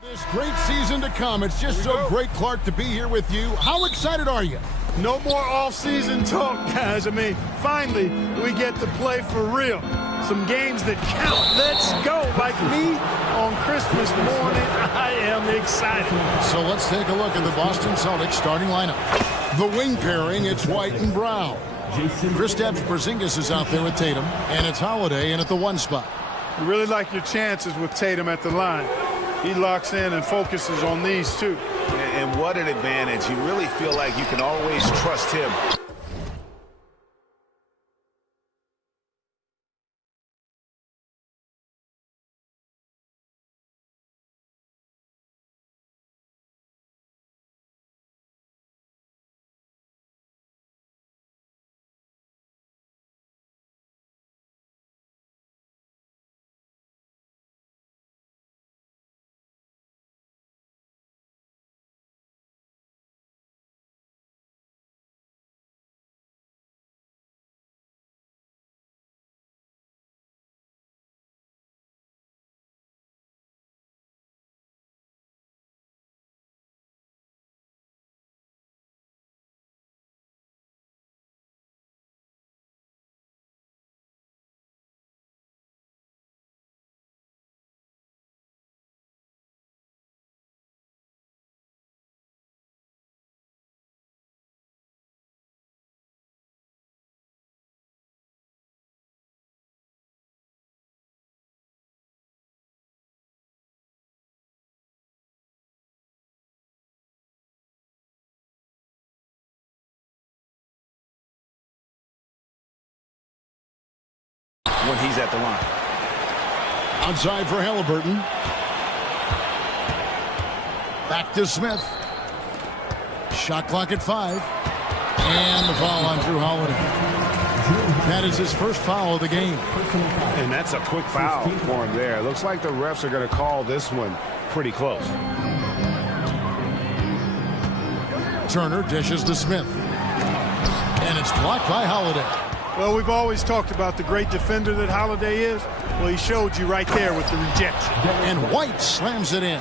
This great season to come. It's just so great, Clark, to be here with you. How excited are you? No more off-season talk, guys. I mean, finally, we get to play for real. Some games that count. Let's go. Like me on Christmas morning, I am excited. So let's take a look at the Boston Celtics starting lineup. The wing pairing, it's White and Brown. Kristaps Porzingis is out there with Tatum, and it's Holiday in at the 1 spot. You really like your chances with Tatum at the line. He locks in and focuses on these two. And what an advantage. You really feel like you can always trust him. When he's at the line. Outside for Halliburton. Back to Smith. Shot clock at 5. And the foul on Drew Holiday. That is his first foul of the game. And that's a quick foul for him there. Looks like the refs are going to call this one pretty close. Turner dishes to Smith. And it's blocked by Holiday. Well, we've always talked about the great defender that Holiday is. Well, he showed you right there with the rejection. And White slams it in.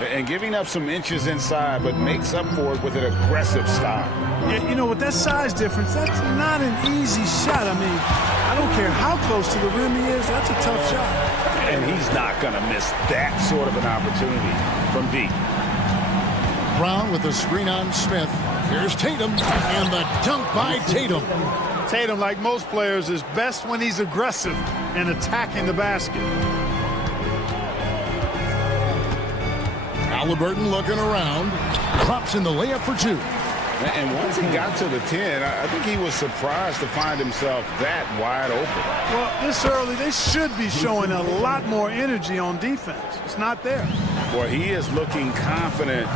And giving up some inches inside, but makes up for it with an aggressive style. Yeah, you know, with that size difference, that's not an easy shot. I mean, I don't care how close to the rim he is, that's a tough shot. And he's not going to miss that sort of an opportunity from deep. Brown with the screen on Smith. Here's Tatum, and the dunk by Tatum. Tatum, like most players, is best when he's aggressive and attacking the basket. Halliburton looking around. Drops in the layup for 2. And once he got to the 10, I think he was surprised to find himself that wide open. Well, this early, they should be showing a lot more energy on defense. It's not there. Well, he is looking confident.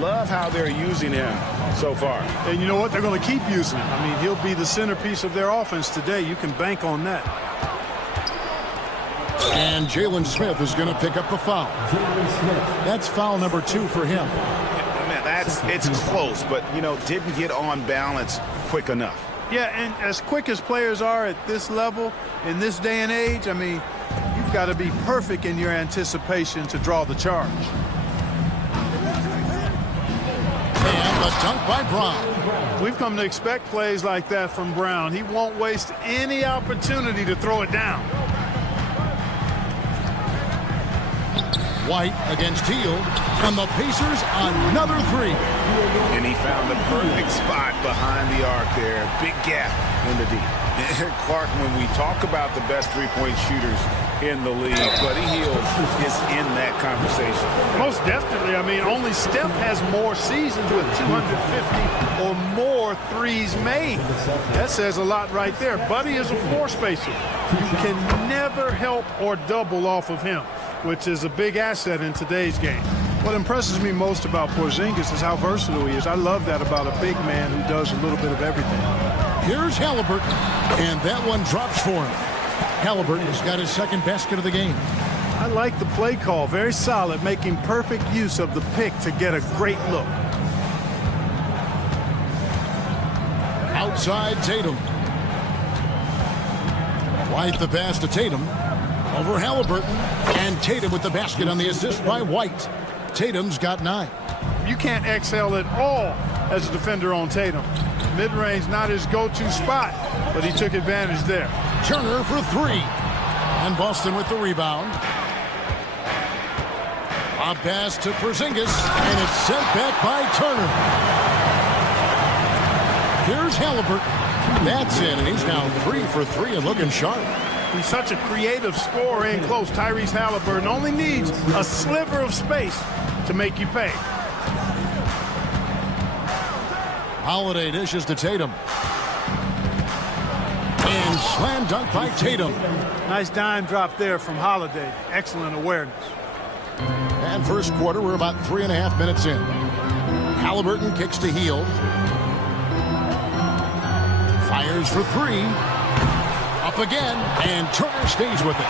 Love how they're using him so far. And you know what? They're going to keep using him. I mean, he'll be the centerpiece of their offense today. You can bank on that. And Jalen Smith is going to pick up the foul. That's foul number 2 for him. Man, it's close, but, you know, didn't get on balance quick enough. Yeah, and as quick as players are at this level, in this day and age, I mean, you've got to be perfect in your anticipation to draw the charge. And the dunk by Brown. We've come to expect plays like that from Brown. He won't waste any opportunity to throw it down. White against Teal, and the Pacers another 3. And he found the perfect spot behind the arc there. Big gap in the deep. And Clark, when we talk about the best three-point shooters in the league, Buddy Hield is in that conversation. Most definitely. I mean, only Steph has more seasons with 250 or more threes made. That says a lot right there. Buddy is a floor spacer. You can never help or double off of him, which is a big asset in today's game. What impresses me most about Porzingis is how versatile he is. I love that about a big man who does a little bit of everything. Here's Halliburton, and that one drops for him. Halliburton's got his second basket of the game. I like the play call. Very solid, making perfect use of the pick to get a great look. Outside Tatum. White the pass to Tatum. Over Halliburton. And Tatum with the basket on the assist by White. Tatum's got 9. You can't excel at all as a defender on Tatum. Mid-range not his go-to spot, but he took advantage there. Turner for 3. And Boston with the rebound. A pass to Porzingis, and it's sent back by Turner. Here's Halliburton. That's in, and he's now 3 for 3 and looking sharp. He's such a creative scorer in close. Tyrese Halliburton only needs a sliver of space to make you pay. Holiday dishes to Tatum. And slam dunk by Tatum. Nice dime drop there from Holiday. Excellent awareness. And first quarter, we're about 3.5 minutes in. Halliburton kicks to Hield. Fires for 3. Up again, and Turner stays with it.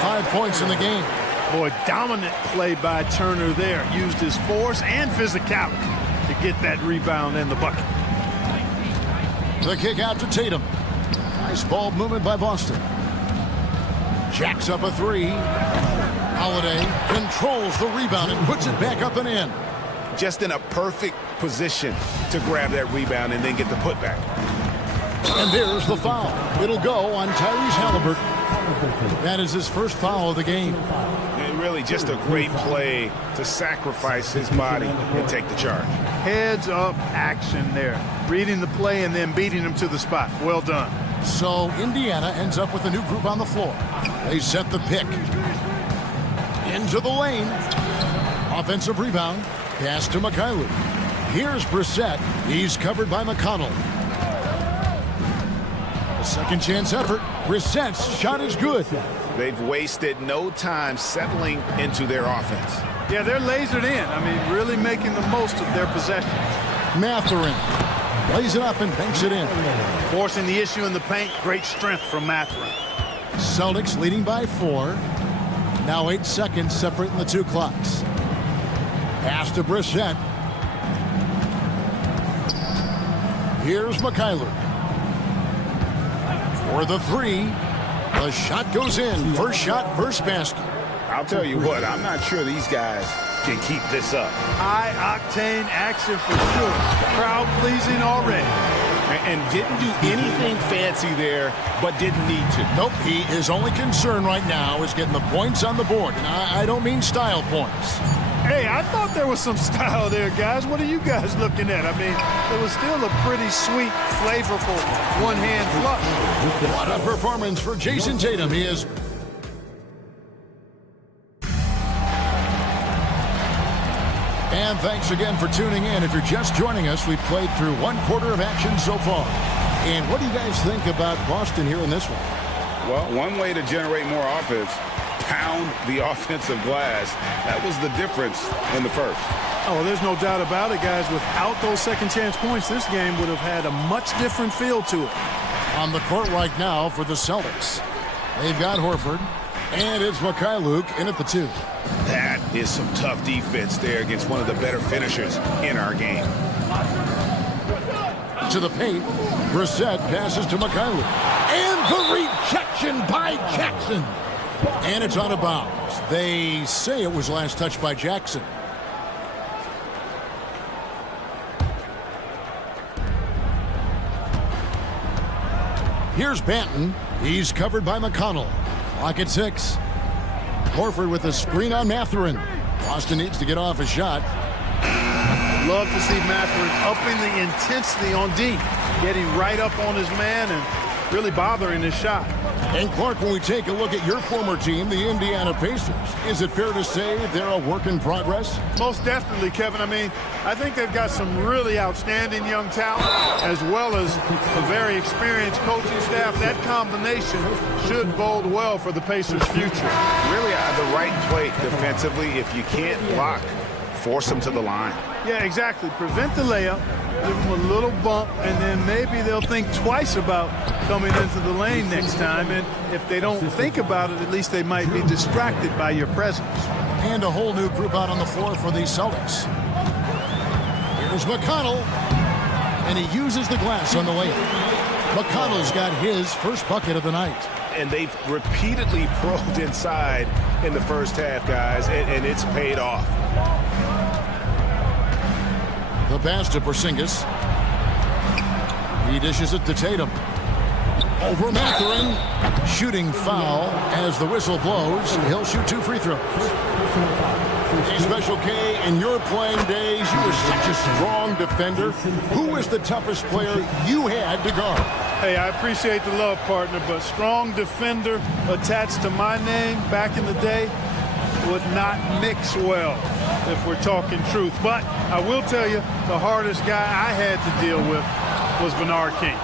5 points in the game. Boy, dominant play by Turner there. Used his force and physicality to get that rebound in the bucket. The kick out to Tatum. Nice ball movement by Boston. Jacks up a 3. Holiday controls the rebound and puts it back up and in. Just in a perfect position to grab that rebound and then get the putback. And there's the foul. It'll go on Tyrese Halliburton. That is his first foul of the game. And really just a great play to sacrifice his body and take the charge. Heads up action there. Reading the play and then beating him to the spot. Well done. So Indiana ends up with a new group on the floor. They set the pick. Into the lane. Offensive rebound. Pass to Mikhailuk. Here's Brissett. He's covered by McConnell. A second chance effort. Brissett's shot is good. They've wasted no time settling into their offense. Yeah, they're lasered in. I mean, really making the most of their possessions. Mathurin lays it up and banks it in. Forcing the issue in the paint. Great strength from Mathurin. Celtics leading by 4. Now 8 seconds separating the 2 clocks. Pass to Brissett. Here's Mikhailuk. For the 3. The shot goes in. First shot, first basket. I'll tell you what, I'm not sure these guys can keep this up. High-octane action for sure. Crowd-pleasing already. And didn't do anything fancy there, but didn't need to. Nope, his only concern right now is getting the points on the board. And I don't mean style points. Hey, I thought there was some style there, guys. What are you guys looking at? I mean, it was still a pretty sweet, flavorful one-hand flush. What a performance for Jason Tatum. He is... And thanks again for tuning in. If you're just joining us, we've played through 1 quarter of action so far. And what do you guys think about Boston here in this one? Well, one way to generate more offense, pound the offensive glass. That was the difference in the first. Oh, there's no doubt about it, guys. Without those second chance points, this game would have had a much different feel to it. On the court right now for the Celtics. They've got Horford, and it's Mikhailuk in at the 2. That is some tough defense there against one of the better finishers in our game. To the paint, Brissett passes to Mikhailuk. And the rejection by Jackson. And it's out of bounds. They say it was last touched by Jackson. Here's Banton. He's covered by McConnell. Clock at 6. Horford with a screen on Mathurin. Boston needs to get off a shot. Love to see Mathurin upping the intensity on D. Getting right up on his man and really bothering his shot. And Clark, when we take a look at your former team, the Indiana Pacers, is it fair to say they're a work in progress? Most definitely, Kevin. I mean, I think they've got some really outstanding young talent as well as a very experienced coaching staff. That combination should bode well for the Pacers' future. Really the right play defensively. If you can't block, force them to the line. Yeah, exactly. Prevent the layup, give them a little bump, and then maybe they'll think twice about coming into the lane next time. And if they don't think about it, at least they might be distracted by your presence. And a whole new group out on the floor for the Celtics. Here's McConnell, and he uses the glass on the layup. McConnell's got his first bucket of the night. And they've repeatedly probed inside in the first half, guys, and it's paid off. The pass to Porzingis. He dishes it to Tatum. Over Mathurin. Shooting foul as the whistle blows. He'll shoot 2 free throws. Hey, Special K, in your playing days, you were such a strong defender. Who was the toughest player you had to guard? Hey, I appreciate the love, partner, but strong defender attached to my name back in the day would not mix well, if we're talking truth. But I will tell you, the hardest guy I had to deal with was Bernard King.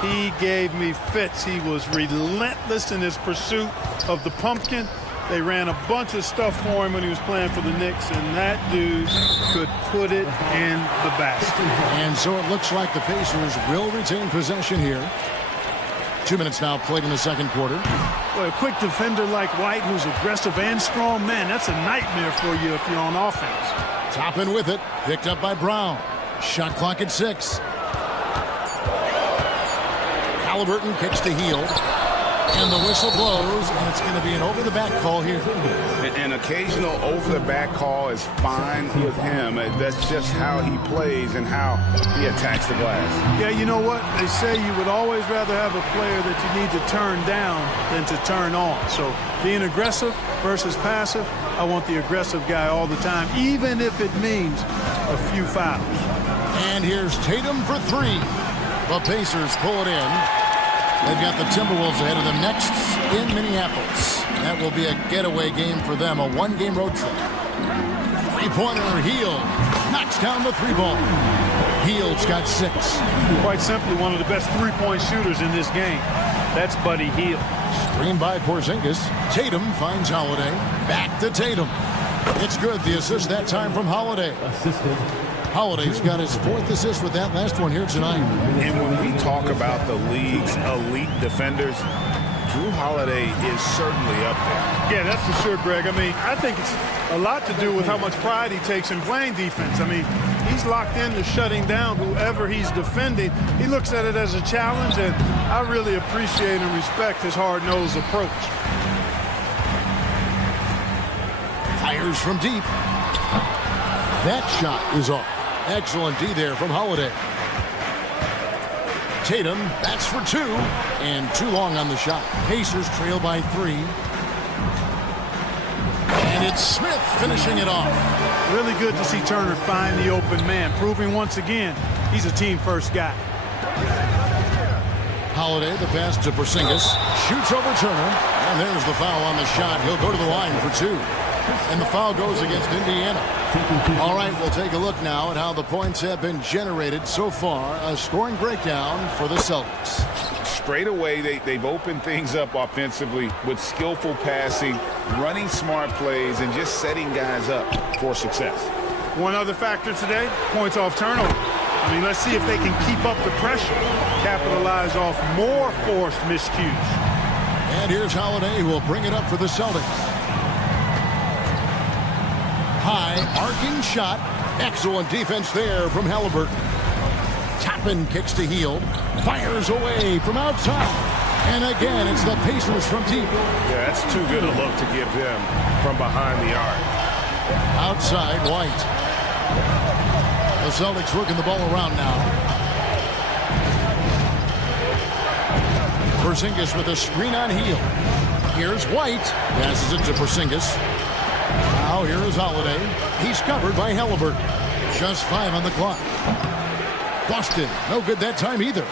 He gave me fits. He was relentless in his pursuit of the pumpkin. They ran a bunch of stuff for him when he was playing for the Knicks, and that dude could put it in the basket. And so it looks like the Pacers will retain possession here. 2 minutes now played in the second quarter. Well, a quick defender like White, who's aggressive and strong, man, that's a nightmare for you if you're on offense. Toppin with it, picked up by Brown. Shot clock at 6. Halliburton kicks to Hield. And the whistle blows, and it's going to be an over-the-back call here. An occasional over-the-back call is fine with him. That's just how he plays and how he attacks the glass. Yeah, you know what? They say you would always rather have a player that you need to turn down than to turn on. So being aggressive versus passive, I want the aggressive guy all the time, even if it means a few fouls. And here's Tatum for 3. The Pacers pull it in. They've got the Timberwolves ahead of them next in Minneapolis. That will be a getaway game for them, a 1-game road trip. Three-pointer, Hield knocks down the 3-ball. Hield's got 6. Quite simply, one of the best three-point shooters in this game. That's Buddy Hield. Screen by Porzingis. Tatum finds Holiday. Back to Tatum. It's good. The assist that time from Holiday. Holiday's got his 4th assist with that last one here tonight. And when we talk about the league's elite defenders, Drew Holiday is certainly up there. Yeah, that's for sure, Greg. I mean, I think it's a lot to do with how much pride he takes in playing defense. I mean, he's locked into shutting down whoever he's defending. He looks at it as a challenge, and I really appreciate and respect his hard-nosed approach. Fires from deep. That shot is off. Excellent D there from Holiday. Tatum, that's for 2. And too long on the shot. Pacers trail by 3. And it's Smith finishing it off. Really good to see Turner find the open man, proving once again he's a team-first guy. Holiday, the pass to Porzingis. Shoots over Turner. And there's the foul on the shot. He'll go to the line for 2. And the foul goes against Indiana. All right, we'll take a look now at how the points have been generated so far. A scoring breakdown for the Celtics. Straight away, they've opened things up offensively with skillful passing, running smart plays, and just setting guys up for success. One other factor today, points off turnover. I mean, let's see if they can keep up the pressure, capitalize off more forced miscues. And here's Holiday, who will bring it up for the Celtics. High, arcing shot. Excellent defense there from Halliburton. Toppin kicks to Hield. Fires away from outside. And again, it's the Pacers from deep. Yeah, that's too good a look to give them from behind the arc. Outside, White. The Celtics working the ball around now. Porzingis with a screen on Hield. Here's White. Passes it to Porzingis. Now here is Holiday. He's covered by Halliburton. Just 5 on the clock. Boston, no good that time either.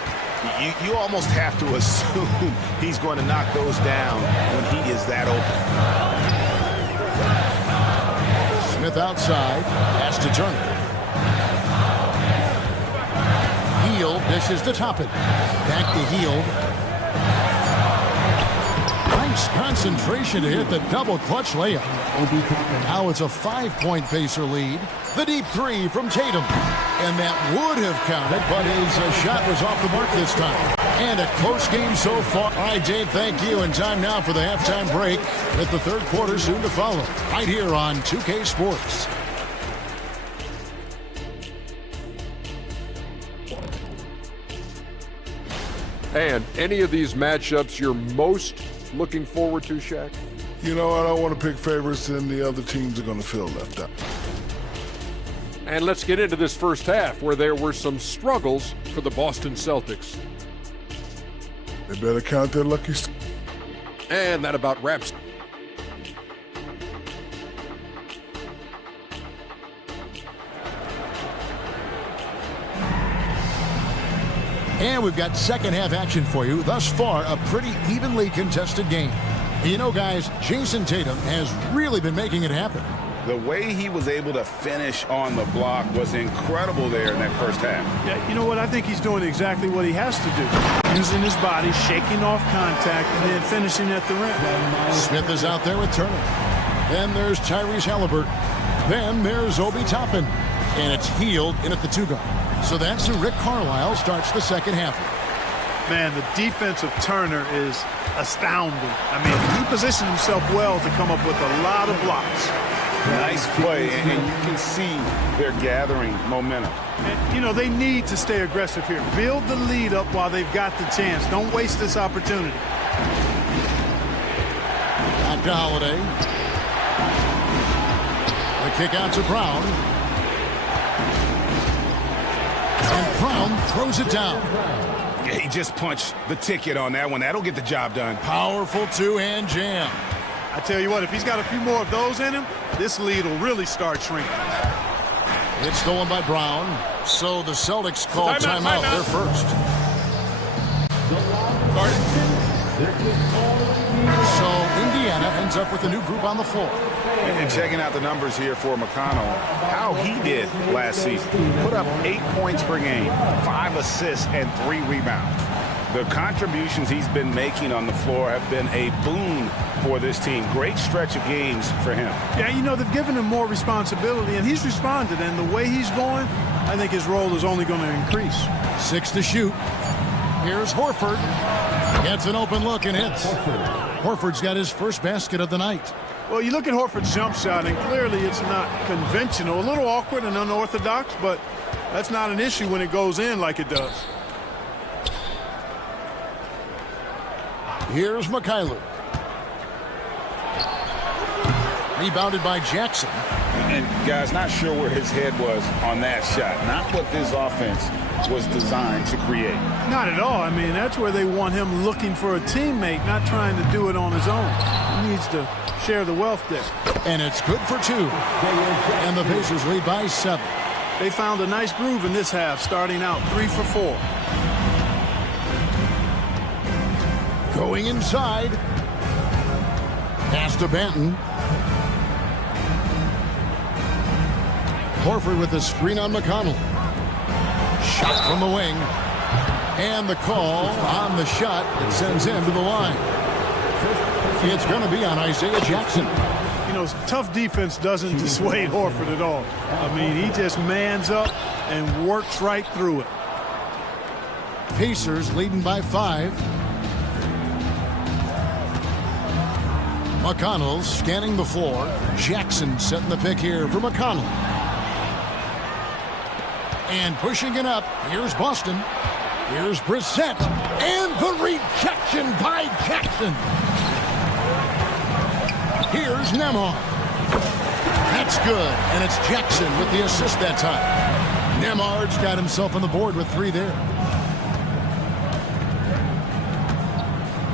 You almost have to assume he's going to knock those down when he is that open. Smith outside. Pass to Turner. Hield dishes to Toppin. Back to Hield. Nice concentration to hit the double clutch layup. Now it's a 5-point Pacer lead. The deep 3 from Tatum. And that would have counted, but his shot was off the mark this time. And a close game so far. All right, Dave, thank you. And time now for the halftime break with the third quarter soon to follow. Right here on 2K Sports. And any of these matchups you're most looking forward to, Shaq? You know, I don't want to pick favorites, and the other teams are going to feel left out. And let's get into this first half where there were some struggles for the Boston Celtics. They better count their lucky stars. And that about wraps. And we've got second half action for you. Thus far, a pretty evenly contested game. You know, guys, Jason Tatum has really been making it happen. The way he was able to finish on the block was incredible there in that first half. Yeah, you know what? I think he's doing exactly what he has to do. Using his body, shaking off contact, and then finishing at the rim. Smith is out there with Turner. Then there's Tyrese Halliburton. Then there's Obi Toppin. And it's Healed in at the 2 guard. So that's who Rick Carlisle starts the second half with. Man, the defense of Turner is astounding. I mean, he positioned himself well to come up with a lot of blocks. Nice play, and you can see they're gathering momentum. And, you know, they need to stay aggressive here. Build the lead up while they've got the chance. Don't waste this opportunity. Back to Holiday. The kick out to Brown. And Brown throws it down. Yeah, he just punched the ticket on that one. That'll get the job done. Powerful two-hand jam. I tell you what, if he's got a few more of those in him, this lead will really start shrinking. It's stolen by Brown. So the Celtics call timeout. They're first. So Indiana ends up with a new group on the floor. And checking out the numbers here for McConnell, how he did last season. Put up 8 points per game, 5 assists, and 3 rebounds. The contributions he's been making on the floor have been a boon for this team. Great stretch of games for him. Yeah, you know, they've given him more responsibility, and he's responded. And the way he's going, I think his role is only going to increase. 6 to shoot. Here's Horford. Gets an open look and hits. Horford's got his first basket of the night. Well, you look at Horford's jump shot, and clearly it's not conventional. A little awkward and unorthodox, but that's not an issue when it goes in like it does. Here's Mikhailuk. Rebounded by Jackson. And guys, not sure where his head was on that shot. Not what this offense was designed to create. Not at all. I mean, that's where they want him looking for a teammate, not trying to do it on his own. He needs to share the wealth there. And it's good for 2. And the Pacers lead by 7. They found a nice groove in this half, starting out 3 for 4. Going inside. Pass to Benton. Horford with the screen on McConnell. Shot from the wing. And the call on the shot that sends him to the line. It's going to be on Isaiah Jackson. You know, tough defense doesn't dissuade Horford at all. I mean, he just mans up and works right through it. Pacers leading by 5. McConnell scanning the floor. Jackson setting the pick here for McConnell. And pushing it up. Here's Boston. Here's Brissett. And the rejection by Jackson. Here's Nembhard. That's good. And it's Jackson with the assist that time. Nembhard's got himself on the board with 3 there.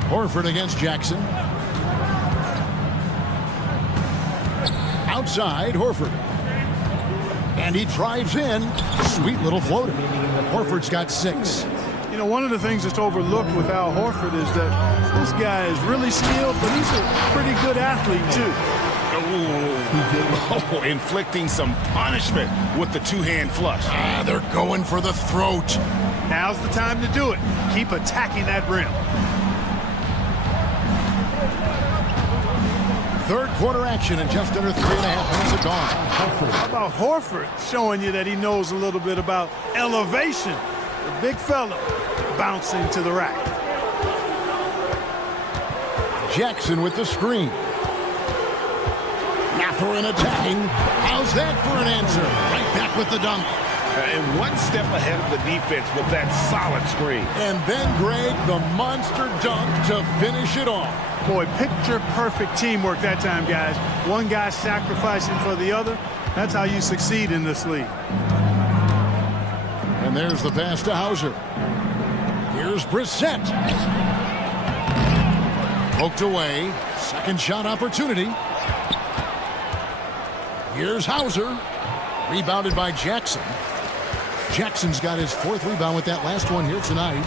Horford against Jackson. Outside, Horford. And he drives in. Sweet little floater. Horford's got 6. You know, one of the things that's overlooked with Al Horford is that this guy is really skilled, but he's a pretty good athlete, too. Oh, inflicting some punishment with the 2-hand flush. They're going for the throat. Now's the time to do it. Keep attacking that rim. Third quarter action in just under 3.5 minutes of gone. How about Horford showing you that he knows a little bit about elevation? The big fella bouncing to the rack. Jackson with the screen. Mathurin attacking. How's that for an answer? Right back with the dunk. And one step ahead of the defense with that solid screen. And then Greg, the monster dunk to finish it off. Boy, picture perfect teamwork that time, guys. One guy sacrificing for the other. That's how you succeed in this league. And there's the pass to Hauser. Here's Brissett. Poked away. Second shot opportunity. Here's Hauser. Rebounded by Jackson. Jackson's got his fourth rebound with that last one here tonight.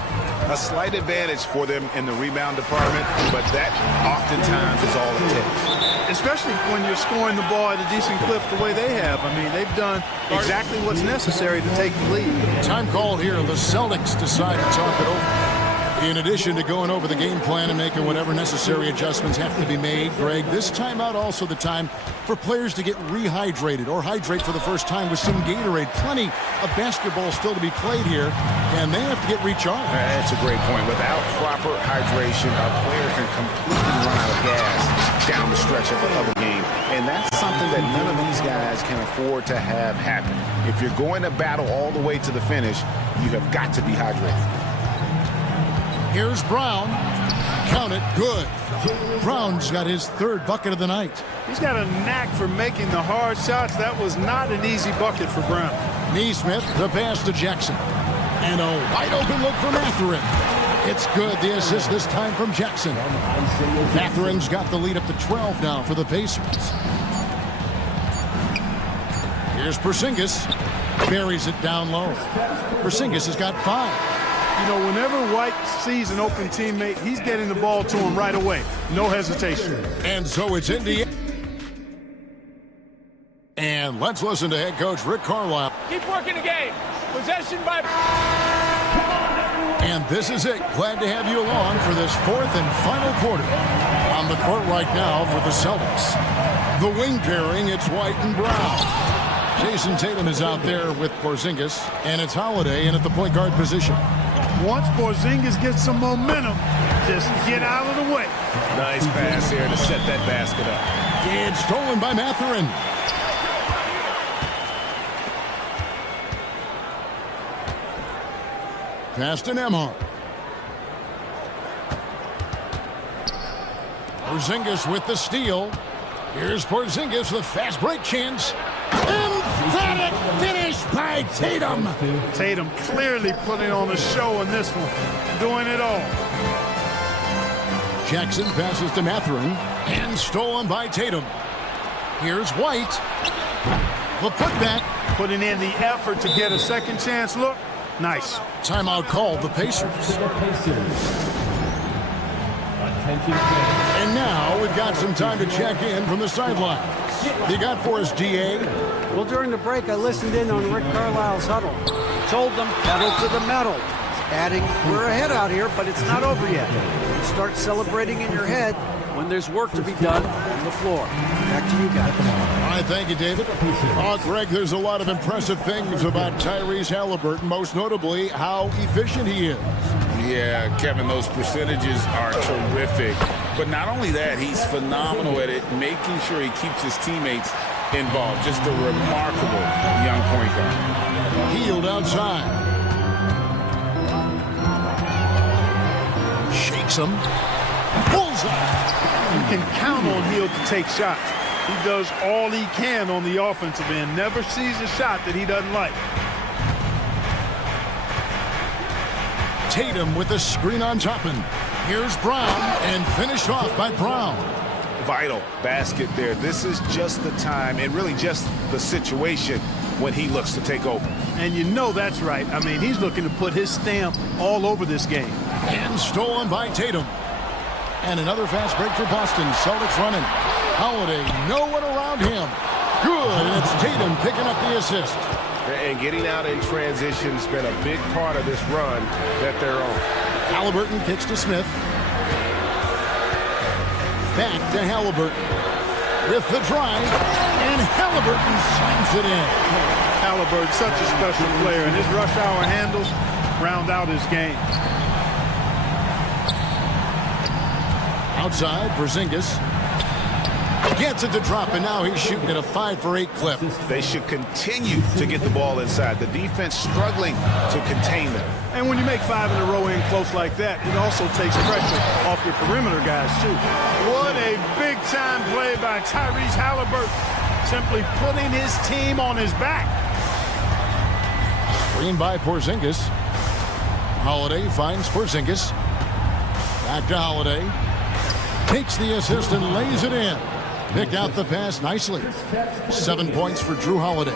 A slight advantage for them in the rebound department, but that oftentimes is all it takes. Especially when you're scoring the ball at a decent clip the way they have. I mean, they've done exactly what's necessary to take the lead. Time called here. The Celtics decide to talk it over. In addition to going over the game plan and making whatever necessary adjustments have to be made, Greg, this timeout also the time for players to get rehydrated or hydrate for the first time with some Gatorade. Plenty of basketball still to be played here, and they have to get recharged. That's a great point. Without proper hydration, a player can completely run out of gas down the stretch of a game. And that's something that none of these guys can afford to have happen. If you're going to battle all the way to the finish, you have got to be hydrated. Here's Brown. Count it. Good. Brown's got his third bucket of the night. He's got a knack for making the hard shots. That was not an easy bucket for Brown. Neesmith, the pass to Jackson. And a wide open look for Mathurin. It's good. The assist this time from Jackson. Mathurin's got the lead up to 12 now for the Pacers. Here's Porzingis. Buries it down low. Porzingis has got 5. You know, whenever White sees an open teammate, he's getting the ball to him right away. No hesitation. And so it's Indiana. And let's listen to head coach Rick Carlisle. Keep working the game. Possession by... And this is it. Glad to have you along for this fourth and final quarter. On the court right now for the Celtics. The wing pairing, it's White and Brown. Jason Tatum is out there with Porzingis, and it's Holiday in at the point guard position. Once Porzingis gets some momentum, just get out of the way. Nice pass here to set that basket up. And stolen by Mathurin. Pass to Nembhard. Porzingis with the steal. Here's Porzingis with a fast break chance. Emphatic finish by Tatum. Tatum clearly putting on a show in this one, doing it all. Jackson passes to Mathurin and stolen by Tatum. Here's White. The putback. Putting in the effort to get a second chance look. Nice. Timeout called the Pacers. And now we've got some time to check in from the sidelines. You got for us, DA? Well, during the break, I listened in on Rick Carlisle's huddle. Told them, pedal to the metal. Adding, we're ahead out here, but it's not over yet. Start celebrating in your head when there's work to be done on the floor. Back to you guys. All right, thank you, David. Greg, there's a lot of impressive things about Tyrese Halliburton, most notably how efficient he is. Yeah, Kevin, those percentages are terrific. But not only that, he's phenomenal at it, making sure he keeps his teammates involved. Just a remarkable young point guard. Healed outside. Shakes him. Bullseye. You can count on Hield to take shots. He does all he can on the offensive end. Never sees a shot that he doesn't like. Tatum with a screen on Toppin. Here's Brown, and finished off by Brown. Vital basket there. This is just the time, and really just the situation when he looks to take over. And you know that's right. I mean, he's looking to put his stamp all over this game. And stolen by Tatum. And another fast break for Boston. Celtics running. Holiday, no one around him. Good, and it's Tatum picking up the assist. And getting out in transition has been a big part of this run that they're on. Halliburton kicks to Smith. Back to Halliburton. With the drive, and Halliburton slams it in. Halliburton, such a special player, and his rush hour handles round out his game. Outside, Porzingis gets it to drop, and now he's shooting at a 5-for-8 clip. They should continue to get the ball inside. The defense struggling to contain them. And when you make 5 in a row in close like that, it also takes pressure off your perimeter guys, too. What a big-time play by Tyrese Halliburton. simply putting his team on his back. Screen by Porzingis. Holiday finds Porzingis. Back to Holiday. Takes the assist and lays it in. Picked out the pass nicely. 7 points for Drew Holiday.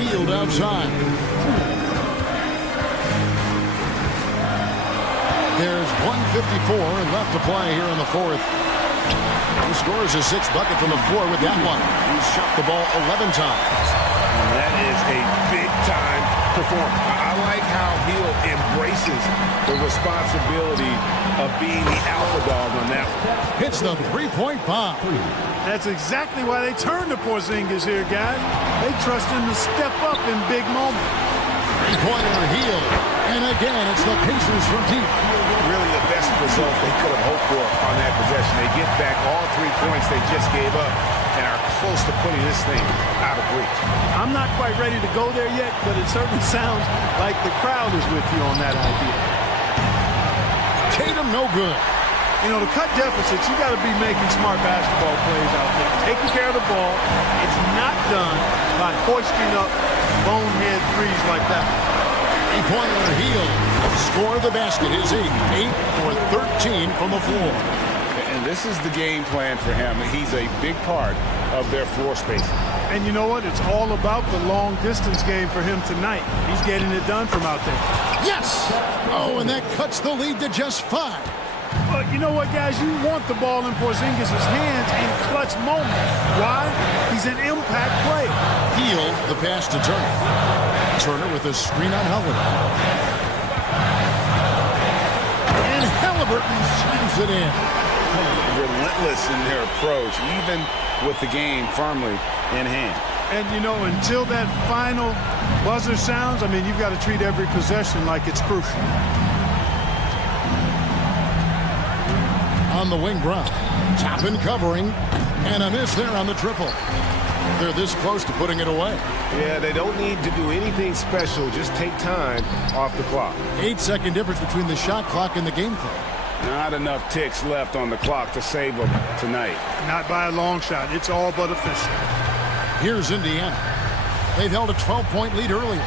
Healed outside. There's 1:54 left to play here in the fourth. He scores his 6th bucket from the floor with that one. He's shot the ball 11 times. And that is a big-time performance. I like how Hill embraces the responsibility of being the alpha dog on that one. Hits the three-point bomb. That's exactly why they turn to Porzingis here, guys. They trust him to step up in big moments. Three-pointer Hill. And again, it's the Pacers from deep. Really the best result they could have hoped for on that possession. They get back all 3 points they just gave up and are close to putting this thing out of reach. I'm not quite ready to go there yet, but it certainly sounds like the crowd is with you on that idea. Tatum no good. You know, to cut deficits, you got to be making smart basketball plays out there. Taking care of the ball. It's not done by hoisting up bonehead threes like that. Three-pointer Hill. Score the basket. His 8 for 13 from the floor. And this is the game plan for him. He's a big part of their floor spacing. And you know what? It's all about the long distance game for him tonight. He's getting it done from out there. Yes! Oh, and that cuts the lead to just 5. But you know what, guys? You want the ball in Porzingis' hands in clutch moments. Why? He's an impact player. Hill, the pass to Turner. Turner with a screen on Holiday. And Halliburton slams it in. Relentless in their approach, even with the game firmly in hand. And, you know, until that final buzzer sounds, I mean, you've got to treat every possession like it's crucial. On the wing Brown. Toppin covering. And a miss there on the triple. They're this close to putting it away. Yeah, they don't need to do anything special. Just take time off the clock. 8-second difference between the shot clock and the game clock. Not enough ticks left on the clock to save them tonight. Not by a long shot. It's all but official. Here's Indiana. They've held a 12-point lead earlier.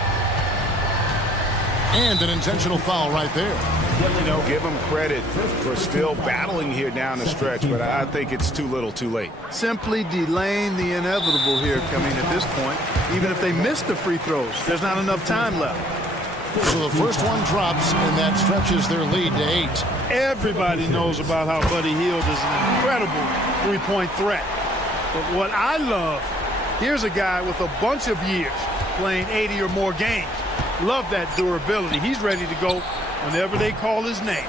And an intentional foul right there. You know, give them credit for still battling here down the stretch, but I think it's too little too late. Simply delaying the inevitable here coming at this point. Even if they miss the free throws, there's not enough time left. So the first one drops, and that stretches their lead to 8. Everybody knows about how Buddy Hield is an incredible three-point threat. But what I love, here's a guy with a bunch of years playing 80 or more games. Love that durability. He's ready to go whenever they call his name.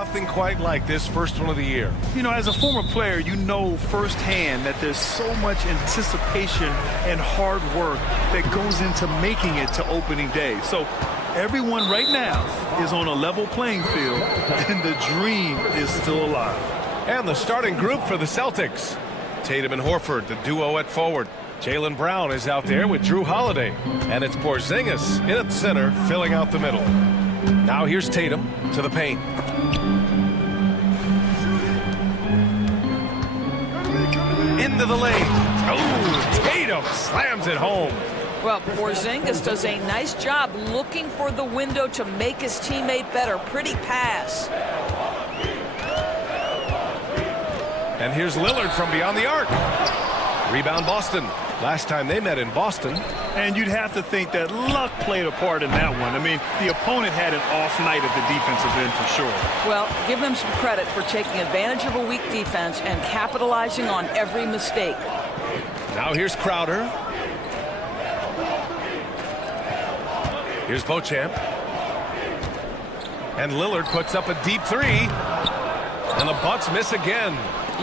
Nothing quite like this first one of the year. You know, as a former player, you know firsthand that there's so much anticipation and hard work that goes into making it to opening day. So everyone right now is on a level playing field, and the dream is still alive. And the starting group for the Celtics. Tatum and Horford, the duo at forward. Jaylen Brown is out there with Drew Holiday. And it's Porzingis in at center, filling out the middle. Now here's Tatum to the paint. Into the lane. Oh, Tatum slams it home. Well, Porzingis does a nice job looking for the window to make his teammate better. Pretty pass. And here's Lillard from beyond the arc. Rebound Boston. Last time they met in Boston. And you'd have to think that luck played a part in that one. I mean, the opponent had an off night at the defensive end for sure. Well, give them some credit for taking advantage of a weak defense and capitalizing on every mistake. Now here's Crowder. Here's Beauchamp. And Lillard puts up a deep three. And the Bucks miss again.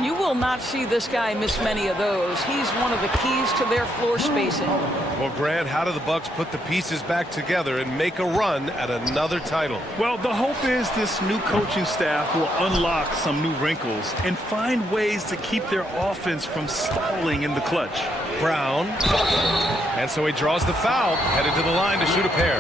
You will not see this guy miss many of those. He's one of the keys to their floor spacing. Well, Grant, how do the Bucks put the pieces back together and make a run at another title? Well, the hope is this new coaching staff will unlock some new wrinkles and find ways to keep their offense from stalling in the clutch. Brown. And so he draws the foul, headed to the line to shoot a pair.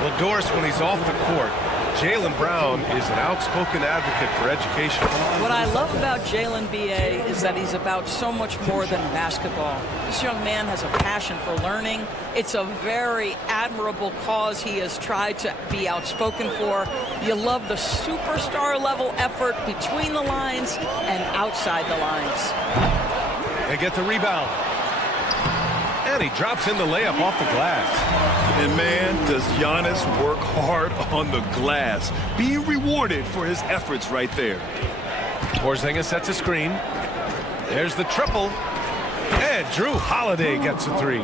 Well, Doris, when he's off the court, Jaylen Brown is an outspoken advocate for education. What I love about Jaylen B.A. is that he's about so much more than basketball. This young man has a passion for learning. It's a very admirable cause he has tried to be outspoken for. You love the superstar level effort between the lines and outside the lines. They get the rebound. And he drops in the layup off the glass. And man, does Giannis work hard on the glass. Being rewarded for his efforts right there. Porzingis sets a screen. There's the triple. And Drew Holiday gets a three.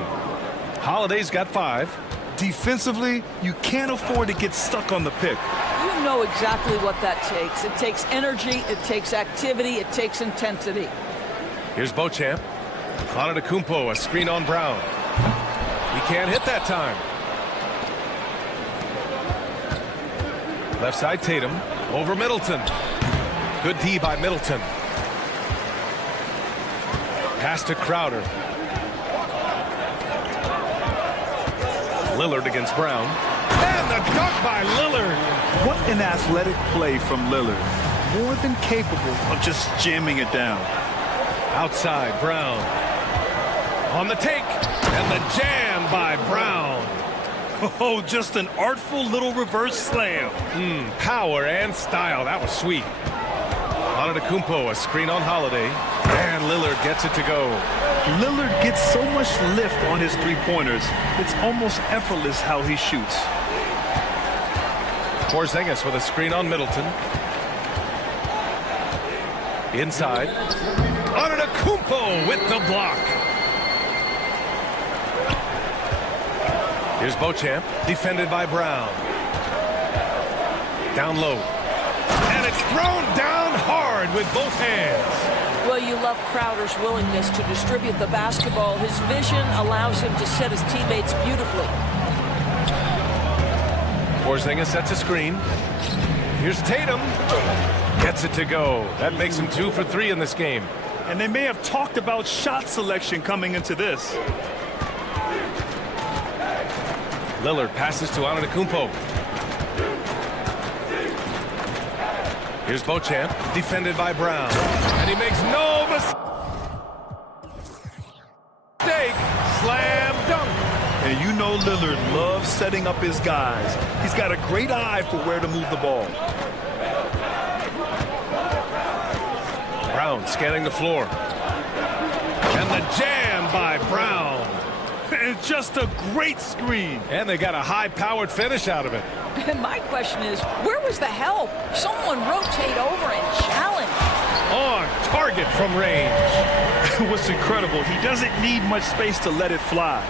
Holiday's got 5. Defensively, you can't afford to get stuck on the pick. You know exactly what that takes. It takes energy, it takes activity, it takes intensity. Here's Beauchamp. Antetokounmpo, a screen on Brown. He can't hit that time. Left side Tatum over Middleton. Good D by Middleton. Pass to Crowder. Lillard against Brown. And the dunk by Lillard. What an athletic play from Lillard. More than capable of just jamming it down. Outside, Brown. On the take. And the jam by Brown. Oh, just an artful little reverse slam. Power and style. That was sweet. Antetokounmpo, a screen on Holiday. And Lillard gets it to go. Lillard gets so much lift on his three-pointers, it's almost effortless how he shoots. Porzingis with a screen on Middleton. Inside. Antetokounmpo with the block. Here's Beauchamp, defended by Brown. Down low. And it's thrown down hard with both hands. Well, you love Crowder's willingness to distribute the basketball. His vision allows him to set his teammates beautifully. Porzingis sets a screen. Here's Tatum. Gets it to go. That makes him 2 for 3 in this game. And they may have talked about shot selection coming into this. Lillard passes to Antetokounmpo. Here's Beauchamp, defended by Brown. And he makes no mistake. Slam dunk. And you know Lillard loves setting up his guys. He's got a great eye for where to move the ball. Brown scanning the floor. And the jam by Brown. And just a great screen. And they got a high-powered finish out of it. And my question is, where was the help? Someone rotate over and challenge. On target from range. What's incredible, he doesn't need much space to let it fly.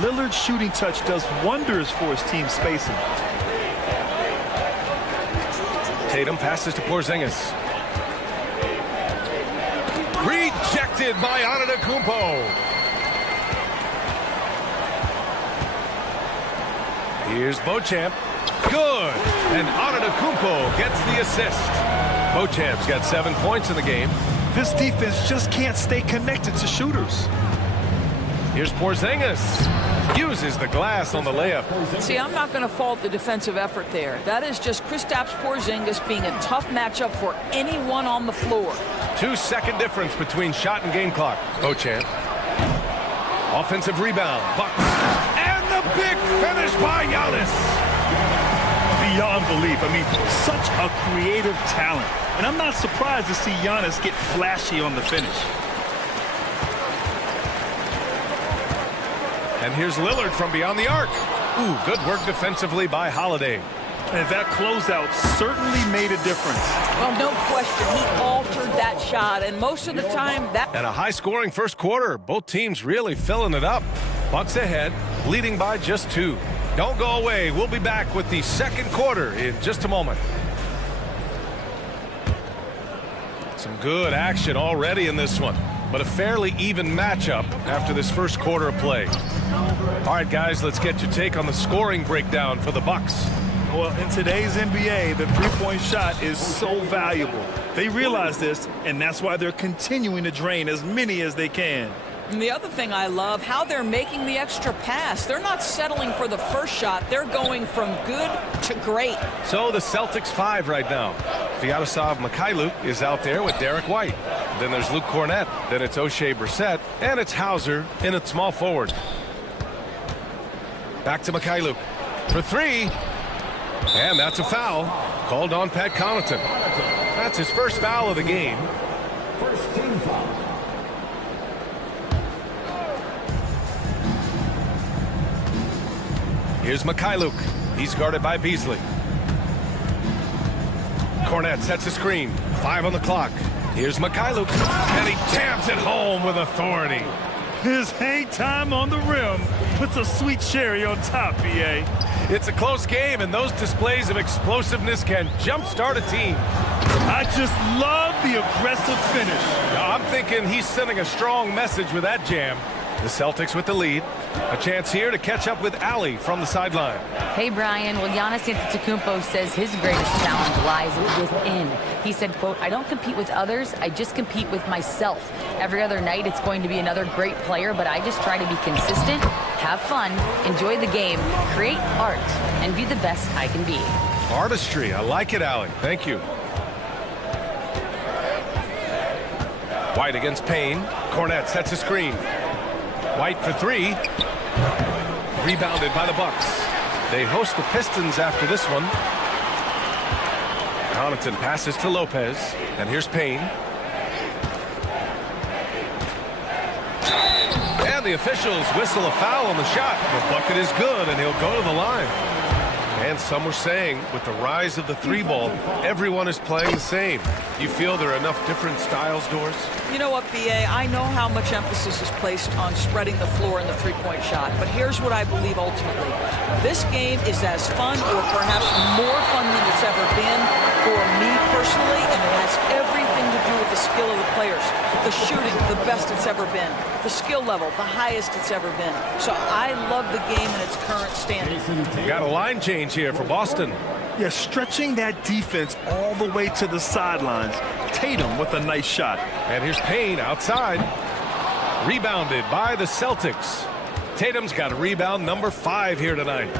Lillard's shooting touch does wonders for his team spacing. Tatum passes to Porzingis. Rejected by Antetokounmpo. Here's Beauchamp. Good. And Antetokounmpo gets the assist. Beauchamp's got 7 points in the game. This defense just can't stay connected to shooters. Here's Porzingis. Uses the glass on the layup. See, I'm not going to fault the defensive effort there. That is just Kristaps Porzingis being a tough matchup for anyone on the floor. 2-second difference between shot and game clock. Beauchamp. Offensive rebound. Bucks. And the big finish by Giannis. Beyond belief. I mean, such a creative talent. And I'm not surprised to see Giannis get flashy on the finish. And here's Lillard from beyond the arc. Ooh, good work defensively by Holiday. And that closeout certainly made a difference. Well, no question, he altered that shot, and most of the time that... And a high-scoring first quarter. Both teams really filling it up. Bucks ahead, leading by just 2. Don't go away. We'll be back with the second quarter in just a moment. Some good action already in this one, but a fairly even matchup after this first quarter of play. All right, guys, let's get your take on the scoring breakdown for the Bucks. Well, in today's NBA, the three-point shot is so valuable. They realize this, and that's why they're continuing to drain as many as they can. And the other thing I love, how they're making the extra pass. They're not settling for the first shot. They're going from good to great. So the Celtics 5 right now. Vyacheslav Mikhailuk is out there with Derek White. Then there's Luke Cornett. Then it's O'Shea Brissett. And it's Hauser in at small forward. Back to Mikhailuk for 3. And that's a foul called on Pat Connaughton. That's his first foul of the game. First team foul. Here's Mikhailuk. He's guarded by Beasley. Cornett sets a screen. 5 on the clock. Here's Mikhailuk. And he jams it home with authority. His hang time on the rim puts a sweet cherry on top, BA. It's a close game, and those displays of explosiveness can jumpstart a team. I just love the aggressive finish. I'm thinking he's sending a strong message with that jam. The Celtics with the lead. A chance here to catch up with Ali from the sideline. Hey, Brian. Well, Giannis Antetokounmpo says his greatest challenge lies within. He said, quote, "I don't compete with others. I just compete with myself. Every other night it's going to be another great player, but I just try to be consistent, have fun, enjoy the game, create art, and be the best I can be." Artistry. I like it, Ali. Thank you. White against Payne. Cornett sets a screen. White for 3. Rebounded by the Bucks. They host the Pistons after this one. Connaughton passes to Lopez. And here's Payne. And the officials whistle a foul on the shot. The bucket is good, and he'll go to the line. And some were saying, with the rise of the 3-ball, everyone is playing the same. You feel there are enough different styles, Doris? You know what, BA? I know how much emphasis is placed on spreading the floor in the three-point shot, but here's what I believe ultimately. This game is as fun or perhaps more fun than it's ever been for me personally, and it has everything to do with the skill of the players. The shooting, the best it's ever been. The skill level, the highest it's ever been. So I love the game in its current standing. Got a line change here for Boston. Yeah, stretching that defense all the way to the sidelines. Tatum with a nice shot. And here's Payne outside. Rebounded by the Celtics. Tatum's got a rebound number 5 here tonight.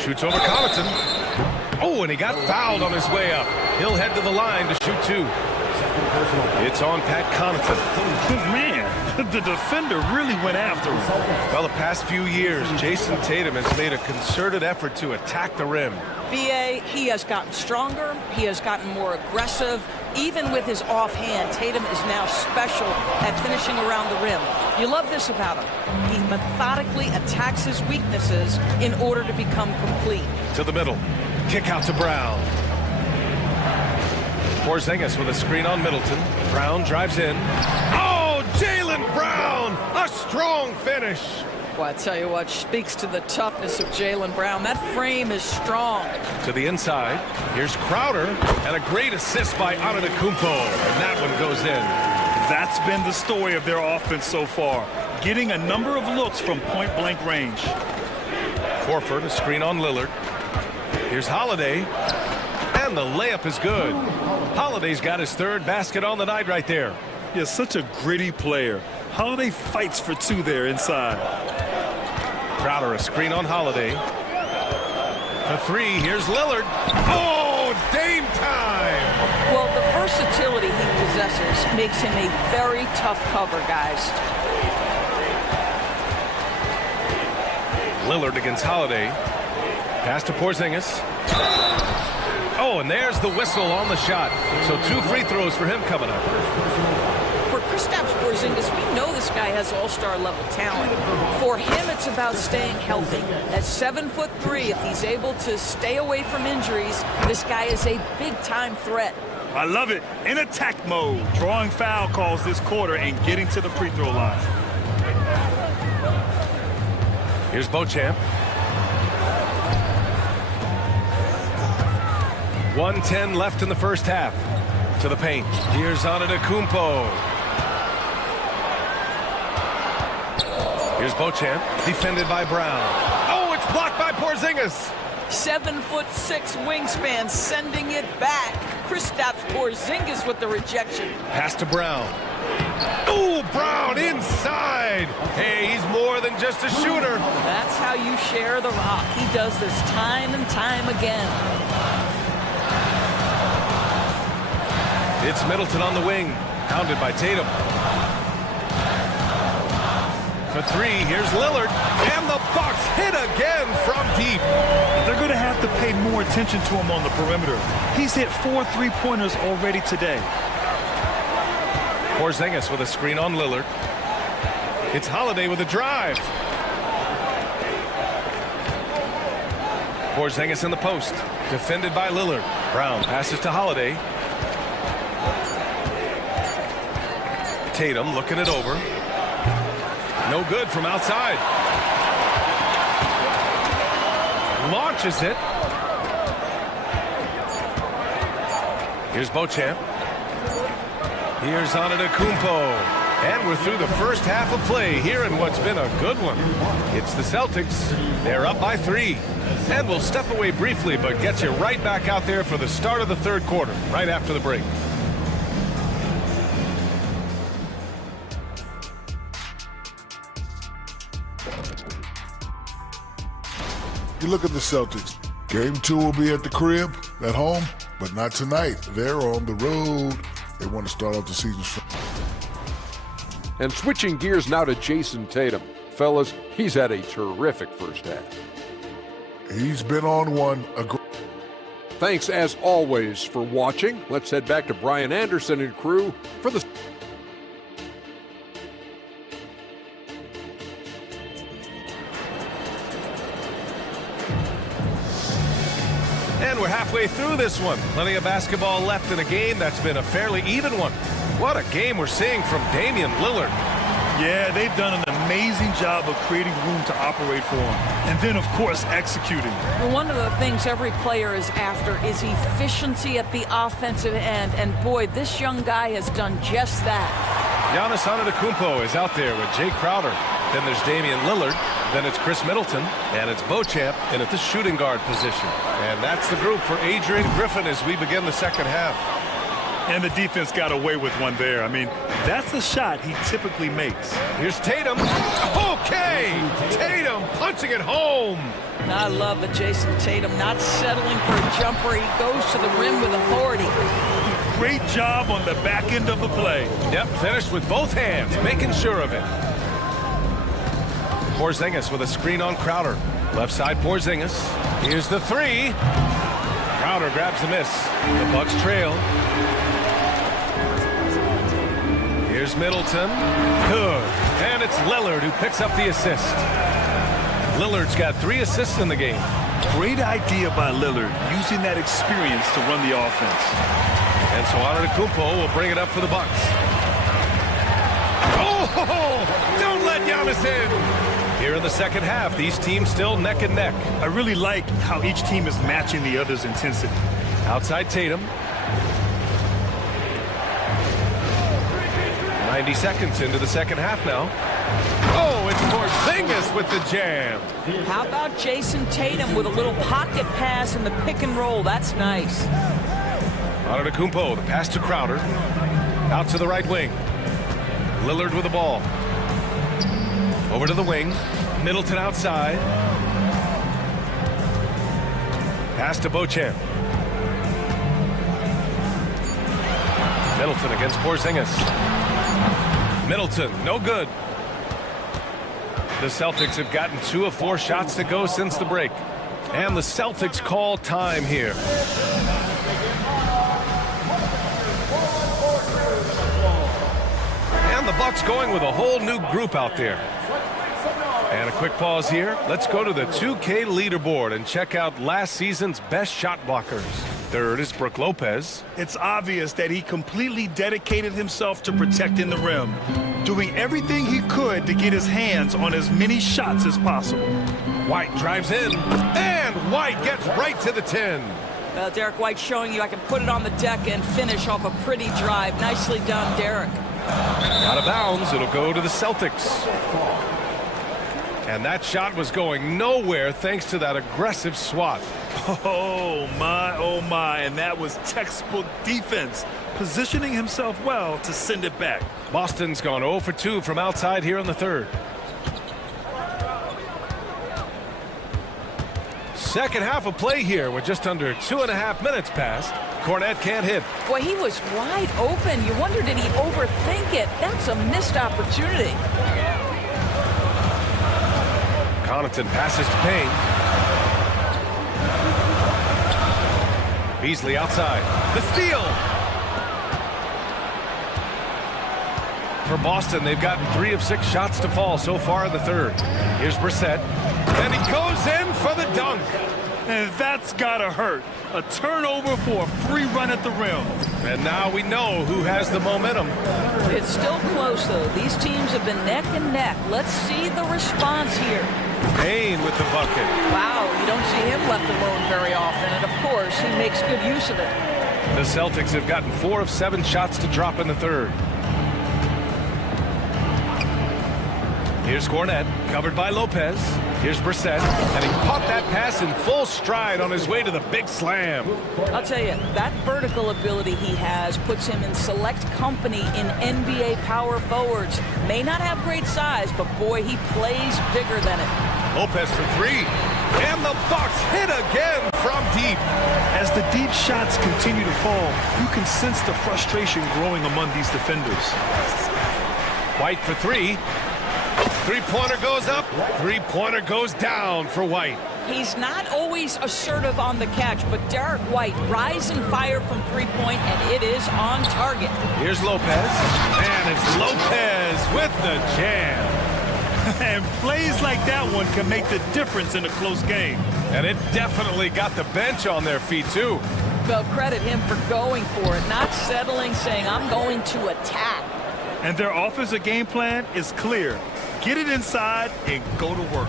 Shoots over Connaughton. Oh, and he got fouled on his way up. He'll head to the line to shoot 2. It's on Pat Connaughton. Man, the defender really went after him. Well, the past few years, Jason Tatum has made a concerted effort to attack the rim. BA, he has gotten stronger. He has gotten more aggressive. Even with his offhand, Tatum is now special at finishing around the rim. You love this about him. He methodically attacks his weaknesses in order to become complete. To the middle. Kick out to Brown. Porzingis with a screen on Middleton. Brown drives in. Oh, Jaylen Brown! A strong finish. Well, I tell you what, speaks to the toughness of Jaylen Brown. That frame is strong. To the inside. Here's Crowder, and a great assist by Antetokounmpo, and that one goes in. That's been the story of their offense so far, getting a number of looks from point-blank range. Horford, a screen on Lillard. Here's Holiday, and the layup is good. Holiday's got his third basket on the night right there. Yeah, such a gritty player. Holiday fights for two there inside. Crowder, a screen on Holiday. For three, here's Lillard. Oh, Dame time! Well, the versatility he possesses makes him a very tough cover, guys. Lillard against Holiday. Pass to Porzingis. Oh, and there's the whistle on the shot. So 2 free throws for him coming up. For Kristaps Porzingis, we know this guy has all-star level talent. For him, it's about staying healthy. At 7'3", if he's able to stay away from injuries, this guy is a big-time threat. I love it. In attack mode, drawing foul calls this quarter and getting to the free throw line. Here's Beauchamp. 1:10 left in the first half. To the paint. Here's Antetokounmpo. Here's Beauchamp, defended by Brown. Oh, it's blocked by Porzingis. 7'6" wingspan, sending it back. Kristaps Porzingis with the rejection. Pass to Brown. Oh, Brown inside. Hey, he's more than just a shooter. That's how you share the rock. He does this time and time again. It's Middleton on the wing, hounded by Tatum. For three, here's Lillard, and the Bucks hit again from deep. They're going to have to pay more attention to him on the perimeter. He's hit 4 3-pointers already today. Porzingis with a screen on Lillard. It's Holiday with a drive. Porzingis in the post, defended by Lillard. Brown passes to Holiday. Tatum looking it over. No good from outside. Launches it. Here's Beauchamp. Here's Antetokounmpo. And we're through the first half of play here in what's been a good one. It's the Celtics. They're up by 3. And we'll step away briefly, but get you right back out there for the start of the third quarter, right after the break. You look at the Celtics. Game 2 will be at the crib, at home, but not tonight. They're on the road. They want to start off the season strong. And switching gears now to Jason Tatum. Fellas, he's had a terrific first half. He's been on one. Thanks, as always, for watching. Let's head back to Brian Anderson and crew for the... And we're halfway through this one. Plenty of basketball left in a game that's been a fairly even one. What a game we're seeing from Damian Lillard. Yeah, they've done an amazing job of creating room to operate for him. And then, of course, executing. Well, one of the things every player is after is efficiency at the offensive end. And boy, this young guy has done just that. Giannis Antetokounmpo is out there with Jay Crowder. Then there's Damian Lillard. Then it's Chris Middleton. And it's Beauchamp in at the shooting guard position. And that's the group for Adrian Griffin as we begin the second half. And the defense got away with one there. I mean, that's a shot he typically makes. Here's Tatum. Okay! Tatum punching it home. I love the Jason Tatum not settling for a jumper. He goes to the rim with authority. Great job on the back end of the play. Yep, finished with both hands, making sure of it. Porzingis with a screen on Crowder. Left side Porzingis. Here's the three. Crowder grabs the miss. The Bucks trail. Here's Middleton. Good. And it's Lillard who picks up the assist. Lillard's got 3 assists in the game. Great idea by Lillard, using that experience to run the offense. And so Antetokounmpo will bring it up for the Bucks. Oh! Don't let Giannis in! Here in the second half, these teams still neck and neck. I really like how each team is matching the other's intensity. Outside Tatum. 90 seconds into the second half now. Oh, it's Porzingis with the jam. How about Jason Tatum with a little pocket pass in the pick and roll? That's nice. Antetokounmpo, the pass to Crowder. Out to the right wing. Lillard with the ball. Over to the wing. Middleton outside. Pass to Beauchamp. Middleton against Porzingis. Middleton, no good. The Celtics have gotten 2 of 4 shots to go since the break. And the Celtics call time here. And the Bucks going with a whole new group out there. And a quick pause here. Let's go to the 2K leaderboard and check out last season's best shot blockers. Third is Brook Lopez. It's obvious that he completely dedicated himself to protecting the rim, doing everything he could to get his hands on as many shots as possible. White drives in, and White gets right to the 10. Derek White showing you I can put it on the deck and finish off a pretty drive. Nicely done, Derek. Out of bounds, it'll go to the Celtics. And that shot was going nowhere thanks to that aggressive swat. Oh my, and that was textbook defense, positioning himself well to send it back. Boston's gone 0 for 2 from outside here in the third. Second half of play here with just under 2.5 minutes passed. Cornette can't hit. Boy, he was wide open. You wonder, did he overthink it? That's a missed opportunity. Connaughton passes to Payne. Beasley outside. The steal! For Boston, they've gotten 3 of 6 shots to fall so far in the third. Here's Brissett. And he goes in for the dunk. And that's gotta hurt. A turnover for a free run at the rim. And now we know who has the momentum. It's still close, though. These teams have been neck and neck. Let's see the response here. Payne with the bucket. Wow, you don't see him left alone very often. And, of course, he makes good use of it. The Celtics have gotten 4 of 7 shots to drop in the third. Here's Cornette, covered by Lopez. Here's Brissett, and he caught that pass in full stride on his way to the big slam. I'll tell you, that vertical ability he has puts him in select company in NBA power forwards. May not have great size, but boy, he plays bigger than it. Lopez for 3, and the Bucks hit again from deep. As the deep shots continue to fall, you can sense the frustration growing among these defenders. White for 3. Three-pointer goes up, three-pointer goes down for White. He's not always assertive on the catch, but Derek White, rise and fire from three-point, and it is on target. Here's Lopez, and it's Lopez with the jam. And plays like that one can make the difference in a close game. And it definitely got the bench on their feet, too. Well, credit him for going for it, not settling, saying, I'm going to attack. And their offensive game plan is clear. Get it inside and go to work.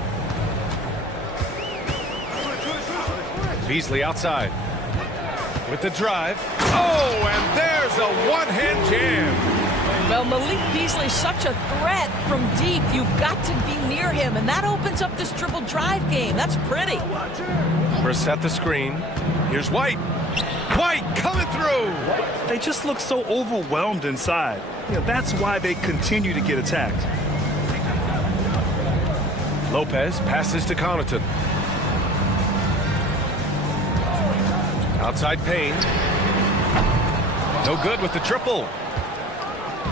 Beasley outside with the drive. Oh, and there's a one-hand jam. Well, Malik Beasley's such a threat from deep. You've got to be near him, and that opens up this dribble drive game. That's pretty. Brissett the screen. Here's White. White coming through. They just look so overwhelmed inside. That's why they continue to get attacked. Lopez passes to Connaughton. Outside Payne. No good with the triple.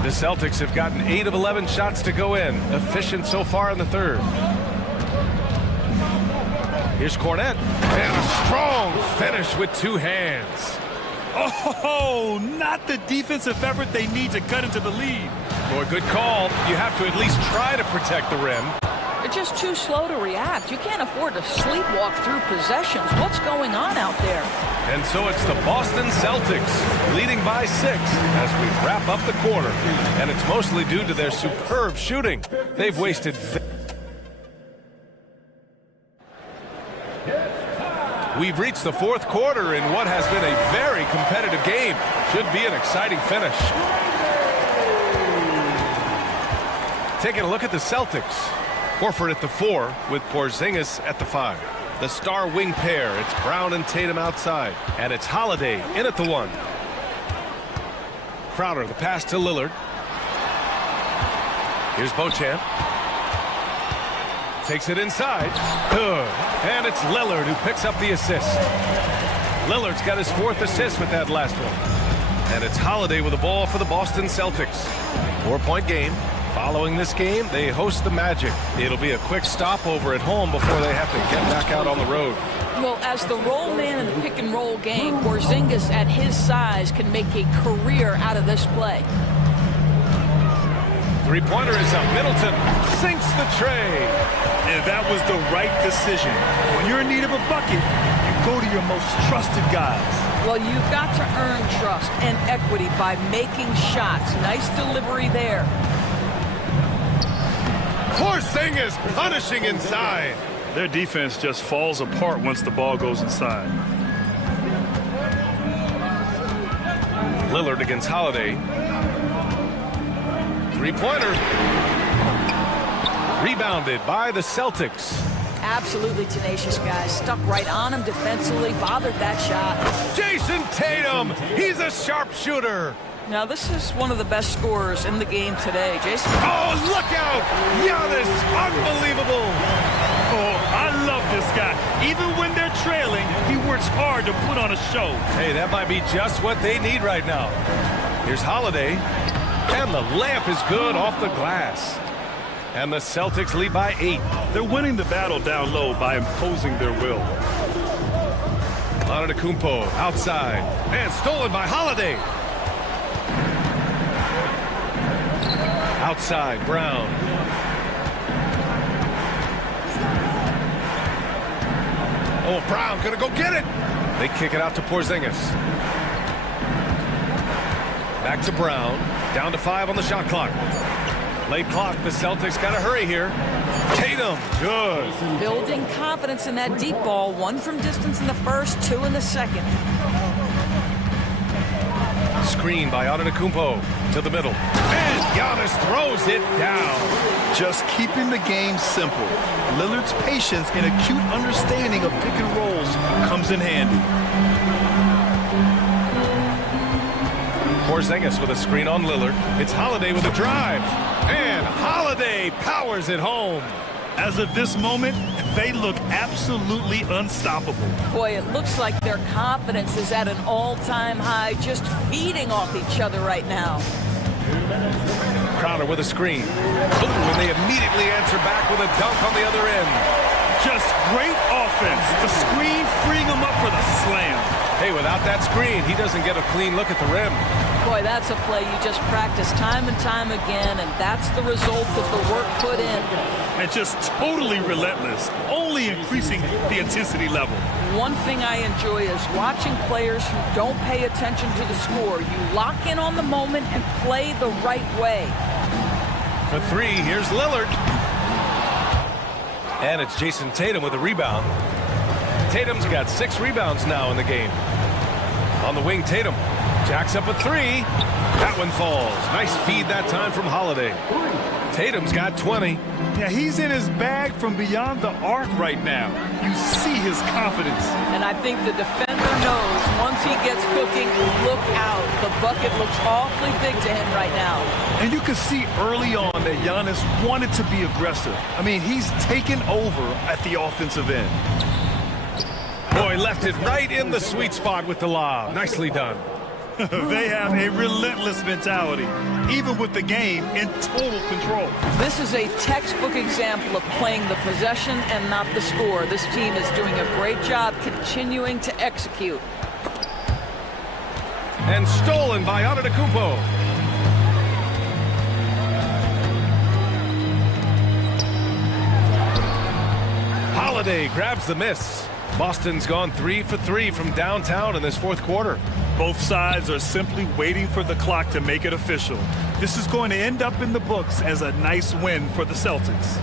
The Celtics have gotten 8 of 11 shots to go in. Efficient so far in the third. Here's Cornette. And a strong finish with 2 hands. Oh, not the defensive effort they need to cut into the lead. Boy, good call. You have to at least try to protect the rim. They're just too slow to react. You can't afford to sleepwalk through possessions. What's going on out there? And so it's the Boston Celtics leading by 6 as we wrap up the quarter. And it's mostly due to their superb shooting. They've wasted We've reached the fourth quarter in what has been a very competitive game. Should be an exciting finish. Taking a look at the Celtics. Horford at the 4 with Porzingis at the 5. The star wing pair, it's Brown and Tatum outside. And it's Holiday in at the 1. Crowder, the pass to Lillard. Here's Beauchamp. Takes it inside. Good. And it's Lillard who picks up the assist. Lillard's got his 4th assist with that last one. And it's Holiday with the ball for the Boston Celtics. 4-point game. Following this game, they host the Magic. It'll be a quick stopover at home before they have to get back out on the road. Well, as the roll man in the pick and roll game, Porzingis at his size can make a career out of this play. Three-pointer is up. Middleton sinks the tray. And that was the right decision. When you're in need of a bucket, you go to your most trusted guys. Well, you've got to earn trust and equity by making shots. Nice delivery there. Porzingis punishing inside. Their defense just falls apart once the ball goes inside. Lillard against Holiday. Three-pointer. Rebounded by the Celtics. Absolutely tenacious guys. Stuck right on him defensively, bothered that shot. Jason Tatum, he's a sharpshooter. Now, this is one of the best scorers in the game today, Jason. Oh, look out! Giannis, unbelievable! Oh, I love this guy. Even when they're trailing, he works hard to put on a show. Hey, that might be just what they need right now. Here's Holiday, and the layup is good off the glass. And the Celtics lead by 8. They're winning the battle down low by imposing their will. Antetokounmpo outside, and stolen by Holiday. Outside, Brown. Oh, Brown gonna go get it. They kick it out to Porzingis. Back to Brown. Down to 5 on the shot clock. Late clock, the Celtics gotta hurry here. Tatum, good. Building confidence in that deep ball. 1 from distance in the first, 2 in the second. Screen by Antetokounmpo to the middle. And Giannis throws it down. Just keeping the game simple. Lillard's patience and acute understanding of pick and rolls comes in handy. Porzingis with a screen on Lillard. It's Holiday with a drive. And Holiday powers it home. As of this moment, they look absolutely unstoppable. Boy, it looks like their confidence is at an all-time high, just feeding off each other right now. Crowder with a screen. Ooh, and they immediately answer back with a dunk on the other end. Just great offense. The screen freeing him up for the slam. Hey, without that screen, he doesn't get a clean look at the rim. Boy, that's a play you just practice time and time again, and that's the result of the work put in. And just totally relentless, only increasing the intensity level. One thing I enjoy is watching players who don't pay attention to the score. You lock in on the moment and play the right way. For 3, here's Lillard. And it's Jason Tatum with a rebound. Tatum's got 6 rebounds now in the game. On the wing, Tatum jacks up a 3. That one falls. Nice feed that time from Holiday. Tatum's got 20. Yeah, he's in his bag from beyond the arc right now. You see his confidence. And I think the defender knows once he gets cooking, look out. The bucket looks awfully big to him right now. And you can see early on that Giannis wanted to be aggressive. I mean, he's taken over at the offensive end. Boy, left it right in the sweet spot with the lob. Nicely done. They have a relentless mentality, even with the game in total control. This is a textbook example of playing the possession and not the score. This team is doing a great job continuing to execute. And stolen by Antetokounmpo. Holiday grabs the miss. Boston's gone 3 for 3 from downtown in this fourth quarter. Both sides are simply waiting for the clock to make it official. This is going to end up in the books as a nice win for the Celtics.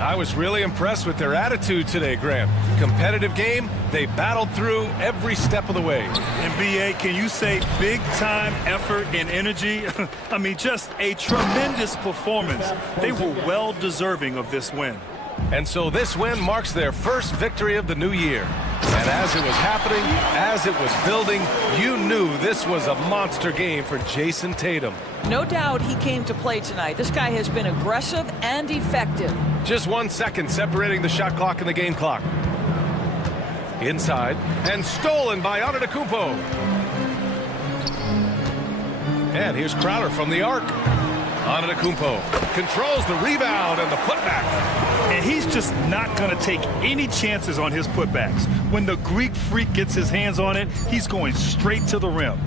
I was really impressed with their attitude today, Graham. Competitive game, they battled through every step of the way. And BA, can you say big-time effort and energy? I mean, just a tremendous performance. They were well deserving of this win. And so this win marks their first victory of the new year. And as it was happening, as it was building, you knew this was a monster game for Jason Tatum. No doubt he came to play tonight. This guy has been aggressive and effective. Just 1 second separating the shot clock and the game clock. Inside, and stolen by Antetokounmpo. And here's Crowder from the arc. Antetokounmpo controls the rebound and the putback. And he's just not going to take any chances on his putbacks. When the Greek freak gets his hands on it, he's going straight to the rim.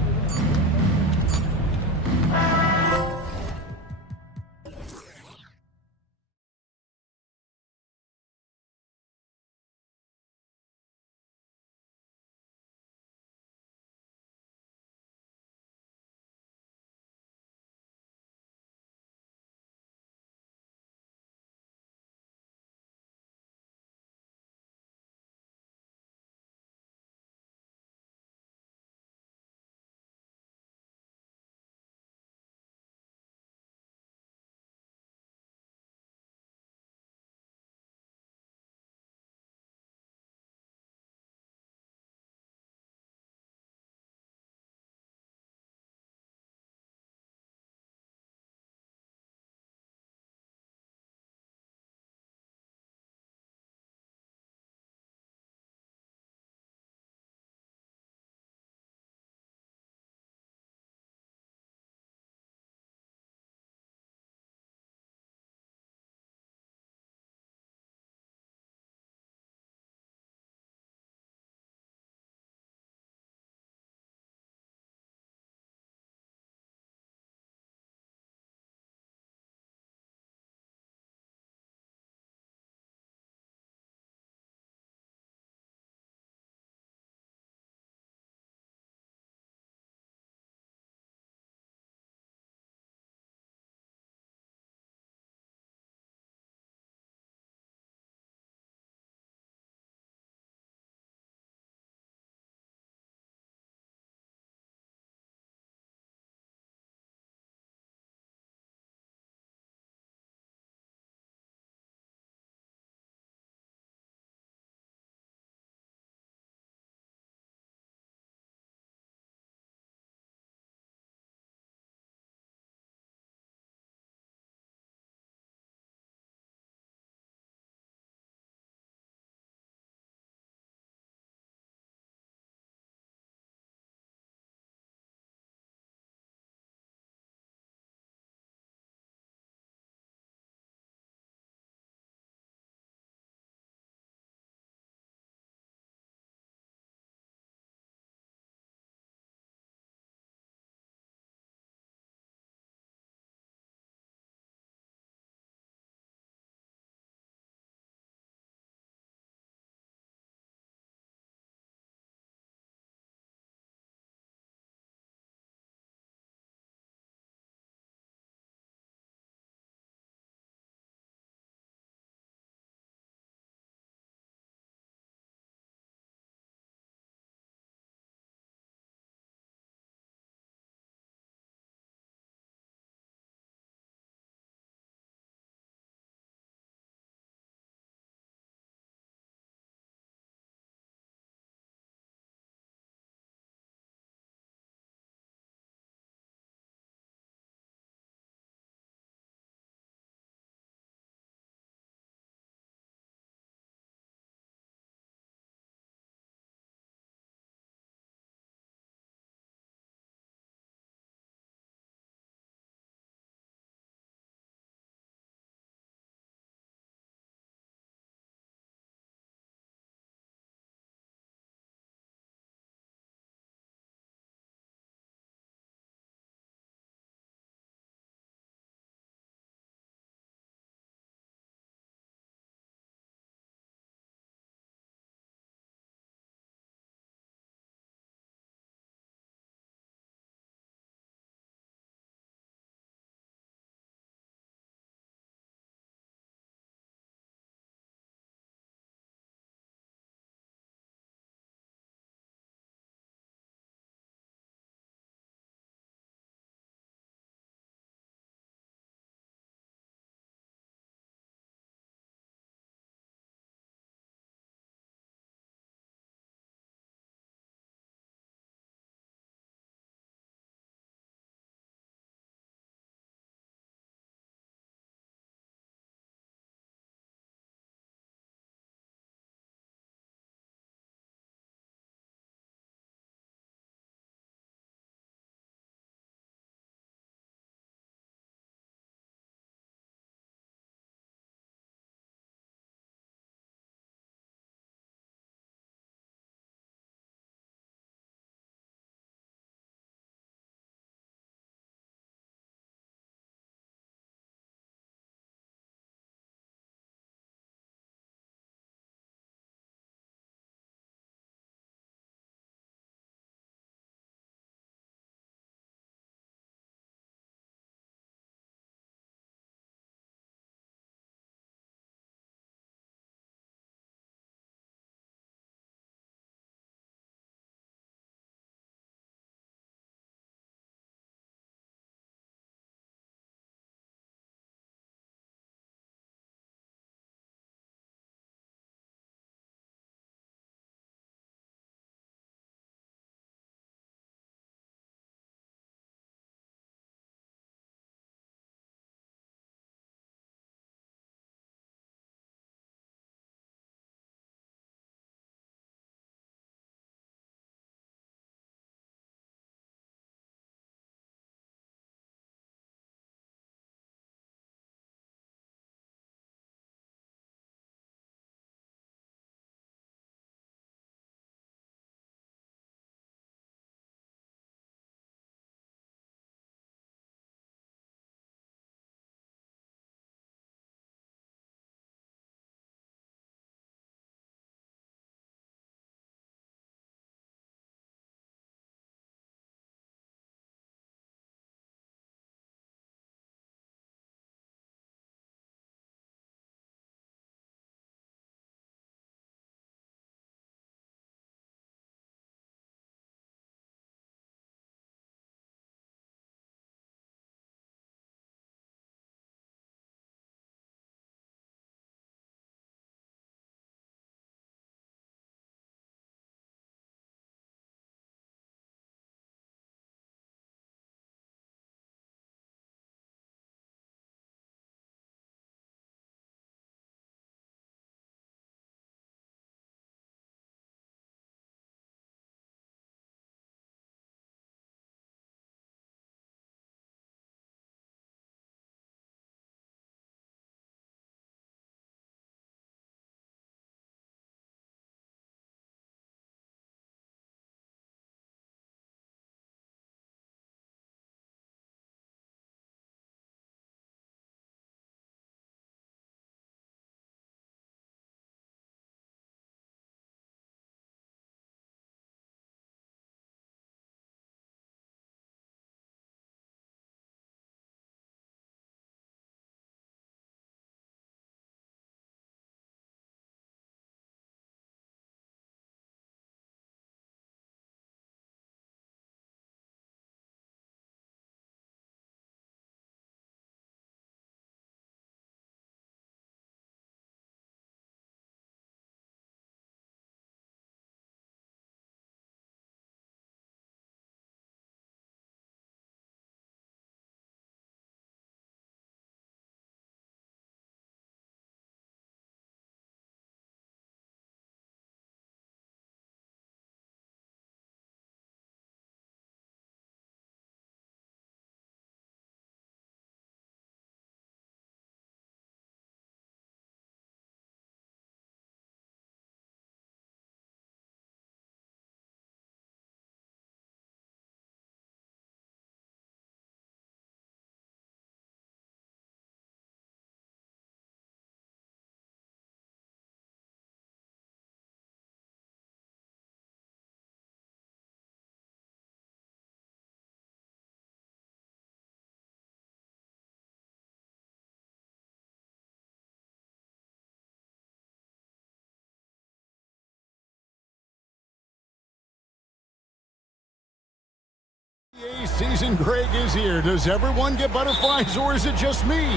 NBA season, Greg, is here. Does everyone get butterflies, or is it just me?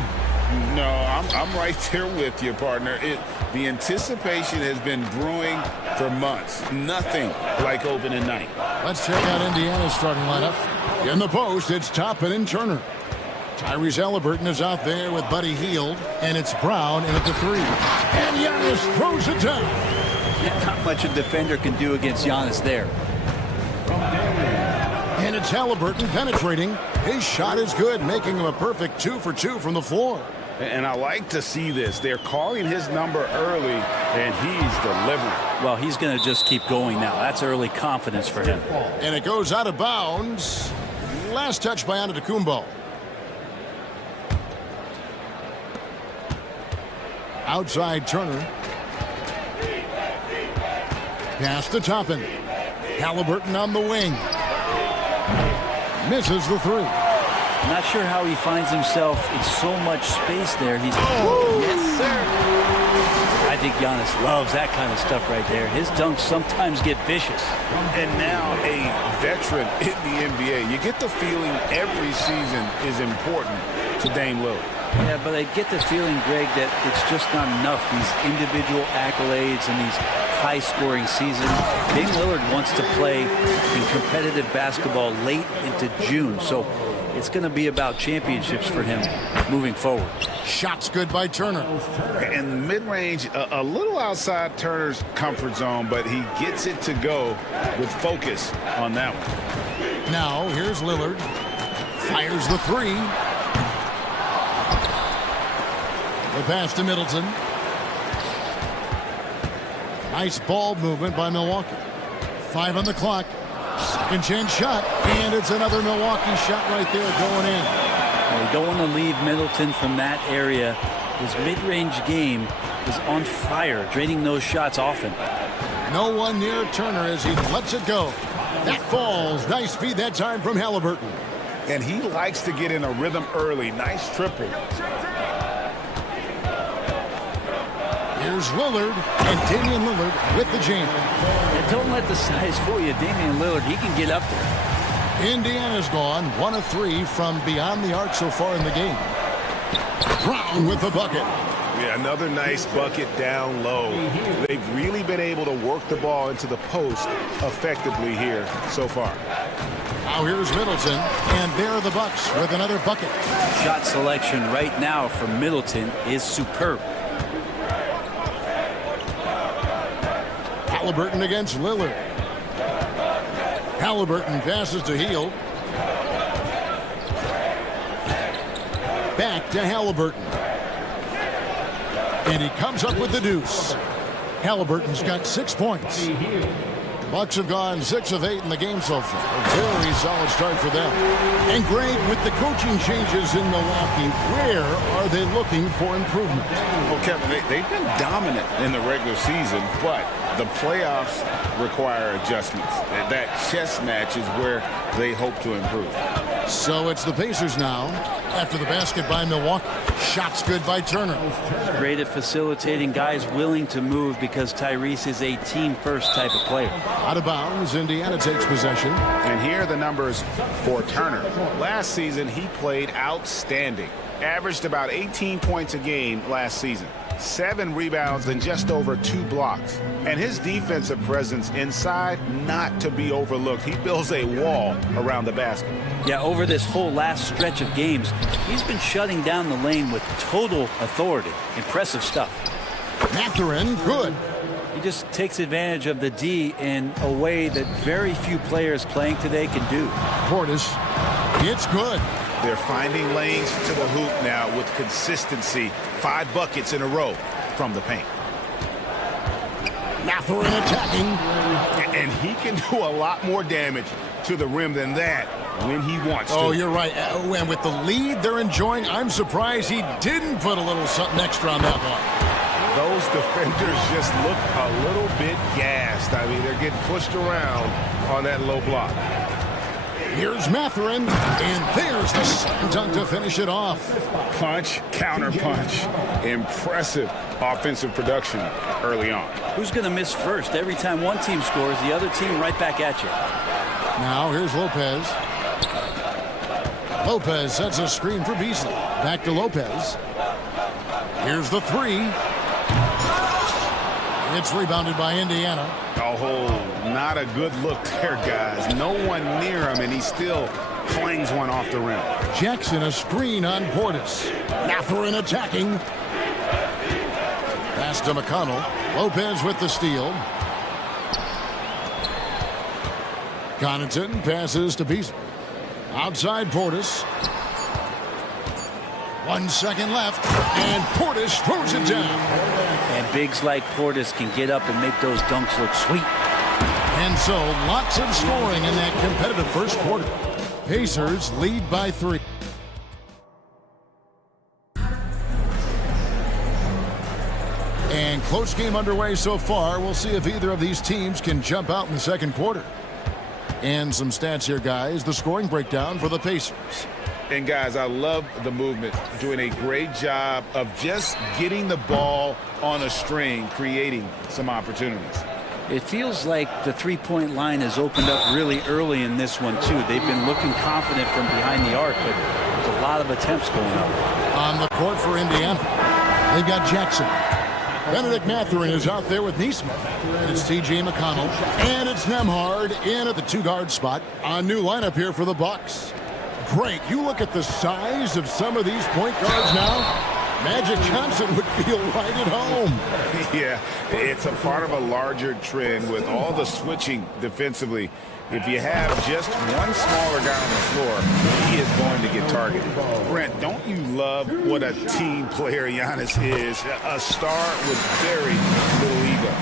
No, I'm right there with you, partner. The anticipation has been brewing for months. Nothing like opening night. Let's check out Indiana's starting lineup. In the post, it's Toppin and Turner. Tyrese Halliburton is out there with Buddy Hield, and it's Brown in at the 3. And Giannis throws it down. Not much a defender can do against Giannis there. And it's Halliburton penetrating. His shot is good, making him a perfect 2 for 2 from the floor. And I like to see this. They're calling his number early, and he's delivering. Well, he's going to just keep going now. That's early confidence for him. And it goes out of bounds. Last touch by Antetokounmpo. Outside Turner. Pass to Toppin. Halliburton on the wing. Misses the 3. Not sure how he finds himself in so much space there. He's yes, sir. I think Giannis loves that kind of stuff right there. His dunks sometimes get vicious. And now a veteran in the NBA. You get the feeling every season is important to Dame Lillard. Yeah, but I get the feeling, Greg, that it's just not enough. These individual accolades and these high-scoring seasons. Dame Lillard wants to play in competitive basketball late into June. So it's going to be about championships for him moving forward. Shots good by Turner. And mid-range, a little outside Turner's comfort zone, but he gets it to go with focus on that one. Now, here's Lillard. Fires the 3. The pass to Middleton. Nice ball movement by Milwaukee. 5 on the clock. Second chance shot, and it's another Milwaukee shot right there going in. Well, you don't want to leave Middleton from that area. His mid-range game is on fire, draining those shots often. No one near Turner as he lets it go. That falls. Nice feed that time from Halliburton. And he likes to get in a rhythm early. Nice triple. Here's Lillard, and Damian Lillard with the jam. And don't let the size fool you. Damian Lillard, he can get up there. Indiana's gone 1 of 3 from beyond the arc so far in the game. Brown with the bucket. Yeah, another nice bucket down low. They've really been able to work the ball into the post effectively here so far. Now here's Middleton, and there are the Bucks with another bucket. Shot selection right now from Middleton is superb. Halliburton against Lillard. Halliburton passes to Hield. Back to Halliburton. And he comes up with the deuce. Halliburton's got 6 points. Bucks have gone 6 of 8 in the game so far. A very solid start for them. And Greg, with the coaching changes in Milwaukee, where are they looking for improvement? Well, Kevin, they've been dominant in the regular season, but the playoffs require adjustments. That chess match is where they hope to improve. So it's the Pacers now after the basket by Milwaukee. Shots good by Turner. Great at facilitating, guys willing to move because Tyrese is a team-first type of player. Out of bounds, Indiana takes possession. And here are the numbers for Turner. Last season, he played outstanding. Averaged about 18 points a game last season. 7 rebounds and just over 2 blocks. And his defensive presence inside, not to be overlooked. He builds a wall around the basket. Yeah, over this whole last stretch of games, he's been shutting down the lane with total authority. Impressive stuff. Mathurin, good. He just takes advantage of the D in a way that very few players playing today can do. Portis, it's good. They're finding lanes to the hoop now with consistency. 5 buckets in a row from the paint. Mathurin attacking. And he can do a lot more damage to the rim than that when he wants to. Oh, you're right. And with the lead they're enjoying, I'm surprised he didn't put a little something extra on that one. Those defenders just look a little bit gassed. I mean, they're getting pushed around on that low block. Here's Mathurin, and there's the slam dunk to finish it off. Punch, counter punch. Impressive offensive production early on. Who's going to miss first? Every time one team scores, the other team right back at you. Now here's Lopez. Lopez sets a screen for Beasley. Back to Lopez. Here's the three. It's rebounded by Indiana. Oh, not a good look there, guys. No one near him, and he still flings one off the rim. Jackson a screen on Portis. Mathurin attacking. Pass to McConnell. Lopez with the steal. Connaughton passes to Beasley. Outside Portis. 1 second left, and Portis throws it down. And bigs like Portis can get up and make those dunks look sweet. And so, lots of scoring in that competitive first quarter. Pacers lead by 3. And close game underway so far. We'll see if either of these teams can jump out in the second quarter. And some stats here, guys. The scoring breakdown for the Pacers. And guys, I love the movement, doing a great job of just getting the ball on a string, creating some opportunities. It feels like the three-point line has opened up really early in this one, too. They've been looking confident from behind the arc, but there's a lot of attempts going up. On the court for Indiana, they've got Jackson. Benedict Mathurin is out there with Neesmith. It's T.J. McConnell, and it's Nembhard in at the two-guard spot. A new lineup here for the Bucks. Great. You look at the size of some of these point guards now. Magic Johnson would feel right at home. Yeah, it's a part of a larger trend with all the switching defensively. If you have just one smaller guy on the floor, he is going to get targeted. Brent, don't you love what a team player Giannis is? A star with very little ego.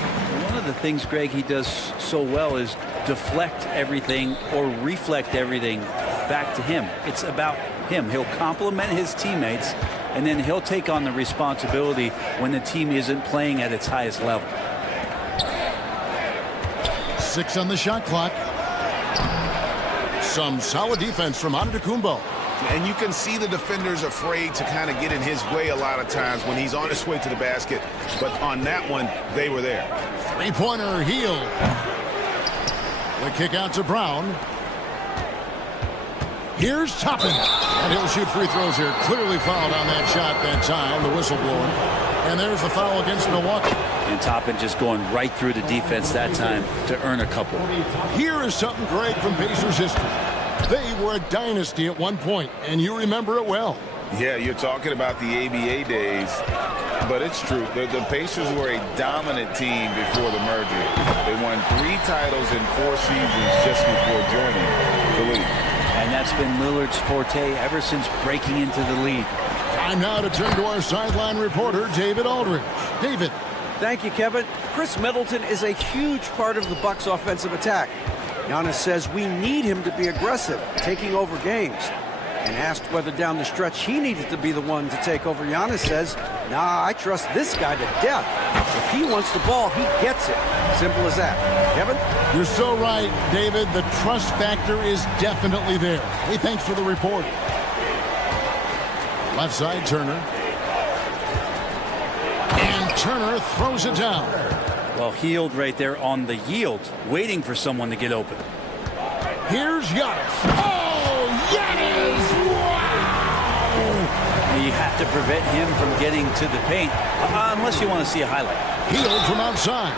One of the things, Greg, he does so well is deflect everything or reflect everything back to him. It's about him. He'll compliment his teammates, and then he'll take on the responsibility when the team isn't playing at its highest level. 6 on the shot clock. Some solid defense from Antetokounmpo. And you can see the defenders afraid to kind of get in his way a lot of times when he's on his way to the basket. But on that one, they were there. Three-pointer, Heel. The kick out to Brown. Here's Toppin. And he'll shoot free throws here. Clearly fouled on that shot that time, the whistle blowing. And there's the foul against Milwaukee. And Toppin just going right through the defense that time to earn a couple. Here is something great from Pacers history. They were a dynasty at one point, and you remember it well. Yeah, you're talking about the ABA days, but it's true. The Pacers were a dominant team before the merger. They won 3 titles in 4 seasons just before joining the league. And that's been Lillard's forte ever since breaking into the league. Time now to turn to our sideline reporter, David Aldridge. David. Thank you, Kevin. Chris Middleton is a huge part of the Bucks' offensive attack. Giannis says we need him to be aggressive, taking over games. And asked whether down the stretch he needed to be the one to take over, Giannis says, nah, I trust this guy to death. If he wants the ball, he gets it. Simple as that. Kevin? You're so right, David. The trust factor is definitely there. Hey, thanks for the report. Left side, Turner. And Turner throws it down. Well, Healed right there on the yield, waiting for someone to get open. Here's Giannis. Oh, Giannis! Wow! You have to prevent him from getting to the paint, unless you want to see a highlight. Healed from outside.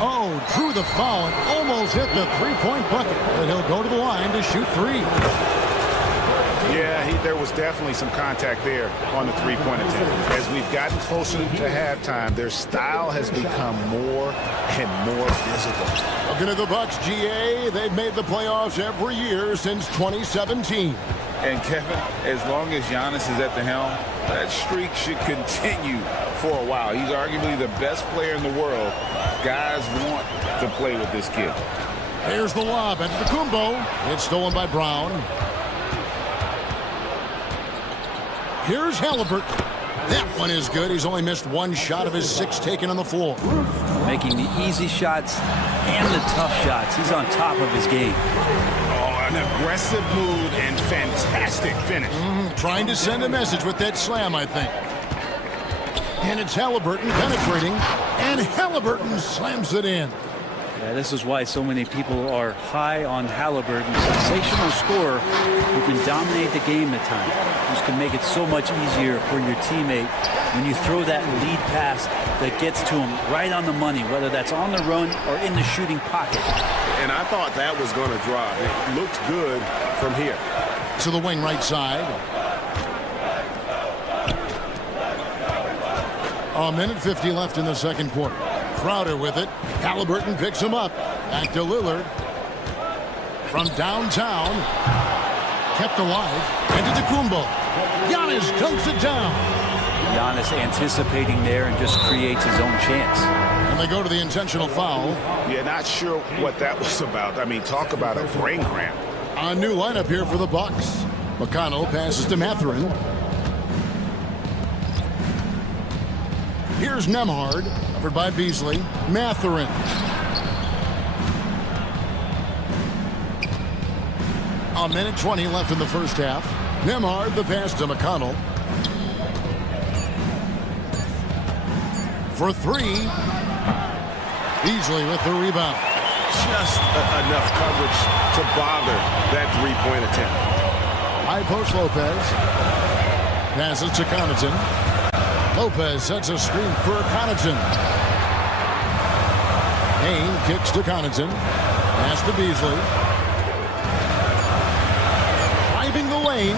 Oh, drew the foul and almost hit the three-point bucket. But he'll go to the line to shoot 3. Yeah, there was definitely some contact there on the three-point attempt. As we've gotten closer to halftime, their style has become more and more physical. Looking at the Bucks, GA, they've made the playoffs every year since 2017. And Kevin, as long as Giannis is at the helm, that streak should continue for a while. He's arguably the best player in the world. Guys want to play with this kid. Here's the lob at Antetokounmpo. It's stolen by Brown. Here's Halliburton. That one is good. He's only missed 1 shot of his 6 taken on the floor. Making the easy shots and the tough shots. He's on top of his game. Oh, an aggressive move and fantastic finish. Trying to send a message with that slam, I think. And it's Halliburton penetrating, and Halliburton slams it in. Yeah, this is why so many people are high on Halliburton. Sensational scorer who can dominate the game at times. Just can make it so much easier for your teammate when you throw that lead pass that gets to him right on the money, whether that's on the run or in the shooting pocket. And I thought that was going to drop. It looked good from here. To the wing right side. A minute 50 left in the second quarter. Crowder with it. Halliburton picks him up. Back to Lillard. From downtown. Kept alive. Into Kumbo. Giannis dunks it down. Giannis anticipating there and just creates his own chance. And they go to the intentional foul. Yeah, not sure what that was about. I mean, talk about a brain cramp. A new lineup here for the Bucks. McConnell passes to Mathurin. Here's Nembhard, covered by Beasley. Mathurin. A minute 20 left in the first half. Nembhard, the pass to McConnell. For three. Beasley with the rebound. Just enough coverage to bother that three-point attempt. High post Lopez. Passes to Connaughton. Lopez sets a screen for Connaughton. Payne kicks to Connaughton. Pass to Beasley. Driving the lane.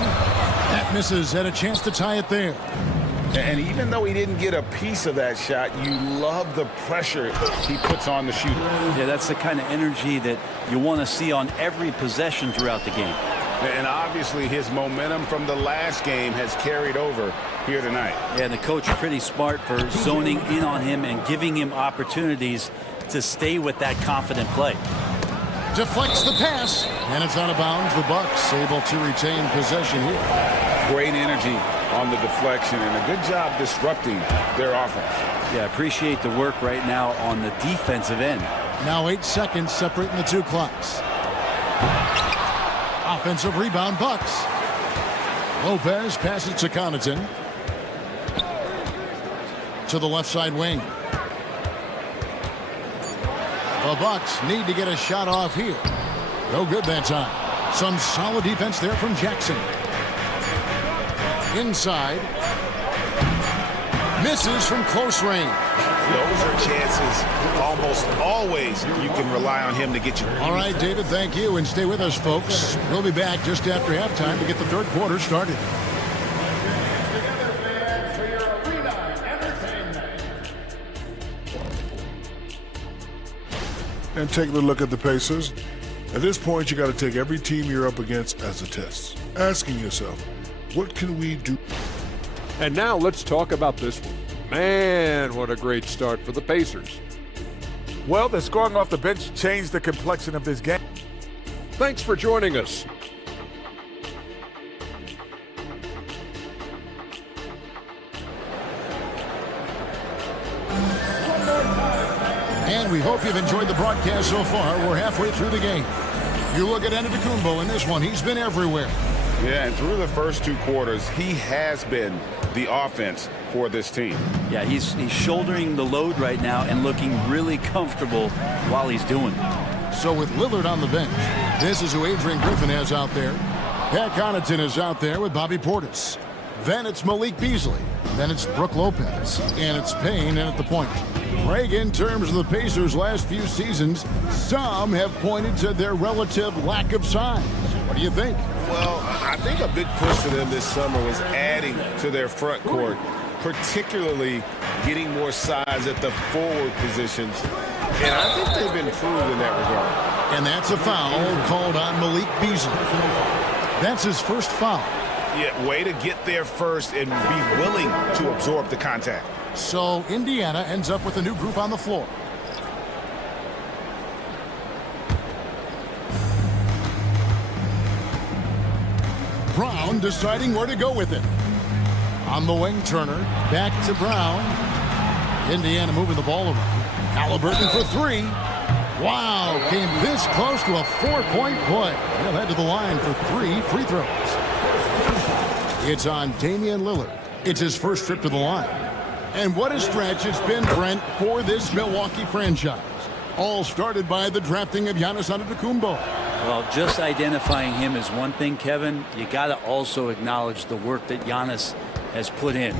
That misses. Had a chance to tie it there. And even though he didn't get a piece of that shot, you love the pressure he puts on the shooter. Yeah, that's the kind of energy that you want to see on every possession throughout the game. And obviously his momentum from the last game has carried over here tonight. Yeah, and the coach pretty smart for zoning in on him and giving him opportunities to stay with that confident play. Deflects the pass, and it's out of bounds. The Bucks able to retain possession here. Great energy on the deflection and a good job disrupting their offense. Yeah, appreciate the work right now on the defensive end. Now 8 seconds separating the two clocks. Offensive rebound, Bucks. Lopez passes to Connaughton. To the left side wing. The Bucks need to get a shot off here. No good that time. Some solid defense there from Jackson. Inside. Misses from close range. Those are chances almost always you can rely on him to get you. All right, David, thank you. And stay with us, folks. We'll be back just after halftime to get the third quarter started. And taking a look at the Pacers. At this point, you got to take every team you're up against as a test. Asking yourself, what can we do? And now let's talk about this one. Man, what a great start for the Pacers. Well, the scoring off the bench changed the complexion of this game. Thanks for joining us. And we hope you've enjoyed the broadcast so far. We're halfway through the game. You look at Antetokounmpo in this one. He's been everywhere. Yeah, and through the first two quarters, he has been the offense for this team. Yeah, he's shouldering the load right now and looking really comfortable while he's doing it. So with Lillard on the bench, this is who Adrian Griffin has out there. Pat Connaughton is out there with Bobby Portis. Then it's Malik Beasley. Then it's Brook Lopez. And it's Payne in at the point. Craig, in terms of the Pacers' last few seasons, some have pointed to their relative lack of size. What do you think? Well, I think a big push for them this summer was adding to their front court, particularly getting more size at the forward positions. And I think they've improved in that regard. And that's a foul called on Malik Beasley. That's his first foul. Yeah, way to get there first and be willing to absorb the contact. So Indiana ends up with a new group on the floor. Brown deciding where to go with it. On the wing, Turner. Back to Brown. Indiana moving the ball around. Halliburton for three. Wow, came this close to a four-point play. He'll head to the line for 3 free throws. It's on Damian Lillard. It's his first trip to the line. And what a stretch it's been, Brent, for this Milwaukee franchise. All started by the drafting of Giannis Antetokounmpo. Well, just identifying him is one thing, Kevin. You got to also acknowledge the work that Giannis has put in.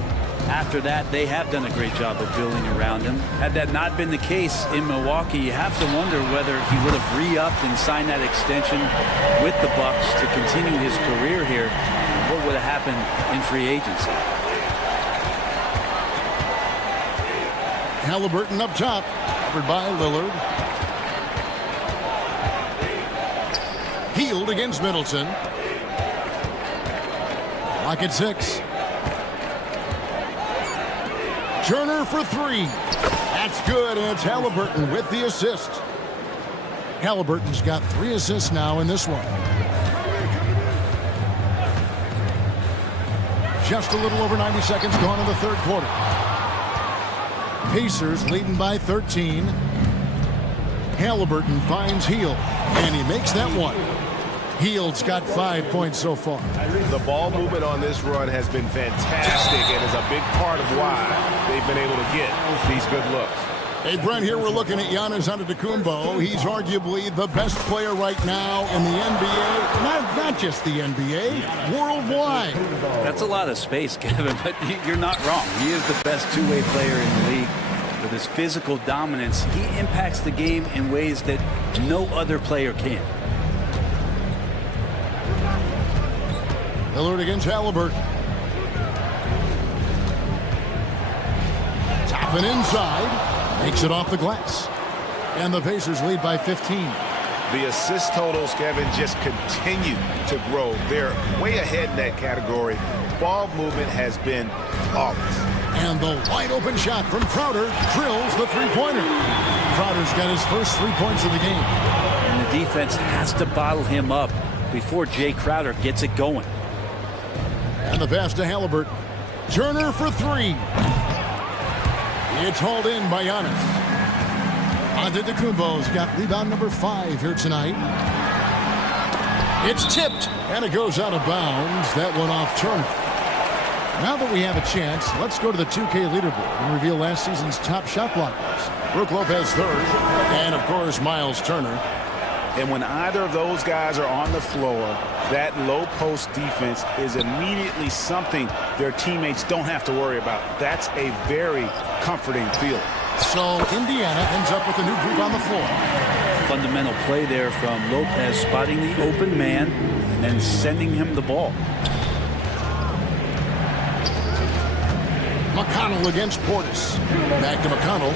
After that, they have done a great job of building around him. Had that not been the case in Milwaukee, you have to wonder whether he would have re-upped and signed that extension with the Bucks to continue his career here. What would have happened in free agency? Halliburton up top, covered by Lillard. Healed against Middleton. Lock at 6. Turner for 3. That's good, and it's Halliburton with the assist. Halliburton's got 3 assists now in this one. Just a little over 90 seconds gone in the third quarter. Pacers leading by 13. Halliburton finds Hield, and he makes that one. Hield's got 5 points so far. The ball movement on this run has been fantastic and is a big part of why they've been able to get these good looks. Hey, Brent, here we're looking at Giannis Antetokounmpo. He's arguably the best player right now in the NBA. Not just the NBA, worldwide. That's a lot of space, Kevin, but you're not wrong. He is the best two-way player in the league. With his physical dominance, he impacts the game in ways that no other player can. Lillard against Halliburton. Top and inside. Makes it off the glass. And the Pacers lead by 15. The assist totals, Kevin, just continue to grow. They're way ahead in that category. Ball movement has been flawless. And the wide open shot from Crowder drills the three-pointer. Crowder's got his first 3 points of the game. And the defense has to bottle him up before Jay Crowder gets it going. And the pass to Halliburton. Turner for 3. It's hauled in by Giannis. Antetokounmpo's got rebound number 5 here tonight. It's tipped, and it goes out of bounds. That one off Turner. Now that we have a chance, let's go to the 2K leaderboard and reveal last season's top shot blockers. Brook Lopez third, and of course, Miles Turner. And when either of those guys are on the floor, that low post defense is immediately something their teammates don't have to worry about. That's a very comforting feeling. So Indiana ends up with a new group on the floor. Fundamental play there from Lopez, spotting the open man and then sending him the ball. McConnell against Portis. Back to McConnell.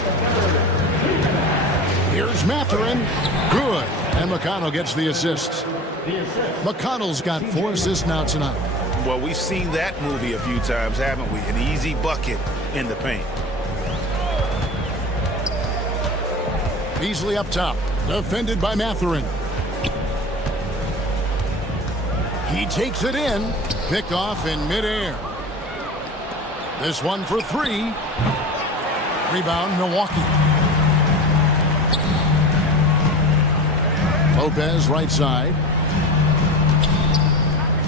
Here's Mathurin. Good. And McConnell gets the assist. McConnell's got 4 assists now tonight. Well, we've seen that movie a few times, haven't we? An easy bucket in the paint. Beasley up top. Defended by Mathurin. He takes it in. Picked off in midair. This one for 3. Rebound, Milwaukee. Lopez right side.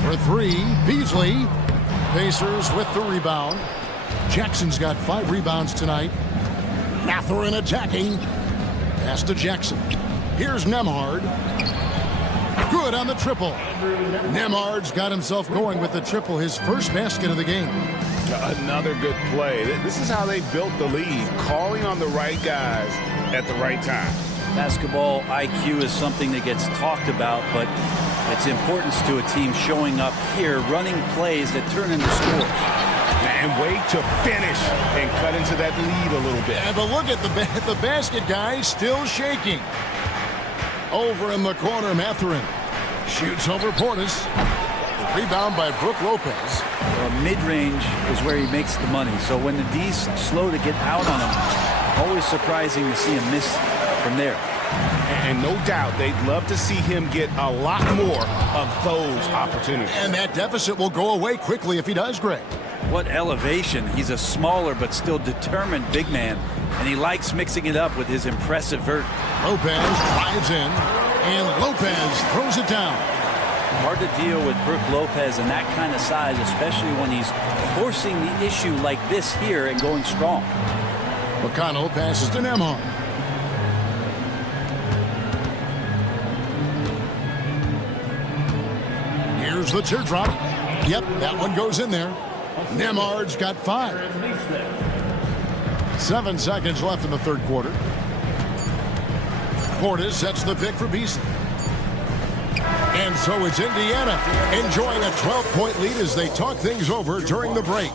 For 3, Beasley. Pacers with the rebound. Jackson's got 5 rebounds tonight. Mathurin attacking. Pass to Jackson. Here's Nembhard. Good on the triple. Nembhard's got himself going with the triple, his first basket of the game. Another good play. This is how they built the lead, calling on the right guys at the right time. Basketball IQ is something that gets talked about, but its importance to a team showing up here, running plays that turn into scores. And wait to finish and cut into that lead a little bit. Yeah, but look at the basket guy still shaking. Over in the corner, Mathurin shoots over Portis. Rebound by Brook Lopez. Well, mid-range is where he makes the money. So when the D's slow to get out on him, always surprising to see him miss from there. And no doubt they'd love to see him get a lot more of those opportunities. And that deficit will go away quickly if he does, Greg. What elevation. He's a smaller but still determined big man, and he likes mixing it up with his impressive vert. Lopez drives in, and Lopez throws it down. Hard to deal with Brook Lopez in that kind of size, especially when he's forcing the issue like this here and going strong. McConnell passes to Nembhard. Here's the teardrop. Yep, that one goes in there. Nemhard's got 5. 7 seconds left in the third quarter. Portis sets the pick for Beasley. And so it's Indiana enjoying a 12-point lead as they talk things over during the break.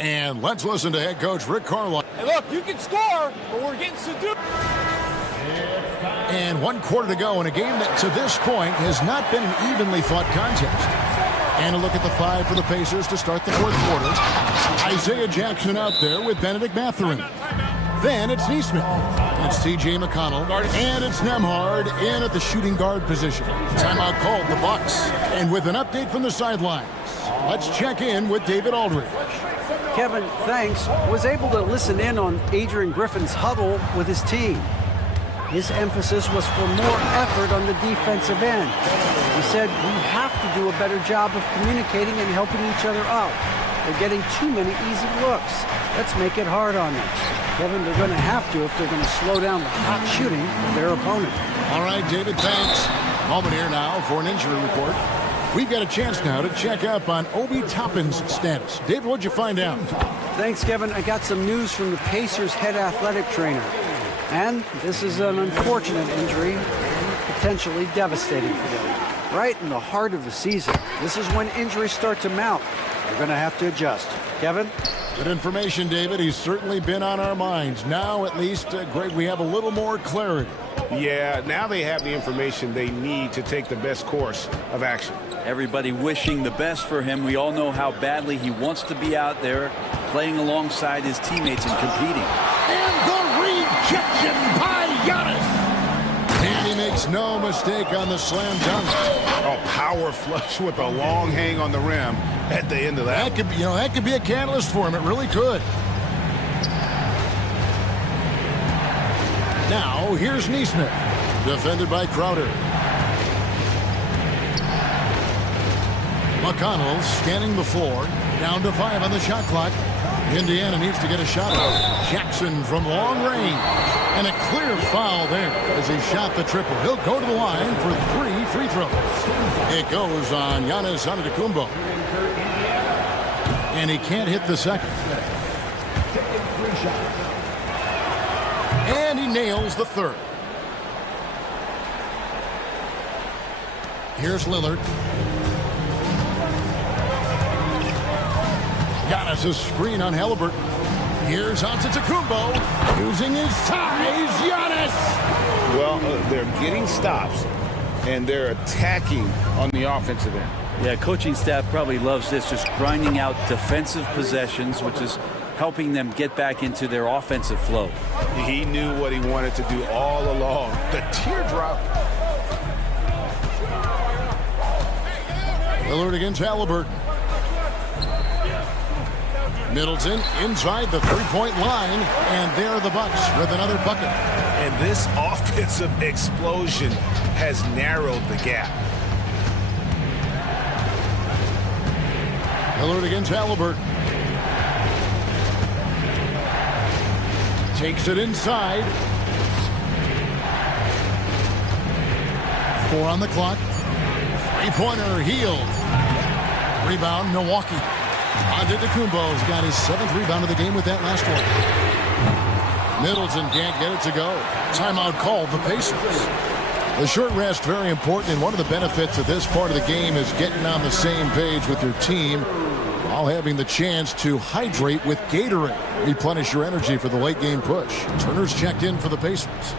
And let's listen to head coach Rick Carlisle. Hey, look, you can score, but we're getting seduced. And 1 quarter to go in a game that to this point has not been an evenly fought contest. And a look at the 5 for the Pacers to start the fourth quarter. Isaiah Jackson out there with Benedict Mathurin. Then it's Neesmith. It's T.J. McConnell. And it's Nemhard in at the shooting guard position. Timeout called, the Bucks. And with an update from the sidelines, let's check in with David Aldridge. Kevin, thanks, was able to listen in on Adrian Griffin's huddle with his team. His emphasis was for more effort on the defensive end. He said, we have to do a better job of communicating and helping each other out. They're getting too many easy looks. Let's make it hard on them. Kevin, they're going to have to if they're going to slow down the hot shooting of their opponent. All right, David, thanks. Moment here now for an injury report. We've got a chance now to check up on Obi Toppin's status. David, what'd you find out? Thanks, Kevin. I got some news from the Pacers' head athletic trainer. And this is an unfortunate injury, potentially devastating for them. Right in the heart of the season. This is when injuries start to mount. They're going to have to adjust. Kevin? Good information, David. He's certainly been on our minds. Now, at least, Greg, we have a little more clarity. Yeah, now they have the information they need to take the best course of action. Everybody wishing the best for him. We all know how badly he wants to be out there playing alongside his teammates and competing. And the rejection by Giannis. And he makes no mistake on the slam dunk. A power flush with a long hang on the rim at the end of that. That could be a catalyst for him. It really could. Now, here's Neesmith, defended by Crowder. McConnell scanning the floor, down to 5 on the shot clock. Indiana needs to get a shot off. Jackson from long range. And a clear foul there as he shot the triple. He'll go to the line for 3 free throws. It goes on Giannis Antetokounmpo. And he can't hit the second. And he nails the third. Here's Lillard. Giannis' screen on Halliburton. Here's Antetokounmpo using his size. Giannis! Well, they're getting stops, and they're attacking on the offensive end. Yeah, coaching staff probably loves this, just grinding out defensive possessions, which is helping them get back into their offensive flow. He knew what he wanted to do all along. The teardrop. Lillard against Halliburton. Middleton inside the three-point line, and there are the Bucks with another bucket. And this offensive explosion has narrowed the gap. Lillard against Halliburton. Takes it inside. 4 on the clock. Three-pointer healed. Rebound, Milwaukee. Antetokounmpo's got his 7th rebound of the game with that last one. Middleton can't get it to go. Timeout called, the Pacers. The short rest, very important, and one of the benefits of this part of the game is getting on the same page with your team while having the chance to hydrate with Gatorade. Replenish your energy for the late game push. Turner's checked in for the Pacers.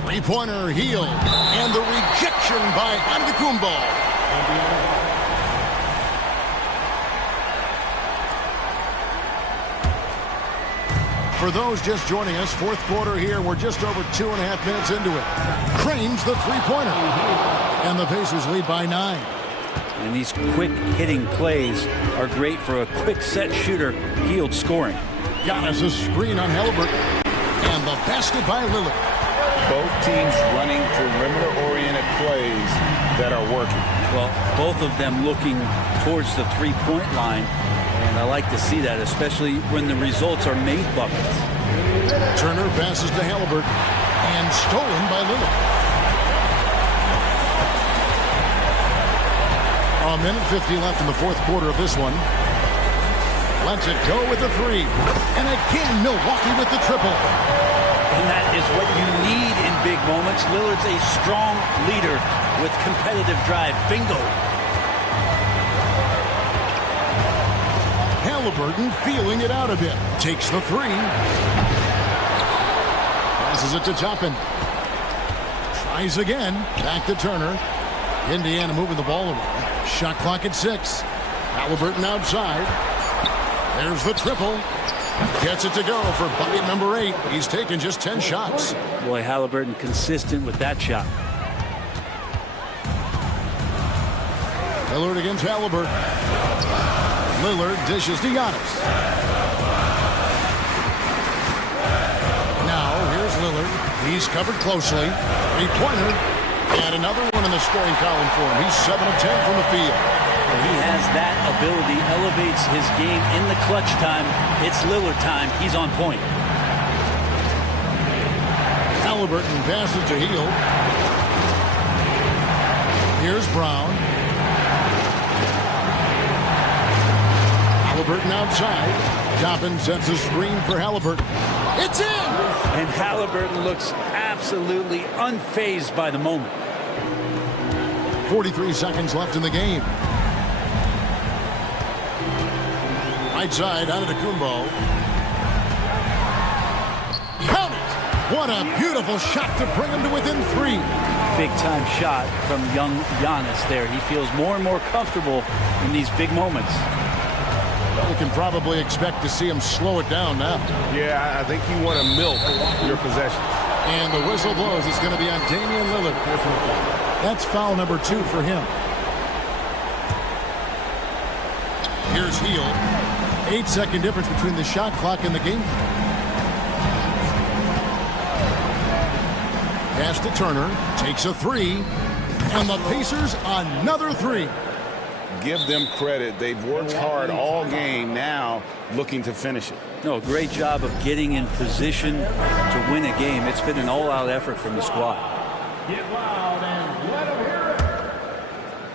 Three-pointer healed, and the rejection by Antetokounmpo. For those just joining us, fourth quarter here, we're just over 2.5 minutes into it. Cranes the three-pointer, and the Pacers lead by 9. And these quick hitting plays are great for a quick set shooter, healed scoring. Giannis' screen on Halliburton, and the basket by Lillard. Both teams running perimeter-oriented plays that are working. Well, both of them looking towards the three-point line. And I like to see that, especially when the results are made buckets. Turner passes to Halliburton, and stolen by Lillard. A minute 50 left in the fourth quarter of this one. Lets it go with the three. And again, Milwaukee with the triple. And that is what you need in big moments. Lillard's a strong leader with competitive drive. Bingo. Halliburton feeling it out a bit. Takes the three. Passes it to Toppin. Tries again. Back to Turner. Indiana moving the ball around. Shot clock at 6. Halliburton outside. There's the triple. Gets it to go for bucket number 8. He's taken just 10 shots. Boy, Halliburton consistent with that shot. Lillard against Halliburton. Lillard dishes to Giannis. Now, here's Lillard. He's covered closely. Three-pointer. And another one in the scoring column for him. He's 7 of 10 from the field. He has that ability, elevates his game in the clutch time. It's Lillard time. He's on point. Halliburton passes to Hield. Here's Brown. Halliburton outside. Toppin sets a screen for Halliburton. It's in! And Halliburton looks absolutely unfazed by the moment. 43 seconds left in the game. Right side, out of the Kumbo. Count it! What a beautiful shot to bring him to within 3. Big time shot from young Giannis there. He feels more and more comfortable in these big moments. We can probably expect to see him slow it down now. Yeah, I think you want to milk your possessions. And the whistle blows. It's going to be on Damian Lillard. That's foul number 2 for him. Here's Hield. 8-second difference between the shot clock and the game. Pass to Turner. Takes a 3. And the Pacers another 3. Give them credit. They've worked hard all game, now looking to finish it. No, great job of getting in position to win a game. It's been an all-out effort from the squad. Get loud and let them hear it.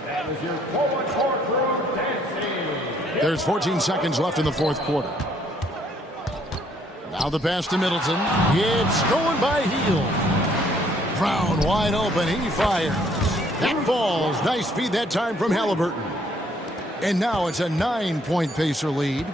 That was your forward courtroom dancing. There's 14 seconds left in the fourth quarter. Now the pass to Middleton. It's going by Hield. Brown wide open. He fires. That falls. Nice feed that time from Halliburton. And now it's a 9-point Pacer lead.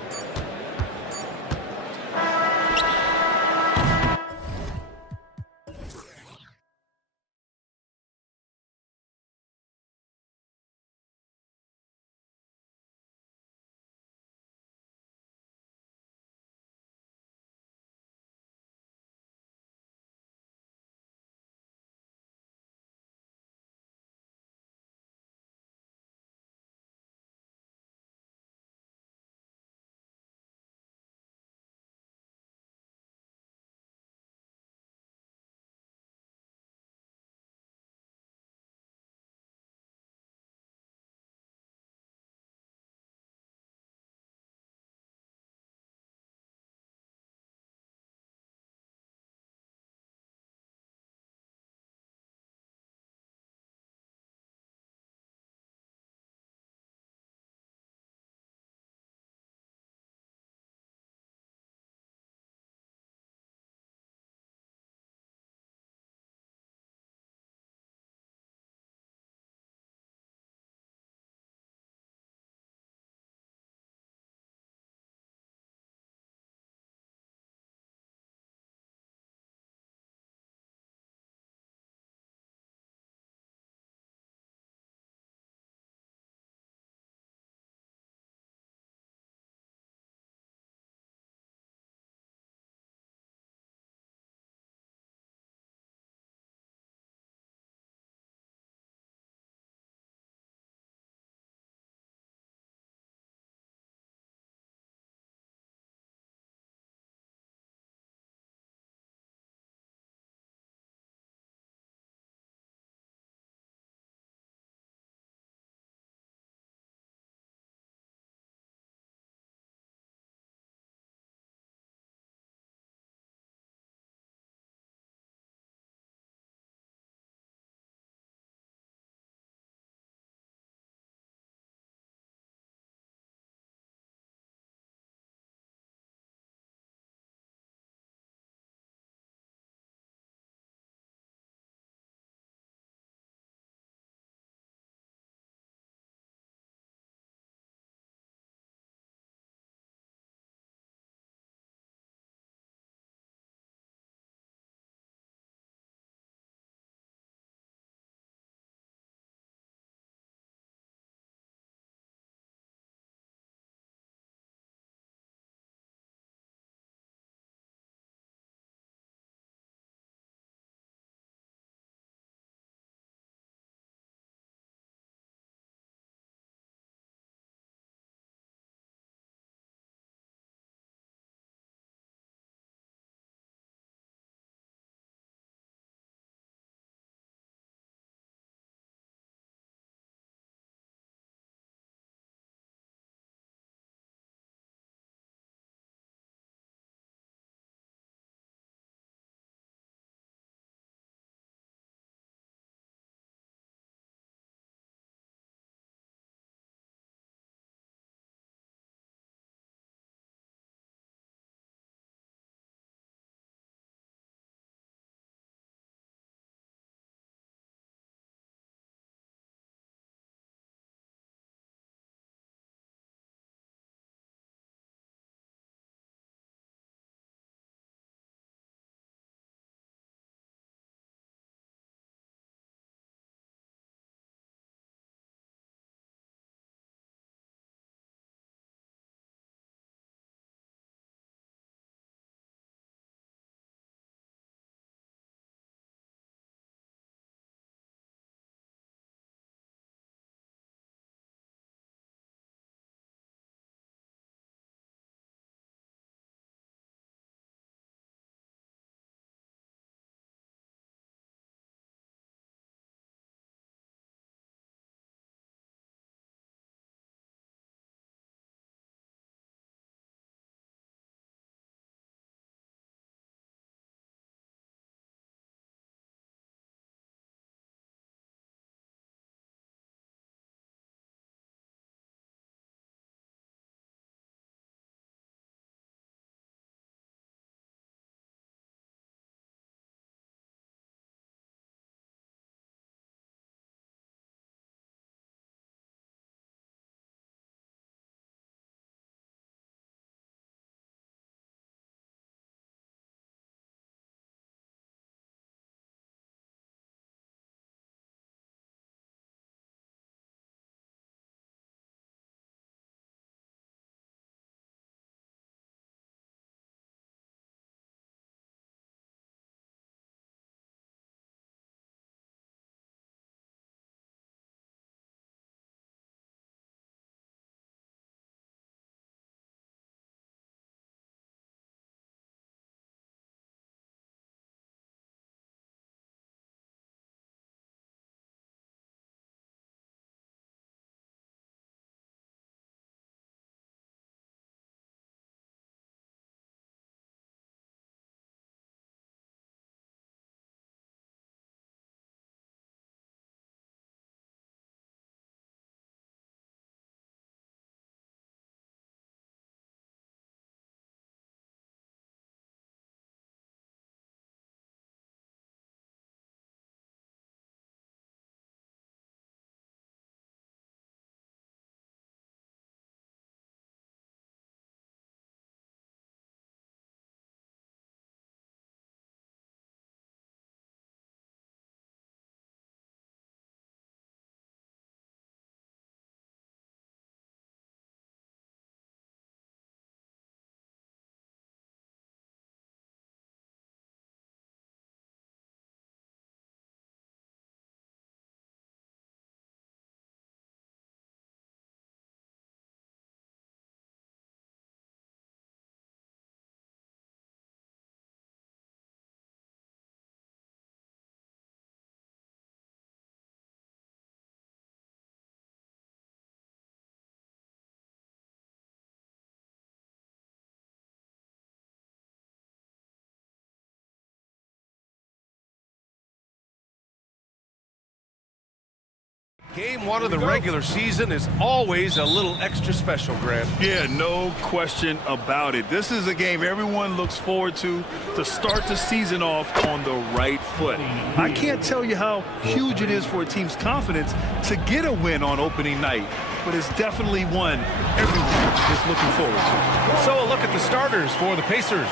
Game one of the regular season is always a little extra special, Grant. Yeah, no question about it. This is a game everyone looks forward to start the season off on the right foot. I can't tell you how huge it is for a team's confidence to get a win on opening night, but it's definitely one everyone is looking forward to. So a look at the starters for the Pacers.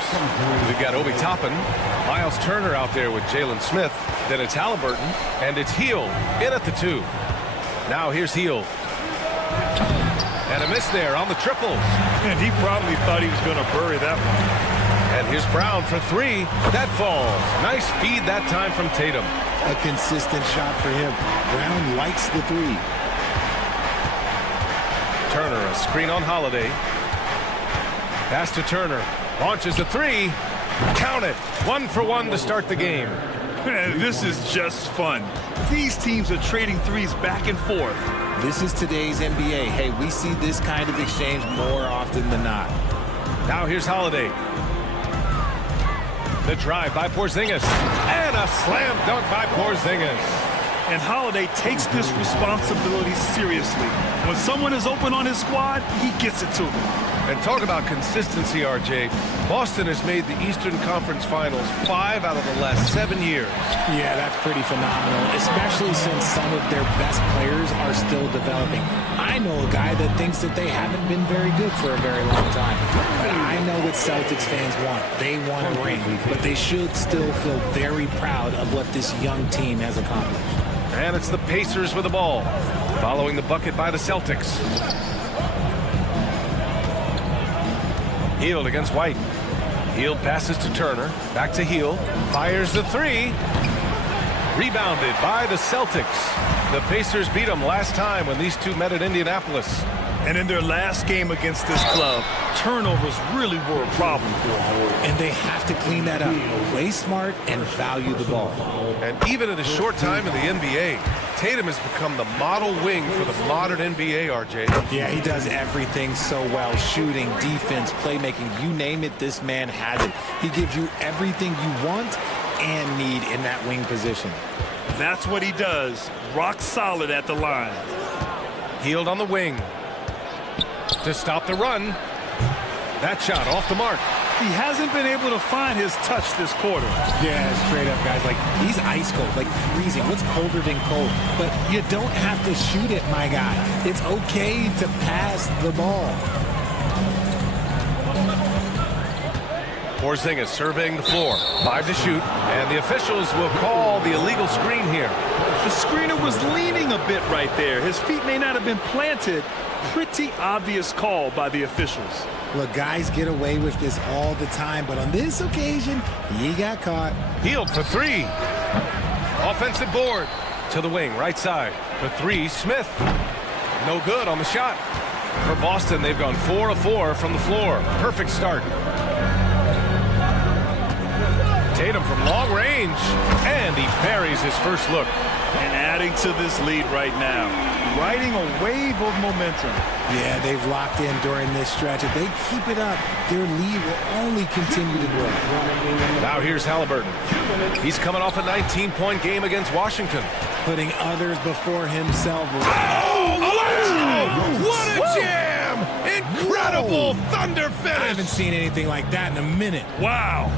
We've got Obi Toppin, Miles Turner out there with Jalen Smith, then it's Halliburton, and it's Heel in at the 2. Now here's Heel. And a miss there on the triple. And he probably thought he was going to bury that one. And here's Brown for 3. That falls. Nice feed that time from Tatum. A consistent shot for him. Brown likes the 3. Turner, a screen on Holiday. Pass to Turner. Launches a 3. Count it. 1 for 1 to start the game. Man, this is just fun. These teams are trading threes back and forth. This is today's NBA. Hey, we see this kind of exchange more often than not. Now here's Holiday. The drive by Porzingis. And a slam dunk by Porzingis. And Holiday takes this responsibility seriously. When someone is open on his squad, he gets it to them. And talk about consistency, RJ. Boston has made the Eastern Conference Finals 5 out of the last 7 years. Yeah, that's pretty phenomenal, especially since some of their best players are still developing. I know a guy that thinks that they haven't been very good for a very long time. But I know what Celtics fans want. They want a ring, but they should still feel very proud of what this young team has accomplished. And it's the Pacers with the ball, following the bucket by the Celtics. Hield against White. Hield passes to Turner. Back to Hield. Fires the 3. Rebounded by the Celtics. The Pacers beat them last time when these two met at Indianapolis. And in their last game against this club, turnovers really were a problem for them. And they have to clean that up. Play smart and value the ball. And even in a short time in the NBA, Tatum has become the model wing for the modern NBA, RJ. Yeah, he does everything so well. Shooting, defense, playmaking, you name it, this man has it. He gives you everything you want and need in that wing position. That's what he does. Rock solid at the line. Hield on the wing. To stop the run. That shot off the mark. He hasn't been able to find his touch this quarter. Yeah, straight up, guys. Like, he's ice cold, like freezing. What's colder than cold? But you don't have to shoot it, my guy. It's okay to pass the ball. Porzingis surveying the floor. 5 to shoot. And the officials will call the illegal screen here. The screener was leaning a bit right there. His feet may not have been planted. Pretty obvious call by the officials. Look, guys get away with this all the time, but on this occasion, he got caught. Hield for 3. Offensive board. To the wing, right side. For 3, Smith. No good on the shot. For Boston, they've gone 4 of 4 from the floor. Perfect start. Tatum from long range. And he buries his first look. And adding to this lead right now. Riding a wave of momentum. Yeah, they've locked in during this stretch. If they keep it up, their lead will only continue to grow. Now here's Halliburton. He's coming off a 19-point game against Washington. Putting others before himself. Oh, wow! What a jam! Incredible thunder finish! I haven't seen anything like that in a minute. Wow!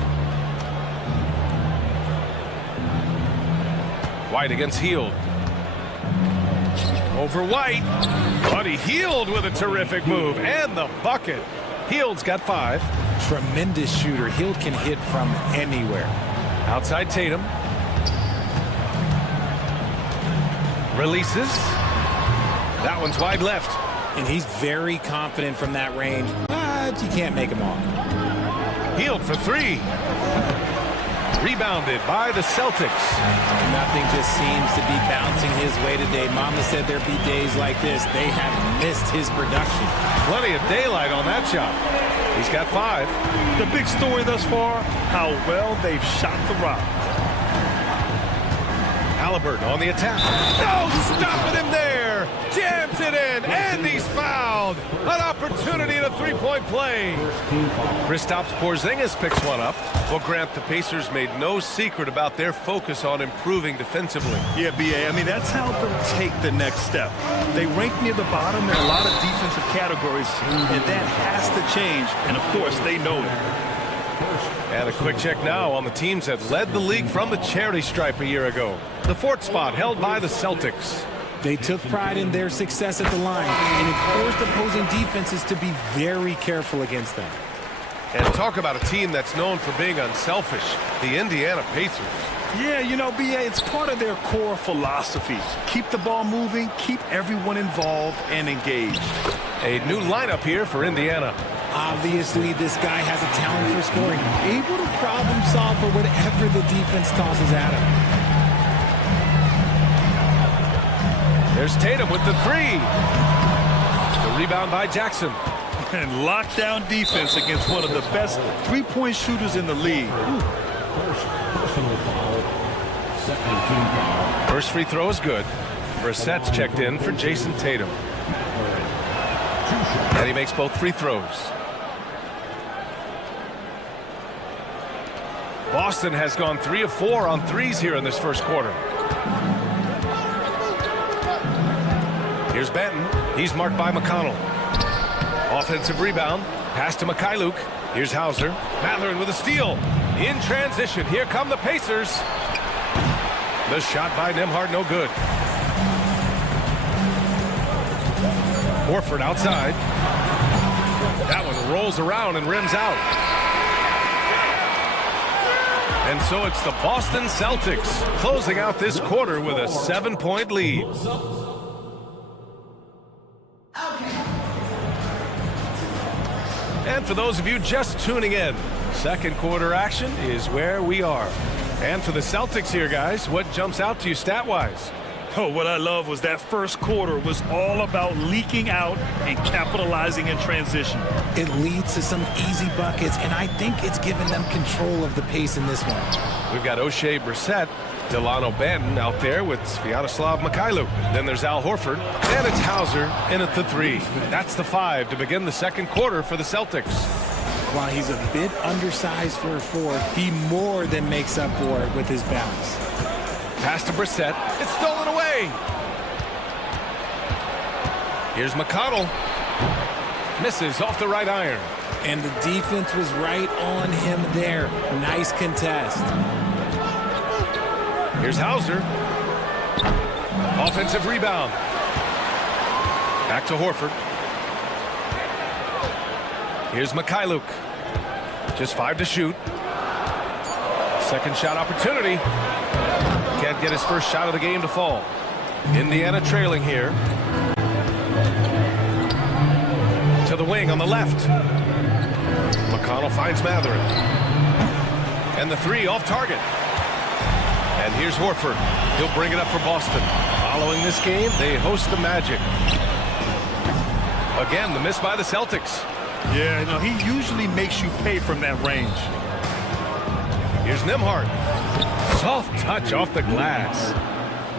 White against Hield. Over White. But he Hield with a terrific move. And the bucket. Hield's got 5. Tremendous shooter. Hield can hit from anywhere. Outside Tatum. Releases. That one's wide left. And he's very confident from that range. But you can't make him all. Hield for 3. Rebounded by the Celtics. Nothing just seems to be bouncing his way today. Mama said there'd be days like this. They have missed his production. Plenty of daylight on that shot. He's got 5. The big story thus far, how well they've shot the rock. Halliburton on the attack. No, stopping him there. Jams it in, and he's fouled. An opportunity at a three-point play. Kristaps Porzingis picks one up. Well, Grant, the Pacers made no secret about their focus on improving defensively. Yeah, B.A., I mean, that's how they'll take the next step. They rank near the bottom in a lot of defensive categories, and that has to change, and of course, they know it. And a quick check now on the teams that led the league from the charity stripe a year ago. The fourth spot held by the Celtics. They took pride in their success at the line, and it forced opposing defenses to be very careful against them. And talk about a team that's known for being unselfish, the Indiana Pacers. Yeah, you know, B.A., it's part of their core philosophy. Keep the ball moving, keep everyone involved and engaged. A new lineup here for Indiana. Obviously, this guy has a talent for scoring, able to problem solve for whatever the defense tosses at him. There's Tatum with the three. The rebound by Jackson. And lockdown defense against one of the best three-point shooters in the league. First free throw is good. Brissett's checked in for Jason Tatum. And he makes both free throws. Boston has gone 3 of 4 on threes here in this first quarter. Here's Benton. He's marked by McConnell. Offensive rebound. Pass to Mikhailuk. Here's Hauser. Mathurin with a steal. In transition. Here come the Pacers. The shot by Nembhard, no good. Horford outside. That one rolls around and rims out. And so it's the Boston Celtics closing out this quarter with a 7-point lead. And for those of you just tuning in, second quarter action is where we are. And for the Celtics here, guys, what jumps out to you stat-wise? Oh, what I love was that first quarter was all about leaking out and capitalizing in transition. It leads to some easy buckets, and I think it's given them control of the pace in this one. We've got O'Shea Brissett, Delano Banton out there with Sviatoslav Mikhailuk. Then there's Al Horford, and it's Hauser in at the three. That's the 5 to begin the second quarter for the Celtics. While he's a bit undersized for a 4, he more than makes up for it with his bounce. Pass to Brissett. It's stolen away. Here's McConnell. Misses off the right iron. And the defense was right on him there. Nice contest. Here's Hauser. Offensive rebound. Back to Horford. Here's Mikhailuk. Just 5 to shoot. Second shot opportunity. Can't get his first shot of the game to fall. Indiana trailing here. To the wing on the left. McConnell finds Mathurin. And the 3 off target. And here's Horford. He'll bring it up for Boston. Following this game, they host the Magic. Again, the miss by the Celtics. Yeah, you know, he usually makes you pay from that range. Here's Nembhard. Soft touch off the glass.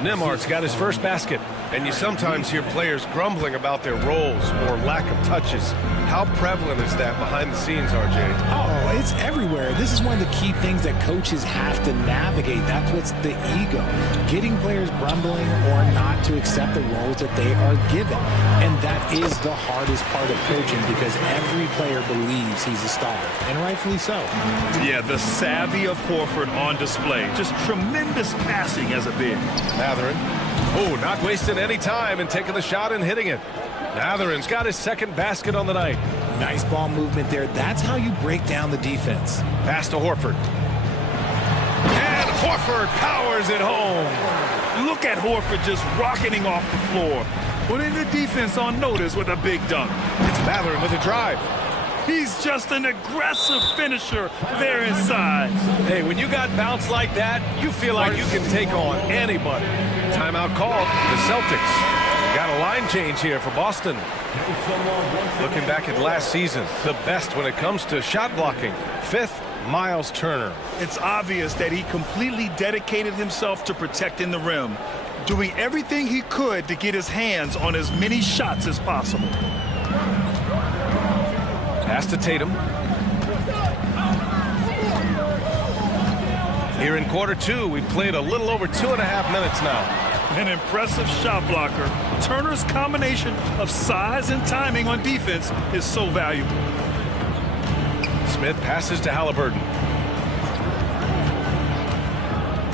Nembhard's got his first basket. And you sometimes hear players grumbling about their roles or lack of touches. How prevalent is that behind the scenes, RJ? Oh, it's everywhere. This is one of the key things that coaches have to navigate. That's what's the ego. Getting players grumbling or not to accept the roles that they are given. And that is the hardest part of coaching because every player believes he's a star. And rightfully so. Yeah, the savvy of Horford on display. Just tremendous passing as a big. Mathurin. Oh, not wasting any time and taking the shot and hitting it. Mathurin's got his second basket on the night. Nice ball movement there. That's how you break down the defense. Pass to Horford. And Horford powers it home. Look at Horford just rocketing off the floor. Putting the defense on notice with a big dunk. It's Mathurin with a drive. He's just an aggressive finisher there inside. Hey, when you got bounce like that, you feel like you can take on anybody. Timeout called. The Celtics got a line change here for Boston. Looking back at last season, the best when it comes to shot blocking. 5th, Miles Turner. It's obvious that he completely dedicated himself to protecting the rim, doing everything he could to get his hands on as many shots as possible. Pass to Tatum. Here in quarter two, we played a little over 2.5 minutes now. An impressive shot blocker. Turner's combination of size and timing on defense is so valuable. Smith passes to Halliburton.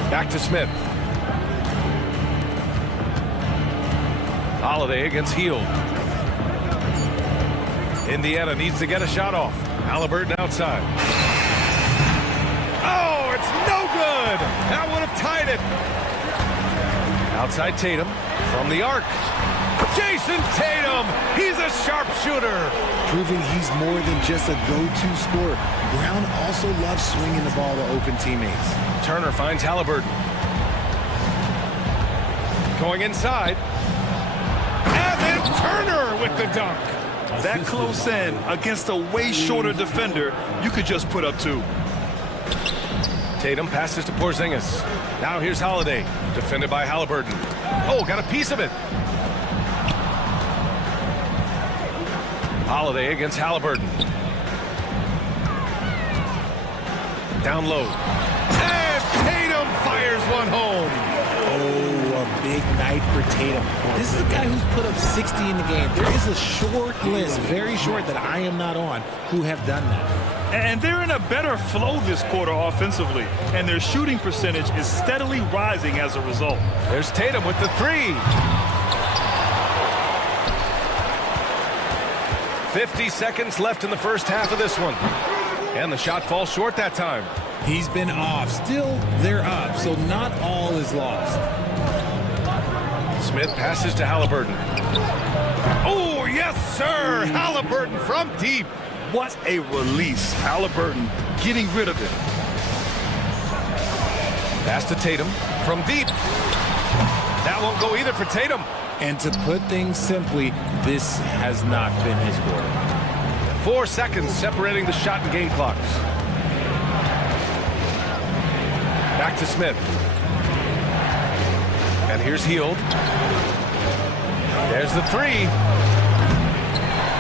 Back to Smith. Holiday against Hield. Indiana needs to get a shot off. Halliburton outside. Oh, it's no good! That would have tied it. Outside Tatum from the arc. Jason Tatum! He's a sharpshooter! Proving he's more than just a go-to scorer. Brown also loves swinging the ball to open teammates. Turner finds Halliburton. Going inside. And then Turner with the dunk. That close in against a way shorter defender, you could just put up two. Tatum passes to Porzingis. Now here's Holiday, defended by Halliburton. Oh, got a piece of it. Holiday against Halliburton. Down low. And Tatum fires one home. Oh, a big night for Tatum. This is a guy who's put up 60 in the game. There is a short list, very short, that I am not on, who have done that. And they're in a better flow this quarter offensively, and their shooting percentage is steadily rising as a result. There's Tatum with the three. 50 seconds left in the first half of this one. And the shot falls short that time. He's been off. Still, they're up, so not all is lost. Smith passes to Halliburton. Oh, yes, sir! Halliburton from deep. What a release. Halliburton getting rid of it. Pass to Tatum from deep. That won't go either for Tatum. And to put things simply, this has not been his quarter. 4 seconds separating the shot and game clocks. Back to Smith. And here's Hield. There's the three.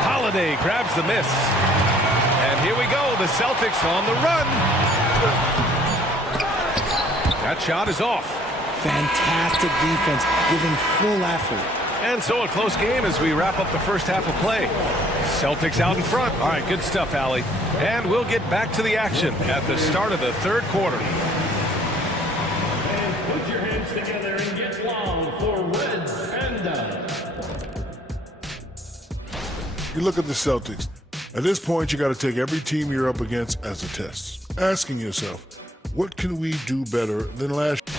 Holiday grabs the miss. And here we go, the Celtics on the run. That shot is off. Fantastic defense, giving full effort. And so a close game as we wrap up the first half of play. Celtics out in front. All right, good stuff, Allie. And we'll get back to the action at the start of the third quarter. And put your hands together and get loud for Red Panda. You look at the Celtics. At this point, you got to take every team you're up against as a test. Asking yourself, what can we do better than last year?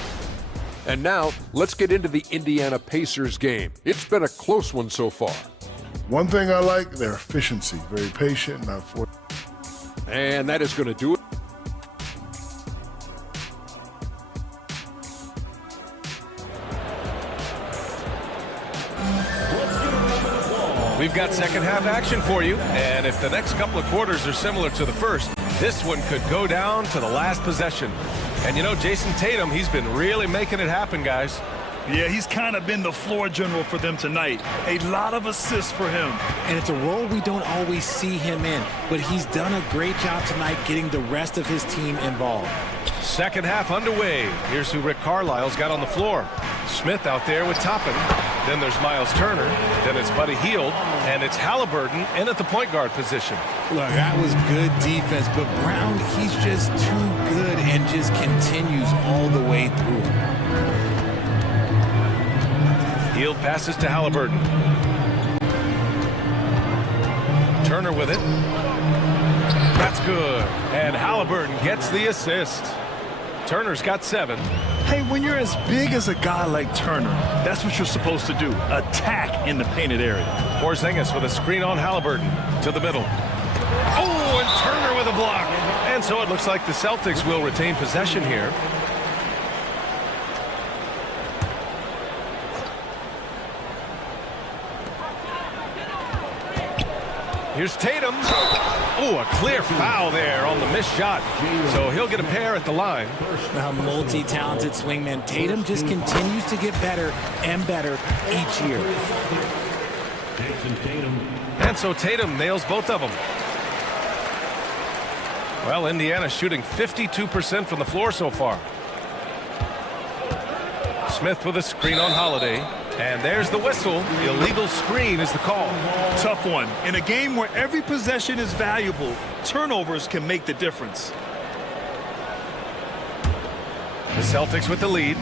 And now, let's get into the Indiana Pacers game. It's been a close one so far. One thing I like, their efficiency. Very patient, not for. And that is going to do it. We've got second half action for you, and if the next couple of quarters are similar to the first, this one could go down to the last possession. And you know, Jason Tatum, he's been really making it happen, guys. Yeah, he's kind of been the floor general for them tonight. A lot of assists for him. And it's a role we don't always see him in, but he's done a great job tonight getting the rest of his team involved. Second half underway. Here's who Rick Carlisle's got on the floor. Smith out there with Toppin. Then there's Miles Turner. Then it's Buddy Hield. And it's Halliburton in at the point guard position. Look, that was good defense, but Brown, he's just too good and just continues all the way through. Hield passes to Halliburton. Turner with it. That's good. And Halliburton gets the assist. Turner's got 7. Hey, when you're as big as a guy like Turner, that's what you're supposed to do. Attack in the painted area. Porzingis with a screen on Halliburton to the middle. Oh, and Turner with a block. And so it looks like the Celtics will retain possession here. Here's Tatum. Oh, a clear foul there on the missed shot. So he'll get a pair at the line. A multi-talented swingman. Tatum just continues to get better and better each year. And so Tatum nails both of them. Well, Indiana shooting 52% from the floor so far. Smith with a screen on Holiday. And there's the whistle. Illegal screen is the call. Tough one. In a game where every possession is valuable, turnovers can make the difference. The Celtics with the lead.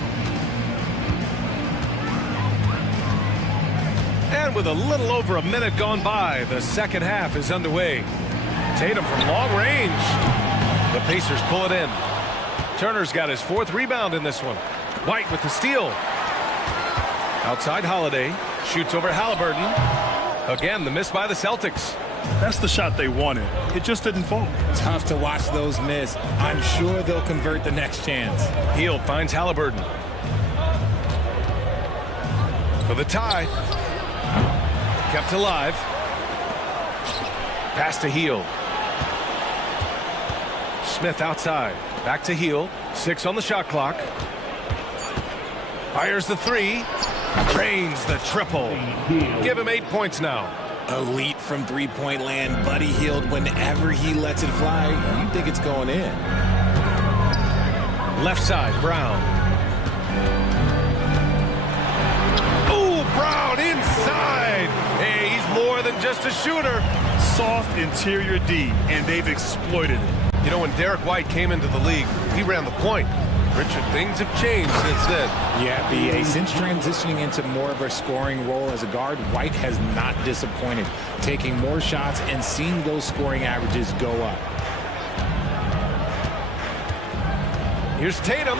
And with a little over a minute gone by, the second half is underway. Tatum from long range. The Pacers pull it in. Turner's got his 4th rebound in this one. White with the steal. Outside Holiday. Shoots over Halliburton. Again, the miss by the Celtics. That's the shot they wanted. It just didn't fall. Tough to watch those miss. I'm sure they'll convert the next chance. Hield finds Halliburton. For the tie. Kept alive. Pass to Hield. Smith outside. Back to Hield. 6 on the shot clock. Fires the 3. Drains the triple. Give him 8 points now. Elite from three-point land. Buddy Hield, whenever he lets it fly, you think it's going in. Left side, Brown. Oh, Brown inside. Hey, he's more than just a shooter. Soft interior D, and they've exploited it. You know, when Derek White came into the league, he ran the point. Richard, things have changed since then. Yeah, B.A. Since transitioning into more of a scoring role as a guard, White has not disappointed, taking more shots and seeing those scoring averages go up. Here's Tatum.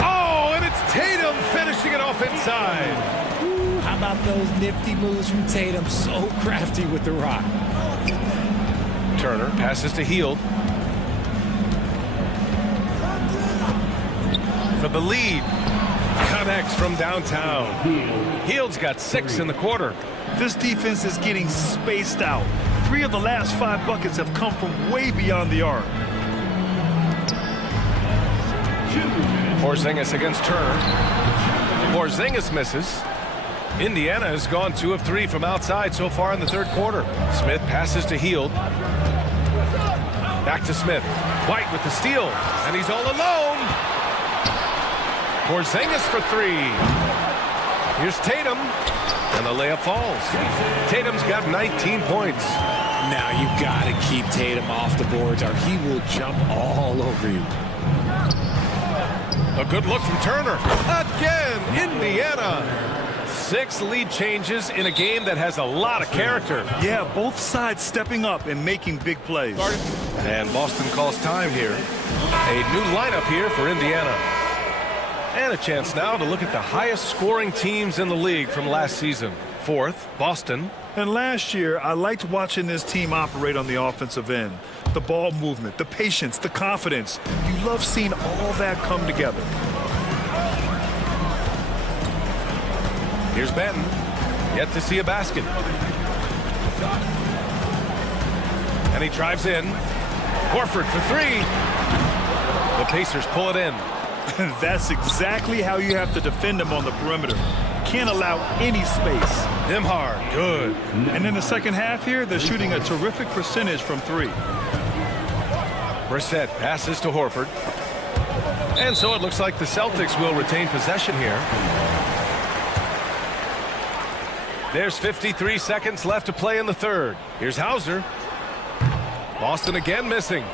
Oh, and it's Tatum finishing it off inside. Ooh, how about those nifty moves from Tatum? So crafty with the rock. Turner passes to Hield. For the lead. Connects from downtown. Hield's got 6 in the quarter. This defense is getting spaced out. 3 of the last 5 buckets have come from way beyond the arc. Porzingis against Turner. Porzingis misses. Indiana has gone 2 of 3 from outside so far in the 3rd quarter. Smith passes to Hield. Back to Smith. White with the steal. And he's all alone. Porzingis for 3. Here's Tatum. And the layup falls. Tatum's got 19 points. Now you got to keep Tatum off the boards or he will jump all over you. A good look from Turner. Again, Indiana. 6 lead changes in a game that has a lot of character. Yeah, both sides stepping up and making big plays. And Boston calls time here. A new lineup here for Indiana. And a chance now to look at the highest scoring teams in the league from last season. 4th, Boston. And last year, I liked watching this team operate on the offensive end. The ball movement, the patience, the confidence. You love seeing all that come together. Here's Benton. Yet to see a basket. And he drives in. Horford for 3. The Pacers pull it in. That's exactly how you have to defend them on the perimeter. Can't allow any space. Nembhard, good. And in the second half here, they're shooting a terrific percentage from 3. Brissett passes to Horford. And so it looks like the Celtics will retain possession here. There's 53 seconds left to play in the 3rd. Here's Hauser. Boston again missing.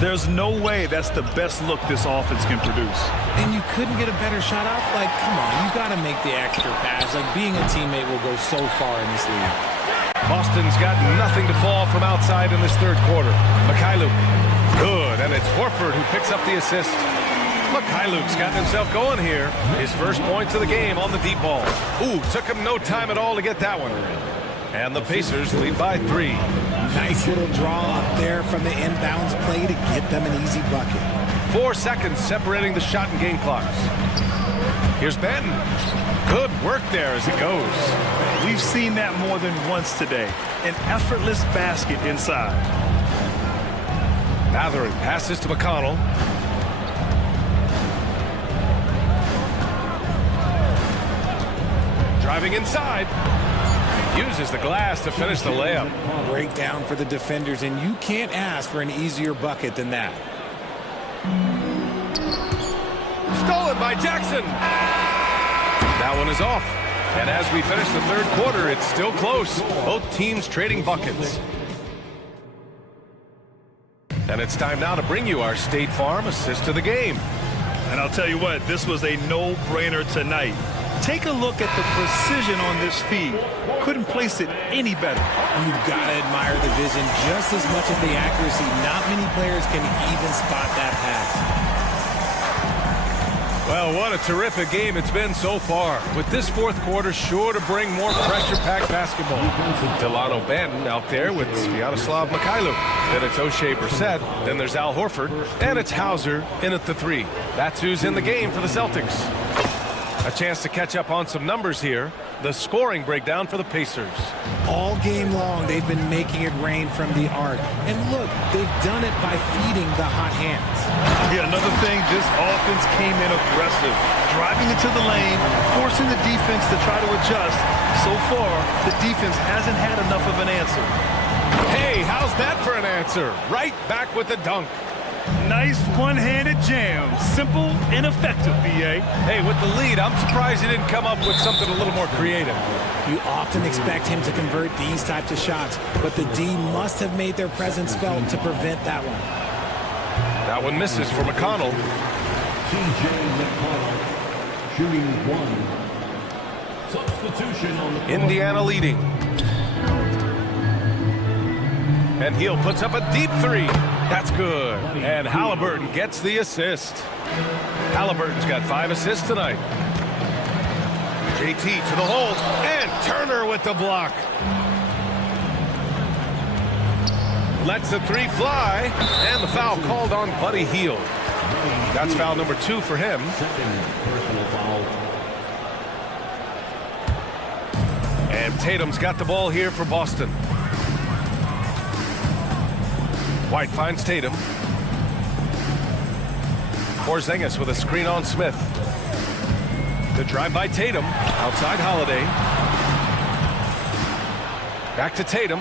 There's no way that's the best look this offense can produce. And you couldn't get a better shot off? Like, come on, you got to make the extra pass. Like, being a teammate will go so far in this league. Boston's got nothing to fall from outside in this 3rd quarter. Mikhailuk, good, and it's Horford who picks up the assist. Mikhailuk's got himself going here. His first points of the game on the deep ball. Ooh, took him no time at all to get that one. And the Pacers lead by 3. Nice little draw up there from the inbounds play to get them an easy bucket. 4 seconds separating the shot and game clocks. Here's Benton. Good work there as it goes. We've seen that more than once today. An effortless basket inside. Mathurin passes to McConnell. Driving inside. Uses the glass to finish the layup. Breakdown for the defenders, and you can't ask for an easier bucket than that. Stolen by Jackson. That one is off. And as we finish the third quarter, it's still close. Both teams trading buckets. And it's time now to bring you our State Farm assist of the game. And I'll tell you what, this was a no-brainer tonight. Take a look at the precision on this feed. Couldn't place it any better. You've got to admire the vision just as much as the accuracy. Not many players can even spot that pass. Well, what a terrific game it's been so far. With this fourth quarter sure to bring more pressure-packed basketball. Delano Banton out there with Sviatoslav Mikhailu. Then it's O'Shea Brissett. Then there's Al Horford. And it's Hauser in at the three. That's who's in the game for the Celtics. A chance to catch up on some numbers here. The scoring breakdown for the Pacers. All game long, they've been making it rain from the arc. And look, they've done it by feeding the hot hands. Yeah, another thing, this offense came in aggressive. Driving into the lane, forcing the defense to try to adjust. So far, the defense hasn't had enough of an answer. Hey, how's that for an answer? Right back with the dunk. Nice one-handed jam. Simple and effective, B.A. Hey, with the lead, I'm surprised he didn't come up with something a little more creative. You often expect him to convert these types of shots, but the D must have made their presence felt to prevent that one. That one misses for McConnell. T.J. McConnell, shooting one. Substitution on the Indiana leading. And Heel puts up a deep three. That's good. And Halliburton gets the assist. Halliburton's got 5 assists tonight. JT to the hole. And Turner with the block. Lets the three fly. And the foul called on Buddy Hield. That's foul number 2 for him. And Tatum's got the ball here for Boston. White finds Tatum. Porzingis with a screen on Smith. The drive by Tatum. Outside Holiday. Back to Tatum.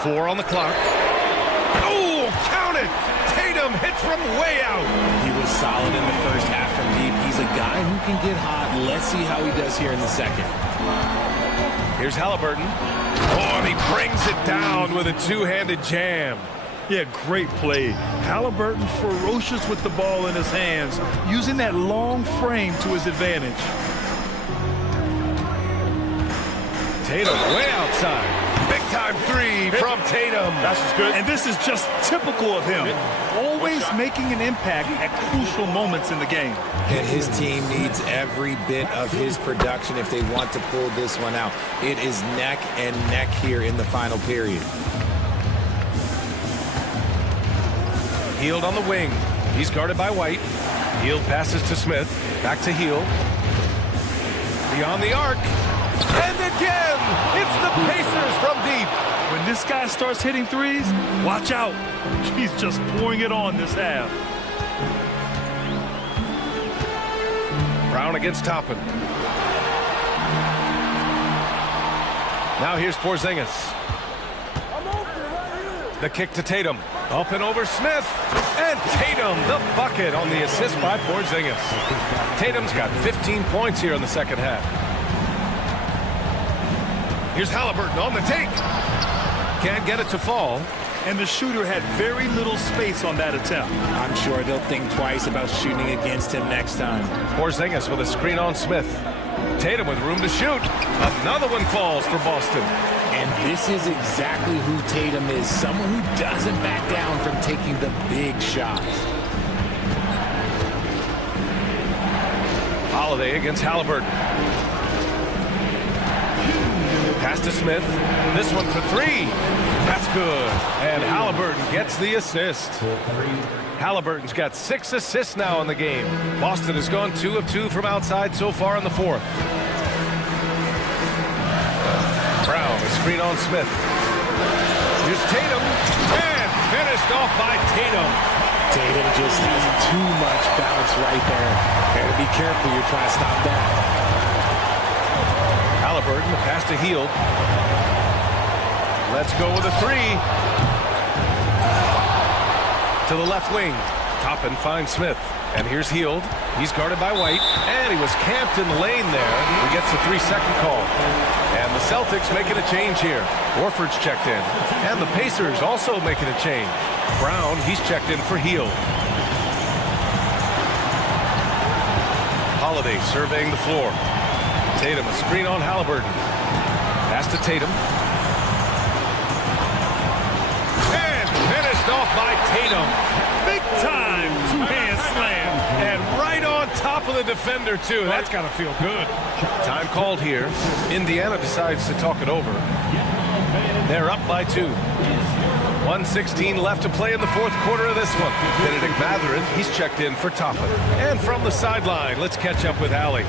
4 on the clock. Oh, count it! Tatum hits from way out. He was solid in the first half from deep. He's a guy who can get hot. Let's see how he does here in the second. Here's Halliburton. Oh, and he brings it down with a two-handed jam. Yeah, great play. Halliburton ferocious with the ball in his hands, using that long frame to his advantage. Tatum way outside. Big-time three from Tatum. That's good. And this is just typical of him. Always making an impact at crucial moments in the game. And his team needs every bit of his production if they want to pull this one out. It is neck and neck here in the final period. Hield on the wing. He's guarded by White. Hield passes to Smith. Back to Hield. Beyond the arc. And again, it's the Pacers from deep. When this guy starts hitting threes, watch out. He's just pouring it on this half. Brown against Toppin. Now here's Porzingis. The kick to Tatum. Up and over Smith. And Tatum, the bucket on the assist by Porzingis. Tatum's got 15 points here in the second half. Here's Halliburton on the take. Can't get it to fall. And the shooter had very little space on that attempt. I'm sure they'll think twice about shooting against him next time. Porzingis with a screen on Smith. Tatum with room to shoot. Another one falls for Boston. And this is exactly who Tatum is. Someone who doesn't back down from taking the big shots. Holiday against Halliburton. Pass to Smith. This one for 3. That's good. And Halliburton gets the assist. Halliburton's got 6 assists now in the game. Boston has gone 2 of 2 from outside so far in the fourth. Brown, a screen on Smith. Here's Tatum. And finished off by Tatum. Tatum just has too much bounce right there. Gotta be careful, you're trying to stop that. Halliburton, the pass to Hield. Let's go with a three. To the left wing. Toppin finds Smith. And here's Hield. He's guarded by White. And he was camped in the lane there. He gets a 3-second call. And the Celtics making a change here. Warford's checked in. And the Pacers also making a change. Brown, he's checked in for Hield. Holiday surveying the floor. Tatum, a screen on Halliburton. Pass to Tatum. And finished off by Tatum. Big time two-hand slam. And right on top of the defender, too. That's got to feel good. Time called here. Indiana decides to talk it over. They're up by 2. 1:16 left to play in the fourth quarter of this one. Benedict Mathurin, he's checked in for Toppin. And from the sideline, let's catch up with Allie.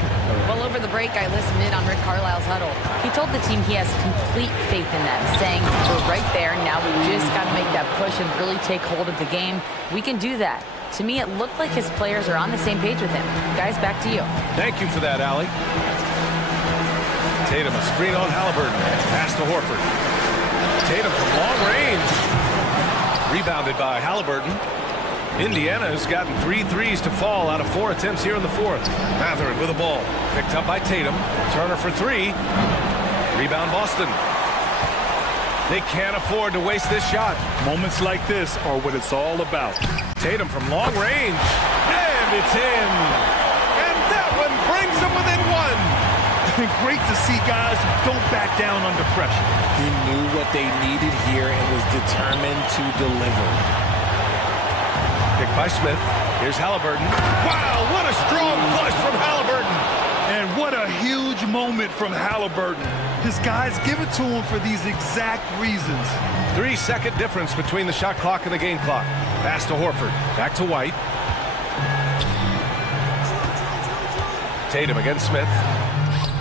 Well, over the break, I listened in on Rick Carlisle's huddle. He told the team he has complete faith in them, saying, we're right there, now we just got to make that push and really take hold of the game. We can do that. To me, it looked like his players are on the same page with him. Guys, back to you. Thank you for that, Allie. Tatum, a screen on Halliburton. Pass to Horford. Tatum from long range. Rebounded by Halliburton. Indiana has gotten 3 threes to fall out of 4 attempts here in the fourth. Mathurin with the ball. Picked up by Tatum. Turner for 3. Rebound Boston. They can't afford to waste this shot. Moments like this are what it's all about. Tatum from long range. And it's in. And that one brings them within 1. Great to see guys who don't back down under pressure. He knew what they needed here and was determined to deliver. Picked by Smith. Here's Halliburton. Wow, what a strong push from Halliburton. And what a huge moment from Halliburton. His guys give it to him for these exact reasons. 3-second difference between the shot clock and the game clock. Pass to Horford. Back to White. Tatum against Smith.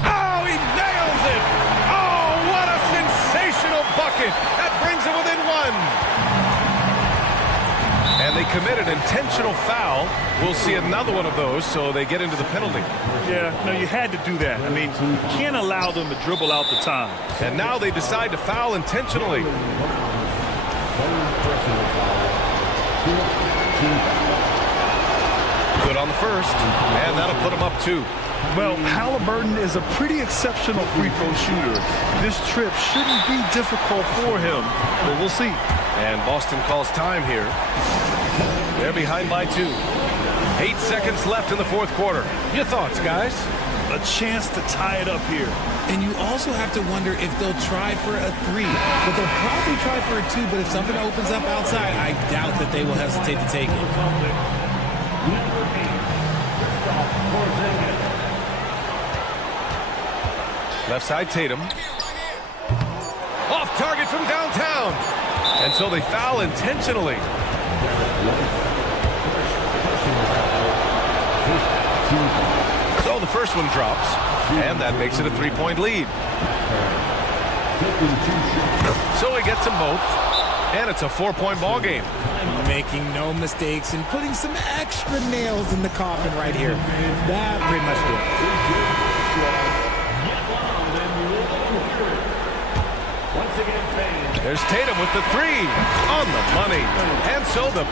Oh, he nails it! Oh, what a sensational bucket! That brings him within 1. And they commit an intentional foul. We'll see another one of those, so they get into the penalty. Yeah, no, you had to do that. I mean, you can't allow them to dribble out the time. And now they decide to foul intentionally. Good on the first, and that'll put them up 2. Well, Halliburton is a pretty exceptional free throw shooter. This trip shouldn't be difficult for him, but we'll see. And Boston calls time here. They're behind by 2. 8 seconds left in the fourth quarter. Your thoughts, guys? A chance to tie it up here. And you also have to wonder if they'll try for a 3. But they'll probably try for a 2, but if something opens up outside, I doubt that they will hesitate to take it. Left side, Tatum. Off target from downtown. And so they foul intentionally. So the first one drops, and that makes it a 3-point lead. So he gets them both, and it's a 4-point ball game. Making no mistakes and putting some extra nails in the coffin right here. That pretty much did it. There's Tatum with the 3 on the money. And so the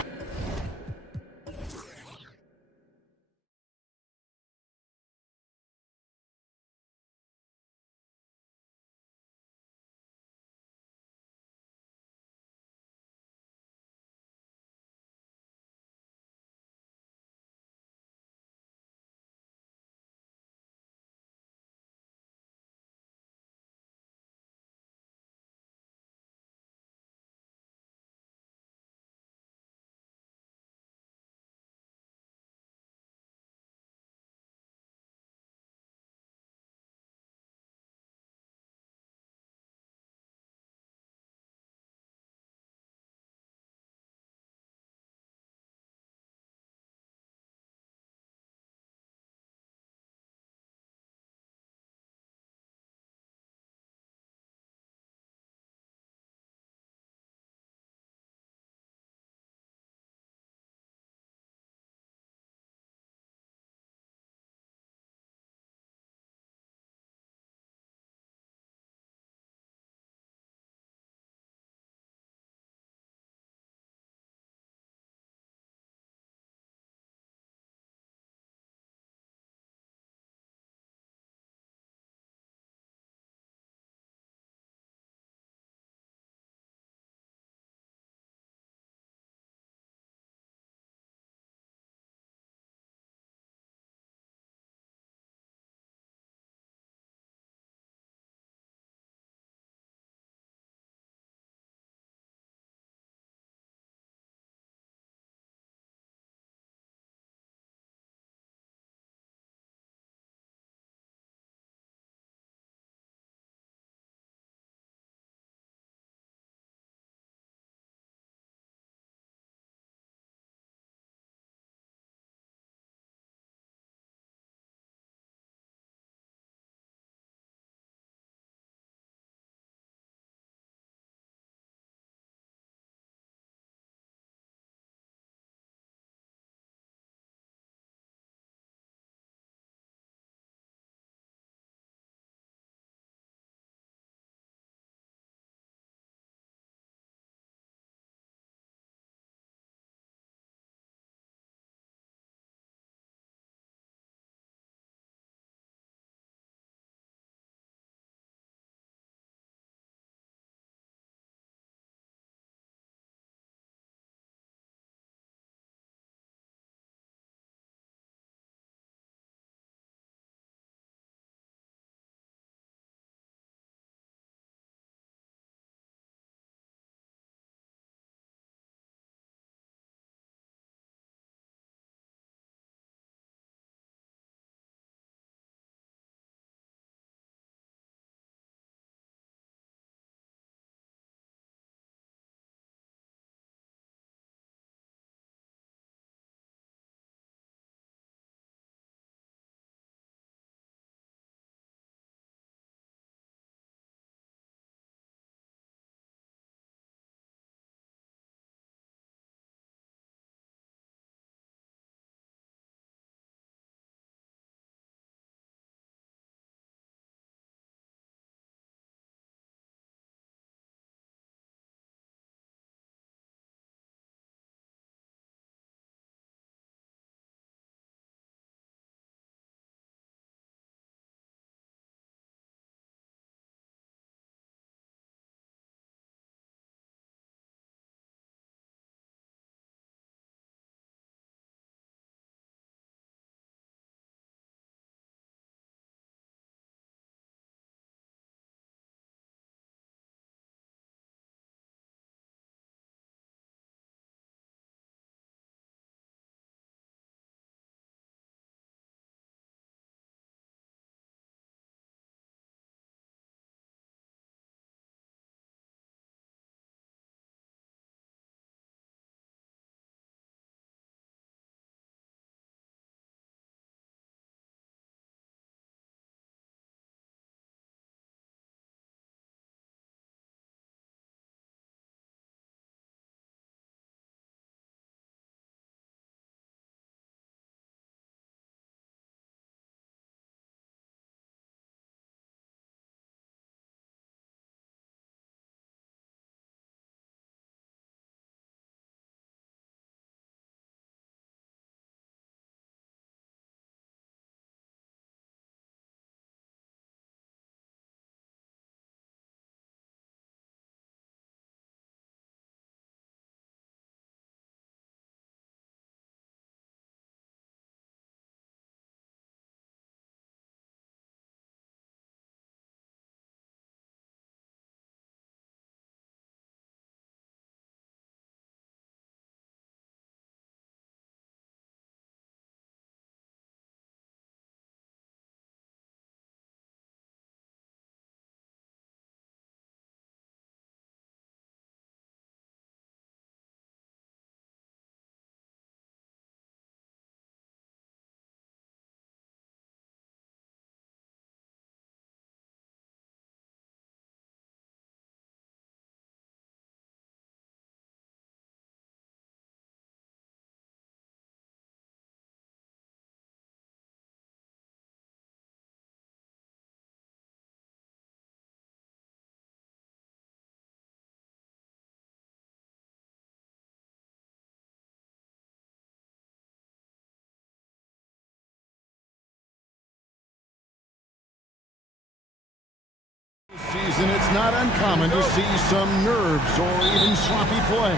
season, it's not uncommon to see some nerves or even sloppy play.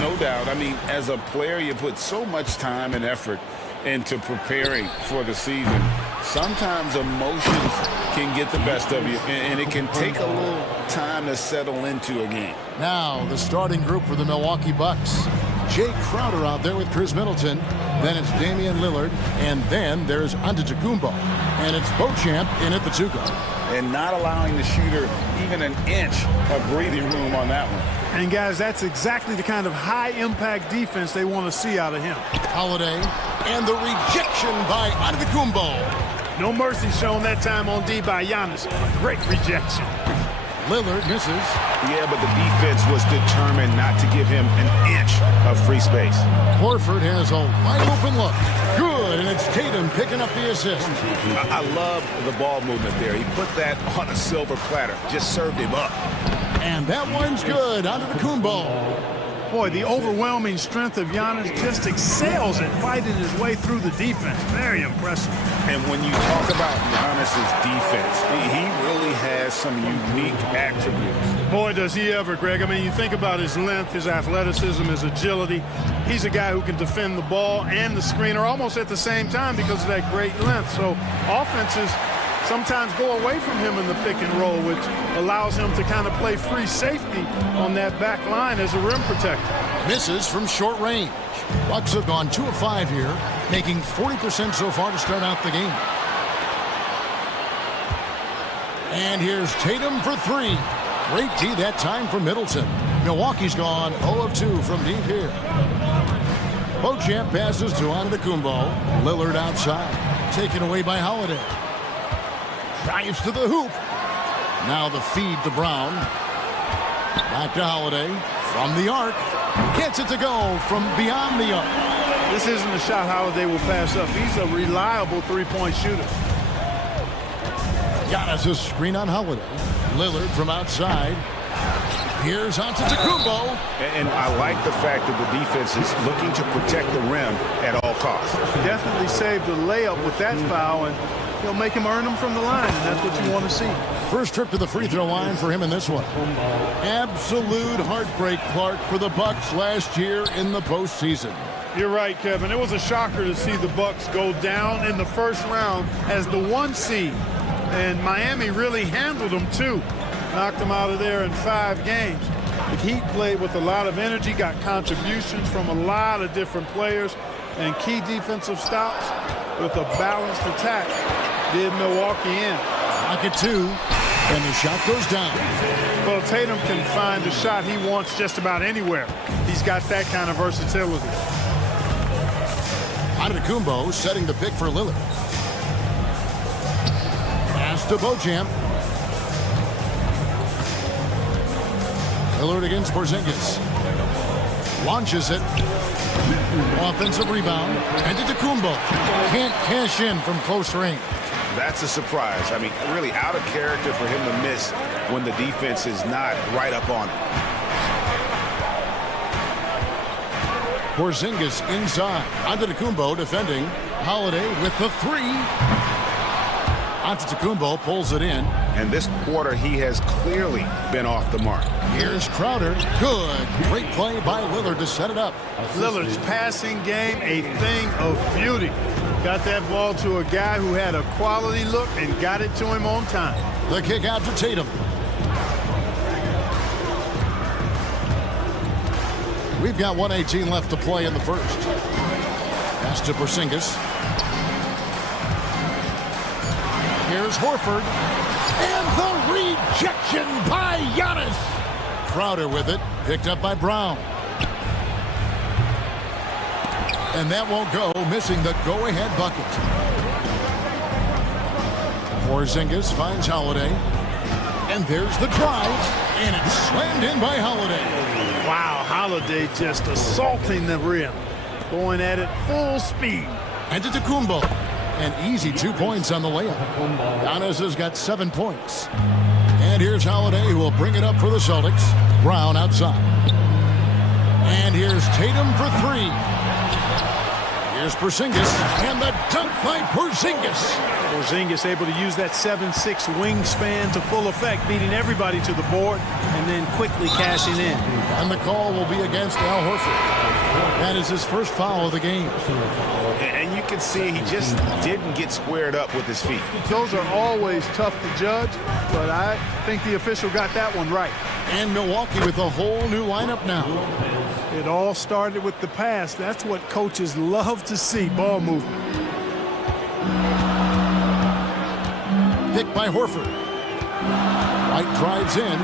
No doubt. I mean, as a player, you put so much time and effort into preparing for the season. Sometimes emotions can get the best of you, and it can take a little time to settle into a game. Now, the starting group for the Milwaukee Bucks. Jay Crowder out there with Chris Middleton. Then it's Damian Lillard. And then there's Antetokounmpo. And it's Beauchamp in at the 2 guard. And not allowing the shooter even an inch of breathing room on that one. And guys, that's exactly the kind of high-impact defense they want to see out of him. Holiday, and the rejection by Antetokounmpo. No mercy shown that time on D by Giannis. Great rejection. Lillard misses. Yeah, but the defense was determined not to give him an inch of free space. Horford has a wide open look. Good, and it's Tatum picking up the assist. I love the ball movement there. He put that on a silver platter, just served him up. And that one's good, Antetokounmpo. Boy, the overwhelming strength of Giannis just excels at fighting his way through the defense. Very impressive. And when you talk about Giannis's defense, he really has some unique attributes. Boy, does he ever, Greg. I mean, you think about his length, his athleticism, his agility. He's a guy who can defend the ball and the screener almost at the same time because of that great length. So offenses sometimes go away from him in the pick and roll, which allows him to kind of play free safety on that back line as a rim protector. Misses from short range. Bucks have gone 2 of 5 here, making 40% so far to start out the game. And here's Tatum for 3. Great D that time from Middleton. Milwaukee's gone 0 of 2 from deep here. Beauchamp passes to Antetokounmpo. Lillard outside, taken away by Holiday. Drives to the hoop. Now the feed to Brown. Back to Holiday. From the arc. Gets it to go from beyond the arc. This isn't a shot Holiday will pass up. He's a reliable three-point shooter. Giannis' screen on Holiday. Lillard from outside. Here's Antetokounmpo. And I like the fact that the defense is looking to protect the rim at all costs. Definitely saved the layup with that foul, and he'll make him earn them from the line, and that's what you want to see. First trip to the free throw line for him in this one. Absolute heartbreak, Clark, for the Bucks last year in the postseason. You're right, Kevin. It was a shocker to see the Bucks go down in the first round as the 1 seed. And Miami really handled them, too. Knocked them out of there in 5 games. The Heat played with a lot of energy, got contributions from a lot of different players, and key defensive stops with a balanced attack did Milwaukee in. Pocket 2, and the shot goes down. Well, Tatum can find the shot he wants just about anywhere. He's got that kind of versatility. Antetokounmpo setting the pick for Lillard. Pass to Beauchamp. Lillard against Porzingis. Launches it. Offensive rebound. Antetokounmpo can't cash in from close range. That's a surprise. I mean, really out of character for him to miss when the defense is not right up on him. Porzingis inside. Antetokounmpo defending. Holiday with the 3. Antetokounmpo pulls it in. And this quarter, he has clearly been off the mark. Here's Crowder. Good. Great play by Lillard to set it up. Lillard's passing game, a thing of beauty. Got that ball to a guy who had a quality look and got it to him on time. The kick out to Tatum. We've got 1:18 left to play in the first. Pass to Porzingis. Here's Horford. And the rejection by Giannis. Crowder with it. Picked up by Brown. And that won't go, missing the go-ahead bucket. Porzingis finds Holiday. And there's the drive. And it's slammed in by Holiday. Wow, Holiday just assaulting the rim. Going at it full speed. Antetokounmpo. An easy 2 points on the layup. Giannis has got 7 points. And here's Holiday, who will bring it up for the Celtics. Brown outside. And here's Tatum for 3. Here's Porzingis, and the dunk by Porzingis. Porzingis able to use that 7'6" wingspan to full effect, beating everybody to the board and then quickly cashing in. And the call will be against Al Horford. That is his first foul of the game. And you can see he just didn't get squared up with his feet. Those are always tough to judge, but I think the official got that one right. And Milwaukee with a whole new lineup now. It all started with the pass. That's what coaches love to see, ball movement. Picked by Horford. White drives in.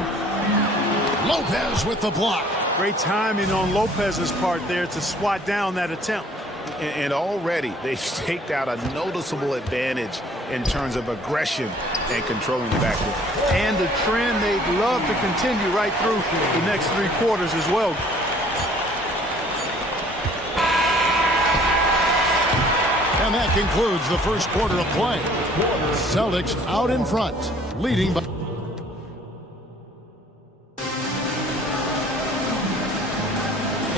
Lopez with the block. Great timing on Lopez's part there to swat down that attempt. And already they've staked out a noticeable advantage in terms of aggression and controlling the backcourt. And a trend they'd love to continue right through the next 3 quarters as well. And that concludes the first quarter of play. Celtics out in front, leading by...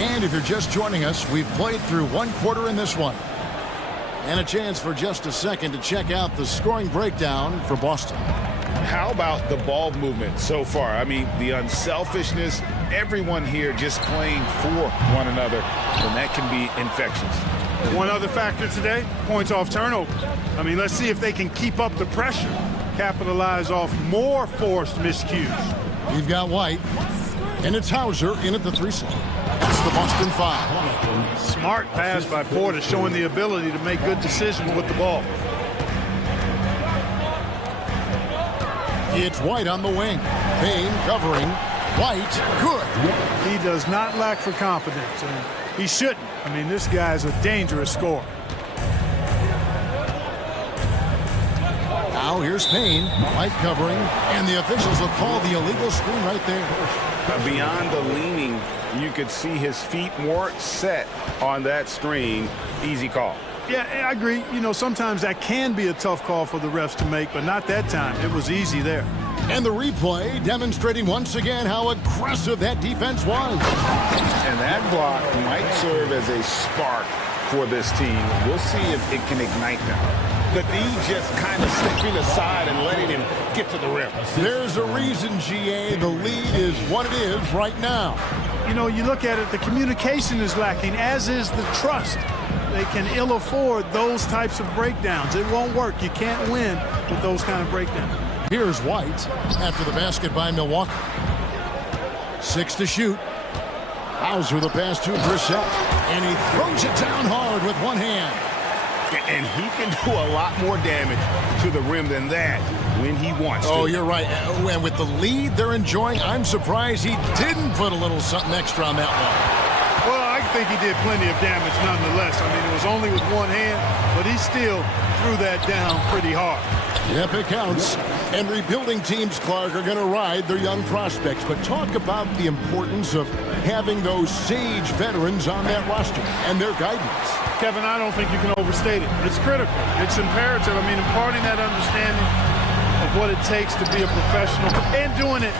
And if you're just joining us, we've played through 1 quarter in this one. And a chance for just a second to check out the scoring breakdown for Boston. How about the ball movement so far? I mean, the unselfishness, everyone here just playing for one another, and that can be infectious. One other factor today, points off turnover. I mean, let's see if they can keep up the pressure, capitalize off more forced miscues. You've got White, and it's Hauser in at the 3 slot. That's the Boston foul. Smart pass by Porter, showing the ability to make good decisions with the ball. It's White on the wing. Payne covering. White, good. He does not lack for confidence, and he shouldn't. I mean, this guy's a dangerous scorer. Now here's Payne. White covering, and the officials will call the illegal screen right there. Beyond the leaning, you could see his feet weren't set on that screen. Easy call. Yeah, I agree. You know, sometimes that can be a tough call for the refs to make, but not that time. It was easy there. And the replay demonstrating once again how aggressive that defense was. And that block might serve as a spark for this team. We'll see if it can ignite them. The D just kind of stepping aside and letting him get to the rim. There's a reason, GA, the lead is what it is right now. You know, you look at it, the communication is lacking, as is the trust. They can ill afford those types of breakdowns. It won't work. You can't win with those kind of breakdowns. Here's White after the basket by Milwaukee. 6 to shoot. Hauser the pass to Brissett, and he throws it down hard with one hand. And he can do a lot more damage to the rim than that when he wants to. Oh, you're right. And with the lead they're enjoying, I'm surprised he didn't put a little something extra on that one. Well, I think he did plenty of damage nonetheless. I mean, it was only with one hand, but he still threw that down pretty hard. Yep, it counts. And rebuilding teams, Clark, are going to ride their young prospects. But talk about the importance of having those sage veterans on that roster and their guidance. Kevin, I don't think you can overstate it. It's critical. It's imperative. I mean, imparting that understanding of what it takes to be a professional and doing it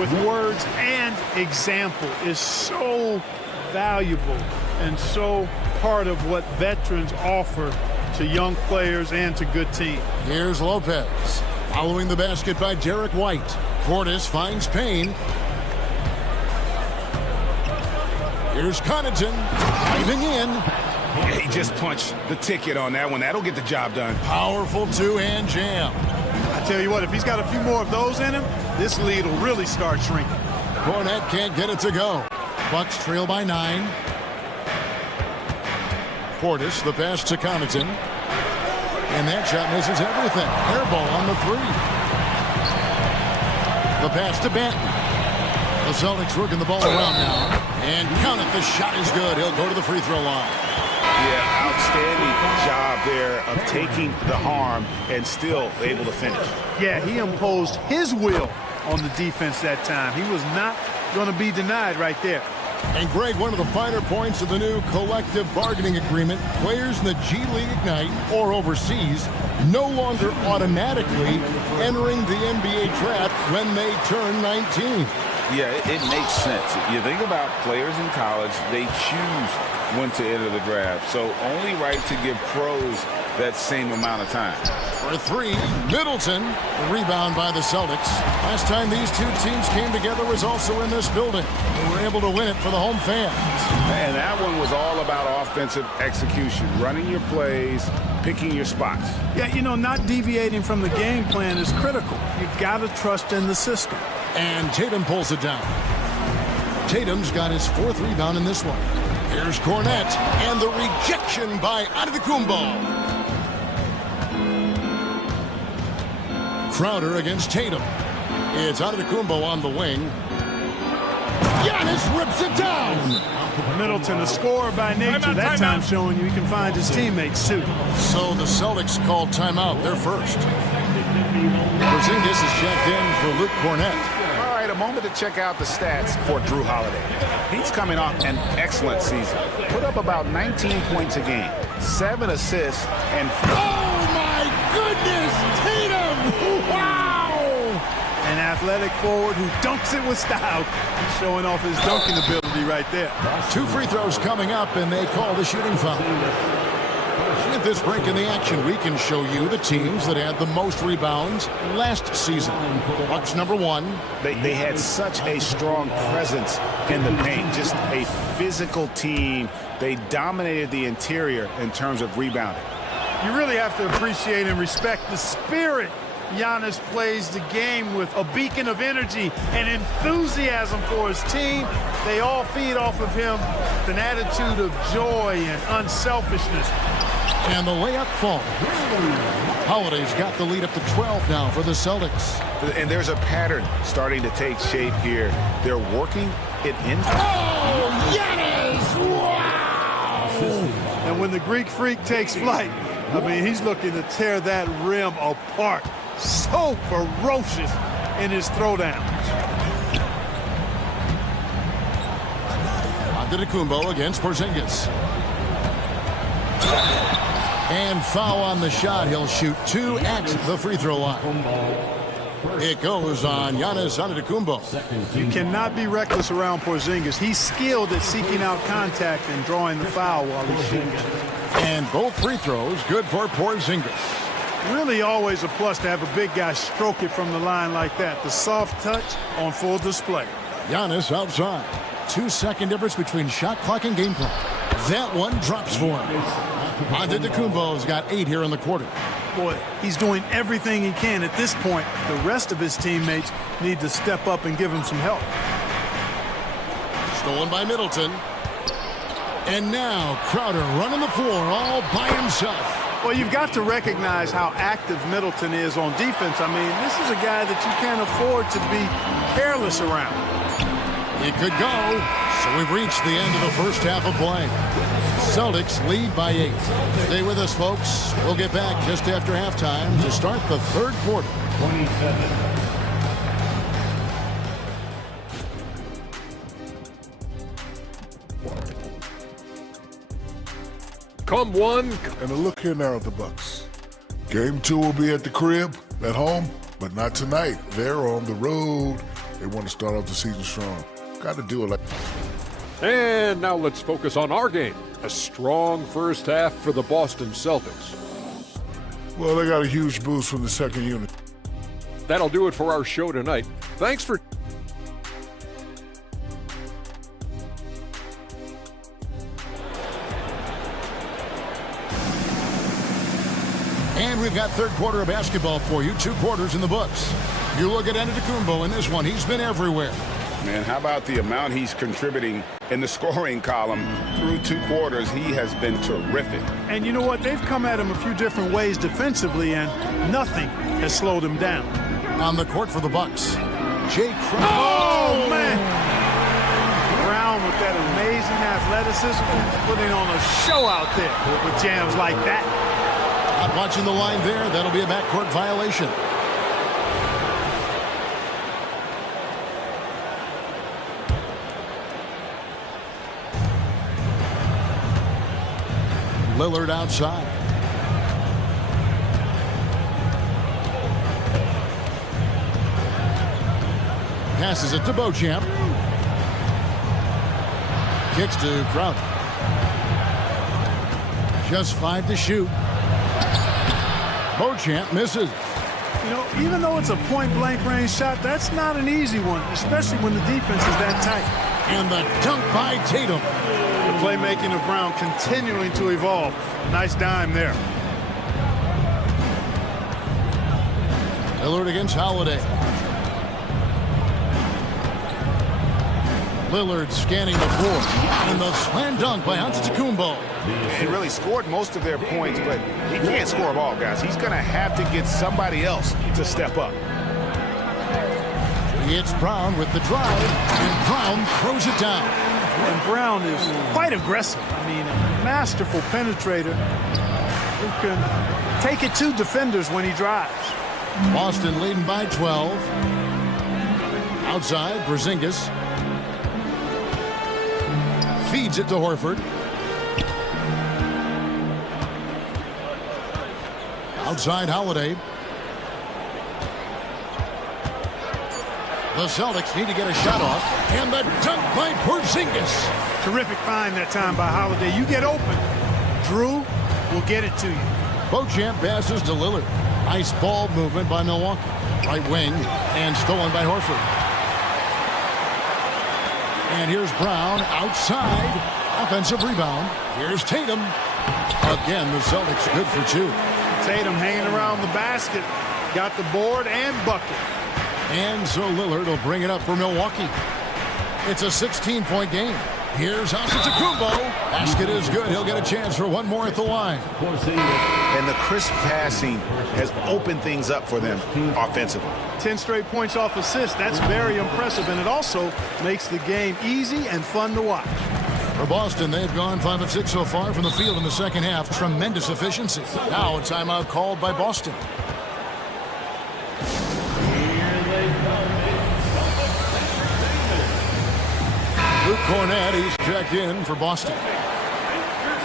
with words and example is so valuable and so part of what veterans offer to young players and to good teams. Here's Lopez. Following the basket by Derek White. Portis finds Payne. Here's Connaughton diving in. Yeah, he just punched the ticket on that one. That'll get the job done. Powerful two-hand jam. I tell you what, if he's got a few more of those in him, this lead will really start shrinking. Cornette can't get it to go. Bucks trail by 9. Portis, the pass to Connaughton. And that shot misses everything. Air ball on the 3. The pass to Benton. The Celtics working the ball around now. And count it, the shot is good. He'll go to the free throw line. Yeah, outstanding job there of taking the harm and still able to finish. Yeah, he imposed his will on the defense that time. He was not going to be denied right there. And Greg, one of the finer points of the new collective bargaining agreement, players in the G League Ignite or overseas no longer automatically entering the NBA draft when they turn 19. Yeah, it makes sense. You think about players in college, they choose when to enter the draft. So only right to give pros that same amount of time. For three, Middleton. The rebound by the Celtics. Last time these two teams came together was also in this building. They were able to win it for the home fans. And that one was all about offensive execution, running your plays, picking your spots. Yeah, you know, not deviating from the game plan is critical. You've got to trust in the system. And Tatum pulls it down. Tatum's got his fourth rebound in this one. Here's Cornette, and the rejection by Antetokounmpo. Crowder against Tatum. It's Antetokounmpo on the wing. Giannis rips it down. Middleton, a scorer by nature, that time showing you he can find his teammates too. So the Celtics called timeout. They're first. Porzingis is checked in for Luke Cornette. All right, a moment to check out the stats for Drew Holiday. He's coming off an excellent season. Put up about 19 points a game, 7 assists, and... Oh, my goodness! Tatum! Wow! An athletic forward who dunks it with style. He's showing off his dunking ability right there. 2 free throws coming up, and they call the shooting foul. At this break in the action, we can show you the teams that had the most rebounds last season. Bucks number 1. They had such a strong presence in the paint, just a physical team. They dominated the interior in terms of rebounding. You really have to appreciate and respect the spirit Giannis plays the game with, a beacon of energy and enthusiasm for his team. They all feed off of him with an attitude of joy and unselfishness. And the layup falls. Holiday's got the lead up to 12 now for the Celtics. And there's a pattern starting to take shape here. They're working it into... Oh, Giannis! Wow! And when the Greek freak takes flight, I mean, he's looking to tear that rim apart. So ferocious in his throwdowns. Antetokounmpo against Porzingis. And foul on the shot. He'll shoot 2 at the free throw line. It goes on Giannis Antetokounmpo. You cannot be reckless around Porzingis. He's skilled at seeking out contact and drawing the foul while he's shooting. And both free throws good for Porzingis. Really always a plus to have a big guy stroke it from the line like that. The soft touch on full display. Giannis outside. 2-second difference between shot clock and game clock. That one drops for him. Antetokounmpo's got 8 here in the quarter. Boy, he's doing everything he can at this point. The rest of his teammates need to step up and give him some help. Stolen by Middleton. And now Crowder running the floor all by himself. Well, you've got to recognize how active Middleton is on defense. I mean, this is a guy that you can't afford to be careless around. It could go. So we've reached the end of the first half of play. Celtics lead by 8. Stay with us, folks. We'll get back just after halftime to start the third quarter. 27. Come one. And a look here now at the Bucks. Game 2 will be at the crib, at home, but not tonight. They're on the road. They want to start off the season strong. Got to do it like... And now let's focus on our game. A strong first half for the Boston Celtics. Well, they got a huge boost from the second unit. That'll do it for our show tonight. Thanks for... And we've got third quarter of basketball for you. 2 quarters in the books. You look at Antetokounmpo in this one. He's been everywhere. Man, how about the amount he's contributing in the scoring column through 2 quarters? He has been terrific. And you know what? They've come at him a few different ways defensively, and nothing has slowed him down. On the court for the Bucks, Jay Crowder. Oh, man! Brown with that amazing athleticism, putting on a show out there with jams like that. Not watching the line there. That'll be a backcourt violation. Lillard outside. Passes it to Beauchamp. Kicks to Crowder. Just 5 to shoot. Beauchamp misses. You know, even though it's a point-blank range shot, that's not an easy one, especially when the defense is that tight. And the dunk by Tatum. The playmaking of Brown continuing to evolve. Nice dime there. Lillard against Holiday. Lillard scanning the floor. And the slam dunk by Antetokounmpo. He really scored most of their points, but he can't score them all, guys. He's going to have to get somebody else to step up. It's Brown with the drive, and Brown throws it down. And Brown is quite aggressive. I mean, a masterful penetrator who can take it to defenders when he drives. Boston leading by 12. Outside, Porzingis feeds it to Horford. Outside, Holiday. The Celtics need to get a shot off. And the dunk by Porzingis. Terrific find that time by Holiday. You get open, Drew will get it to you. Beauchamp passes to Lillard. Nice ball movement by Milwaukee. Right wing, and stolen by Horford. And here's Brown outside. Offensive rebound. Here's Tatum. Again, the Celtics good for two. Tatum hanging around the basket. Got the board and bucket. And so Lillard will bring it up for Milwaukee. It's a 16-point game. Here's Antetokounmpo. Basket is good. He'll get a chance for one more at the line. And the crisp passing has opened things up for them offensively. 10 straight points off assists. That's very impressive, and it also makes the game easy and fun to watch. For Boston, they've gone 5 of 6 so far from the field in the second half. Tremendous efficiency. Now a timeout called by Boston. Luke Cornett, he's checked in for Boston.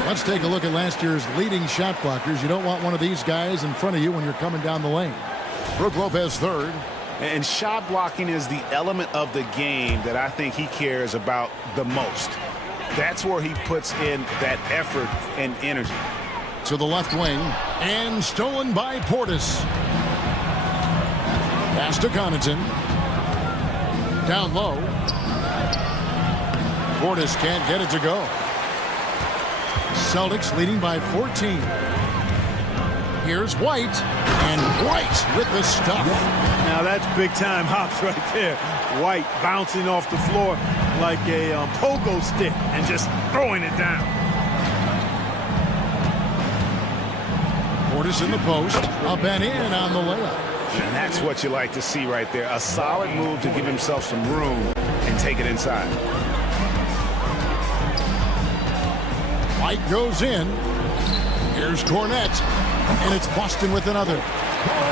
Let's take a look at last year's leading shot blockers. You don't want one of these guys in front of you when you're coming down the lane. Brook Lopez third. And shot blocking is the element of the game that I think he cares about the most. That's where he puts in that effort and energy. To the left wing, and stolen by Portis. Pass to Connaughton. Down low. Portis can't get it to go. Celtics leading by 14. Here's White, and White with the stuff. Now that's big-time hops right there. White bouncing off the floor like a pogo stick and just throwing it down. Portis in the post, up and in on the layup. And that's what you like to see right there. A solid move to give himself some room and take it inside. White goes in. Here's Cornett, and it's Boston with another.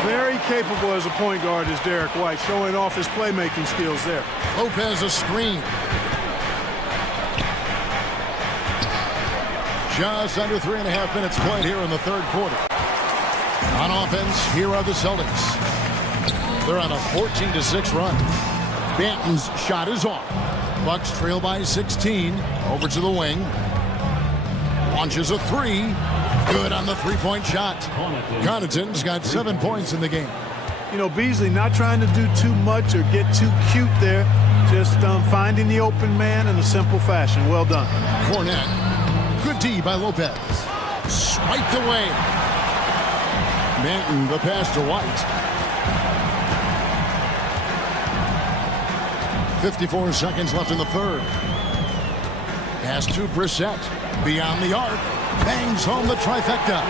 Very capable as a point guard is Derek White, showing off his playmaking skills there. Lopez a screen. Just under 3.5 minutes played here in the third quarter. On offense, here are the Celtics. They're on a 14-6 run. Banton's shot is off. Bucks trail by 16. Over to the wing. Launches a three. Good on the three-point shot. Connaughton's got 7 points in the game. You know, Beasley not trying to do too much or get too cute there. Just finding the open man in a simple fashion. Well done. Cornett. Good D by Lopez. Swiped away. Banton the pass to White. 54 seconds left in the third. Pass to Brissett. Beyond the arc. Bangs home the trifecta.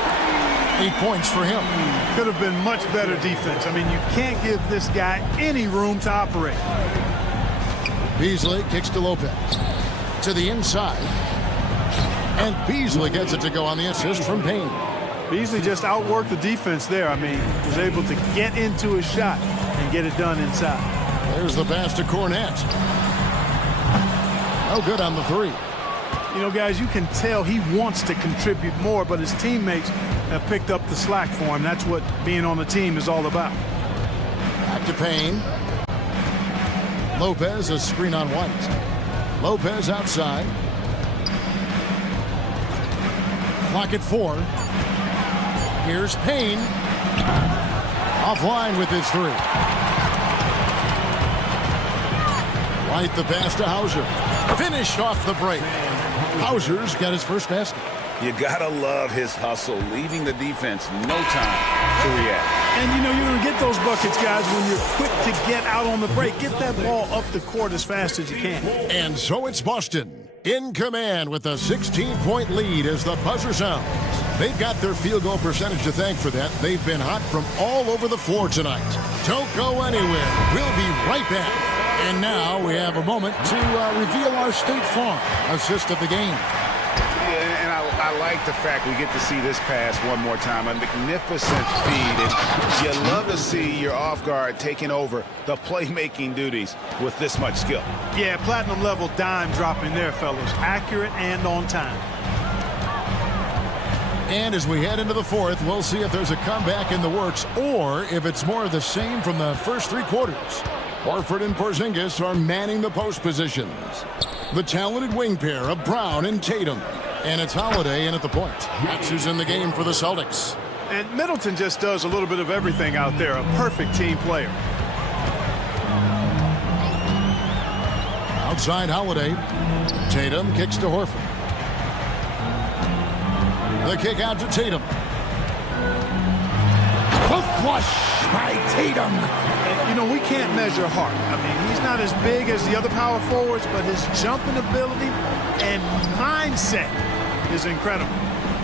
8 points for him. Could have been much better defense. I mean, you can't give this guy any room to operate. Beasley kicks to Lopez. To the inside. And Beasley gets it to go on the assist from Payne. Beasley just outworked the defense there. I mean, was able to get into his shot and get it done inside. There's the pass to Cornett. No good on the three. You know, guys, you can tell he wants to contribute more, but his teammates have picked up the slack for him. That's what being on the team is all about. Back to Payne. Lopez, a screen on White. Lopez outside. Clock at 4. Here's Payne. Offline with his three. Right the pass to Hauser. Finished off the break. Hauser's got his first basket. You gotta love his hustle, leaving the defense no time to react. And you know you're going to get those buckets, guys, when you're quick to get out on the break. Get that ball up the court as fast as you can. And so it's Boston in command with a 16-point lead as the buzzer sounds. They've got their field goal percentage to thank for that. They've been hot from all over the floor tonight. Don't go anywhere. We'll be right back. And now we have a moment to reveal our State Farm assist of the game. And I like the fact we get to see this pass one more time. A magnificent feed. And you love to see your off guard taking over the playmaking duties with this much skill. Yeah, platinum level dime dropping there, fellas. Accurate and on time. And as we head into the fourth, we'll see if there's a comeback in the works or if it's more of the same from the first three quarters. Horford and Porzingis are manning the post positions. The talented wing pair of Brown and Tatum. And it's Holiday in at the point. That's who's in the game for the Celtics. And Middleton just does a little bit of everything out there. A perfect team player. Outside Holiday. Tatum kicks to Horford. The kick out to Tatum. The flush by Tatum. And, you know, we can't measure Hart. I mean, he's not as big as the other power forwards, but his jumping ability and mindset is incredible.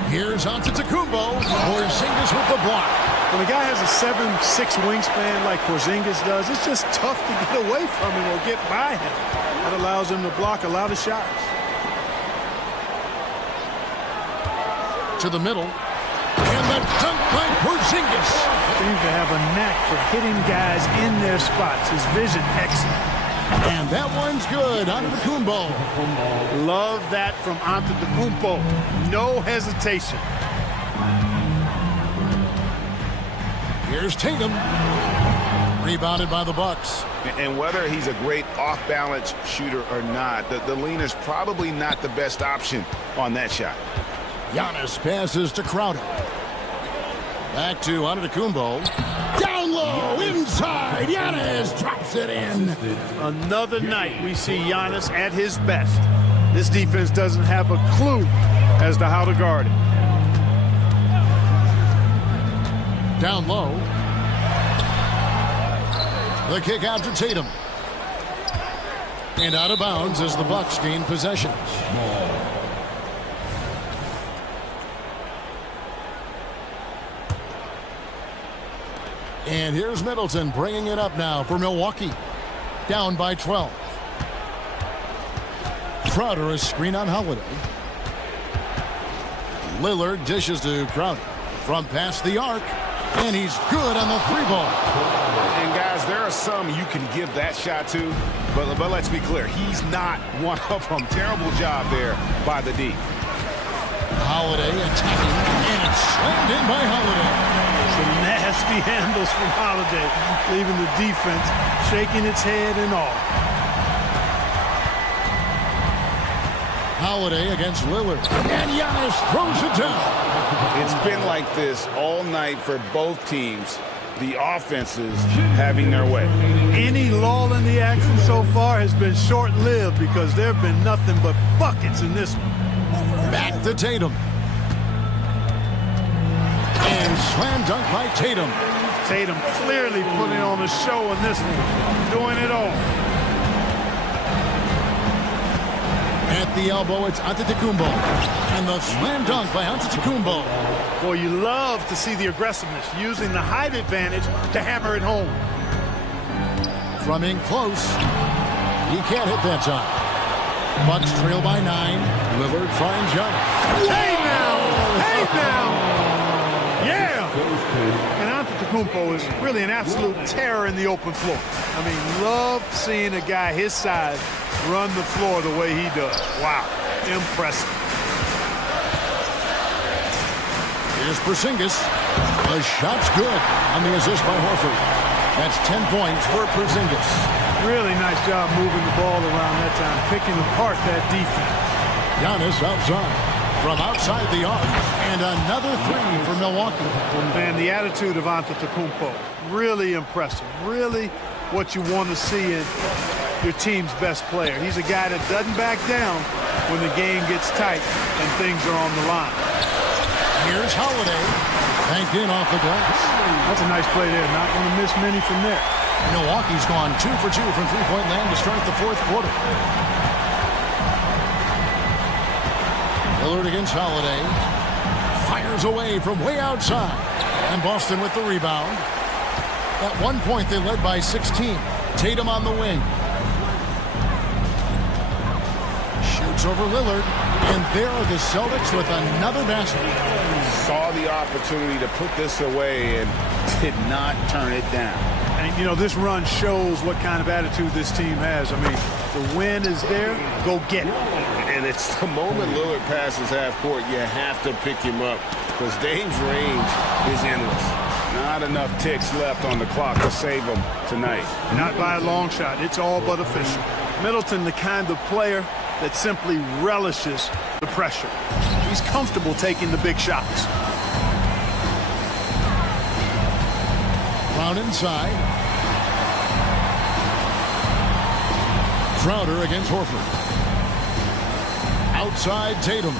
Here's Antetokounmpo. Porzingis with the block. When a guy has a 7'6" wingspan like Porzingis does, it's just tough to get away from him or get by him. That allows him to block a lot of shots. To the middle. And the dunk by Porzingis. Seems to have a knack for hitting guys in their spots. His vision excellent. And that one's good. Antetokounmpo. Love that from Antetokounmpo. No hesitation. Here's Tatum. Rebounded by the Bucks. And whether he's a great off-balance shooter or not, the lean is probably not the best option on that shot. Giannis passes to Crowder. Back to Antetokounmpo. Down low, inside. Giannis drops it in. Another night we see Giannis at his best. This defense doesn't have a clue as to how to guard it. Down low. The kick out to Tatum. And out of bounds as the Bucks gain possession. And here's Middleton bringing it up now for Milwaukee. Down by 12. Crowder, a screen on Holiday. Lillard dishes to Crowder from past the arc. And he's good on the three ball. And guys, there are some you can give that shot to, but let's be clear, he's not one of them. Terrible job there by the D. Holiday attacking, and it's slammed in by Holiday. Some nasty handles from Holiday, leaving the defense shaking its head and all. Holiday against Lillard, and Giannis throws it down. It's been like this all night for both teams. The offenses having their way. Any lull in the action so far has been short-lived because there have been nothing but buckets in this one. Back to Tatum. And slam dunk by Tatum. Tatum clearly putting on a show in this one, doing it all. At the elbow, it's Antetokounmpo. And the slam dunk by Antetokounmpo. Boy, you love to see the aggressiveness, using the height advantage to hammer it home. From in close, he can't hit that time. Bucks trail by 9. Lillard finds Giannis. Hey now! Hey now! Yeah! And Antetokounmpo is really an absolute terror in the open floor. I mean, love seeing a guy his size run the floor the way he does. Wow, impressive. Here's Porzingis. The shot's good on the assist by Horford. That's 10 points for Porzingis. Really nice job moving the ball around that time, picking apart that defense. Giannis outside. from outside the arc, and another three for Milwaukee. Man, the attitude of Antetokounmpo, really impressive. Really what you want to see in your team's best player. He's a guy that doesn't back down when the game gets tight and things are on the line. Here's Holiday, banked in off the glass. That's a nice play there. Not going to miss many from there. Milwaukee's gone 2 for 2 from three-point land to start the fourth quarter. Lillard against Holiday. Fires away from way outside. And Boston with the rebound. At one point, they led by 16. Tatum on the wing. Shoots over Lillard. And there are the Celtics with another basket. Saw the opportunity to put this away and did not turn it down. And, you know, this run shows what kind of attitude this team has. I mean, the win is there. Go get it. And it's the moment Lillard passes half court, you have to pick him up because Dame's range is endless. Not enough ticks left on the clock to save him tonight. Not by a long shot. It's all but official. Middleton, the kind of player that simply relishes the pressure. He's comfortable taking the big shots. Brown inside. Crowder against Horford. Outside Tatum.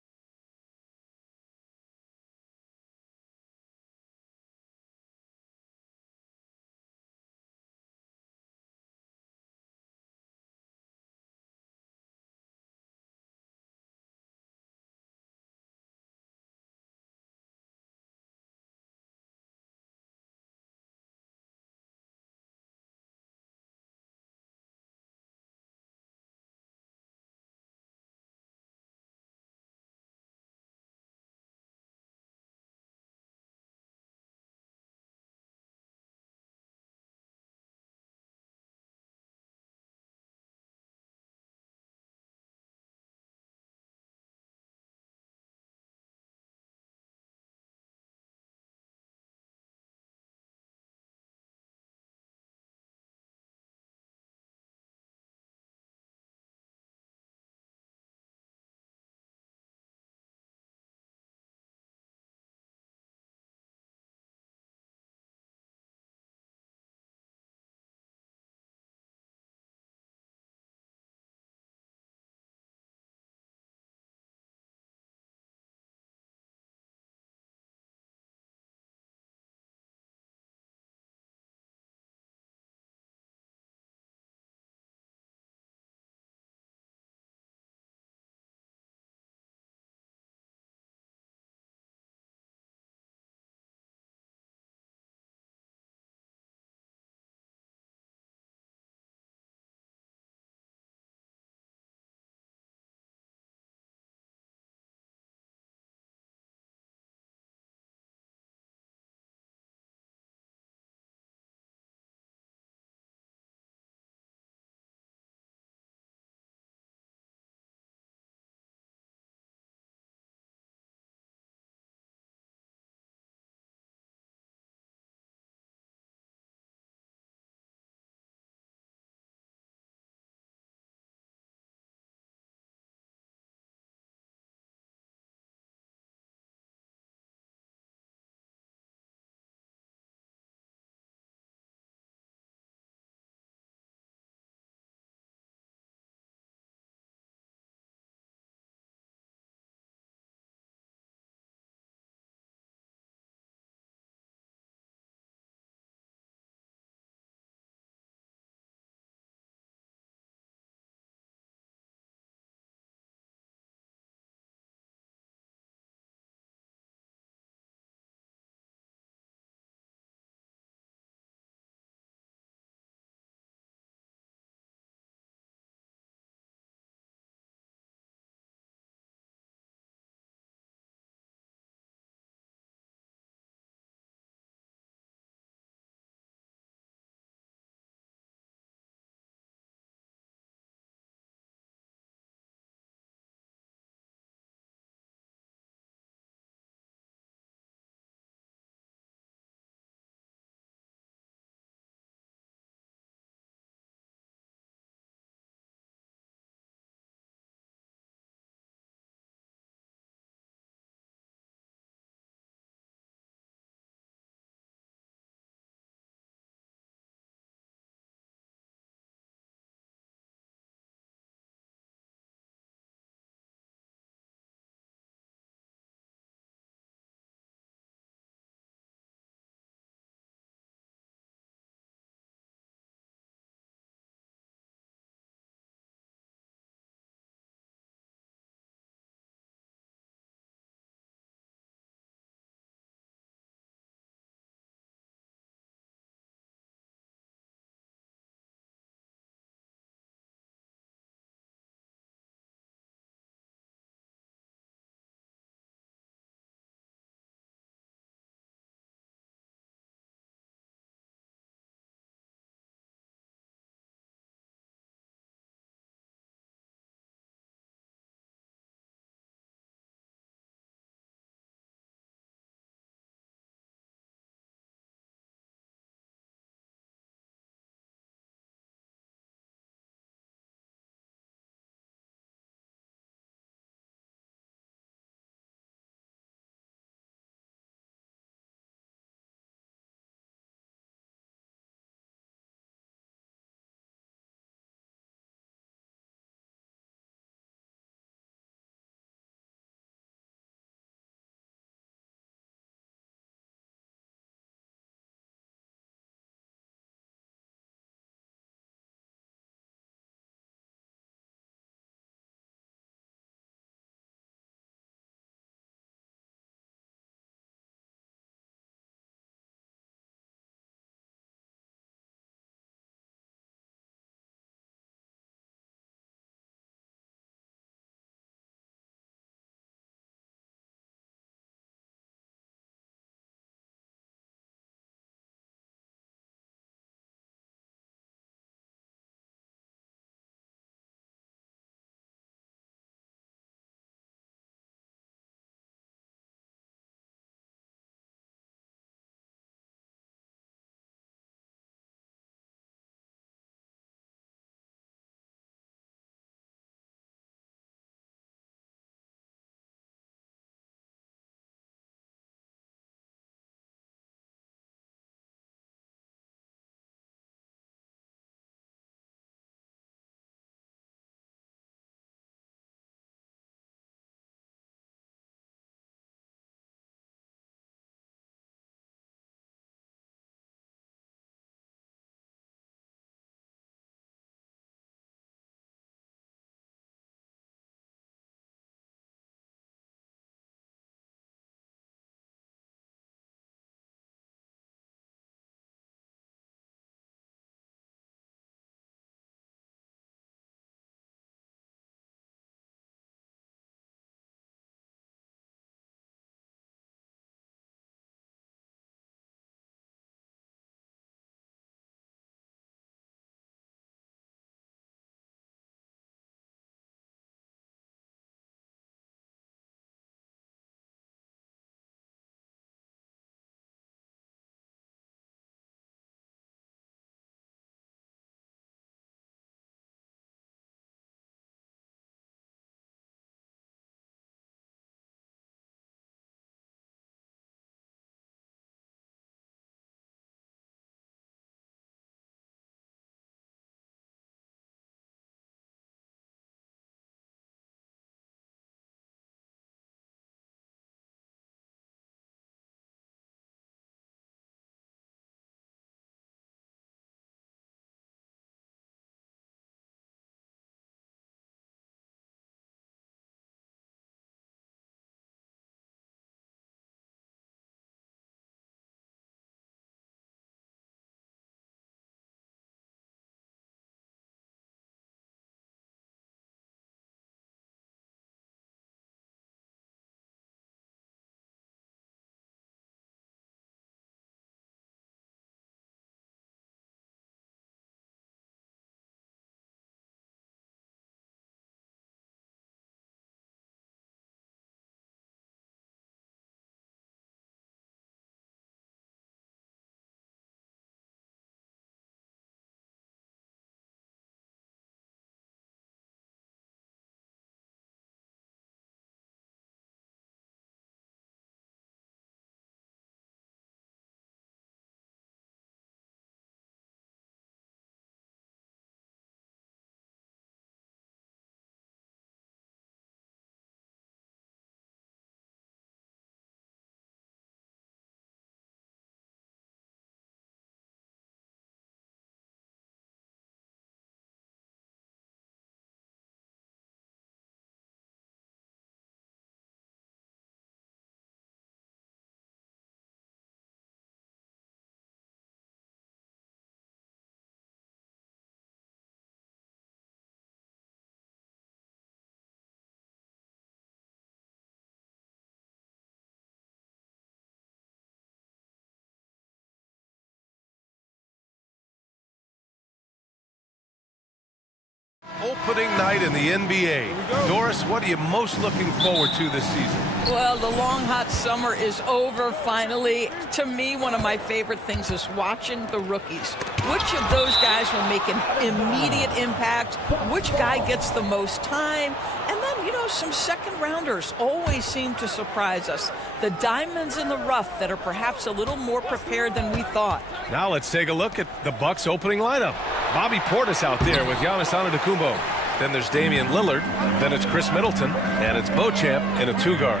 opening night in the NBA. Doris, what are you most looking forward to this season? Well, the long, hot summer is over finally. To me, one of my favorite things is watching the rookies. Which of those guys will make an immediate impact? Which guy gets the most time? And then, you know, some second rounders always seem to surprise us. The diamonds in the rough that are perhaps a little more prepared than we thought. Now let's take a look at the Bucks opening lineup. Bobby Portis out there with Giannis Antetokounmpo. Then there's Damian Lillard. Then it's Chris Middleton. And it's Beauchamp in a two-guard.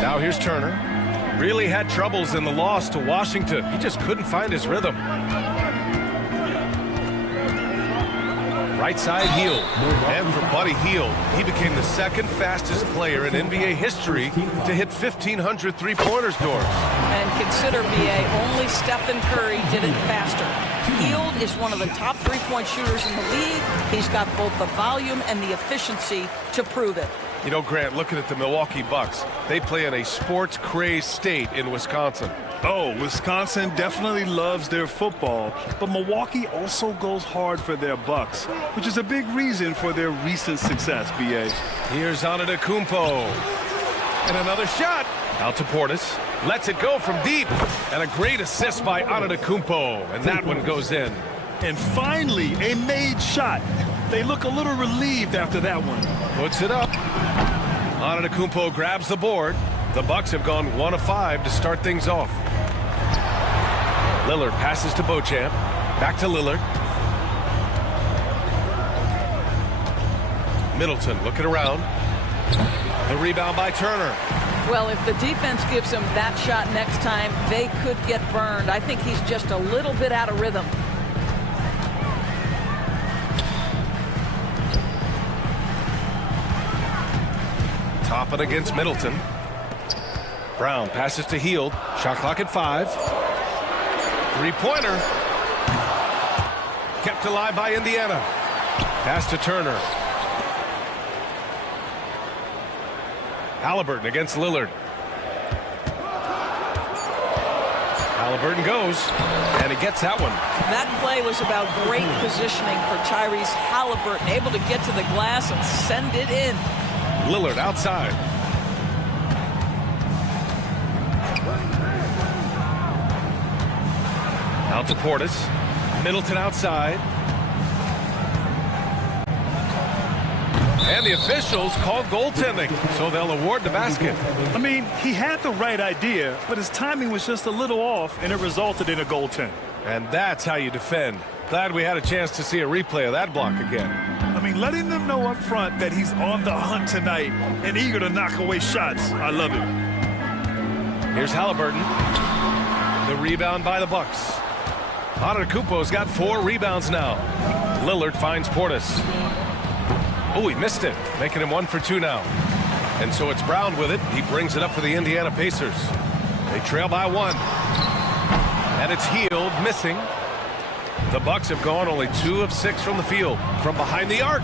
Now here's Turner. Really had troubles in the loss to Washington. He just couldn't find his rhythm. Right side, Hield. And for Buddy Hield, he became the second fastest player in NBA history to hit 1,500 three-pointers, Doris. And consider, BA, only Stephen Curry did it faster. Hield is one of the top three-point shooters in the league. He's got both the volume and the efficiency to prove it. You know, Grant, looking at the Milwaukee Bucks, they play in a sports-crazed state in Wisconsin. Oh, Wisconsin definitely loves their football, but Milwaukee also goes hard for their Bucks, which is a big reason for their recent success, B.A. Here's Antetokounmpo. And another shot. Out to Portis. Lets it go from deep. And a great assist by Antetokounmpo. And that one goes in. And finally, a made shot. They look a little relieved after that one. Puts it up. Antetokounmpo grabs the board. The Bucks have gone 1 of 5 to start things off. Lillard passes to Beauchamp. Back to Lillard. Middleton looking around. The rebound by Turner. Well, if the defense gives him that shot next time, they could get burned. I think he's just a little bit out of rhythm. Toppin against Middleton. Brown passes to Hield. Shot clock at 5. Three-pointer. Kept alive by Indiana. Pass to Turner. Halliburton against Lillard. Halliburton goes, and he gets that one. That play was about great positioning for Tyrese Halliburton, able to get to the glass and send it in. Lillard outside. Out to Portis. Middleton outside. And the officials called goaltending, so they'll award the basket. I mean, he had the right idea, but his timing was just a little off, and it resulted in a goaltend. And that's how you defend. Glad we had a chance to see a replay of that block again. I mean, letting them know up front that he's on the hunt tonight and eager to knock away shots. I love it. Here's Halliburton. The rebound by the Bucks. Antetokounmpo's got 4 rebounds now. Lillard finds Portis. Oh, he missed it, making him 1 for 2 now. And so it's Brown with it. He brings it up for the Indiana Pacers. They trail by 1. And it's Hield missing. The Bucks have gone only 2 of 6 from the field, from behind the arc.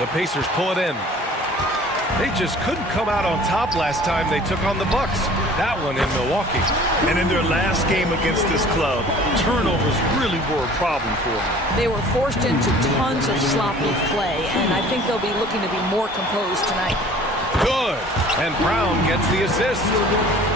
The Pacers pull it in. They just couldn't come out on top last time they took on the Bucks. That one in Milwaukee. And in their last game against this club, turnovers really were a problem for them. They were forced into tons of sloppy play, and I think they'll be looking to be more composed tonight. Good. And Brown gets the assist.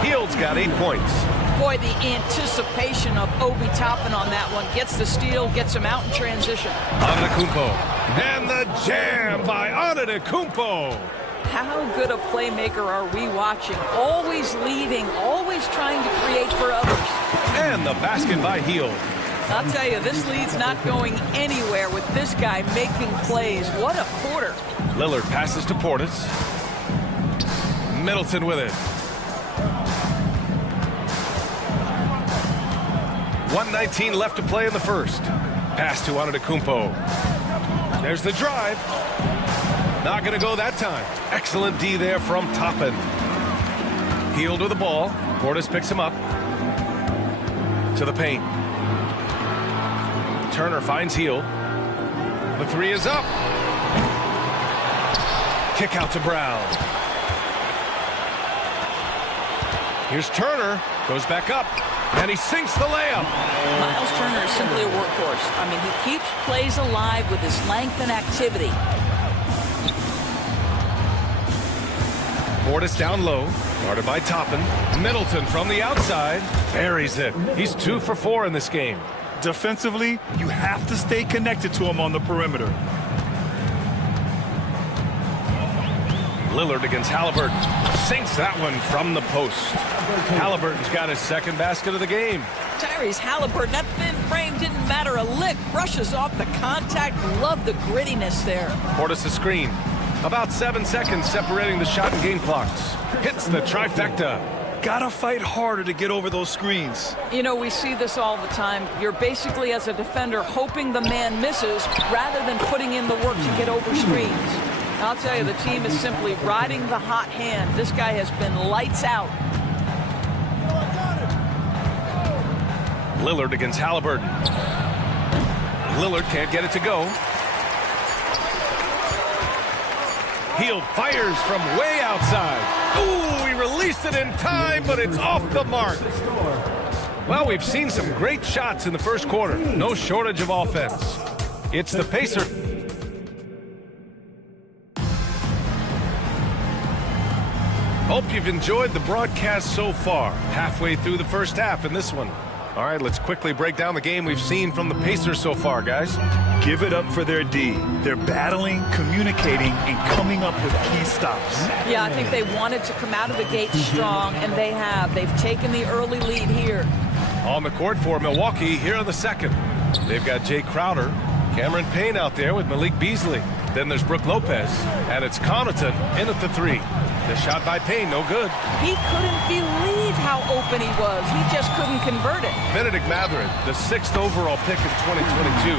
Hield's got 8 points. Boy, the anticipation of Obi Toppin on that one. Gets the steal, gets him out in transition. Antetokounmpo. And the jam by Antetokounmpo. How good a playmaker are we watching? Always leading, always trying to create for others. And the basket by Hield. I'll tell you, this lead's not going anywhere with this guy making plays. What a quarter. Lillard passes to Portis. Middleton with it. 1:19 left to play in the first. Pass to Antetokounmpo. There's the drive. Not going to go that time. Excellent D there from Toppin. Hield with the ball. Portis picks him up. To the paint. Turner finds Hield. The 3 is up. Kick out to Brown. Here's Turner. Goes back up. And he sinks the layup. Miles Turner is simply a workhorse. I mean, he keeps plays alive with his length and activity. Portis down low, guarded by Toppin. Middleton from the outside, buries it. He's 2 for 4 in this game. Defensively, you have to stay connected to him on the perimeter. Lillard against Halliburton. Sinks that one from the post. Halliburton's got his second basket of the game. Tyrese Halliburton, that thin frame didn't matter a lick. Brushes off the contact. Love the grittiness there. Portis a screen. About 7 seconds separating the shot and game clocks. Hits the trifecta. Gotta fight harder to get over those screens. You know, we see this all the time. You're basically, as a defender, hoping the man misses rather than putting in the work to get over screens. I'll tell you, the team is simply riding the hot hand. This guy has been lights out. Lillard against Halliburton. Lillard can't get it to go. Hield fires from way outside. Ooh, he released it in time, but it's off the mark. Well, we've seen some great shots in the first quarter. No shortage of offense. It's the Pacers. Hope you've enjoyed the broadcast so far. Halfway through the first half in this one. All right, let's quickly break down the game we've seen from the Pacers so far, guys. Give it up for their D. They're battling, communicating, and coming up with key stops. Yeah, I think they wanted to come out of the gate strong, and they have. They've taken the early lead here. On the court for Milwaukee here in the second. They've got Jay Crowder, Cameron Payne out there with Malik Beasley. Then there's Brook Lopez, and it's Connaughton in at the 3. The shot by Payne, no good. He couldn't believe how open he was. He just couldn't convert it. Benedict Mathurin, the 6th overall pick in 2022.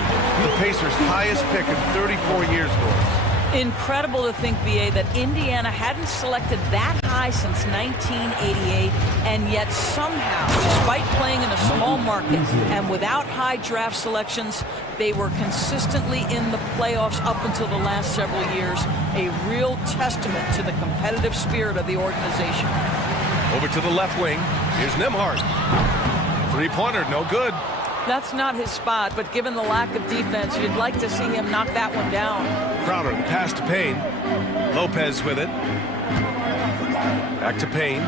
The Pacers' highest pick in 34 years, boys. Incredible to think, BA, that Indiana hadn't selected that high since 1988, and yet somehow, despite playing in a small market and without high draft selections, they were consistently in the playoffs up until the last several years. A real testament to the competitive spirit of the organization. Over to the left wing. Here's Nembhard. Three-pointer, no good. That's not his spot, but given the lack of defense, you'd like to see him knock that one down. Crowder, the pass to Payne. Lopez with it. Back to Payne.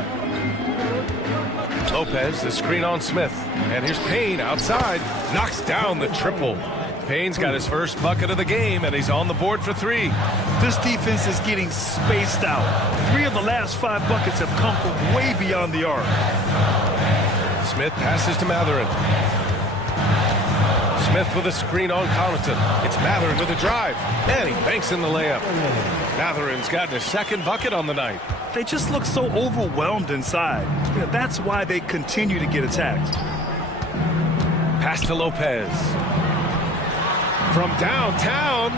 Lopez, the screen on Smith. And here's Payne outside. Knocks down the triple. Payne's got his first bucket of the game, and he's on the board for 3. This defense is getting spaced out. 3 of the last 5 buckets have come from way beyond the arc. Smith passes to Mathurin. Smith with a screen on Connaughton. It's Mathurin with a drive, and he banks in the layup. Mathurin's gotten his second bucket on the night. They just look so overwhelmed inside. You know, that's why they continue to get attacked. Pass to Lopez. From downtown,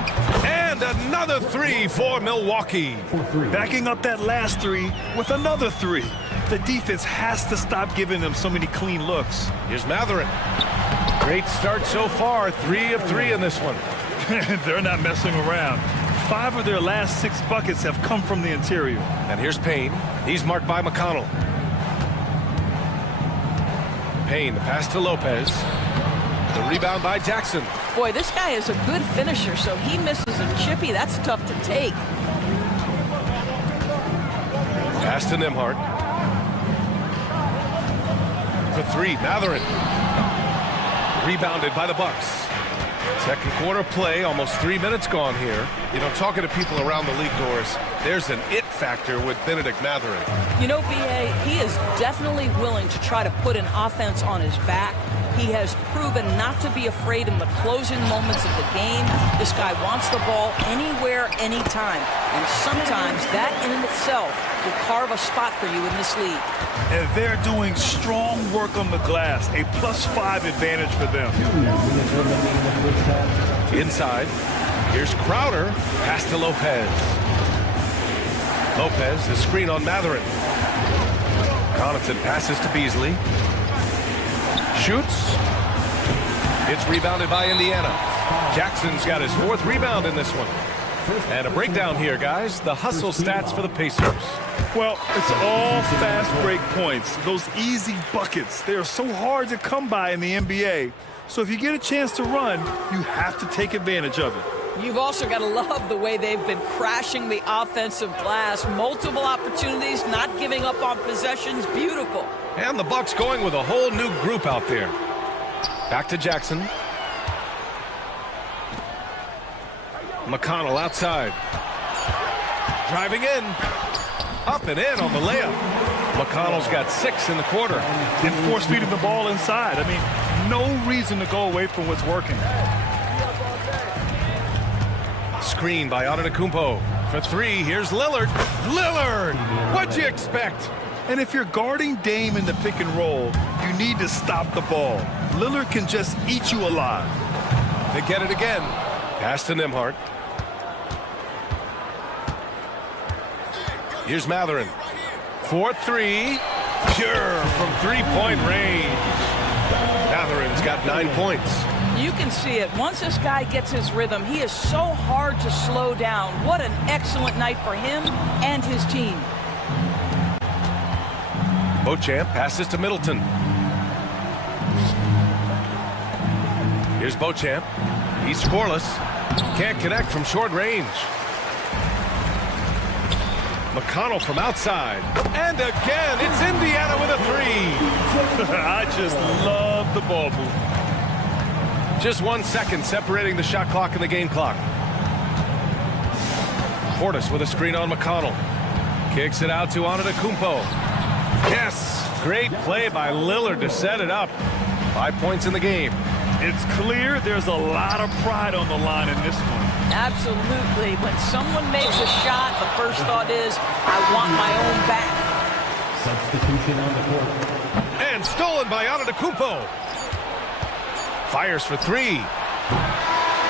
and another 3 for Milwaukee. Backing up that last 3 with another 3. The defense has to stop giving them so many clean looks. Here's Mathurin. Great start so far, 3 of 3 in this one. They're not messing around. 5 of their last 6 buckets have come from the interior. And here's Payne. He's marked by McConnell. Payne, the pass to Lopez. The rebound by Jackson. Boy, this guy is a good finisher, so he misses a chippy. That's tough to take. Pass to Nembhard. For 3, Mathurin. Rebounded by the Bucks. Second quarter play, almost 3 minutes gone here. You know, talking to people around the league, Doris, there's an it factor with Benedict Mathurin. You know, BA, he is definitely willing to try to put an offense on his back. He has proven not to be afraid in the closing moments of the game. This guy wants the ball anywhere, anytime. And sometimes that in itself will carve a spot for you in this league. And they're doing strong work on the glass, a +5 advantage for them. Inside, here's Crowder, pass to Lopez. Lopez, the screen on Mathurin. Connaughton passes to Beasley. Shoots. It's rebounded by Indiana. Jackson's got his 4th rebound in this one. And a breakdown here, guys. The hustle stats for the Pacers. Well, it's all fast break points. Those easy buckets, they are so hard to come by in the NBA. So if you get a chance to run, you have to take advantage of it. You've also got to love the way they've been crashing the offensive glass. Multiple opportunities, not giving up on possessions. Beautiful. And the Bucks going with a whole new group out there. Back to Jackson. McConnell outside. Driving in. Up and in on the layup. McConnell's got 6 in the quarter. And force-feeding the ball inside. I mean, no reason to go away from what's working. Screen by Antetokounmpo. For 3, here's Lillard. Lillard! What'd you expect? And if you're guarding Dame in the pick and roll, you need to stop the ball. Lillard can just eat you alive. They get it again. Pass to Nembhard. Here's Matherin. 4-3. Pure from three-point range. Matherin's got 9 points. You can see it. Once this guy gets his rhythm, he is so hard to slow down. What an excellent night for him and his team. Beauchamp passes to Middleton. Here's Beauchamp. He's scoreless. Can't connect from short range. McConnell from outside. And again, it's Indiana with a 3. I just love the ball move. Just 1 second separating the shot clock and the game clock. Portis with a screen on McConnell. Kicks it out to Antetokounmpo. Yes, great play by Lillard to set it up. 5 points in the game. It's clear there's a lot of pride on the line in this one. Absolutely. When someone makes a shot, the first thought is, I want my own back. Substitution on the court. And stolen by Antetokounmpo. Fires for 3.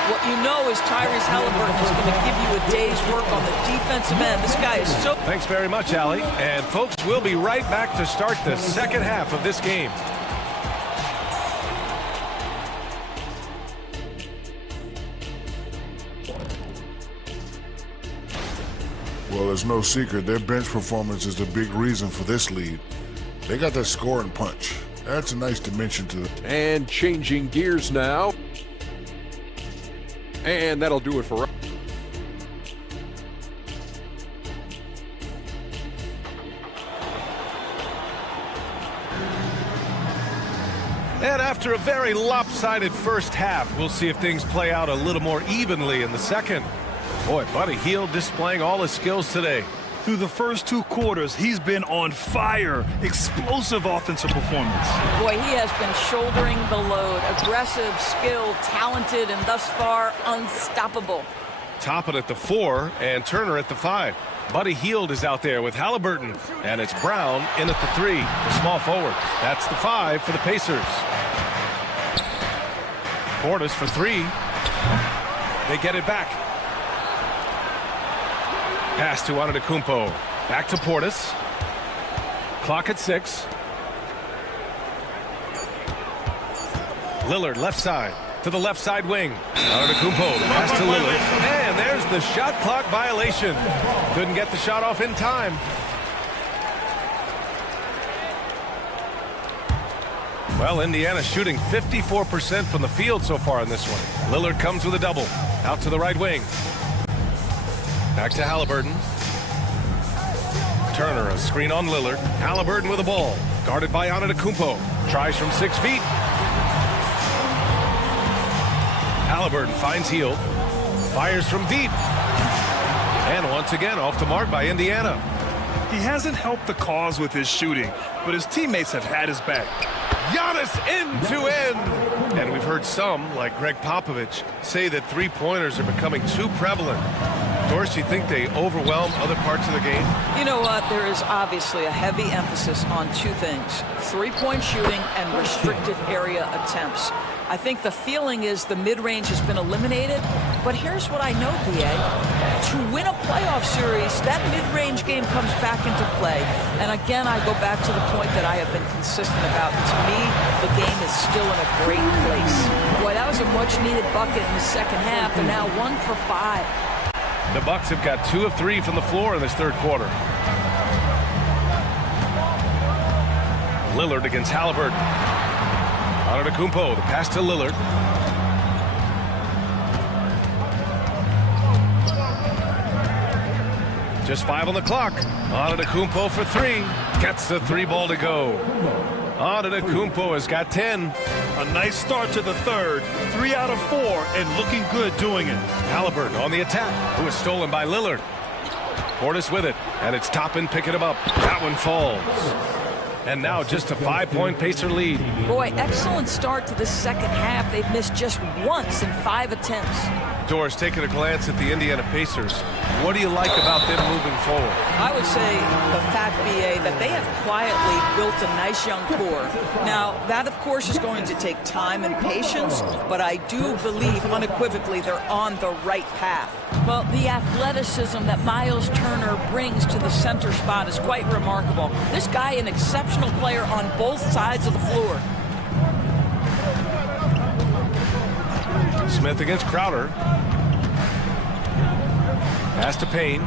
What you know is Tyrese Halliburton is going to give you a day's work on the defensive end. This guy is so... Thanks very much, Allie. And folks, we'll be right back to start the second half of this game. Well, there's no secret. Their bench performance is the big reason for this lead. They got that scoring punch. That's a nice dimension to it. And changing gears now. And that'll do it for us. And after a very lopsided first half, we'll see if things play out a little more evenly in the second. Boy, Buddy Hield displaying all his skills today. Through the first 2 quarters, he's been on fire. Explosive offensive performance. Boy, he has been shouldering the load. Aggressive, skilled, talented, and thus far unstoppable. Toppin at the 4 and Turner at the 5. Buddy Hield is out there with Halliburton, and it's Brown in at the 3, the small forward. That's the 5 for the Pacers. Portis for 3. They get it back. Pass to Antetokounmpo. Back to Portis. Clock at 6. Lillard left side to the left side wing. Antetokounmpo pass to Lillard. And there's the shot clock violation. Couldn't get the shot off in time. Well, Indiana shooting 54% from the field so far in this one. Lillard comes with a double. Out to the right wing. Back to Halliburton. Turner, a screen on Lillard. Halliburton with the ball. Guarded by Antetokounmpo. Tries from 6 feet. Halliburton finds Hield. Fires from deep. And once again, off the mark by Indiana. He hasn't helped the cause with his shooting, but his teammates have had his back. Giannis end to end. And we've heard some, like Greg Popovich, say that three-pointers are becoming too prevalent. Doris, do you think they overwhelm other parts of the game? You know what? There is obviously a heavy emphasis on 2 things. 3-point shooting and restricted area attempts. I think the feeling is the mid-range has been eliminated, but here's what I know, BA. To win a playoff series, that mid-range game comes back into play. And again, I go back to the point that I have been consistent about. To me, the game is still in a great place. Boy, that was a much-needed bucket in the second half, and now 1 for 5. The Bucks have got 2 of 3 from the floor in this third quarter. Lillard against Halliburton. Antetokounmpo, the pass to Lillard. Just 5 on the clock. Antetokounmpo for 3. Gets the 3 ball to go. Antetokounmpo has got 10. A nice start to the third. 3 out of 4 and looking good doing it. Halliburton on the attack, who is stolen by Lillard. Portis with it, and it's Toppin picking him up. That one falls. And now just a 5-point Pacer lead. Boy, excellent start to the second half. They've missed just once in 5 attempts. Doris, taking a glance at the Indiana Pacers, what do you like about them moving forward? I would say the fact, BA, that they have quietly built a nice young core. Now, that, of course, is going to take time and patience, but I do believe unequivocally they're on the right path. Well, the athleticism that Miles Turner brings to the center spot is quite remarkable. This guy, an exceptional player on both sides of the floor. Smith against Crowder. Pass to Payne.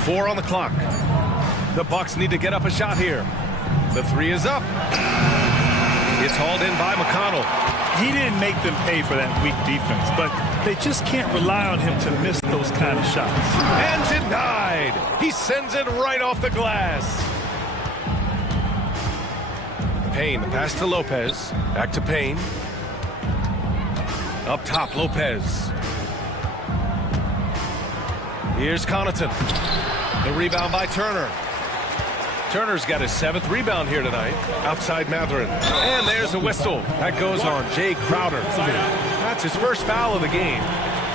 4 on the clock. The Bucks need to get up a shot here. The 3 is up. It's hauled in by McConnell. He didn't make them pay for that weak defense, but they just can't rely on him to miss those kind of shots. And denied. He sends it right off the glass. Payne, the pass to Lopez. Back to Payne. Up top, Lopez. Here's Connaughton. The rebound by Turner. Turner's got his 7th rebound here tonight. Outside Mathurin. And there's a whistle. That goes on Jay Crowder. That's his first foul of the game.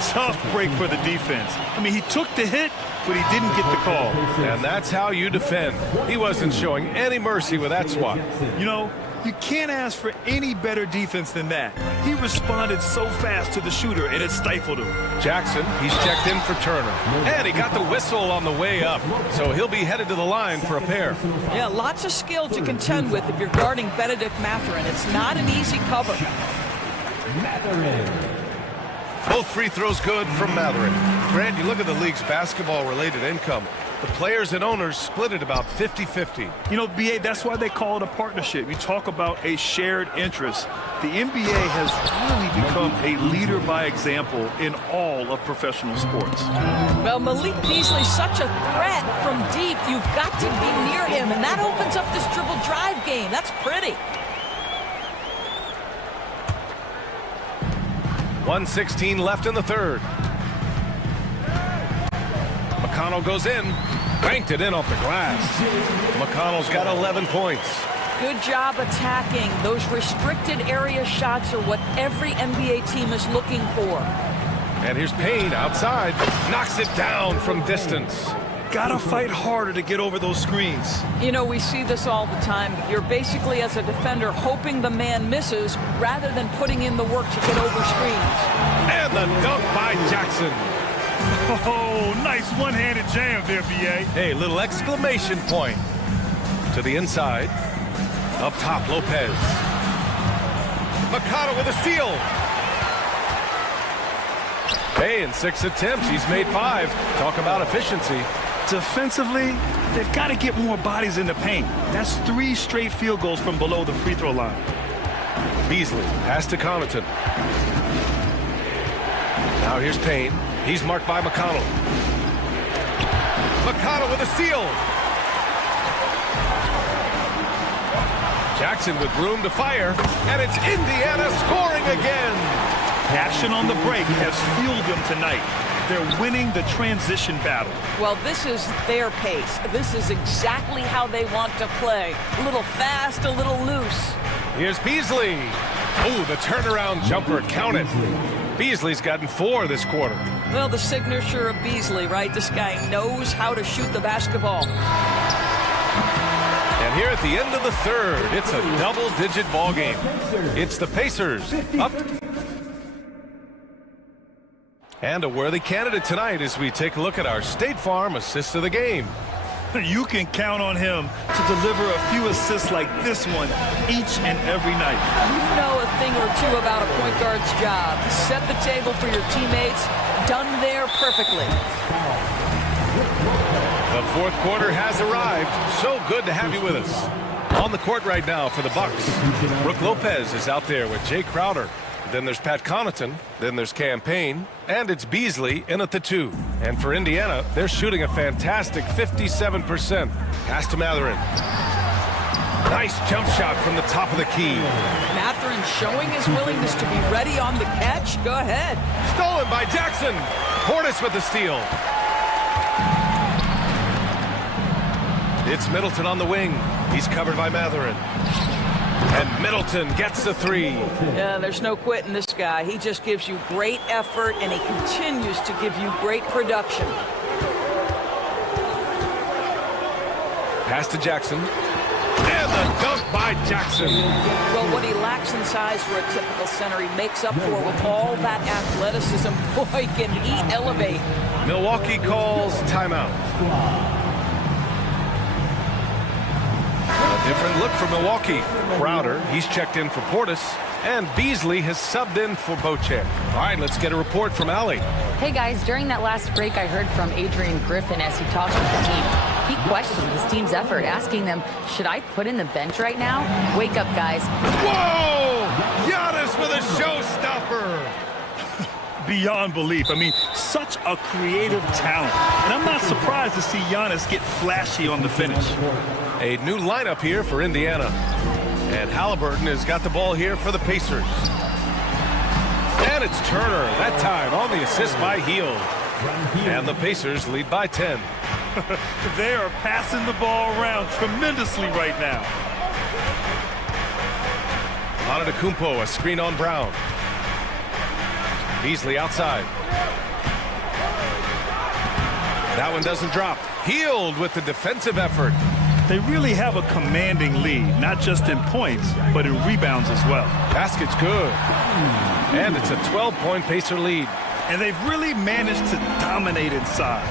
Tough break for the defense. I mean, he took the hit, but he didn't get the call. And that's how you defend. He wasn't showing any mercy with that swat. You know, you can't ask for any better defense than that. He responded so fast to the shooter, and it stifled him. Jackson, he's checked in for Turner. And he got the whistle on the way up, so he'll be headed to the line for a pair. Yeah, lots of skill to contend with if you're guarding Benedict Mathurin. It's not an easy cover. Both free throws good from Mathurin. Grant, you look at the league's basketball-related income. The players and owners split it about 50-50. You know, BA, that's why they call it a partnership. You talk about a shared interest. The NBA has really become a leader by example in all of professional sports. Well, Malik Beasley's such a threat from deep. You've got to be near him, and that opens up this dribble drive game. That's pretty. 1:16 left in the third. McConnell goes in, banked it in off the glass. McConnell's got 11 points. Good job attacking. Those restricted area shots are what every NBA team is looking for. And here's Payne outside, knocks it down from distance. Gotta fight harder to get over those screens. You know, we see this all the time. You're basically, as a defender, hoping the man misses rather than putting in the work to get over screens. And the dunk by Jackson. Oh, nice one-handed jam there, BA. Hey, little exclamation point. To the inside. Up top, Lopez. McConnell with a steal. Hey, in 6 attempts, he's made 5. Talk about efficiency. Defensively, they've got to get more bodies in the paint. That's 3 straight field goals from below the free throw line. Beasley, pass to Connaughton. Now here's Payne. He's marked by McConnell. McConnell with a steal. Jackson with room to fire, and it's Indiana scoring again. Action on the break has fueled them tonight. They're winning the transition battle. Well, this is their pace. This is exactly how they want to play. A little fast, a little loose. Here's Beasley. Oh, the turnaround jumper, count it. Beasley's gotten 4 this quarter. Well, the signature of Beasley, right? This guy knows how to shoot the basketball. And here at the end of the third, it's a double-digit ball game. It's the Pacers up. And a worthy candidate tonight as we take a look at our State Farm assist of the game. You can count on him to deliver a few assists like this one each and every night. You know a thing or two about a point guard's job. Set the table for your teammates. Done there perfectly. The fourth quarter has arrived. So good to have you with us. On the court right now for the Bucks. Brooke Lopez is out there with Jay Crowder. Then there's Pat Connaughton. Then there's Campaign. And it's Beasley in at the 2. And for Indiana, they're shooting a fantastic 57%. Pass to Matherin. Nice jump shot from the top of the key. Matherin showing his willingness to be ready on the catch. Go ahead. Stolen by Jackson. Portis with the steal. It's Middleton on the wing. He's covered by Matherin. And Middleton gets the 3. Yeah, there's no quitting this guy. He just gives you great effort, and he continues to give you great production. Pass to Jackson. And the dunk by Jackson. Well, what he lacks in size for a typical center, he makes up for with all that athleticism. Boy, can he elevate. Milwaukee calls timeout. A different look for Milwaukee. Crowder, he's checked in for Portis. And Beasley has subbed in for Beauchamp. All right, let's get a report from Allie. Hey guys, during that last break, I heard from Adrian Griffin as he talked with the team. He questioned his team's effort, asking them, should I put in the bench right now? Wake up, guys. Whoa! Giannis with a showstopper. Beyond belief. I mean, such a creative talent. And I'm not surprised to see Giannis get flashy on the finish. A new lineup here for Indiana. And Halliburton has got the ball here for the Pacers. And it's Turner, that time on the assist by Hield. And the Pacers lead by 10. They are passing the ball around tremendously right now. Antetokounmpo, a screen on Brown. Beasley outside. That one doesn't drop. Hield with the defensive effort. They really have a commanding lead, not just in points, but in rebounds as well. Basket's good. And it's a 12-point Pacer lead. And they've really managed to dominate inside.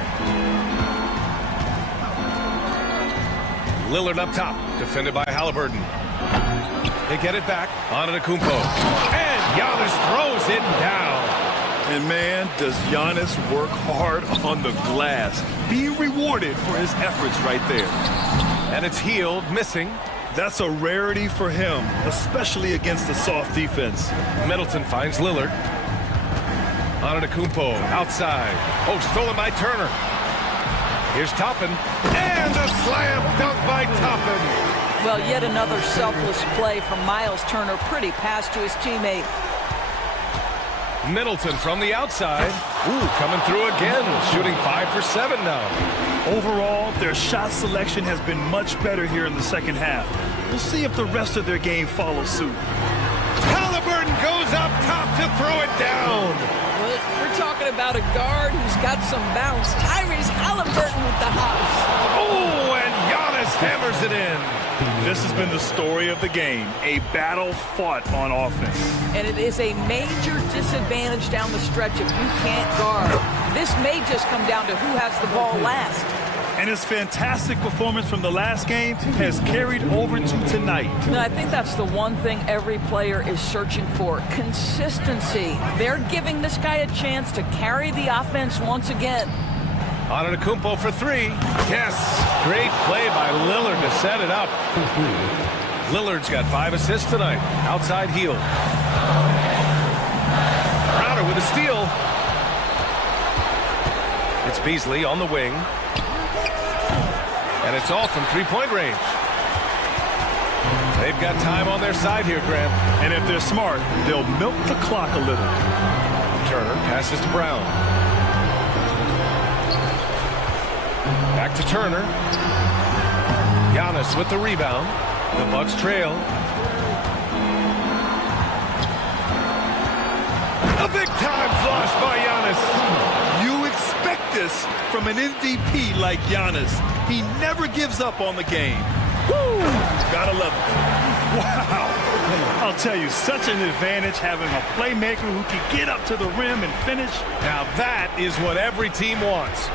Lillard up top, defended by Halliburton. They get it back. Antetokounmpo. And Giannis throws it down. And man, does Giannis work hard on the glass. Being rewarded for his efforts right there. And it's Hield missing. That's a rarity for him, especially against a soft defense. Middleton finds Lillard. Antetokounmpo outside. Oh, stolen by Turner. Here's Toppin. And a slam dunk by Toppin. Well, yet another selfless play from Miles Turner. Pretty pass to his teammate. Middleton from the outside. Ooh, coming through again. Shooting 5 for 7 now. Overall, their shot selection has been much better here in the second half. We'll see if the rest of their game follows suit. Halliburton goes up top to throw it down. We're talking about a guard who's got some bounce. Tyrese Halliburton with the hops. Oh, and Giannis hammers it in. This has been the story of the game, a battle fought on offense. And it is a major disadvantage down the stretch if you can't guard. This may just come down to who has the ball last. And his fantastic performance from the last game has carried over to tonight. And I think that's the one thing every player is searching for, consistency. They're giving this guy a chance to carry the offense once again. Antetokounmpo for 3. Yes, great play by Lillard to set it up. Lillard's got 5 assists tonight. Outside Hield. Crowder with a steal. It's Beasley on the wing. And it's all from three-point range. They've got time on their side here, Graham. And if they're smart, they'll milk the clock a little. Turner passes to Brown. Back to Turner. Giannis with the rebound. The Bucks trail. A big-time flush by Giannis. You expect this from an MVP like Giannis. He never gives up on the game. Woo! Gotta love it. Wow. I'll tell you, such an advantage having a playmaker who can get up to the rim and finish. Now that is what every team wants.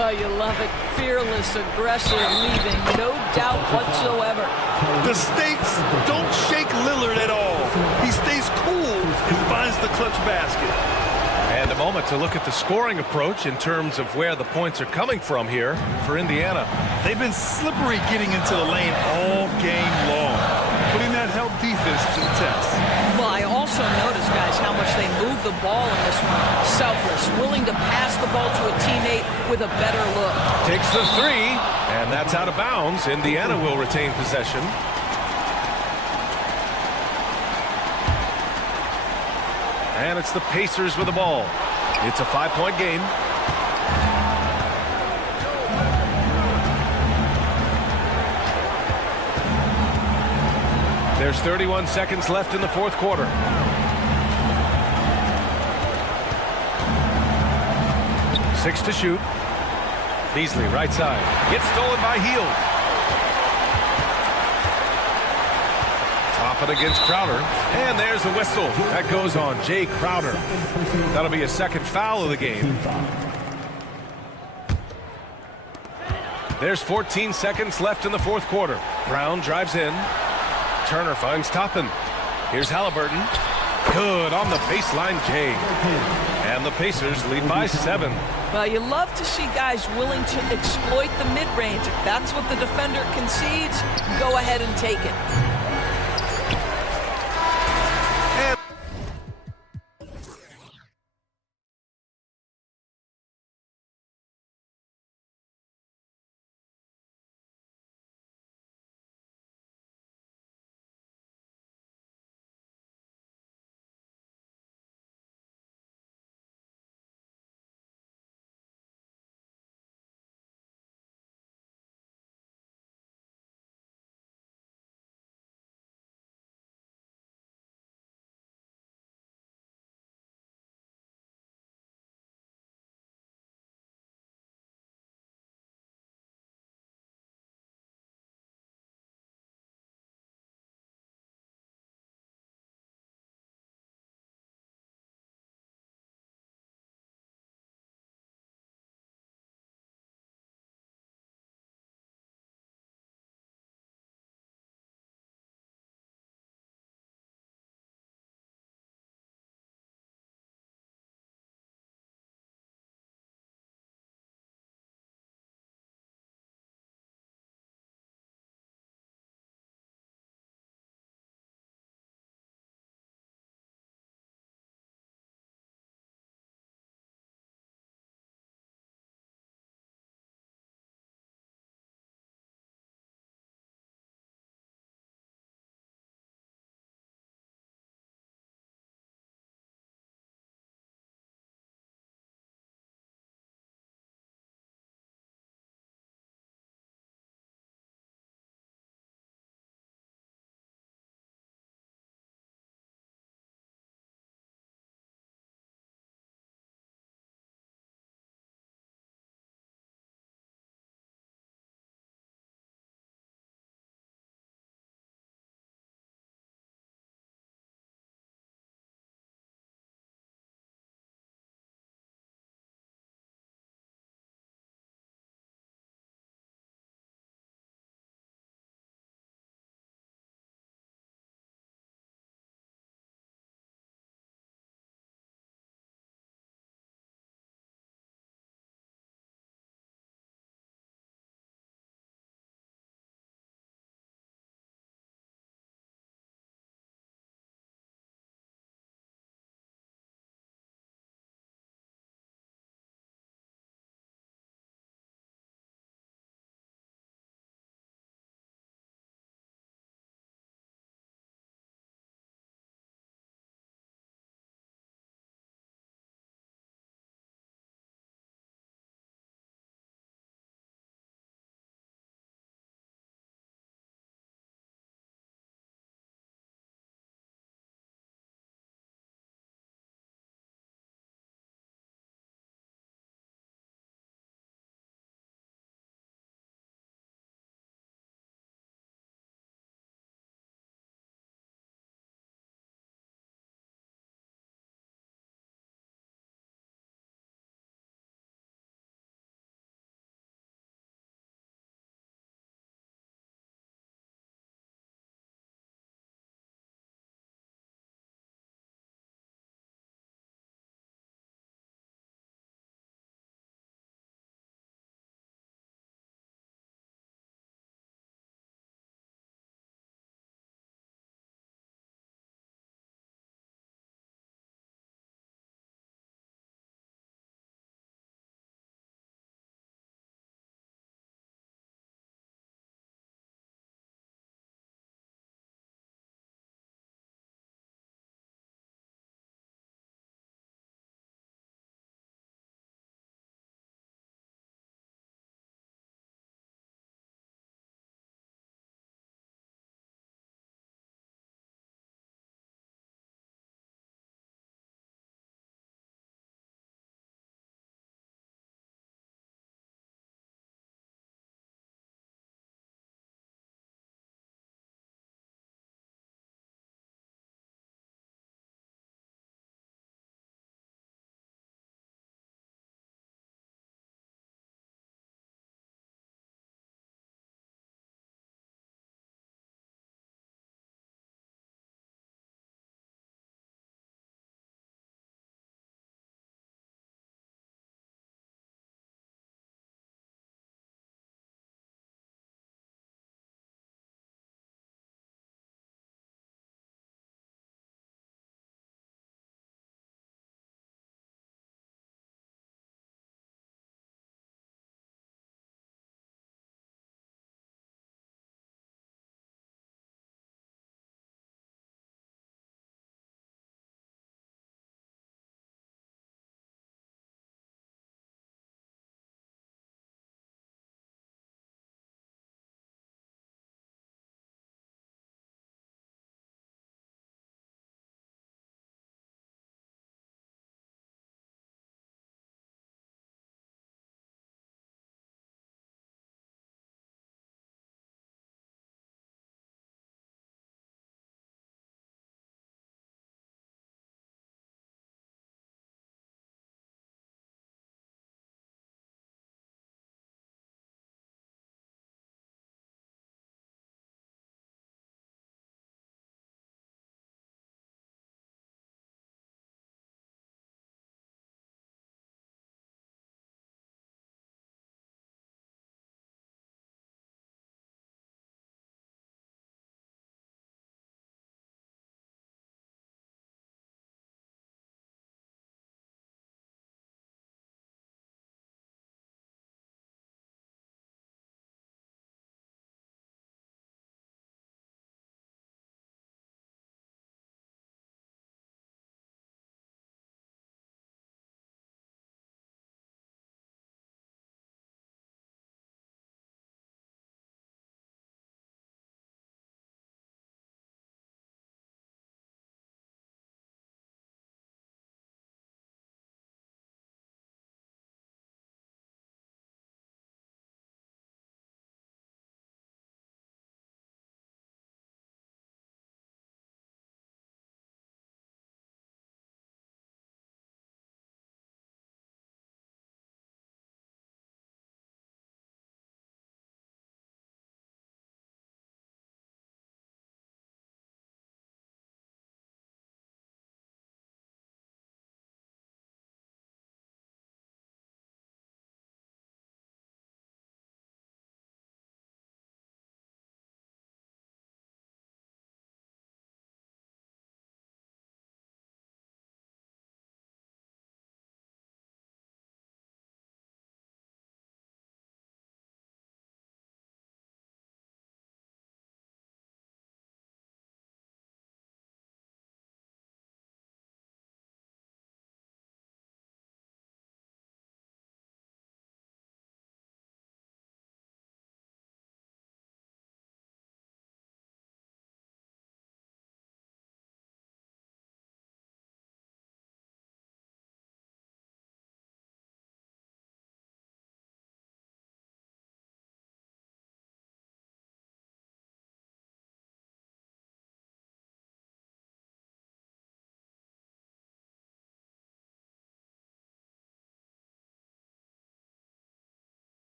Oh, you love it. Fearless, aggressive, leaving no doubt whatsoever. The stakes don't shake Lillard at all. He stays cool and finds the clutch basket. And a moment to look at the scoring approach in terms of where the points are coming from here for Indiana. They've been slippery getting into the lane all game long, putting that help defense to the test. Well, I also noticed, guys, how much they move the ball in this one. Selfless, willing to pass the ball to a teammate with a better look. Takes the three, and that's out of bounds. Indiana will retain possession. And it's the Pacers with the ball. It's a 5-point game. There's 31 seconds left in the fourth quarter. Six to shoot. Beasley, right side. Gets stolen by Hield. Top it against Crowder. And there's the whistle. That goes on Jay Crowder. That'll be a second foul of the game. There's 14 seconds left in the fourth quarter. Brown drives in. Turner finds Toppin. Here's Halliburton. Good on the baseline, Jay. And the Pacers lead by 7. Well, you love to see guys willing to exploit the mid-range. If that's what the defender concedes, go ahead and take it.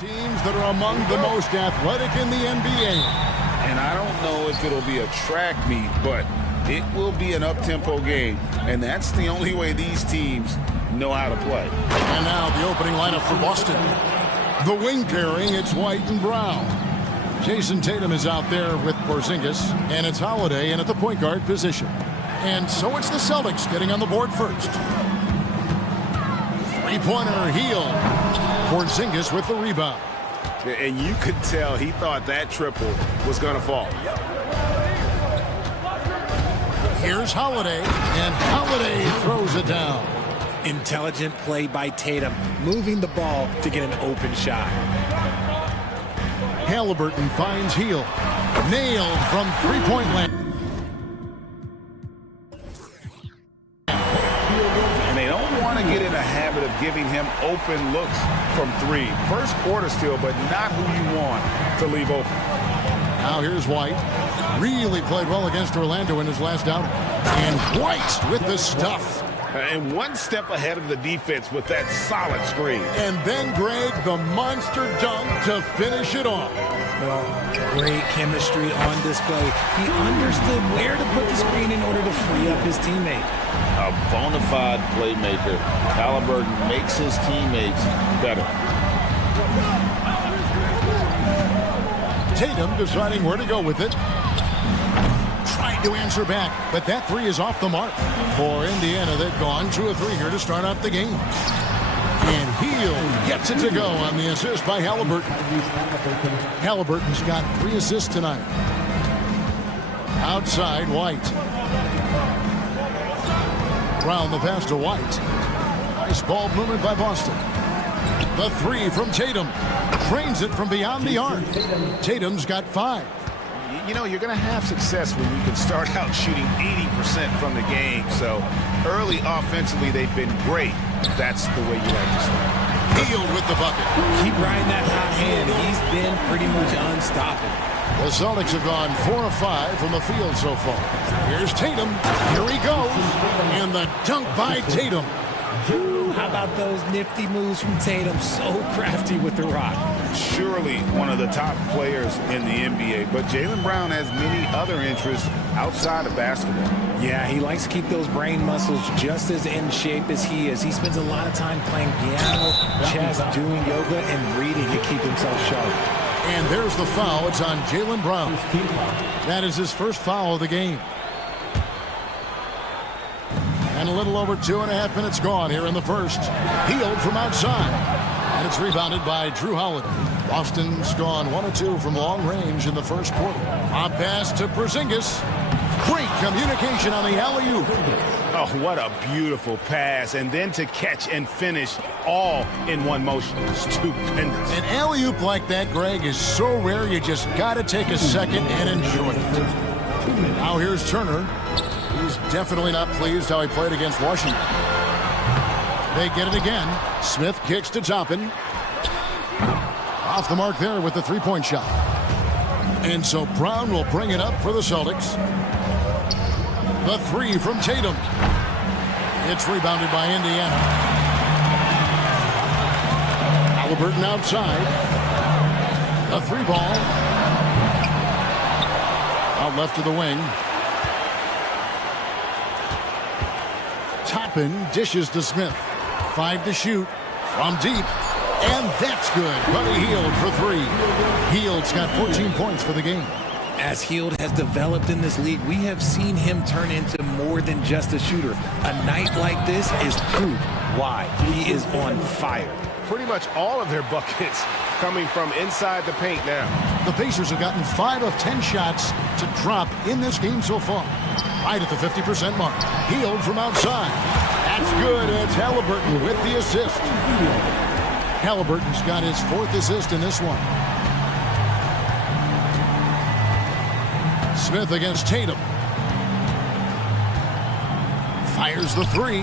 Teams that are among the most athletic in the NBA. And I don't know if it'll be a track meet, but it will be an up-tempo game. And that's the only way these teams know how to play. And now the opening lineup for Boston. The wing pairing, it's White and Brown. Jason Tatum is out there with Porzingis, and it's Holiday in at the point guard position. And so it's the Celtics getting on the board first. Three-pointer heel. Porzingis with the rebound. And you could tell he thought that triple was going to fall. Here's Holiday, and Holiday throws it down. Intelligent play by Tatum, moving the ball to get an open shot. Halliburton finds Heel. Nailed from three-point land. And they don't want to get in a habit of giving him open looks from three. First quarter still, but not who you want to leave open. Now here's White. Really played well against Orlando in his last outing. And White with the stuff. And one step ahead of the defense with that solid screen. And then Greg, the monster dunk to finish it off. Well, great chemistry on display. He understood where to put the screen in order to free up his teammate. A bona fide playmaker. Halliburton makes his teammates better. Tatum deciding where to go with it. Tried to answer back, but that three is off the mark. For Indiana, they've gone 2 of 3 here to start out the game. And Heel gets it to go on the assist by Halliburton. Halliburton's got 3 assists tonight. Outside, White. Brown the pass to White. Nice ball movement by Boston. The 3 from Tatum. Trains it from beyond the arc. Tatum's got 5. You know, you're going to have success when you can start out shooting 80% from the game. So early offensively, they've been great. That's the way you like to start. Healed with the bucket. Keep riding that hot hand. He's been pretty much unstoppable. The Celtics have gone 4 of 5 from the field so far. Here's Tatum. Here he goes. And the dunk by Tatum. How about those nifty moves from Tatum? So crafty with the rock. Surely one of the top players in the NBA, but Jaylen Brown has many other interests outside of basketball. Yeah, he likes to keep those brain muscles just as in shape as he is. He spends a lot of time playing piano, chess, doing yoga, and reading to keep himself sharp. And there's the foul. It's on Jaylen Brown. That is his first foul of the game. And a little over 2.5 minutes gone here in the first. Healed from outside. And it's rebounded by Drew Holiday. Boston's gone 1 of 2 from long range in the first quarter. A pass to Porzingis. Great communication on the alley-oop. Oh, what a beautiful pass. And then to catch and finish all in one motion. Stupendous. An alley-oop like that, Greg, is so rare you just got to take a second and enjoy it. Now here's Turner. He's definitely not pleased how he played against Washington. They get it again. Smith kicks to Toppin. Off the mark there with the three-point shot. And so Brown will bring it up for the Celtics. The 3 from Tatum. It's rebounded by Indiana. Halliburton outside. A 3 ball. Out left to the wing. Toppin dishes to Smith. 5 to shoot from deep. And that's good. Buddy Hield for 3. Hield's got 14 points for the game. As Hield has developed in this league, we have seen him turn into more than just a shooter. A night like this is proof why he is on fire. Pretty much all of their buckets coming from inside the paint now. The Pacers have gotten 5 of 10 shots to drop in this game so far. Right at the 50% mark. Hield from outside. That's good. It's Halliburton with the assist. Halliburton's got his 4th assist in this one. Smith against Tatum. Fires the 3.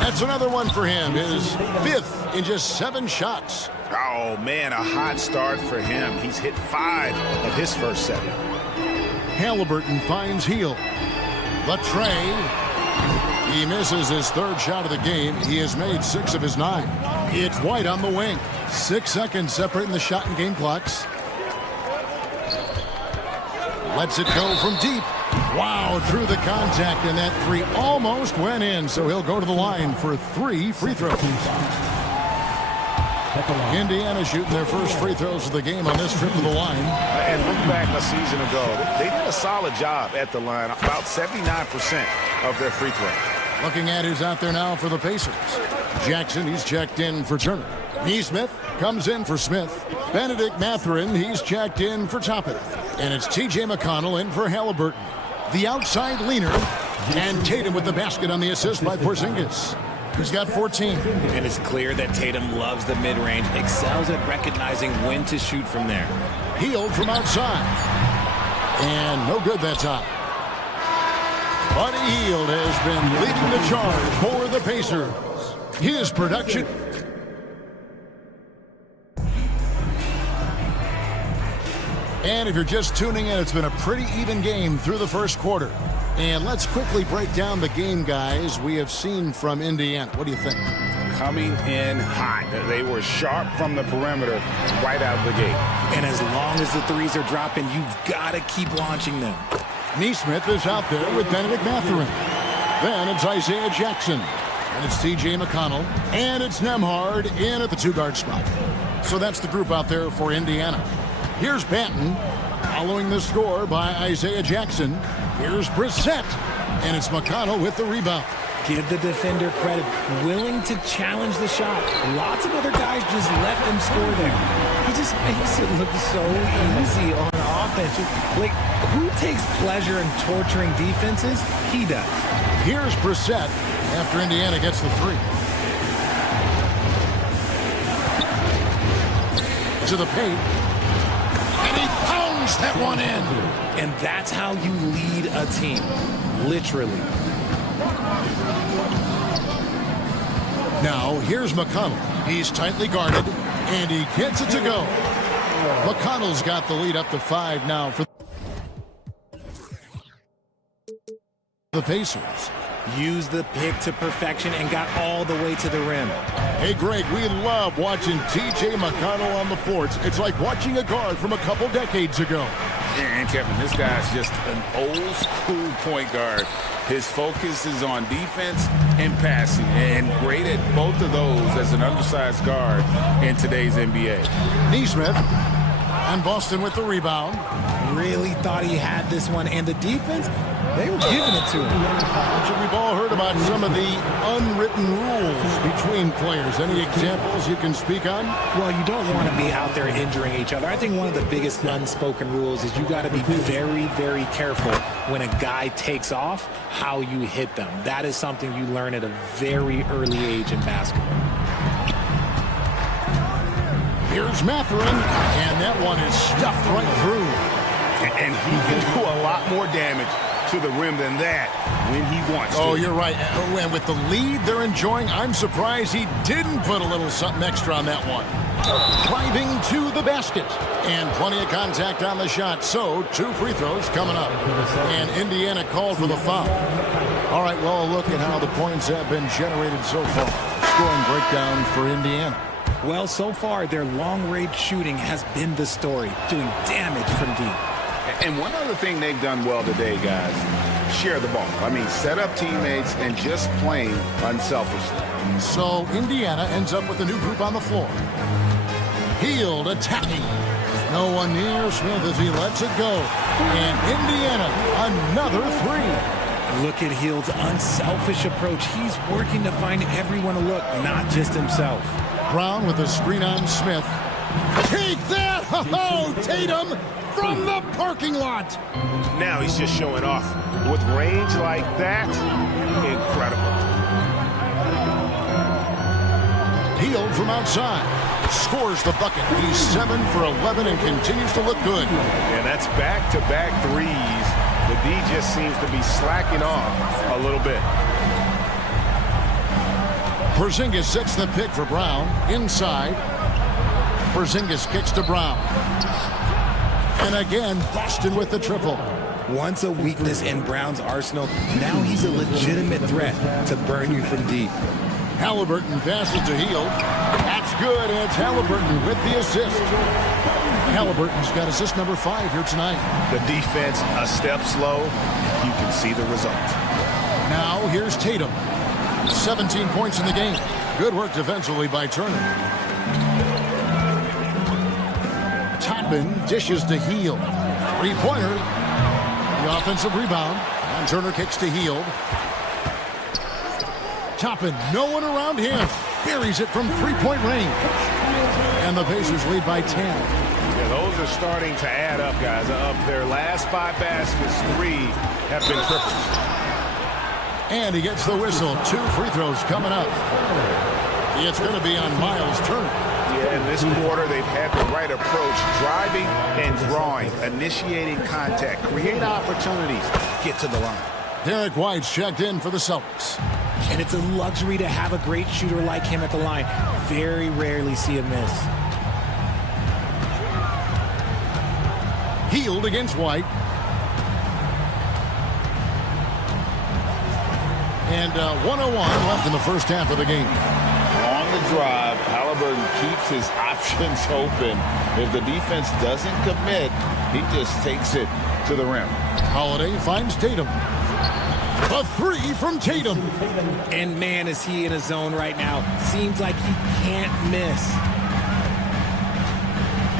That's another one for him. His 5th in just 7 shots. Oh, man, a hot start for him. He's hit 5 of his first 7. Halliburton finds Hield. The tray. He misses his 3rd shot of the game. He has made 6 of his 9. It's White on the wing. 6 seconds separating the shot and game clocks. Lets it go from deep. Wow, through the contact, and that three almost went in, so he'll go to the line for 3 free throws. Indiana shooting their first free throws of the game on this trip to the line. And look back a season ago, they did a solid job at the line, about 79% of their free throws. Looking at who's out there now for the Pacers. Jackson, he's checked in for Turner. Neesmith comes in for Smith. Benedict Mathurin, he's checked in for Toppin. And it's T.J. McConnell in for Halliburton. The outside leaner, and Tatum with the basket on the assist by Porzingis. He's got 14. And it's clear that Tatum loves the mid-range, excels at recognizing when to shoot from there. Healed from outside. And no good that time. Buddy Hield has been leading the charge for the Pacers. His production. And if you're just tuning in, it's been a pretty even game through the first quarter. And let's quickly break down the game, guys, we have seen from Indiana. What do you think? Coming in hot. They were sharp from the perimeter right out the gate. And as long as the threes are dropping, you've got to keep launching them. Neesmith is out there with Benedict Mathurin. Then it's Isaiah Jackson. And it's T.J. McConnell. And it's Nembhard in at the 2-guard spot. So that's the group out there for Indiana. Here's Banton, following the score by Isaiah Jackson. Here's Brissett, and it's McConnell with the rebound. Give the defender credit, willing to challenge the shot. Lots of other guys just let them score there. He just makes it look so easy on offense. Like, who takes pleasure in torturing defenses? He does. Here's Brissett after Indiana gets the three. To the paint. And he pounds that one in. And that's how you lead a team, literally. Now, here's McConnell. He's tightly guarded, and he gets it to go. McConnell's got the lead up to 5 now for the Pacers. Use the pick to perfection and got all the way to the rim. Hey, Greg, we love watching T.J. McConnell on the floor. It's like watching a guard from a couple decades ago. And Kevin, this guy's just an old school point guard. His focus is on defense and passing, and great at both of those as an undersized guard in today's NBA. Neesmith and Boston with the rebound. Really thought he had this one, and the defense, they were giving it to him. We've all heard about some of the unwritten rules between players. Any examples you can speak on? Well, you don't want to be out there injuring each other. I think one of the biggest unspoken rules is you got to be very, very careful when a guy takes off, how you hit them. That is something you learn at a very early age in basketball. Here's Mathurin, and that one is stuffed right through. And he can do a lot more damage to the rim than that when he wants to. Oh, you're right. And with the lead they're enjoying, I'm surprised he didn't put a little something extra on that one. Driving to the basket. And plenty of contact on the shot. So, 2 free throws coming up. And Indiana called for the foul. All right, well, a look at how the points have been generated so far. Scoring breakdown for Indiana. Well, so far, their long-range shooting has been the story, doing damage from deep. And one other thing they've done well today, guys, share the ball. I mean, set up teammates and just playing unselfishly. So Indiana ends up with a new group on the floor. Hield attacking. No one near Smith as he lets it go. And Indiana, another 3. Look at Hield's unselfish approach. He's working to find everyone a look, not just himself. Brown with a screen on Smith. Take that! Oh, Tatum! From the parking lot. Now he's just showing off. With range like that, incredible. Hield from outside. Scores the bucket. He's 7 for 11 and continues to look good. And that's back-to-back threes. The D just seems to be slacking off a little bit. Porzingis sets the pick for Brown. Inside. Porzingis kicks to Brown. And again, Boston with the triple. Once a weakness in Brown's arsenal, now he's a legitimate threat to burn you from deep. Halliburton passes to Hield. That's good, and it's Halliburton with the assist. Halliburton's got assist number 5 here tonight. The defense a step slow. You can see the result. Now here's Tatum. 17 points in the game. Good work defensively by Turner. Toppin dishes to Hield. Three-pointer. The offensive rebound. And Turner kicks to Hield. Toppin, no one around him. Buries it from three-point range. And the Pacers lead by 10. Yeah, those are starting to add up, guys. Of their last 5 baskets, 3 have been triples. And he gets the whistle. 2 free throws coming up. It's going to be on Miles Turner. Yeah, in this quarter, they've had the right approach. Driving and drawing. Initiating contact. Create opportunities. Get to the line. Derek White's checked in for the Celtics. And it's a luxury to have a great shooter like him at the line. Very rarely see a miss. Hield against White. And 1:01 left in the first half of the game. On the drive, Halliburton keeps his options open. If the defense doesn't commit, he just takes it to the rim. Holiday finds Tatum. A 3 from Tatum. And man, is he in a zone right now. Seems like he can't miss.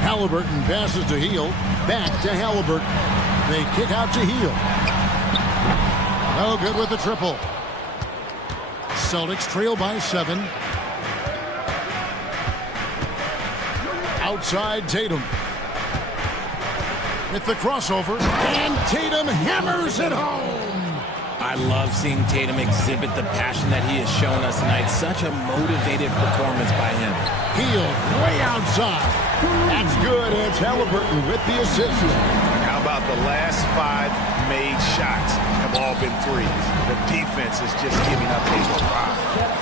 Halliburton passes to Hield. Back to Halliburton. They kick out to Hield. No good with the triple. Celtics trail by 7. Outside Tatum. With the crossover. And Tatum hammers it home. I love seeing Tatum exhibit the passion that he has shown us tonight. Such a motivated performance by him. Hield way outside. That's good. It's Halliburton with the assist. And how about the last 5 made shots have all been threes? The defense is just giving up a drive.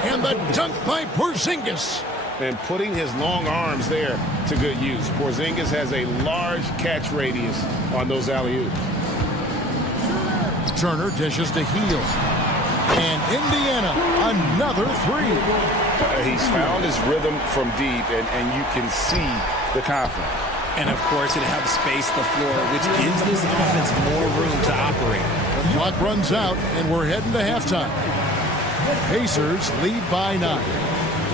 And the dunk by Porzingis. And putting his long arms there to good use. Porzingis has a large catch radius on those alley-oops. Turner dishes to Hield. And Indiana, another 3. He's found his rhythm from deep, and you can see the confidence. And, of course, it helps space the floor, which gives this offense more room to operate. The clock runs out, and we're heading to halftime. Pacers lead by 9.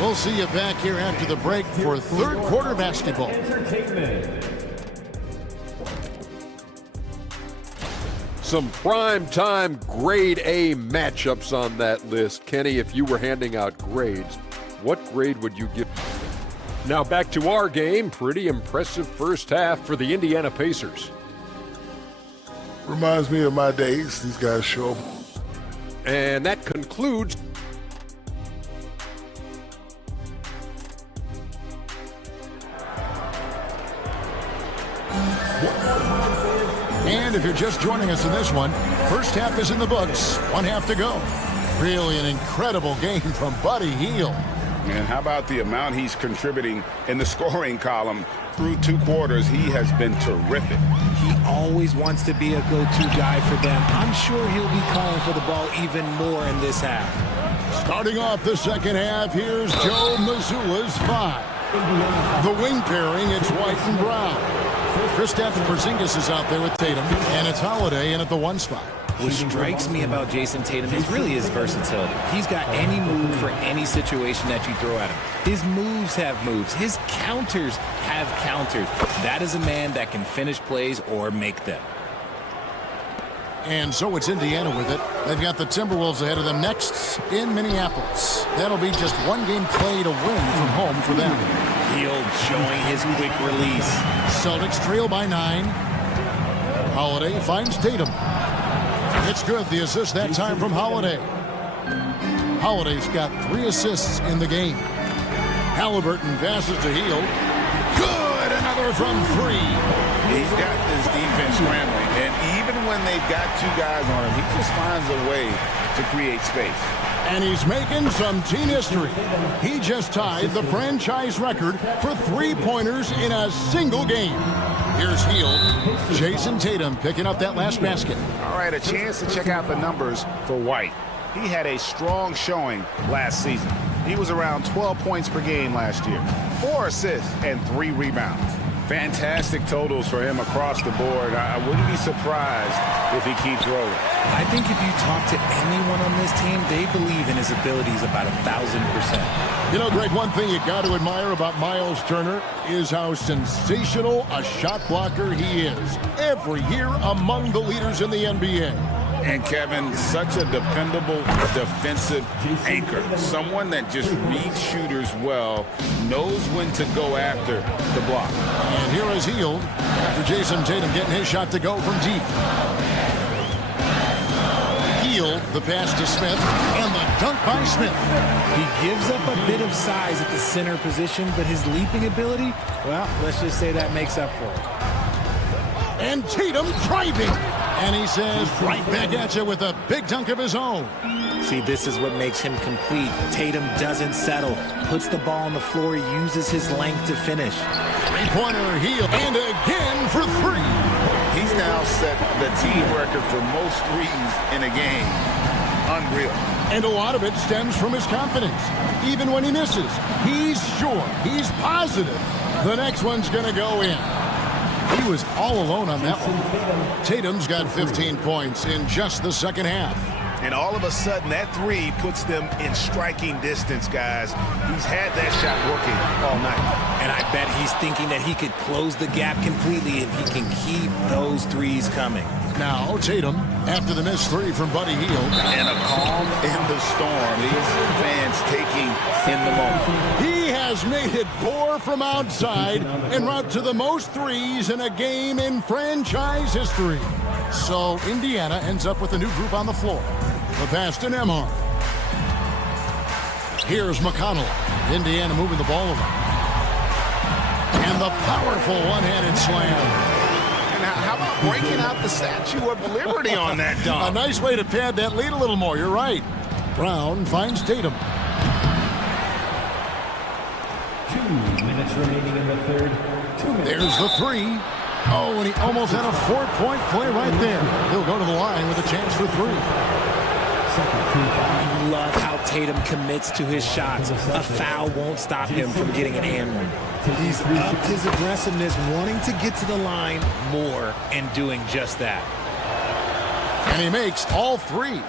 We'll see you back here after the break for third quarter basketball. Some prime-time grade A matchups on that list. Kenny, if you were handing out grades, what grade would you give? Now back to our game. Pretty impressive first half for the Indiana Pacers. Reminds me of my days. These guys show up. And that concludes. And if you're just joining us in this one, first half is in the books. 1 half to go. Really an incredible game from Buddy Hield. And how about the amount he's contributing in the scoring column? Through 2 quarters, he has been terrific. He always wants to be a go-to guy for them. I'm sure he'll be calling for the ball even more in this half. Starting off the second half, here's Joe Mazzulla's 5. The wing pairing, it's White and Brown. Kristaps Porzingis is out there with Tatum, and it's Holiday in at the 1 spot. What strikes me about Jason Tatum is really his versatility. He's got any move for any situation that you throw at him. His moves have moves. His counters have counters. That is a man that can finish plays or make them. And so it's Indiana with it. They've got the Timberwolves ahead of them next in Minneapolis. That'll be just 1 game played away from home for them. Hield showing his quick release. Celtics trail by 9. Holiday finds Tatum. It's good. The assist that time from Holiday. Holiday's got 3 assists in the game. Halliburton passes to Hield. Good! Another from 3. He's got this defense scrambling, and even when they've got 2 guys on him, he just finds a way to create space. And he's making some team history. He just tied the franchise record for 3-pointers in a single game. Here's Hield. Jason Tatum picking up that last basket. All right, a chance to check out the numbers for White. He had a strong showing last season. He was around 12 points per game last year, 4 assists and 3 rebounds. Fantastic totals for him across the board. I wouldn't be surprised if he keeps rolling. I think if you talk to anyone on this team, they believe in his abilities about 1,000%. You know, Greg, one thing you got to admire about Miles Turner is how sensational a shot blocker he is. Every year among the leaders in the NBA. And Kevin, such a dependable defensive anchor. Someone that just reads shooters well, knows when to go after the block. And here is Hield after Jason Tatum getting his shot to go from deep. Hield, the pass to Smith, and the dunk by Smith. He gives up a bit of size at the center position, but his leaping ability, well, let's just say that makes up for it. And Tatum driving. And he says, right back at you with a big dunk of his own. See, this is what makes him complete. Tatum doesn't settle, puts the ball on the floor, uses his length to finish. Three-pointer, Hield, and again for 3. He's now set the team record for most threes in a game. Unreal. And a lot of it stems from his confidence. Even when he misses, he's sure, he's positive the next one's going to go in. He was all alone on that one. Tatum's got 15 points in just the second half. And all of a sudden, that 3 puts them in striking distance, guys. He's had that shot working all night. And I bet he's thinking that he could close the gap completely if he can keep those 3s coming. Now, Tatum, after the missed 3 from Buddy Hield. And a calm in the storm. These fans taking in the moment. He has made it pour from outside en route to the most 3s in a game in franchise history. So Indiana ends up with a new group on the floor. The pass to Nembhard. Here's McConnell. Indiana moving the ball around. And the powerful one-handed slam. Now, how about breaking out the Statue of Liberty on that dunk? A nice way to pad that lead a little more. You're right. Brown finds Tatum. 2 minutes remaining in the third. 2 minutes. There's the 3. Oh, and he almost had a 4-point play right there. He'll go to the line with a chance for 3. I love how Tatum commits to his shots. A foul won't stop him from getting an and one. He's upped his aggressiveness, wanting to get to the line more and doing just that. And he makes all 3.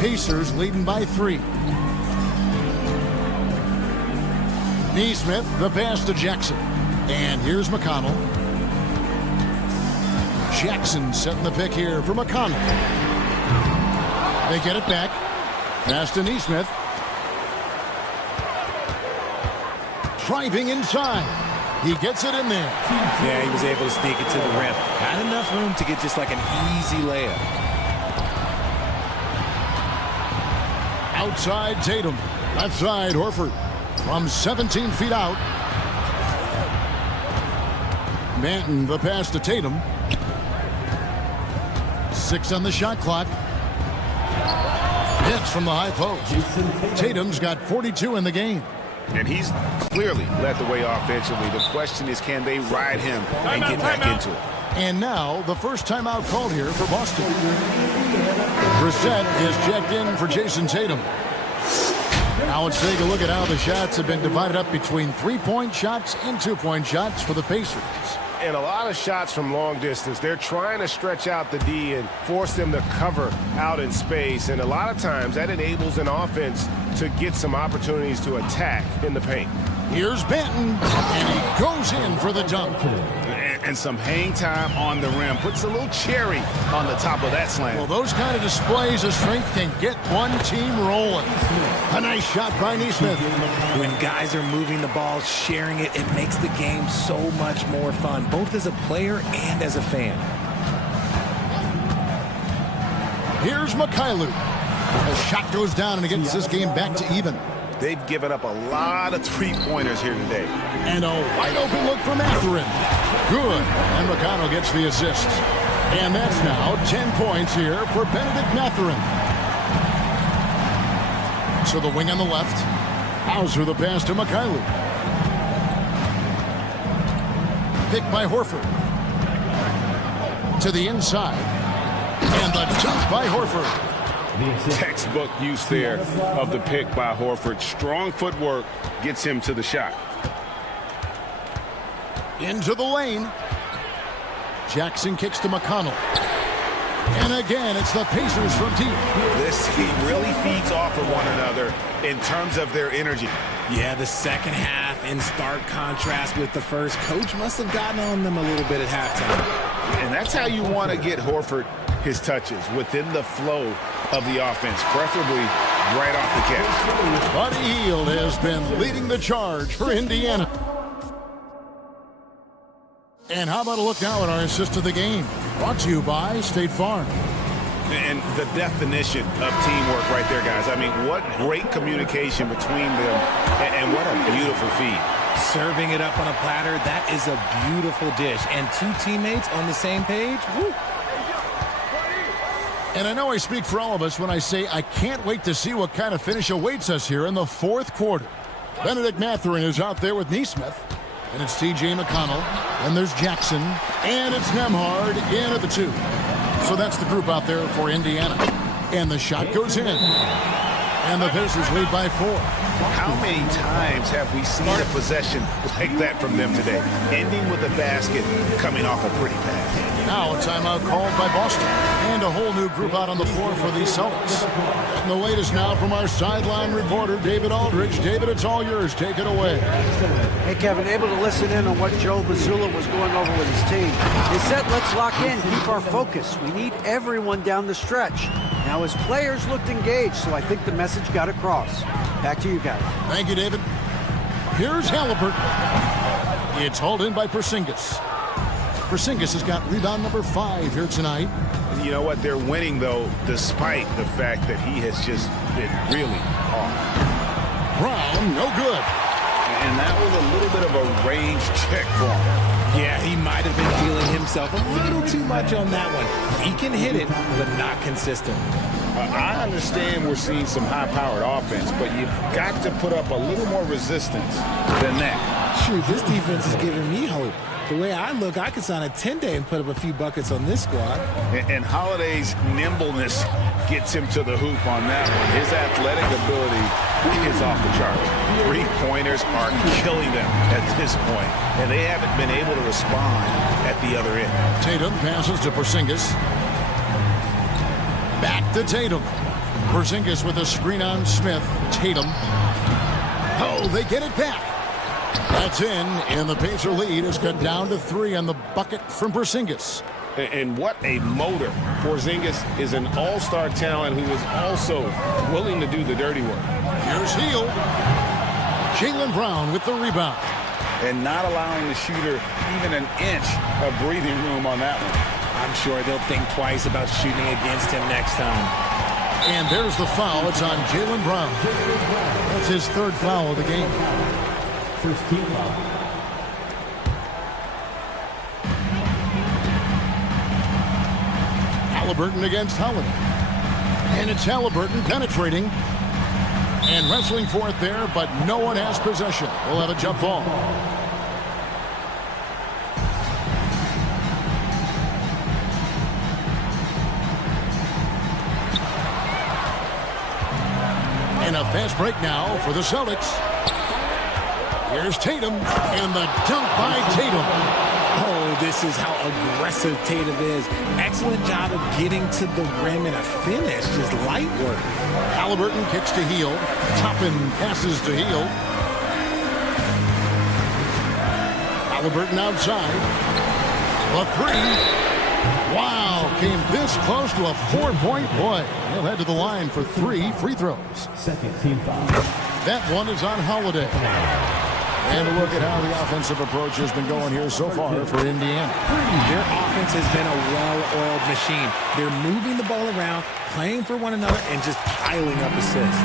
Pacers leading by 3. Neesmith, the pass to Jackson. And here's McConnell. Jackson setting the pick here for McConnell. They get it back. Pass to Neesmith. Driving inside. He gets it in there. Yeah, he was able to sneak it to the rim. Not enough room to get just like an easy layup. Outside Tatum. Left side Horford. From 17 feet out. Manton, the pass to Tatum. 6 on the shot clock. Hits from the high post. Tatum's got 42 in the game. And he's clearly led the way offensively. The question is, can they ride him and get back into it? And now, the first timeout called here for Boston. Brissett is checked in for Jason Tatum. Now let's take a look at how the shots have been divided up between 3-point shots and 2-point shots for the Pacers. And a lot of shots from long distance. They're trying to stretch out the D and force them to cover out in space. And a lot of times that enables an offense to get some opportunities to attack in the paint. Here's Benton, and he goes in for the dunk. And some hang time on the rim. Puts a little cherry on the top of that slam. Well, those kind of displays of strength can get one team rolling. A nice shot by Neesmith. When guys are moving the ball, sharing it, it makes the game so much more fun, both as a player and as a fan. Here's Mikhailuk. The shot goes down, and it gets this game back to even. They've given up a lot of three-pointers here today. And a wide-open look from Mathurin. Good. And McConnell gets the assist. And that's now 10 points here for Benedict Mathurin. So the wing on the left. Hauser the pass to Mikhailuk. Picked by Horford. To the inside. And the jump by Horford. Textbook use there of the pick by Horford. Strong footwork gets him to the shot. Into the lane. Jackson kicks to McConnell. And again, it's the Pacers from deep. This team really feeds off of one another in terms of their energy. Yeah, the second half in stark contrast with the first. Coach must have gotten on them a little bit at halftime. And that's how you want to get Horford his touches, within the flow of the offense, preferably right off the catch. Buddy Hield has been leading the charge for Indiana. And how about a look now at our assist of the game? Brought to you by State Farm. And the definition of teamwork right there, guys. I mean, what great communication between them, and what a beautiful feed. Serving it up on a platter, that is a beautiful dish. And two teammates on the same page, woo. And I know I speak for all of us when I say I can't wait to see what kind of finish awaits us here in the fourth quarter. Benedict Mathurin is out there with Neesmith. And it's T.J. McConnell. And there's Jackson. And it's Nembhard in at the 2. So that's the group out there for Indiana. And the shot goes in. And the Pacers lead by 4. How many times have we seen a possession like that from them today? Ending with a basket, coming off a pretty pass. Now a timeout called by Boston. And a whole new group out on the floor for the Celtics. And the latest now from our sideline reporter, David Aldridge. David, it's all yours. Take it away. Hey, Kevin, able to listen in on what Joe Mazzulla was going over with his team. He said, let's lock in, keep our focus. We need everyone down the stretch. Now his players looked engaged, so I think the message got across. Back to you guys. Thank you, David. Here's Halliburton. It's hauled in by Porzingis. Porzingis has got rebound number 5 here tonight. You know what? They're winning, though, despite the fact that he has just been really off. Brown, no good. And that was a little bit of a range check for him. Yeah, he might have been feeling himself a little too much on that one. He can hit it, but not consistent. I understand we're seeing some high-powered offense, but you've got to put up a little more resistance than that. Shoot, this defense is giving me hope. The way I look, I could sign a 10-day and put up a few buckets on this squad. And Holiday's nimbleness gets him to the hoop on that one. His athletic ability is off the chart. Three-pointers are killing them at this point, and they haven't been able to respond at the other end. Tatum passes to Porzingis. Back to Tatum. Porzingis with a screen on Smith. Tatum. Oh, they get it back. That's in, and the Pacer lead is cut down to 3 on the bucket from Porzingis. And what a motor. Porzingis is an all-star talent who is also willing to do the dirty work. Here's Hield. Jaylen Brown with the rebound. And not allowing the shooter even an inch of breathing room on that one. I'm sure they'll think twice about shooting against him next time. And there's the foul. It's on Jaylen Brown. That's his 3rd foul of the game. First team foul. Halliburton against Holiday. And it's Halliburton penetrating. And wrestling for it there, but no one has possession. We'll have a jump ball. And a fast break now for the Celtics. Here's Tatum, and the dunk by Tatum. Oh, this is how aggressive Tatum is. Excellent job of getting to the rim and a finish. Just light work. Halliburton kicks to Hield. Toppin passes to Hield. Halliburton outside. A 3. Wow, came this close to a 4-point play. He'll head to the line for 3 free throws. Second team foul. That one is on Holiday. And a look at how the offensive approach has been going here so far for Indiana. Their offense has been a well-oiled machine. They're moving the ball around, playing for one another, and just piling up assists.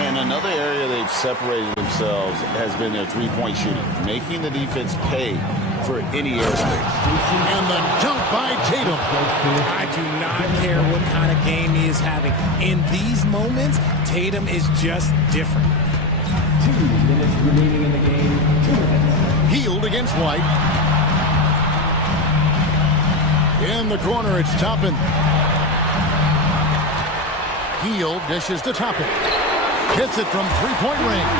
And another area they've separated themselves has been their three-point shooting, making the defense pay for any airspace. And the dunk by Tatum. I do not care what kind of game he is having. In these moments, Tatum is just different. 2 minutes remaining in the game. 2 minutes. Hield against White. In the corner, it's Toppin. Hield dishes to Toppin. Hits it from three-point range.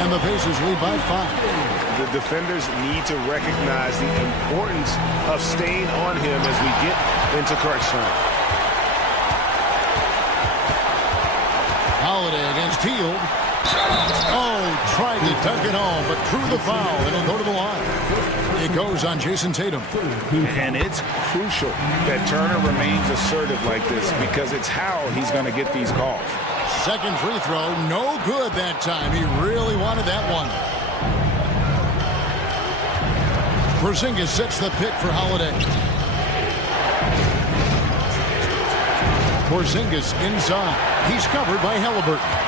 And the Pacers lead by 5. The defenders need to recognize the importance of staying on him as we get into crunch time. Holiday against Hield. Oh, tried to dunk it home, but drew the foul, and it'll go to the line. It goes on Jason Tatum. And it's crucial that Turner remains assertive like this because it's how he's going to get these calls. Second free throw, no good that time. He really wanted that one. Porzingis sets the pick for Holiday. Porzingis inside. He's covered by Halliburton.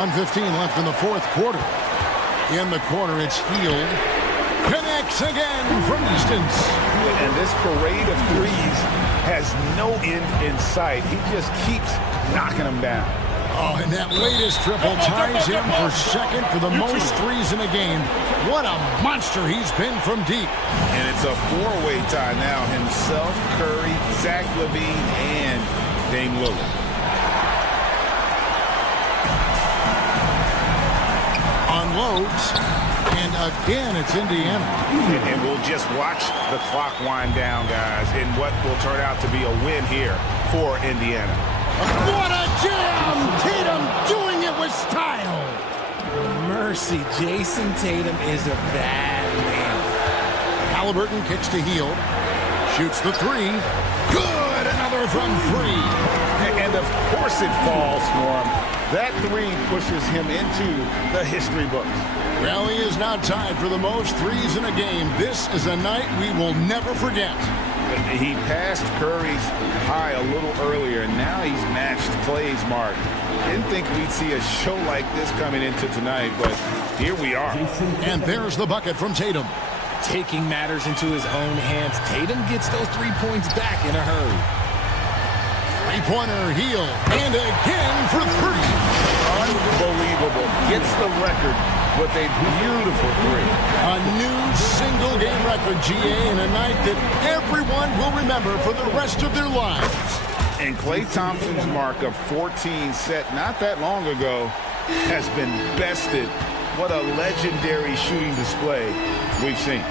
1:15 left in the fourth quarter. In the corner, it's Hield. Connects again from distance. And this parade of threes has no end in sight. He just keeps knocking them down. Oh, and that latest triple ties him for second for the most threes in a game. What a monster he's been from deep. And it's a four-way tie now. Himself, Curry, Zach LaVine, and Dame Lillard. Unloads, and again it's Indiana. And we'll just watch the clock wind down, guys, in what will turn out to be a win here for Indiana. What a jam! Tatum doing it with style. Mercy, Jason Tatum is a bad man. Halliburton kicks to Hield. Shoots the three. Good! Another from three. And of course it falls for him. That three pushes him into the history books. Well, he is now tied for the most threes in a game. This is a night we will never forget. He passed Curry's high a little earlier, and now he's matched Clay's mark. Didn't think we'd see a show like this coming into tonight, but here we are. And there's the bucket from Tatum. Taking matters into his own hands, Tatum gets those 3 points back in a hurry. Three-pointer, Hield, and again for three. Unbelievable. Gets the record with a beautiful three. A new single-game record, GA, in a night that everyone will remember for the rest of their lives. And Klay Thompson's mark of 14 set not that long ago has been bested. What a legendary shooting display we've seen.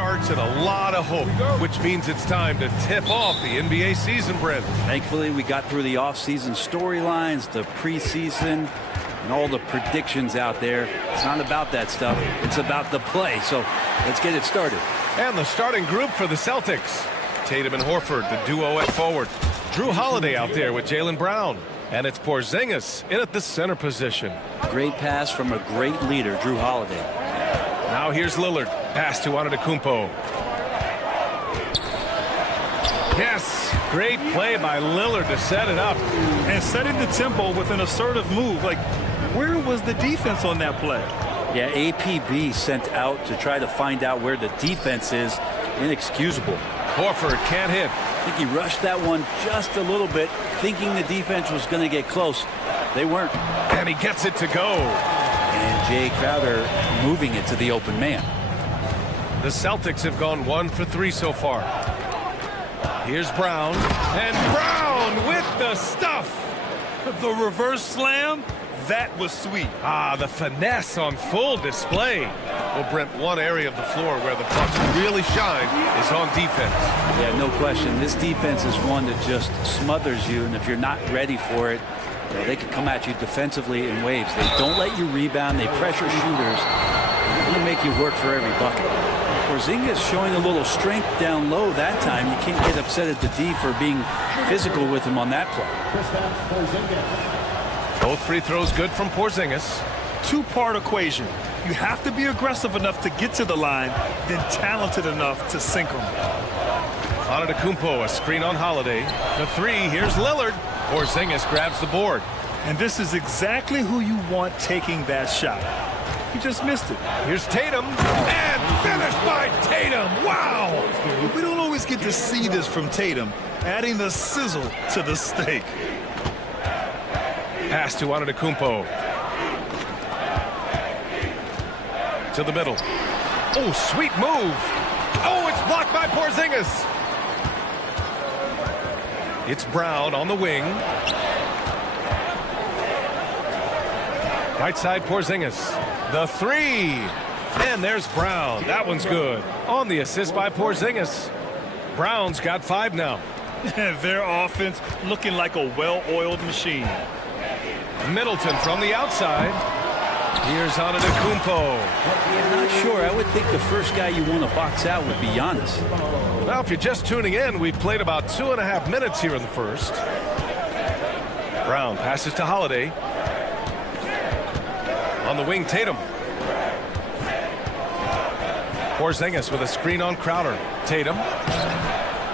starts and a lot of hope, which means it's time to tip off the NBA season, Brent. Thankfully, we got through the off-season storylines, the preseason, and all the predictions out there. It's not about that stuff. It's about the play. So let's get it started. And the starting group for the Celtics. Tatum and Horford, the duo at forward. Drew Holiday out there with Jaylen Brown. And it's Porzingis in at the center position. Great pass from a great leader, Drew Holiday. Now here's Lillard. Pass to Antetokounmpo. Yes, great play by Lillard to set it up. And setting the tempo with an assertive move. Like, where was the defense on that play? Yeah, APB sent out to try to find out where the defense is. Inexcusable. Horford can't hit. I think he rushed that one just a little bit, thinking the defense was going to get close. They weren't. And he gets it to go. And Jay Crowder moving it to the open man. The Celtics have gone 1 for 3 so far. Here's Brown. And Brown with the stuff. The reverse slam, that was sweet. Ah, the finesse on full display. Well, Brent, one area of the floor where the Bucks really shine is on defense. Yeah, no question. This defense is one that just smothers you, and if you're not ready for it, you know, they can come at you defensively in waves. They don't let you rebound. They pressure shooters. They're going to make you work for every bucket. Porzingis showing a little strength down low that time. You can't get upset at the D for being physical with him on that play. Both free throws good from Porzingis. Two-part equation. You have to be aggressive enough to get to the line, then talented enough to sink them. Antetokounmpo, a screen on Holiday. The three, here's Lillard. Porzingis grabs the board. And this is exactly who you want taking that shot. He just missed it. Here's Tatum, and finished by Tatum. Wow! We don't always get to see this from Tatum, adding the sizzle to the steak. Pass to Antetokounmpo. To the middle. Oh, sweet move. Oh, it's blocked by Porzingis. It's Brown on the wing. Right side Porzingis. The three. And there's Brown. That one's good. On the assist by Porzingis. Brown's got 5 now. Their offense looking like a well-oiled machine. Middleton from the outside. Here's Antetokounmpo. I'm not sure. I would think the first guy you want to box out would be Giannis. Now, if you're just tuning in, we've played about 2.5 minutes here in the first. Brown passes to Holiday. On the wing, Tatum. Porzingis with a screen on Crowder. Tatum.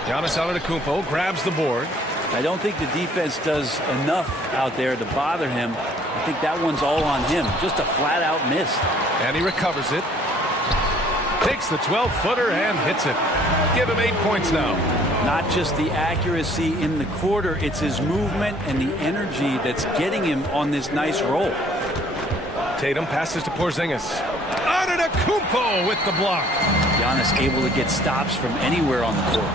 Giannis Antetokounmpo grabs the board. I don't think the defense does enough out there to bother him. I think that one's all on him. Just a flat-out miss. And he recovers it. Takes the 12-footer and hits it. Give him 8 points now. Not just the accuracy in the quarter, it's his movement and the energy that's getting him on this nice roll. Tatum passes to Porzingis. Antetokounmpo with the block. Giannis able to get stops from anywhere on the court.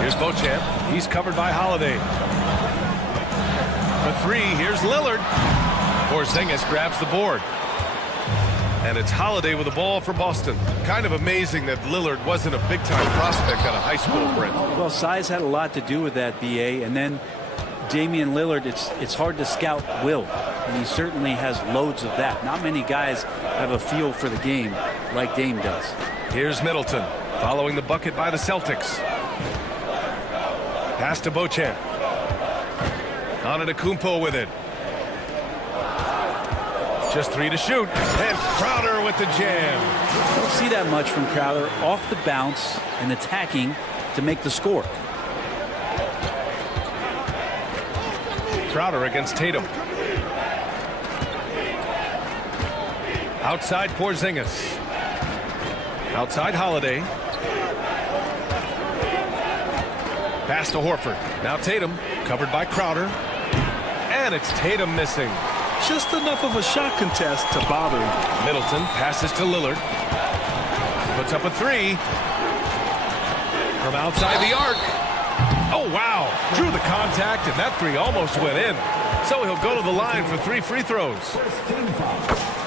Here's Beauchamp. He's covered by Holiday. For three, here's Lillard. Porzingis grabs the board. And it's Holiday with the ball for Boston. Kind of amazing that Lillard wasn't a big-time prospect out of high school, Brent. Well, size had a lot to do with that, BA. And then Damian Lillard, it's hard to scout will. And he certainly has loads of that. Not many guys have a feel for the game like Dame does. Here's Middleton following the bucket by the Celtics. Pass to Beauchamp. Antetokounmpo with it. Just 3 to shoot. And Crowder with the jam. Don't see that much from Crowder. Off the bounce and attacking to make the score. Crowder against Tatum. Outside Porzingis. Outside Holiday. Pass to Horford. Now Tatum, covered by Crowder. And it's Tatum missing. Just enough of a shot contest to bother him. Middleton passes to Lillard. Puts up a three. From outside the arc. Oh, wow. Drew the contact, and that three almost went in. So he'll go to the line for 3 free throws.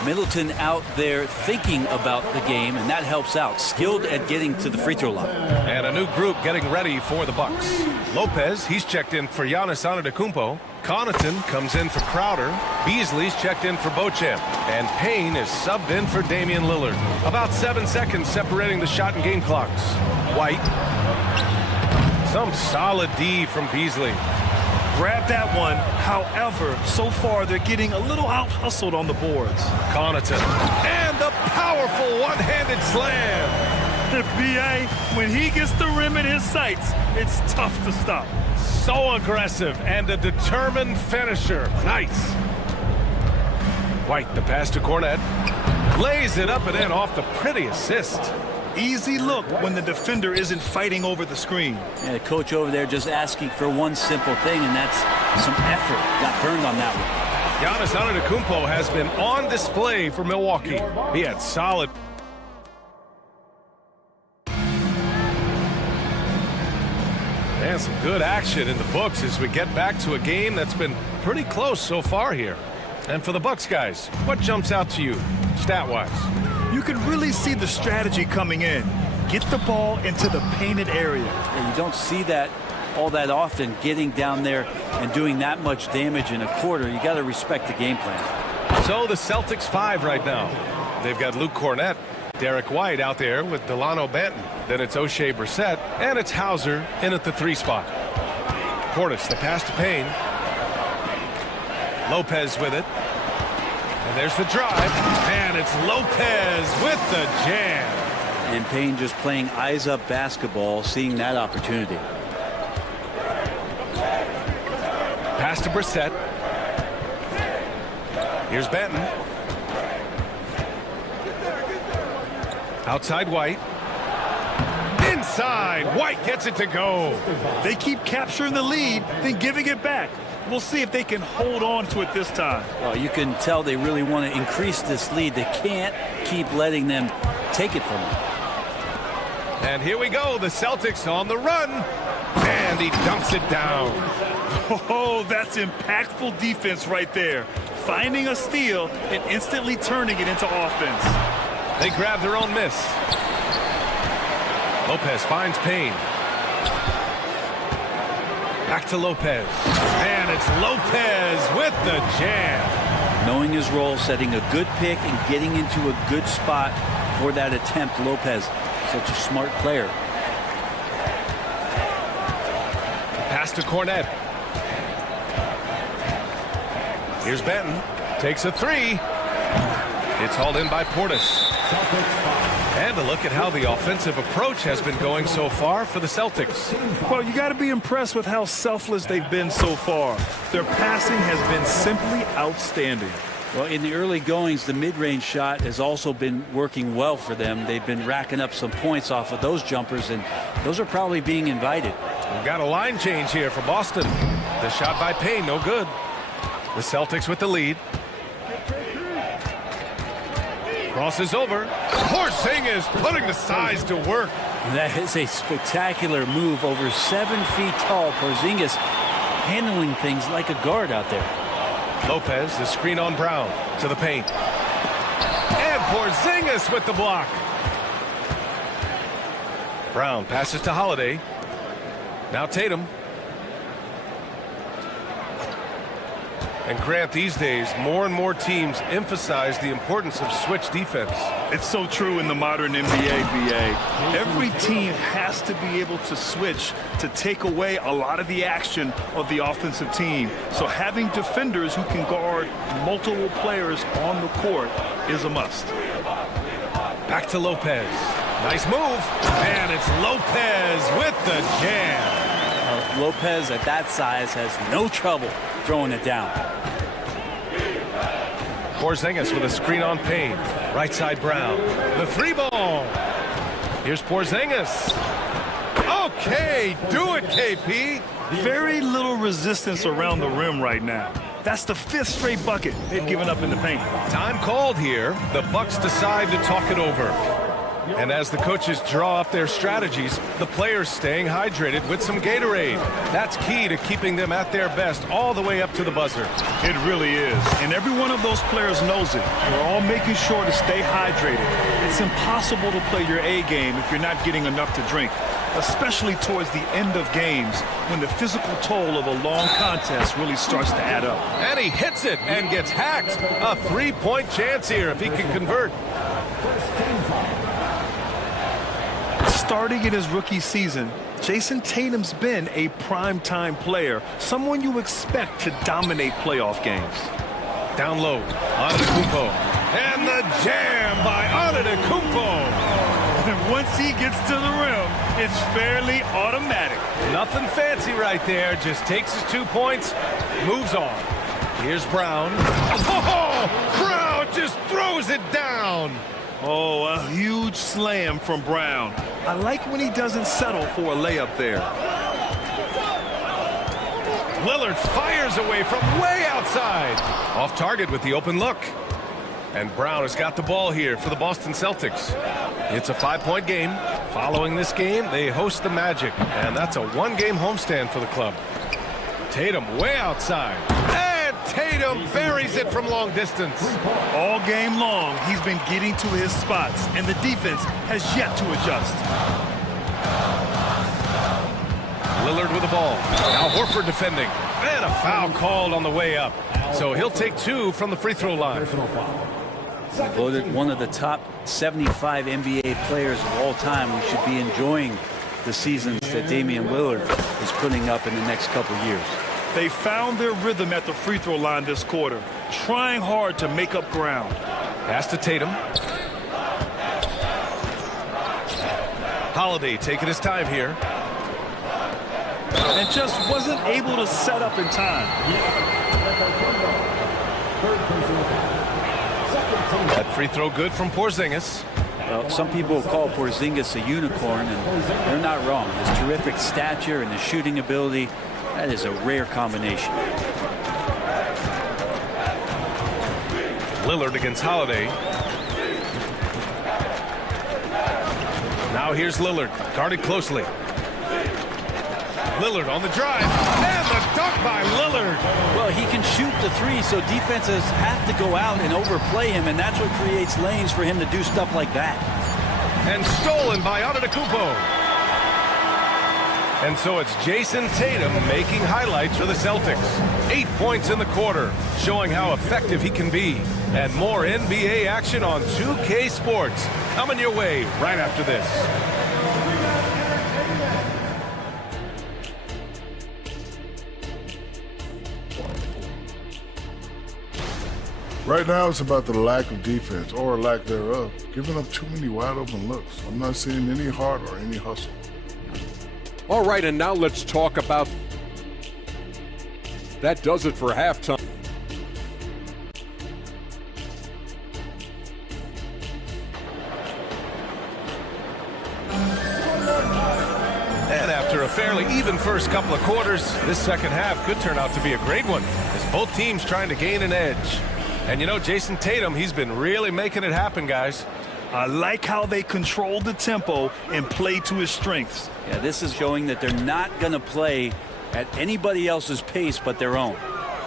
Middleton out there thinking about the game, and that helps out. Skilled at getting to the free throw line. And a new group getting ready for the Bucks. Lopez, he's checked in for Giannis Antetokounmpo. Connaughton comes in for Crowder. Beasley's checked in for Beauchamp. And Payne is subbed in for Damian Lillard. About 7 seconds separating the shot and game clocks. White. Some solid D from Beasley. Grab that one. However, so far they're getting a little out-hustled on the boards. Connaughton. And the powerful one-handed slam. B.A., when he gets the rim in his sights, it's tough to stop. So aggressive and a determined finisher. Nice. White, the pass to Cornette. Lays it up and in off the pretty assist. Easy look when the defender isn't fighting over the screen. And the coach over there just asking for one simple thing, and that's some effort. Got burned on that one. Giannis Antetokounmpo has been on display for Milwaukee. He had solid. And some good action in the books as we get back to a game that's been pretty close so far here. And for the Bucks guys, what jumps out to you, stat-wise? You can really see the strategy coming in. Get the ball into the painted area. And you don't see that all that often, getting down there and doing that much damage in a quarter. You got to respect the game plan. So the Celtics 5 right now. They've got Luke Cornette, Derek White out there with Delano Banton. Then it's O'Shea Brissett, and it's Hauser in at the 3 spot. Portis, the pass to Payne. Lopez with it. And there's the drive, and it's Lopez with the jam. And Payne just playing eyes-up basketball, seeing that opportunity. Pass to Brissett. Here's Banton. Outside White. Inside, White gets it to go. They keep capturing the lead, then giving it back. We'll see if they can hold on to it this time. Well, you can tell they really want to increase this lead. They can't keep letting them take it from them. And here we go, the Celtics on the run. And he dunks it down. Oh, that's impactful defense right there. Finding a steal and instantly turning it into offense. They grab their own miss. Lopez finds Payne. Back to Lopez. And it's Lopez with the jam. Knowing his role, setting a good pick, and getting into a good spot for that attempt. Lopez, such a smart player. Pass to Cornette. Here's Banton. Takes a 3. It's hauled in by Portis. And a look at how the offensive approach has been going so far for the Celtics. Well, you got to be impressed with how selfless they've been so far. Their passing has been simply outstanding. Well, in the early goings, the mid-range shot has also been working well for them. They've been racking up some points off of those jumpers, and those are probably being invited. We've got a line change here for Boston. The shot by Payne, no good. The Celtics with the lead. Crosses over. Porzingis putting the size to work. That is a spectacular move. Over 7 feet tall, Porzingis handling things like a guard out there. Lopez, the screen on Brown to the paint. And Porzingis with the block. Brown passes to Holiday. Now Tatum. And Grant, these days, more and more teams emphasize the importance of switch defense. It's so true in the modern NBA, BA. Every team has to be able to switch to take away a lot of the action of the offensive team. So having defenders who can guard multiple players on the court is a must. Back to Lopez. Nice move. And it's Lopez with the jam. Lopez at that size has no trouble throwing it down. Porzingis with a screen on Payne. Right side Brown. The 3 ball. Here's Porzingis. Okay, do it, KP. Very little resistance around the rim right now. That's the 5th straight bucket they've given up in the paint. Time called here. The Bucks decide to talk it over. And as the coaches draw up their strategies, the players staying hydrated with some Gatorade. That's key to keeping them at their best all the way up to the buzzer. It really is. And every one of those players knows it. We're all making sure to stay hydrated. It's impossible to play your A game if you're not getting enough to drink, especially towards the end of games when the physical toll of a long contest really starts to add up. And he hits it and gets hacked. A three-point chance here if he can convert. Starting in his rookie season, Jason Tatum's been a prime-time player, someone you expect to dominate playoff games. Down low, Antetokounmpo. And the jam by Antetokounmpo. And once he gets to the rim, it's fairly automatic. Nothing fancy right there, just takes his 2 points, moves on. Here's Brown. Oh, Brown just throws it down. Oh, a huge slam from Brown. I like when he doesn't settle for a layup there. Lillard fires away from way outside. Off target with the open look. And Brown has got the ball here for the Boston Celtics. It's a 5-point game. Following this game, they host the Magic. And that's a one-game homestand for the club. Tatum way outside. And Tatum buries it from long distance. All game long, he's been getting to his spots, and the defense has yet to adjust. Lillard with the ball. Now Horford defending. And a foul called on the way up. So he'll take 2 from the free throw line. Voted one of the top 75 NBA players of all time. We should be enjoying the seasons that Damian Lillard is putting up in the next couple years. They found their rhythm at the free throw line this quarter, trying hard to make up ground. Pass to Tatum. Holiday taking his time here. And just wasn't able to set up in time. That free throw good from Porzingis. Well, some people call Porzingis a unicorn, and they're not wrong. His terrific stature and his shooting ability, that is a rare combination. Lillard against Holiday. Now here's Lillard, guarded closely. Lillard on the drive, and the dunk by Lillard. Well, he can shoot the three, so defenses have to go out and overplay him, and that's what creates lanes for him to do stuff like that. And stolen by Antetokounmpo. And so it's Jason Tatum making highlights for the Celtics. 8 points in the quarter, showing how effective he can be. And more NBA action on 2K Sports coming your way right after this. Right now, it's about the lack of defense, or lack thereof, giving up too many wide open looks. I'm not seeing any heart or any hustle. All right, and now let's talk about... That does it for halftime. And after a fairly even first couple of quarters, this second half could turn out to be a great one, as both teams trying to gain an edge. And you know, Jason Tatum, he's been really making it happen, guys. I like how they control the tempo and play to his strengths. Yeah, this is showing that they're not going to play at anybody else's pace but their own.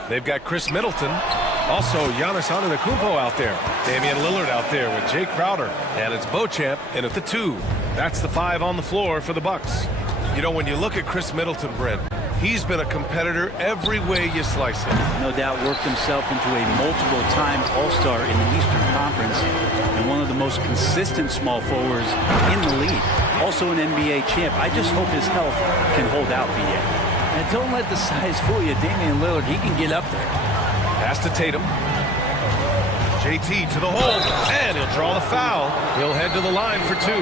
They've got Chris Middleton, also Giannis Antetokounmpo out there, Damian Lillard out there with Jay Crowder, and it's Beauchamp in at the 2. That's the 5 on the floor for the Bucks. You know, when you look at Chris Middleton, Brent, he's been a competitor every way you slice it. No doubt worked himself into a multiple-time All-Star in the Eastern Conference and one of the most consistent small forwards in the league. Also an NBA champ. I just hope his health can hold out, B.A. And don't let the size fool you. Damian Lillard, he can get up there. Pass to Tatum. JT to the hole, and he'll draw the foul. He'll head to the line for 2.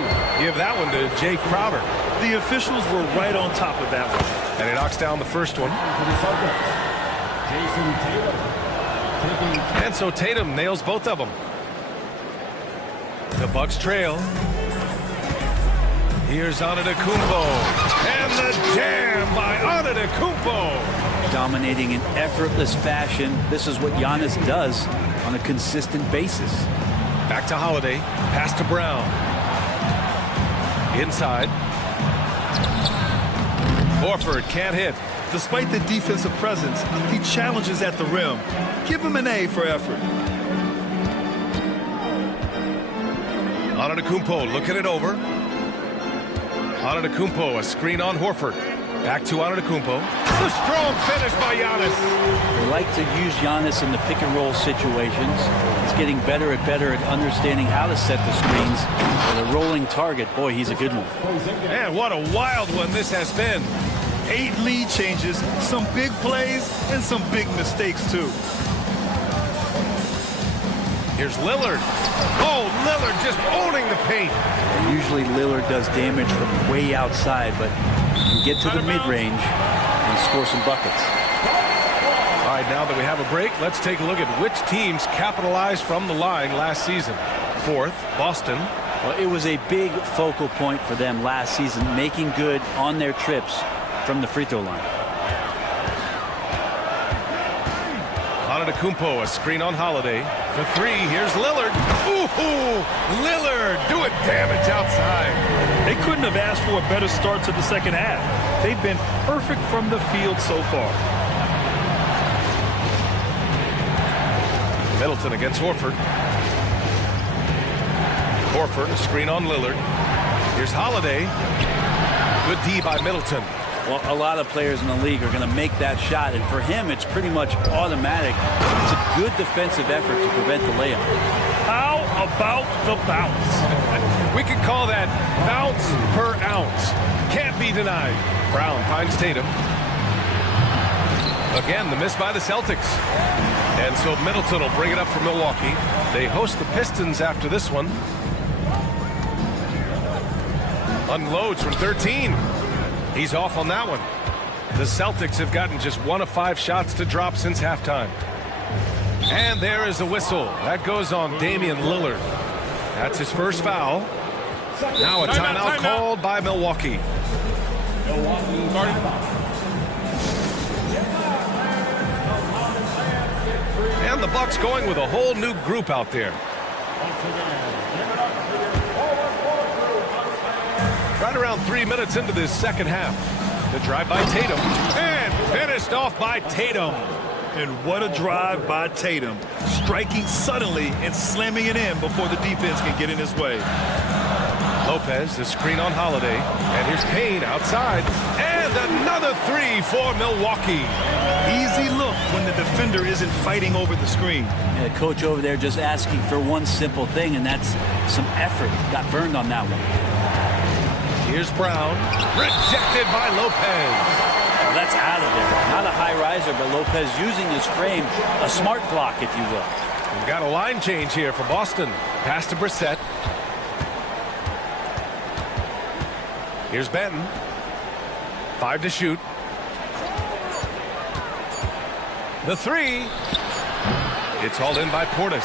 Give that one to Jay Crowder. The officials were right on top of that one. And he knocks down the first one. And so Tatum nails both of them. The Bucks trail. Here's Antetokounmpo. And the jam by Antetokounmpo. Dominating in effortless fashion. This is what Giannis does on a consistent basis. Back to Holiday. Pass to Brown. Inside. Horford can't hit. Despite the defensive presence, he challenges at the rim. Give him an A for effort. Antetokounmpo looking it over. Antetokounmpo, a screen on Horford. Back to Antetokounmpo. A strong finish by Giannis. They like to use Giannis in the pick and roll situations. He's getting better at understanding how to set the screens. With a rolling target, boy, he's a good one. Man, what a wild one this has been. 8 lead changes, some big plays, and some big mistakes, too. Here's Lillard. Oh, Lillard just owning the paint. Usually Lillard does damage from way outside, but he can get to the mid-range and score some buckets. All right, now that we have a break, let's take a look at which teams capitalized from the line last season. Fourth, Boston. Well, it was a big focal point for them last season, making good on their trips from the free throw line. Antetokounmpo, a screen on Holiday. For 3, here's Lillard. Ooh, Lillard doing damage outside. They couldn't have asked for a better start to the second half. They've been perfect from the field so far. Middleton against Horford. Horford, a screen on Lillard. Here's Holiday. Good D by Middleton. Well, a lot of players in the league are going to make that shot, and for him, it's pretty much automatic. It's a good defensive effort to prevent the layup. How about the bounce? We can call that bounce per ounce. Can't be denied. Brown finds Tatum. Again, the miss by the Celtics. And so Middleton will bring it up for Milwaukee. They host the Pistons after this one. Unloads from 13. He's off on that one. The Celtics have gotten just 1 of 5 shots to drop since halftime. And there is a whistle. That goes on Damian Lillard. That's his first foul. Now a timeout called by Milwaukee. And the Bucks going with a whole new group out there. Right around 3 minutes into this second half. The drive by Tatum. And finished off by Tatum. And what a drive by Tatum. Striking suddenly and slamming it in before the defense can get in his way. Lopez, the screen on Holiday. And here's Payne outside. And another 3 for Milwaukee. Easy look when the defender isn't fighting over the screen. Yeah, the coach over there just asking for one simple thing, and that's some effort. Got burned on that one. Here's Brown. Rejected by Lopez. Well, that's out of there. Not a high riser, but Lopez using his frame. A smart block, if you will. We've got a line change here for Boston. Pass to Brissett. Here's Benton. 5 to shoot. The 3. It's hauled in by Portis.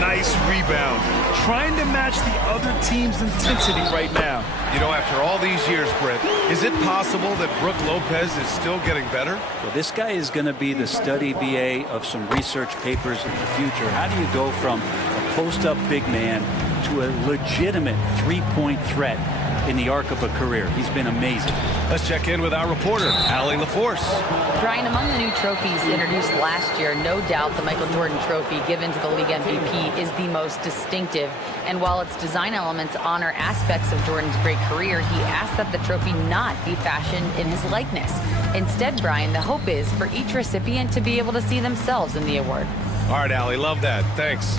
Nice rebound. Trying to match the other team's intensity right now. You know, after all these years, Brent, is it possible that Brook Lopez is still getting better? Well, this guy is going to be the study BA of some research papers in the future. How do you go from a post-up big man to a legitimate three-point threat in the arc of a career? He's been amazing. Let's check in with our reporter, Allie LaForce. Brian, among the new trophies introduced last year, no doubt the Michael Jordan Trophy given to the league MVP is the most distinctive. And while its design elements honor aspects of Jordan's great career, he asked that the trophy not be fashioned in his likeness. Instead, Brian, the hope is for each recipient to be able to see themselves in the award. All right, Allie, love that. Thanks.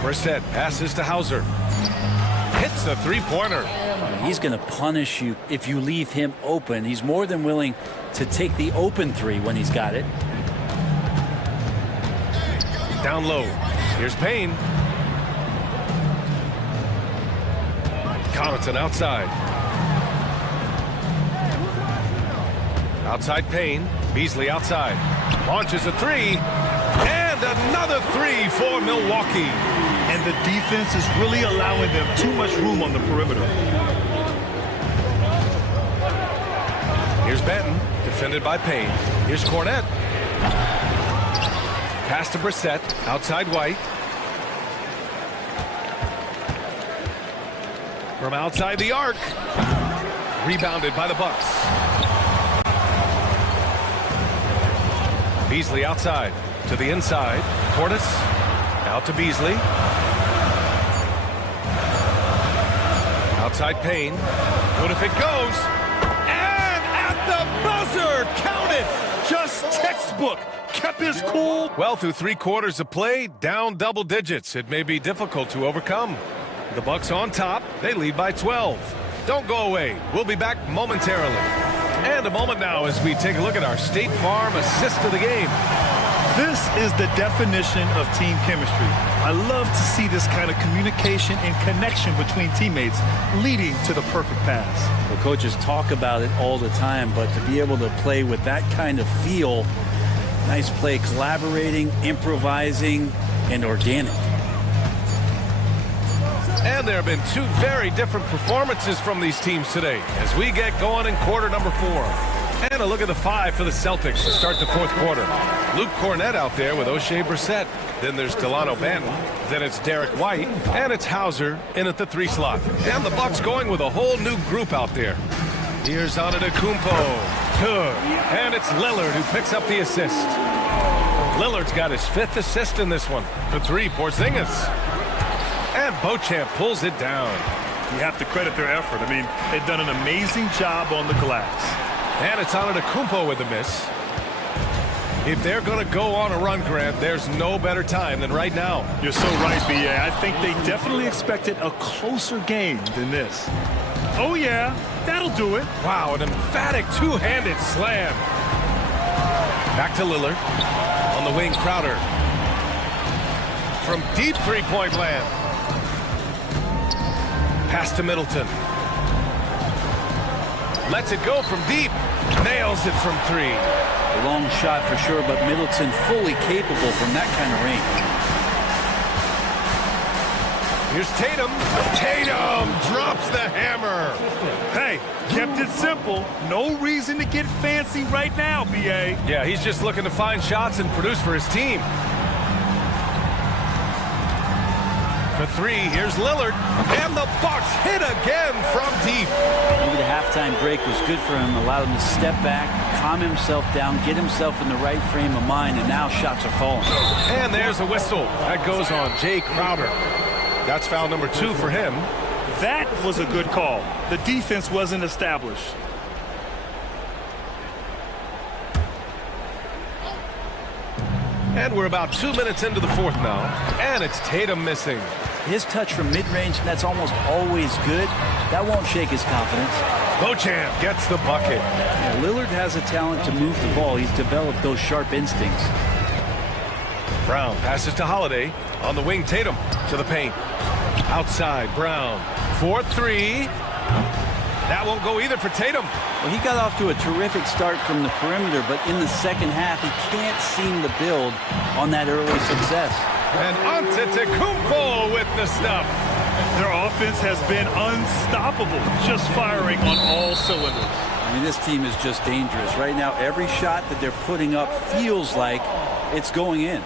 Brissett passes to Hauser. Hits a three-pointer. He's going to punish you if you leave him open. He's more than willing to take the open 3 when he's got it. Down low. Here's Payne. Connaughton outside. Outside Payne. Beasley outside. Launches a 3. And another 3 for Milwaukee. And the defense is really allowing them too much room on the perimeter. Here's Benton, defended by Payne. Here's Cornette. Pass to Brissett, outside White. From outside the arc. Rebounded by the Bucks. Beasley outside to the inside. Portis out to Beasley. Outside Payne. What if it goes? And at the buzzer, count it! Just textbook. Kept his cool. Well, through 3 quarters of play, down double digits. It may be difficult to overcome. The Bucks on top. They lead by 12. Don't go away. We'll be back momentarily. And a moment now as we take a look at our State Farm assist of the game. This is the definition of team chemistry. I love to see this kind of communication and connection between teammates leading to the perfect pass. The coaches talk about it all the time, but to be able to play with that kind of feel, nice play, collaborating, improvising, and organic. And there have been 2 very different performances from these teams today as we get going in quarter number 4. And a look at the 5 for the Celtics to start the 4th quarter. Luke Cornett out there with O'Shea Brissett. Then there's Delano Banton. Then it's Derek White. And it's Hauser in at the 3 slot. And the Bucks going with a whole new group out there. Here's Antetokounmpo. Good. And it's Lillard who picks up the assist. Lillard's got his 5th assist in this one. For 3, Porzingis. And Beauchamp pulls it down. You have to credit their effort. I mean, they've done an amazing job on the glass. And it's Antetokounmpo with a miss. If they're going to go on a run, Grant, there's no better time than right now. You're so right, B.A. I think they definitely expected a closer game than this. Oh, yeah, that'll do it. Wow, an emphatic 2-handed slam. Back to Lillard. On the wing, Crowder. From deep 3-point land. Pass to Middleton. Lets it go from deep. Nails it from 3. A long shot for sure, but Middleton fully capable from that kind of range. Here's Tatum. Tatum drops the hammer. Hey, kept it simple. No reason to get fancy right now, B.A. Yeah, he's just looking to find shots and produce for his team. For 3, here's Lillard. And the Bucks hit again from deep. Maybe the halftime break was good for him. Allowed him to step back, calm himself down, get himself in the right frame of mind, and now shots are falling. And there's a whistle. That goes on Jay Crowder. That's foul number 2 for him. That was a good call. The defense wasn't established. And we're about 2 minutes into the 4th now. And it's Tatum missing. His touch from mid-range, that's almost always good. That won't shake his confidence. Beauchamp gets the bucket. Yeah, Lillard has a talent to move the ball. He's developed those sharp instincts. Brown passes to Holiday. On the wing, Tatum to the paint. Outside, Brown. 4-3. That won't go either for Tatum. Well, he got off to a terrific start from the perimeter, but in the second half, he can't seem to build on that early success. And Antetokounmpo with the stuff. Their offense has been unstoppable, just firing on all cylinders. I mean, this team is just dangerous. Right now, every shot that they're putting up feels like it's going in.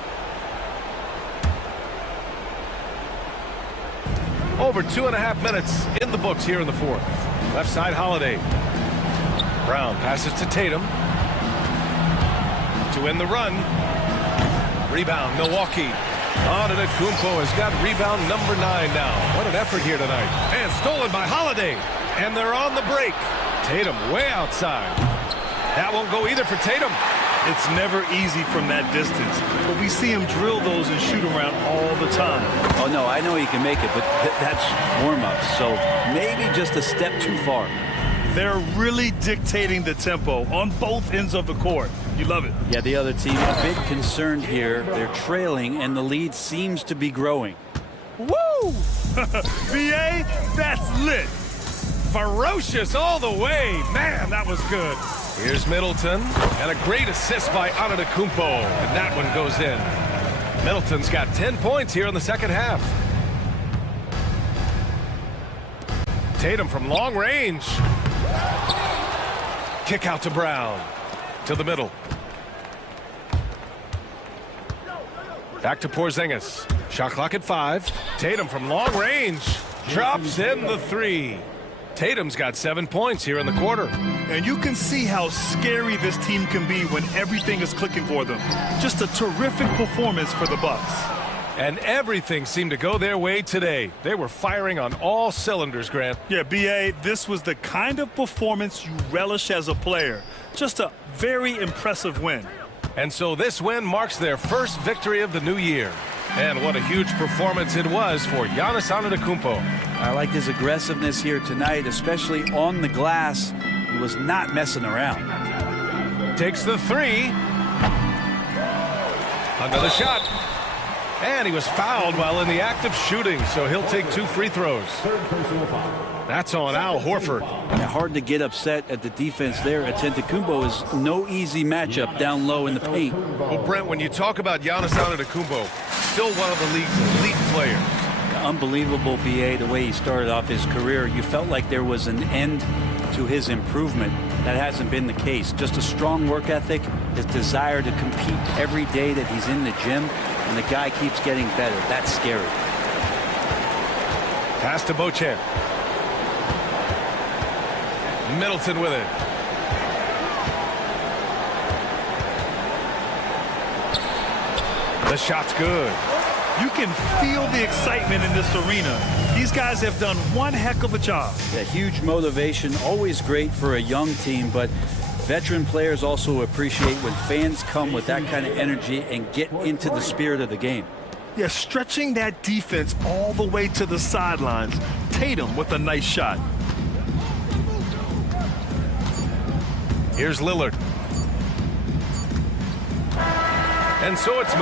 Over 2.5 minutes in the books here in the 4th. Left side, Holiday. Brown passes to Tatum. To win the run. Rebound, Milwaukee. Antetokounmpo has got rebound number 9 now. What an effort here tonight. And stolen by Holiday. And they're on the break. Tatum way outside. That won't go either for Tatum. It's never easy from that distance, but we see him drill those and shoot around all the time. Oh, no, I know he can make it, but that's warm-up, so maybe just a step too far. They're really dictating the tempo on both ends of the court. You love it. Yeah, the other team a bit concerned here. They're trailing, and the lead seems to be growing. Woo! BA, that's lit. Ferocious all the way. Man, that was good. Here's Middleton, and a great assist by Antetokounmpo, and that one goes in. Middleton's got 10 points here in the second half. Tatum from long range. Kick out to Brown. To the middle. Back to Porzingis. Shot clock at 5. Tatum from long range. Drops in the three. Tatum's got 7 points here in the quarter. And you can see how scary this team can be when everything is clicking for them. Just a terrific performance for the Bucks. And everything seemed to go their way today. They were firing on all cylinders, Grant. Yeah, B.A., this was the kind of performance you relish as a player. Just a very impressive win. And so this win marks their first victory of the new year. And what a huge performance it was for Giannis Antetokounmpo. I like his aggressiveness here tonight, especially on the glass. He was not messing around. Takes the three. Another shot. And he was fouled while in the act of shooting, so he'll take 2 free throws. That's on Al Horford. Yeah, hard to get upset at the defense there. Antetokounmpo is no easy matchup down low in the paint. Well, Brent, when you talk about Giannis Antetokounmpo, still one of the league's elite players. Unbelievable, B.A., the way he started off his career. You felt like there was an end to his improvement. That hasn't been the case. Just a strong work ethic, his desire to compete every day that he's in the gym, and the guy keeps getting better. That's scary. Pass to Beauchamp. Middleton with it. The shot's good. You can feel the excitement in this arena. These guys have done one heck of a job. Yeah, huge motivation, always great for a young team, but veteran players also appreciate when fans come with that kind of energy and get into the spirit of the game. Yeah, stretching that defense all the way to the sidelines. Tatum with a nice shot. Here's Lillard. And so it's...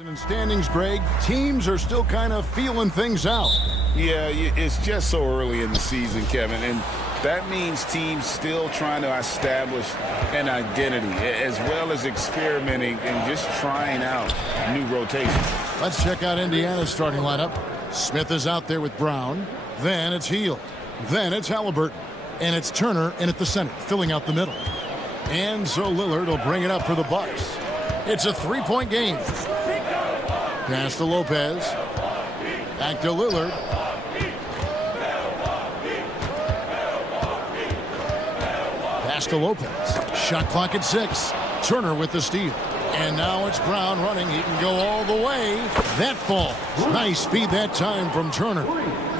In standings, Greg, teams are still kind of feeling things out. Yeah, it's just so early in the season, Kevin, and that means teams still trying to establish an identity as well as experimenting and just trying out new rotations. Let's check out Indiana's starting lineup. Smith is out there with Brown. Then it's Hield. Then it's Halliburton. And it's Turner in at the center, filling out the middle. And so Lillard will bring it up for the Bucks. It's a three-point game. Pass to Lopez. Back to Lillard. Pass to Lopez. Shot clock at 6. Turner with the steal. And now it's Brown running. He can go all the way. That falls. Nice speed that time from Turner.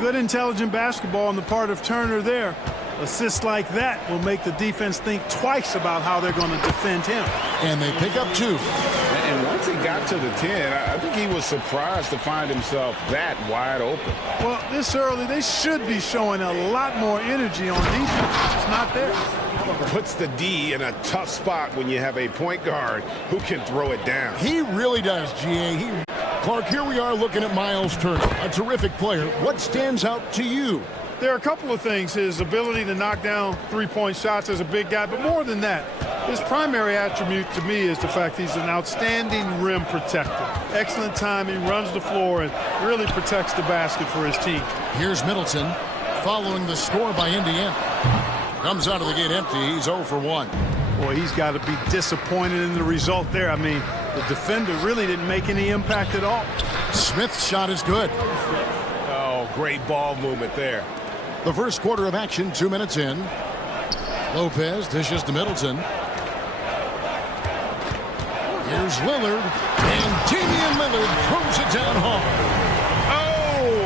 Good intelligent basketball on the part of Turner there. Assists like that will make the defense think twice about how they're going to defend him. And they pick up 2. And once he got to the 10, I think he was surprised to find himself that wide open. Well, this early, they should be showing a lot more energy on defense. It's not there. Puts the D in a tough spot when you have a point guard who can throw it down. He really does, GA. Clark, here we are looking at Miles Turner, a terrific player. What stands out to you? There are a couple of things. His ability to knock down three-point shots as a big guy, but more than that, his primary attribute to me is the fact he's an outstanding rim protector. Excellent timing, runs the floor, and really protects the basket for his team. Here's Middleton following the score by Indiana. Comes out of the gate empty. He's 0 for 1. Boy, he's got to be disappointed in the result there. I mean, the defender really didn't make any impact at all. Smith's shot is good. Oh, great ball movement there. The first quarter of action, 2 minutes in. Lopez dishes to Middleton. Here's Lillard, and Damian Lillard throws it down hard. Oh!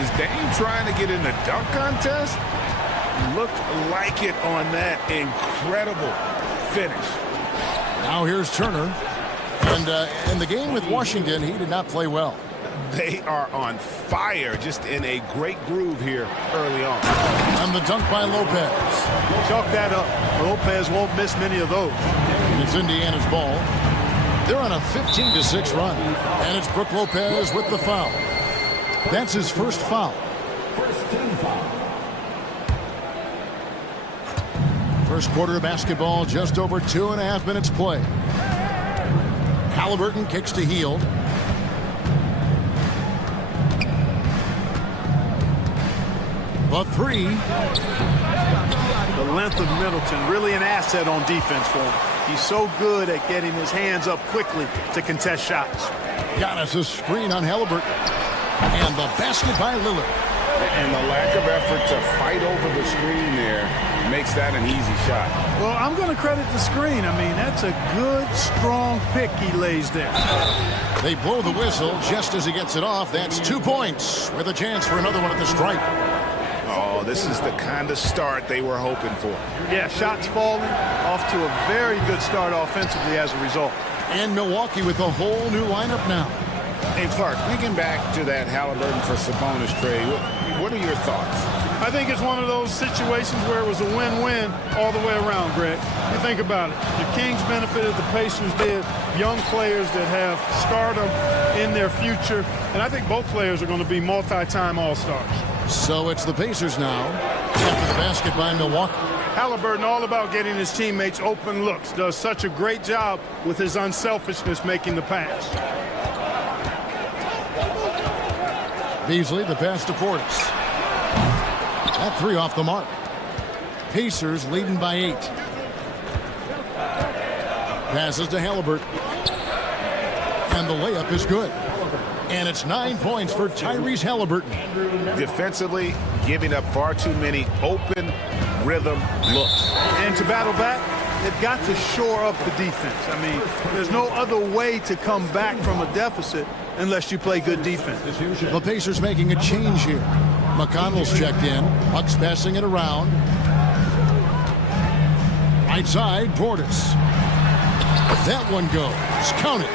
Is Dame trying to get in the dunk contest? Looked like it on that incredible finish. Now here's Turner. And in the game with Washington, he did not play well. They are on fire, just in a great groove here early on. And the dunk by Lopez. Chalk that up. Lopez won't miss many of those. And it's Indiana's ball. They're on a 15-6 run. And it's Brook Lopez with the foul. That's his first foul. First quarter of basketball, just over 2.5 minutes play. Halliburton kicks to Hield. The 3. The length of Middleton, really an asset on defense for him. He's so good at getting his hands up quickly to contest shots. Giannis' screen on Halliburton. And the basket by Lillard. And the lack of effort to fight over the screen there makes that an easy shot. Well, I'm going to credit the screen. I mean, that's a good, strong pick he lays there. They blow the whistle just as he gets it off. That's 2 points with a chance for another one at the stripe. Oh, this is the kind of start they were hoping for. Yeah, shots falling, off to a very good start offensively as a result. And Milwaukee with a whole new lineup now. Hey, Clark, thinking back to that Halliburton for Sabonis trade, what are your thoughts? I think it's one of those situations where it was a win-win all the way around, Greg. You think about it. The Kings benefited, the Pacers did. Young players that have stardom in their future. And I think both players are going to be multi-time All-Stars. So it's the Pacers now. After the basket by Milwaukee. Halliburton, all about getting his teammates open looks. Does such a great job with his unselfishness making the pass. Beasley, the pass to Portis. That 3 off the mark. Pacers leading by 8. Passes to Halliburton. And the layup is good. And it's 9 points for Tyrese Halliburton. Defensively, giving up far too many open rhythm looks. And to battle back, they've got to shore up the defense. I mean, there's no other way to come back from a deficit unless you play good defense. The Pacers making a change here. McConnell's checked in. Bucks passing it around. Right side, Portis. That one goes. Count it.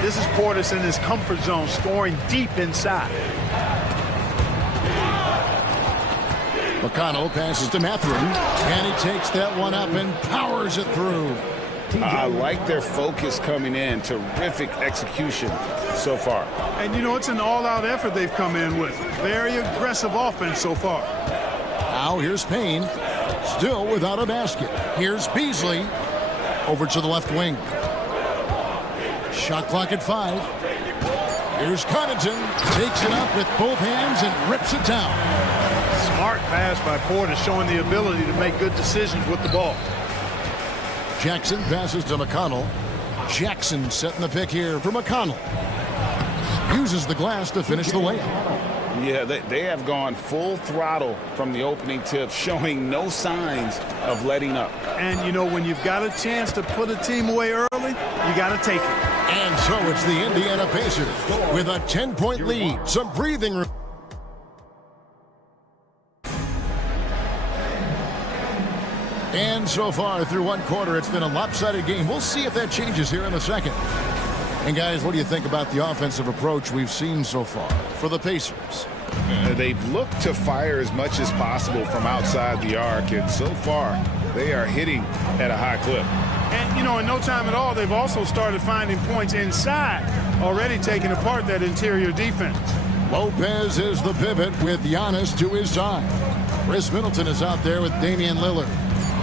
This is Portis in his comfort zone, scoring deep inside. McConnell passes to Mathurin, and he takes that one up and powers it through. I like their focus coming in. Terrific execution so far. And, you know, it's an all-out effort they've come in with. Very aggressive offense so far. Now here's Payne, still without a basket. Here's Beasley, over to the left wing. Shot clock at 5. Here's Connaughton, takes it up with both hands and rips it down. Smart pass by Porter, showing the ability to make good decisions with the ball. Jackson passes to McConnell. Jackson setting the pick here for McConnell. Uses the glass to finish the layup. Yeah, they have gone full throttle from the opening tip, showing no signs of letting up. And, you know, when you've got a chance to put a team away early, you got to take it. And so it's the Indiana Pacers with a 10-point lead. Some breathing room. And so far through one quarter, it's been a lopsided game. We'll see if that changes here in the second. And guys, what do you think about the offensive approach we've seen so far for the Pacers? They've looked to fire as much as possible from outside the arc, and so far they are hitting at a high clip. And, you know, in no time at all, they've also started finding points inside, already taking apart that interior defense. Lopez is the pivot with Giannis to his side. Chris Middleton is out there with Damian Lillard.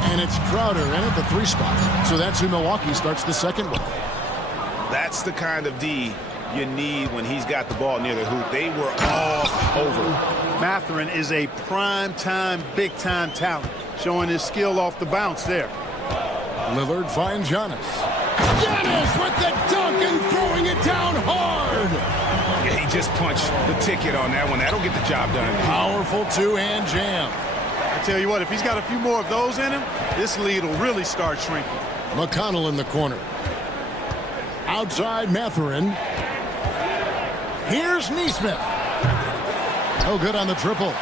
And it's Crowder in at the 3 spot. So that's who Milwaukee starts the second with. That's the kind of D you need when he's got the ball near the hoop. They were all over. Mathurin is a prime-time, big-time talent, showing his skill off the bounce there. Lillard finds Giannis. Giannis with the dunk and throwing it down hard. Yeah, he just punched the ticket on that one. That'll get the job done. Powerful two-hand jam. I tell you what, if he's got a few more of those in him, this lead will really start shrinking. McConnell in the corner. Outside Mathurin. Here's Neesmith. No good on the triple.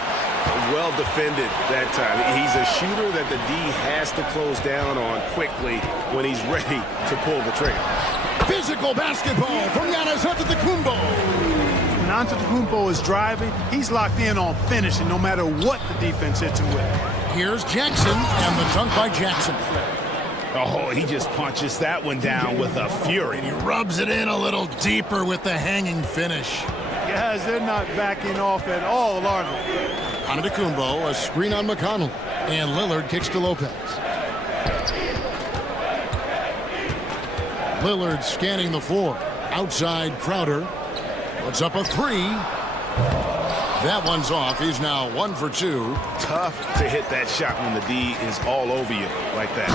Well defended that time. He's a shooter that the D has to close down on quickly when he's ready to pull the trigger. Physical basketball from Giannis Antetokounmpo. When Antetokounmpo is driving, he's locked in on finishing no matter what the defense hits him with. Here's Jackson and the dunk by Jackson. Oh, he just punches that one down with a fury. He rubs it in a little deeper with the hanging finish. Guys, they're not backing off at all, are they? Antetokounmpo, a screen on McConnell. And Lillard kicks to Lopez. Lillard scanning the floor. Outside Crowder. Puts up a 3. That one's off. He's now 1 for 2. Tough to hit that shot when the D is all over you like that.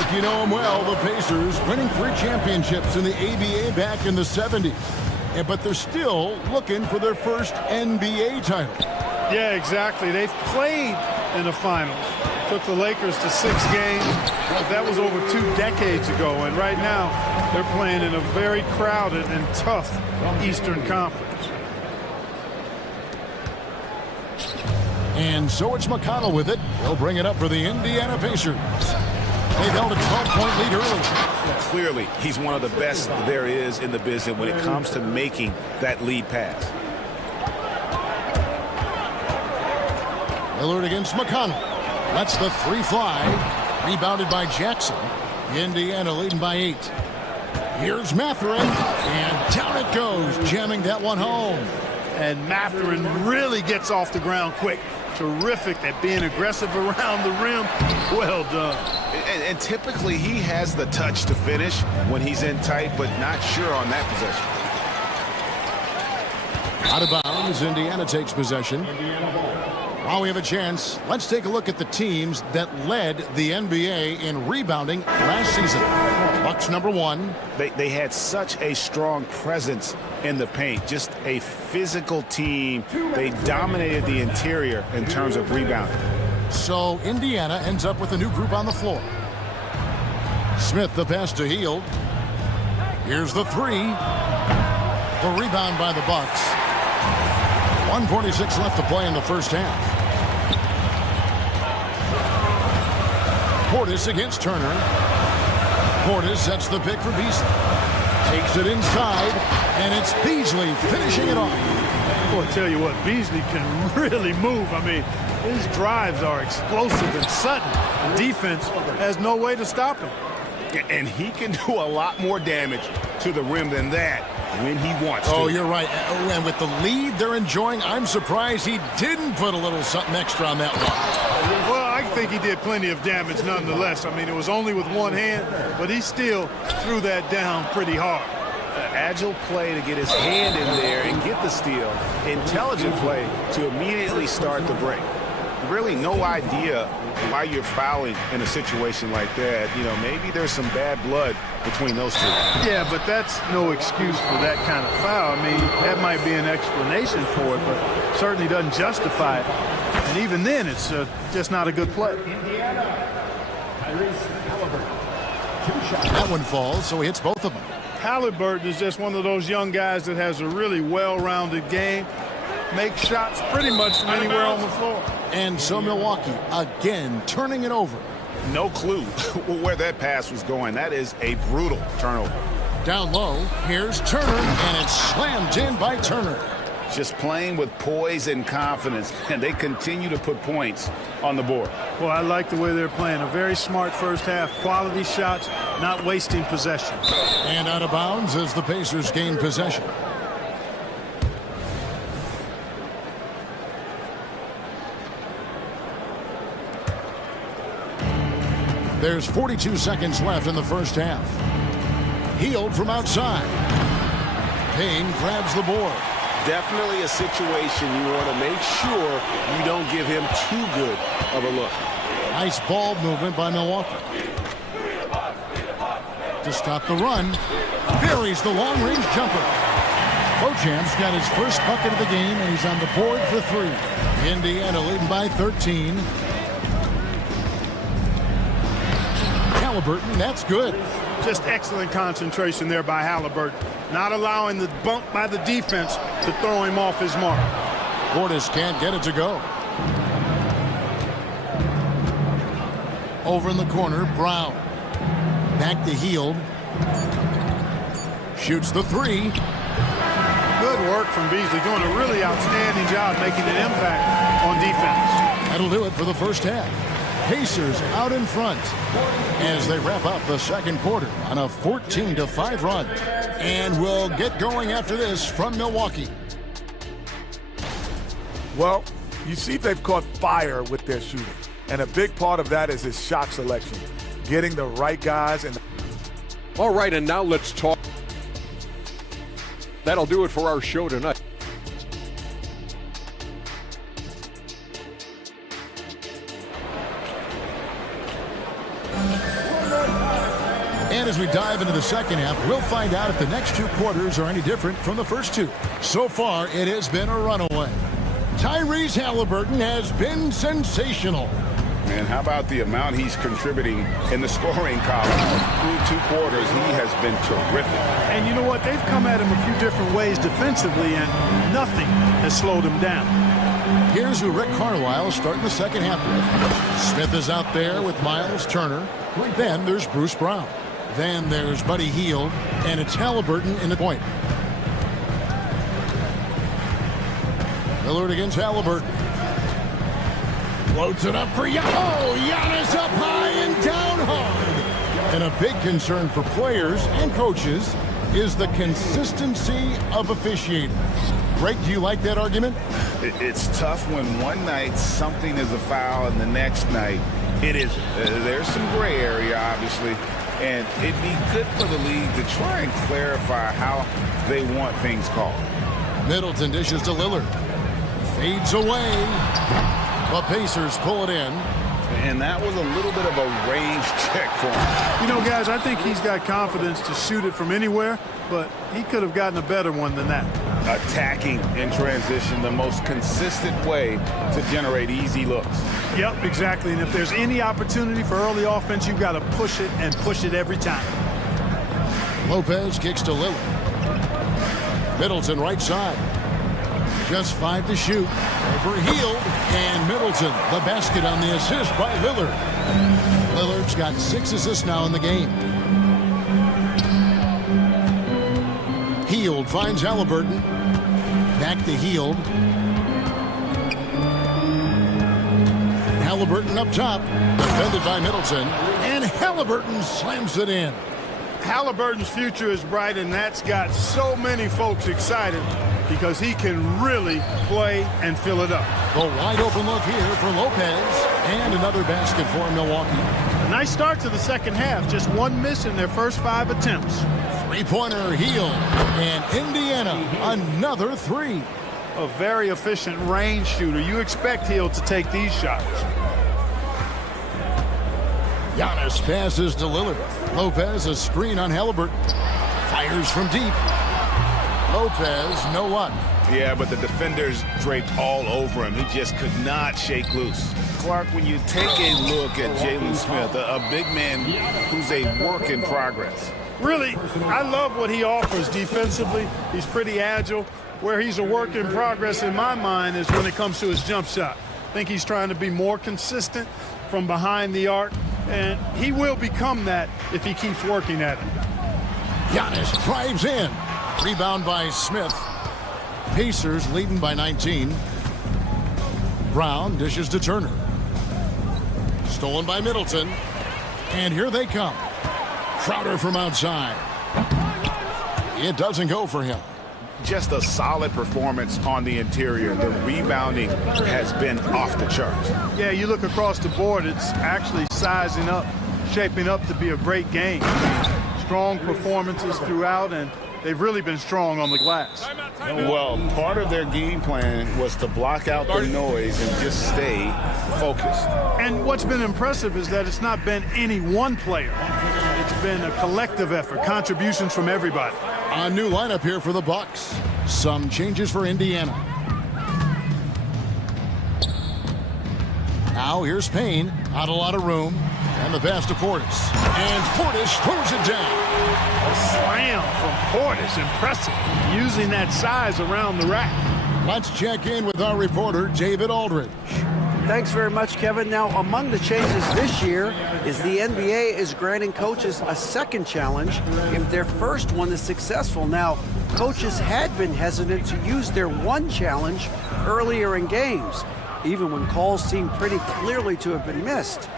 Like you know him well, the Pacers winning 3 championships in the ABA back in the 70s. But they're still looking for their first NBA title. Yeah, exactly. They've played in the finals. Took the Lakers to 6 games, but that was over 2 decades ago. And right now, they're playing in a very crowded and tough Eastern Conference. And so it's McConnell with it. He'll bring it up for the Indiana Pacers. They've held a 12-point lead early. Clearly, he's one of the best there is in the business when it comes to making that lead pass. Lillard against McConnell. Lets the 3 fly. Rebounded by Jackson. Indiana leading by 8. Here's Mathurin. And down it goes, jamming that one home. And Mathurin really gets off the ground quick. Terrific at being aggressive around the rim. Well done. And typically he has the touch to finish when he's in tight, but not sure on that possession. Out of bounds, Indiana takes possession. While we have a chance, let's take a look at the teams that led the NBA in rebounding last season. Bucks number 1. They had such a strong presence in the paint, just a physical team. They dominated the interior in terms of rebounding. So Indiana ends up with a new group on the floor. Smith the pass to Hield. Here's the 3. The rebound by the Bucks. 1:46 left to play in the first half. Portis against Turner. Portis sets the pick for Beasley. Takes it inside, and it's Beasley finishing it off. Boy, I tell you what, Beasley can really move. I mean, his drives are explosive and sudden. The defense has no way to stop him. And he can do a lot more damage to the rim than that when he wants to. Oh, you're right. And with the lead they're enjoying, I'm surprised he didn't put a little something extra on that one. Well, I think he did plenty of damage nonetheless. I mean, it was only with one hand, but he still threw that down pretty hard. Agile play to get his hand in there and get the steal. Intelligent play to immediately start the break. Really no idea why you're fouling in a situation like that. You know, maybe there's some bad blood between those two. Yeah, but that's no excuse for that kind of foul. I mean, that might be an explanation for it, but certainly doesn't justify it. And even then, it's just not a good play. That one falls, so he hits both of them. Halliburton is just one of those young guys that has a really well-rounded game, makes shots pretty much from anywhere on the floor. And so Milwaukee again turning it over. No clue where that pass was going. That is a brutal turnover. Down low, here's Turner, and it's slammed in by Turner. Just playing with poise and confidence, and they continue to put points on the board. Well, I like the way they're playing. A very smart first half. Quality shots, not wasting possession. And out of bounds as the Pacers gain possession. There's 42 seconds left in the first half. Hield from outside. Payne grabs the board. Definitely a situation you want to make sure you don't give him too good of a look. Nice ball movement by Milwaukee. To stop the run, buries the long-range jumper. Beauchamp's got his first bucket of the game, and he's on the board for three. Indiana leading by 13. Halliburton, that's good. Just excellent concentration there by Halliburton. Not allowing the bump by the defense to throw him off his mark. Portis can't get it to go. Over in the corner, Brown. Back to Hield. Shoots the three. Good work from Beasley. Doing a really outstanding job making an impact on defense. That'll do it for the first half. Pacers out in front as they wrap up the second quarter on a 14-5 run. And we'll get going after this from Milwaukee. Well, you see they've caught fire with their shooting. And a big part of that is his shot selection. Getting the right guys. And all right, and now let's talk. That'll do it for our show tonight. And as we dive into the second half, we'll find out if the next two quarters are any different from the first two. So far, it has been a runaway. Tyrese Halliburton has been sensational. And how about the amount he's contributing in the scoring column? Through 2 quarters, he has been terrific. And you know what? They've come at him a few different ways defensively, and nothing has slowed him down. Here's who Rick Carlisle starting the second half with. Smith is out there with Miles Turner. Then there's Bruce Brown. Then there's Buddy Hield, and it's Halliburton in the point. Lillard against Halliburton. Floats it up for Giannis. Oh, Giannis up high and down hard. And a big concern for players and coaches is the consistency of officiating. Greg, do you like that argument? It's tough when one night something is a foul and the next night it isn't. There's some gray area, obviously. And it'd be good for the league to try and clarify how they want things called. Middleton dishes to Lillard. Fades away. The Pacers pull it in. And that was a little bit of a range check for him. You know, guys, I think he's got confidence to shoot it from anywhere, but he could have gotten a better one than that. Attacking in transition, the most consistent way to generate easy looks. Yep, exactly. And if there's any opportunity for early offense, you've got to push it and push it every time. Lopez kicks to Lillard. Middleton right side. Just 5 to shoot. Over Hield, and Middleton, the basket on the assist by Lillard. Lillard's got 6 assists now in the game. Hield finds Halliburton. Back to Hield. Halliburton up top, defended by Middleton, and Halliburton slams it in. Halliburton's future is bright, and that's got so many folks excited because he can really play and fill it up. The wide open look here for Lopez, and another basket for Milwaukee. A nice start to the second half, just one miss in their first 5 attempts. Three-pointer Hield, and Indiana another three. A very efficient range shooter. You expect Hield to take these shots. Giannis passes to Lillard. Lopez, a screen on Halliburton. Fires from deep. Lopez, no luck. Yeah, but the defenders draped all over him. He just could not shake loose. Clark, when you take a look at Jalen Smith, a big man who's a work in progress. Really, I love what he offers defensively. He's pretty agile. Where he's a work in progress in my mind is when it comes to his jump shot. I think he's trying to be more consistent from behind the arc, and he will become that if he keeps working at it. Giannis drives in. Rebound by Smith. Pacers leading by 19. Brown dishes to Turner. Stolen by Middleton. And here they come. Crowder from outside. It doesn't go for him. Just a solid performance on the interior. The rebounding has been off the charts. Yeah, you look across the board, it's actually sizing up, shaping up to be a great game. Strong performances throughout, and they've really been strong on the glass. Well, part of their game plan was to block out the noise and just stay focused. And what's been impressive is that it's not been any one player. It's been a collective effort, contributions from everybody. A new lineup here for the Bucks. Some changes for Indiana. Now here's Payne. Not a lot of room. And the pass to Portis. And Portis throws it down. A slam from Portis. Impressive. Using that size around the rack. Let's check in with our reporter, David Aldridge. Thanks very much, Kevin. Now, among the changes this year is the NBA is granting coaches a second challenge if their first one is successful. Now, coaches had been hesitant to use their one challenge earlier in games, even when calls seemed pretty clearly to have been missed.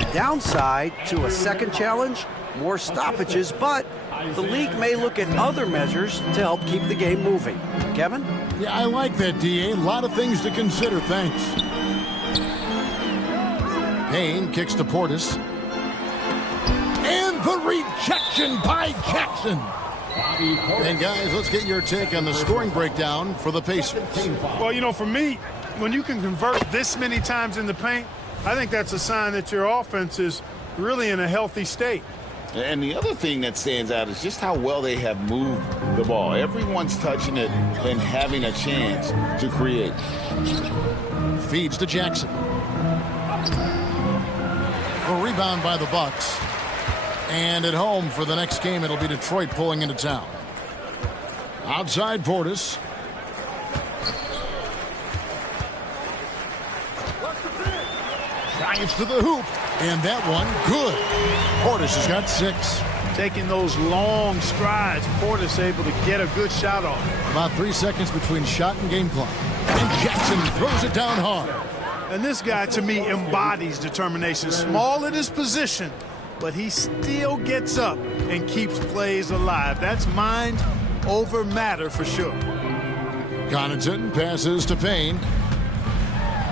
The downside to a second challenge, more stoppages, but the league may look at other measures to help keep the game moving. Kevin? Yeah, I like that, DA. A lot of things to consider. Thanks. Payne kicks to Portis. And the rejection by Jackson. And guys, let's get your take on the scoring breakdown for the Pacers. Well, you know, for me, when you can convert this many times in the paint, I think that's a sign that your offense is really in a healthy state. And the other thing that stands out is just how well they have moved the ball. Everyone's touching it and having a chance to create. Feeds to Jackson. A rebound by the Bucks. And at home for the next game, it'll be Detroit pulling into town. Outside Portis. Drives to the hoop. And that one, good. Portis has got 6. Taking those long strides, Portis able to get a good shot off. About 3 seconds between shot and game clock. And Jackson throws it down hard. And this guy, to me, embodies determination. Small at his position, but he still gets up and keeps plays alive. That's mind over matter for sure. Connaughton passes to Payne.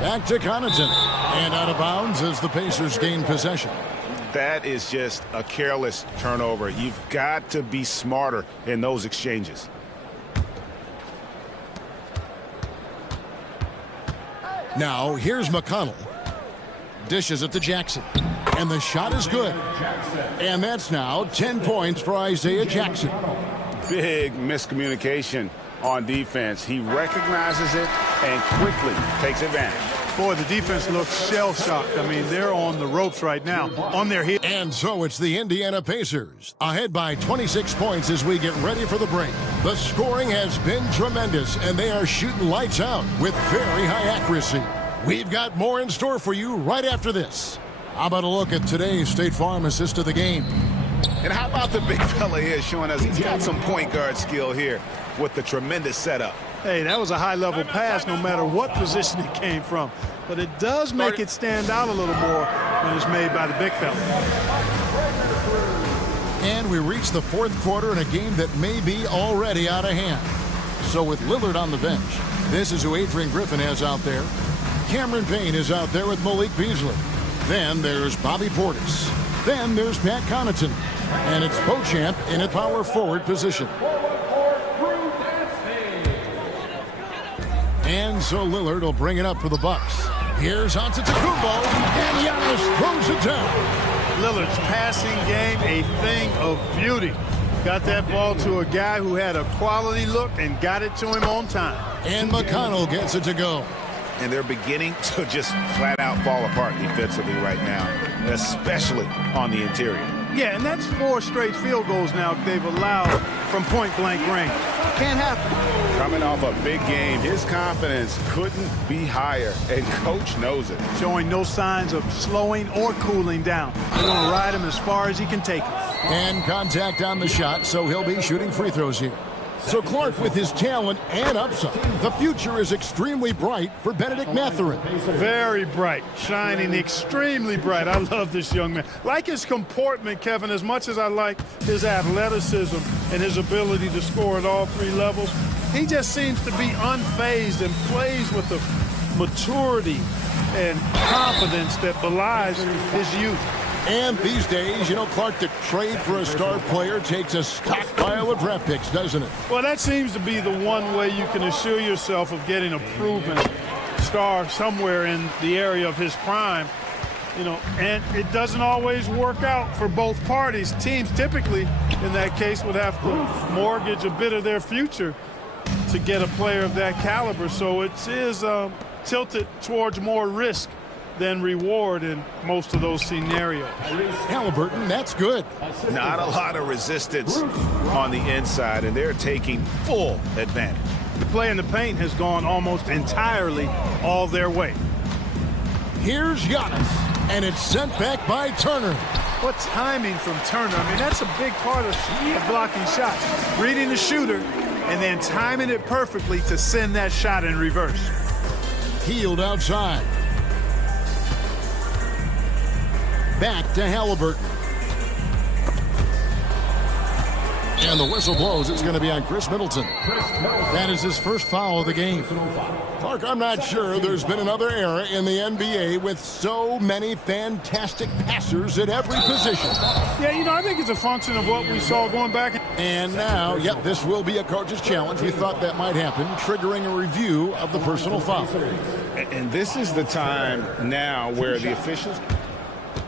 Back to Connaughton. And out of bounds as the Pacers gain possession. That is just a careless turnover. You've got to be smarter in those exchanges. Now, here's McConnell. Dishes it to Jackson. And the shot is good. And that's now 10 points for Isaiah Jackson. Big miscommunication on defense. He recognizes it and quickly takes advantage. Boy, the defense looks shell-shocked. I mean, they're on the ropes right now, on their heels. And so it's the Indiana Pacers, ahead by 26 points as we get ready for the break. The scoring has been tremendous, and they are shooting lights out with very high accuracy. We've got more in store for you right after this. How about a look at today's State Farm assist of the game? And how about the big fella here showing us he's got some point guard skill here with the tremendous setup. Hey, that was a high-level pass no matter what position it came from. But it does make it stand out a little more when it's made by the big fella. And we reach the fourth quarter in a game that may be already out of hand. So with Lillard on the bench, this is who Adrian Griffin has out there. Cameron Payne is out there with Malik Beasley. Then there's Bobby Portis. Then there's Pat Connaughton. And it's Beauchamp in a power forward position. And so Lillard will bring it up for the Bucks. Here's Antetokounmpo, and Giannis throws it down. Lillard's passing game, a thing of beauty. Got that ball to a guy who had a quality look and got it to him on time. And McConnell gets it to go. And they're beginning to just flat out fall apart defensively right now, especially on the interior. Yeah, and that's 4 straight field goals now they've allowed from point-blank range. Can't happen. Coming off a big game, his confidence couldn't be higher, and Coach knows it. Showing no signs of slowing or cooling down. They're going to ride him as far as he can take him. And contact on the shot, so he'll be shooting free throws here. So Clark, with his talent and upside, the future is extremely bright for Benedict Mathurin. Very bright, shining extremely bright. I love this young man. Like his comportment, Kevin, as much as I like his athleticism and his ability to score at all 3 levels, he just seems to be unfazed and plays with the maturity and confidence that belies his youth. And these days, you know, Clark, to trade for a star player takes a stockpile of draft picks, doesn't it? Well, that seems to be the one way you can assure yourself of getting a proven star somewhere in the area of his prime. You know, and it doesn't always work out for both parties. Teams typically, in that case, would have to mortgage a bit of their future to get a player of that caliber. So it is tilted towards more risk than reward in most of those scenarios. Halliburton, that's good. Not a lot of resistance on the inside, and they're taking full advantage. The play in the paint has gone almost entirely all their way. Here's Giannis, and it's sent back by Turner. What timing from Turner. I mean, that's a big part of blocking shots. Reading the shooter and then timing it perfectly to send that shot in reverse. Healed outside. Back to Halliburton. And the whistle blows. It's going to be on Chris Middleton. That is his first foul of the game. Clark, I'm not sure there's been another era in the NBA with so many fantastic passers at every position. Yeah, you know, I think it's a function of what we saw going back. And now, yep, this will be a coach's challenge. We thought that might happen, triggering a review of the personal foul. And this is the time now where the officials...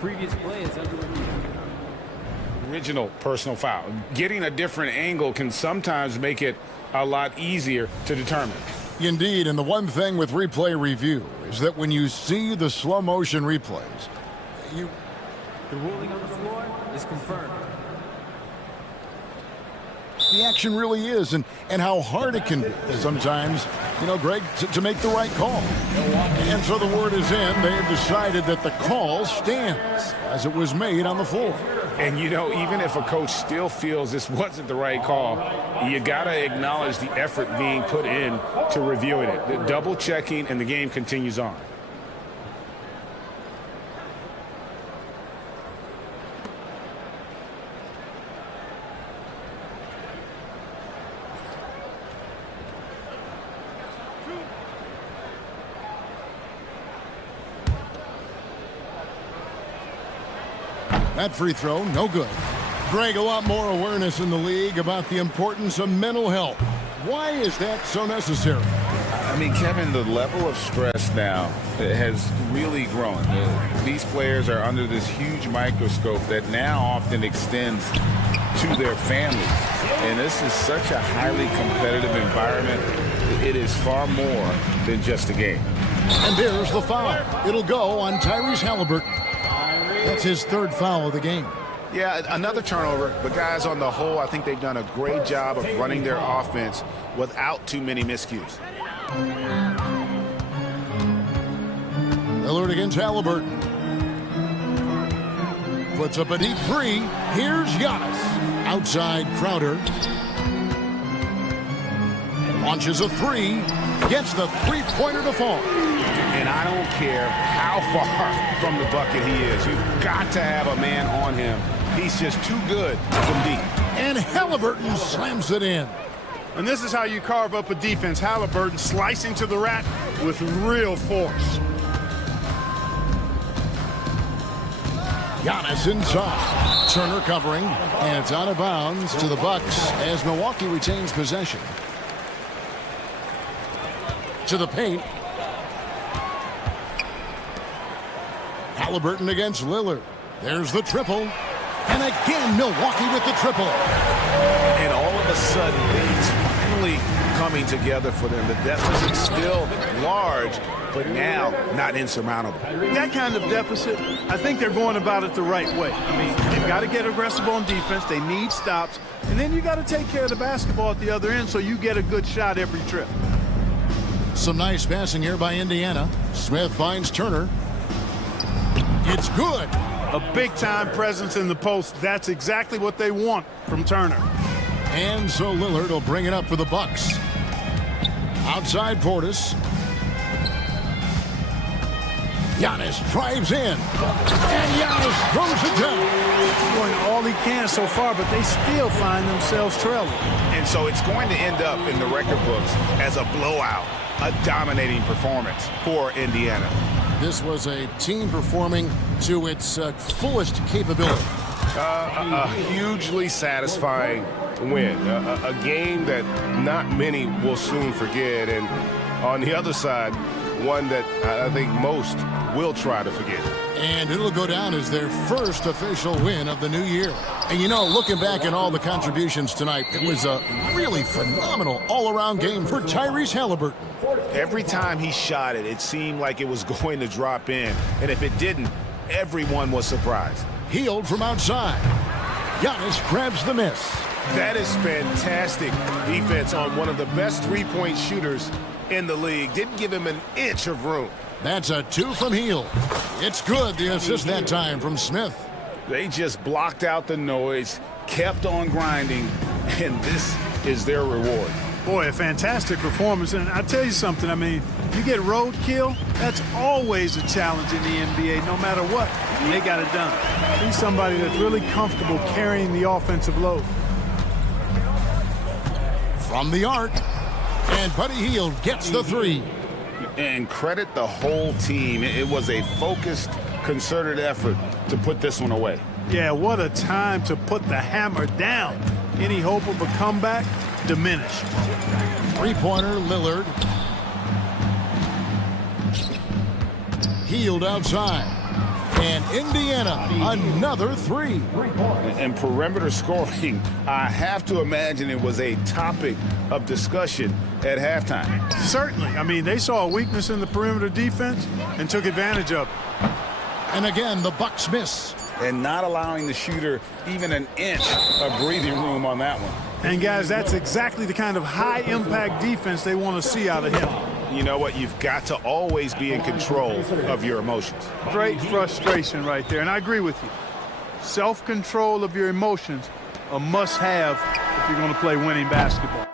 Previous play is under review. Original personal foul. Getting a different angle can sometimes make it a lot easier to determine. Indeed, and the one thing with replay review is that when you see the slow motion replays, The ruling on the floor is confirmed. the action really is and how hard it can be sometimes, you know, Greg, to make the right call. And so the word is in. They have decided that the call stands as it was made on the floor. And, you know, even if a coach still feels this wasn't the right call, you got to acknowledge the effort being put in to reviewing it. The double checking, and the game continues on. That free throw, no good. Greg, a lot more awareness in the league about the importance of mental health. Why is that so necessary? I mean, Kevin, the level of stress now has really grown. These players are under this huge microscope that now often extends to their families. And this is such a highly competitive environment. It is far more than just a game. And there's the foul. It'll go on Tyrese Halliburton. That's his third foul of the game. Yeah, another turnover, but guys, on the whole, I think they've done a great job of running their offense without too many miscues. Lillard against Halliburton. Puts up a deep three. Here's Giannis. Outside Crowder. Launches a three. Gets the three-pointer to fall. And I don't care how far from the bucket he is. You've got to have a man on him. He's just too good from deep. And Halliburton slams it in. And this is how you carve up a defense. Halliburton slicing to the rack with real force. Giannis inside. Turner covering, and it's out of bounds to the Bucks as Milwaukee retains possession. To the paint. Halliburton against Lillard. There's the triple. And again, Milwaukee with the triple. And all of a sudden, things finally coming together for them. The deficit's still large, but now not insurmountable. That kind of deficit, I think they're going about it the right way. I mean, they've got to get aggressive on defense. They need stops. And then you got to take care of the basketball at the other end so you get a good shot every trip. Some nice passing here by Indiana. Smith finds Turner. It's good. A big-time presence in the post. That's exactly what they want from Turner. And so Lillard will bring it up for the Bucks. Outside Portis. Giannis drives in. And Giannis throws it down. Doing all he can so far, but they still find themselves trailing. And so it's going to end up in the record books as a blowout, a dominating performance for Indiana. This was a team performing to its fullest capability. A hugely satisfying win. A game that not many will soon forget. And on the other side, one that I think most will try to forget. And it'll go down as their first official win of the new year. And you know, looking back at all the contributions tonight, it was a really phenomenal all-around game for Tyrese Halliburton. Every time he shot it, it seemed like it was going to drop in. And if it didn't, everyone was surprised. Healed from outside. Giannis grabs the miss. That is fantastic defense on one of the best three-point shooters in the league. Didn't give him an inch of room. That's a two from Hield. It's good, the assist that time from Smith. They just blocked out the noise, kept on grinding, and this is their reward. Boy, a fantastic performance. And I tell you something, I mean, you get roadkill, that's always a challenge in the NBA, no matter what. They got it done. He's somebody that's really comfortable carrying the offensive load. From the arc, and Buddy Hield gets the three. And credit the whole team. It was a focused, concerted effort to put this one away. Yeah, what a time to put the hammer down. Any hope of a comeback diminished. Three-pointer, Lillard. Hield outside. And Indiana, another three. And perimeter scoring, I have to imagine it was a topic of discussion at halftime. Certainly. I mean, they saw a weakness in the perimeter defense and took advantage of it. And again, the Bucks miss. And not allowing the shooter even an inch of breathing room on that one. And guys, that's exactly the kind of high-impact defense they want to see out of him. You know what? You've got to always be in control of your emotions. Great frustration right there, and I agree with you. Self-control of your emotions, a must-have if you're going to play winning basketball.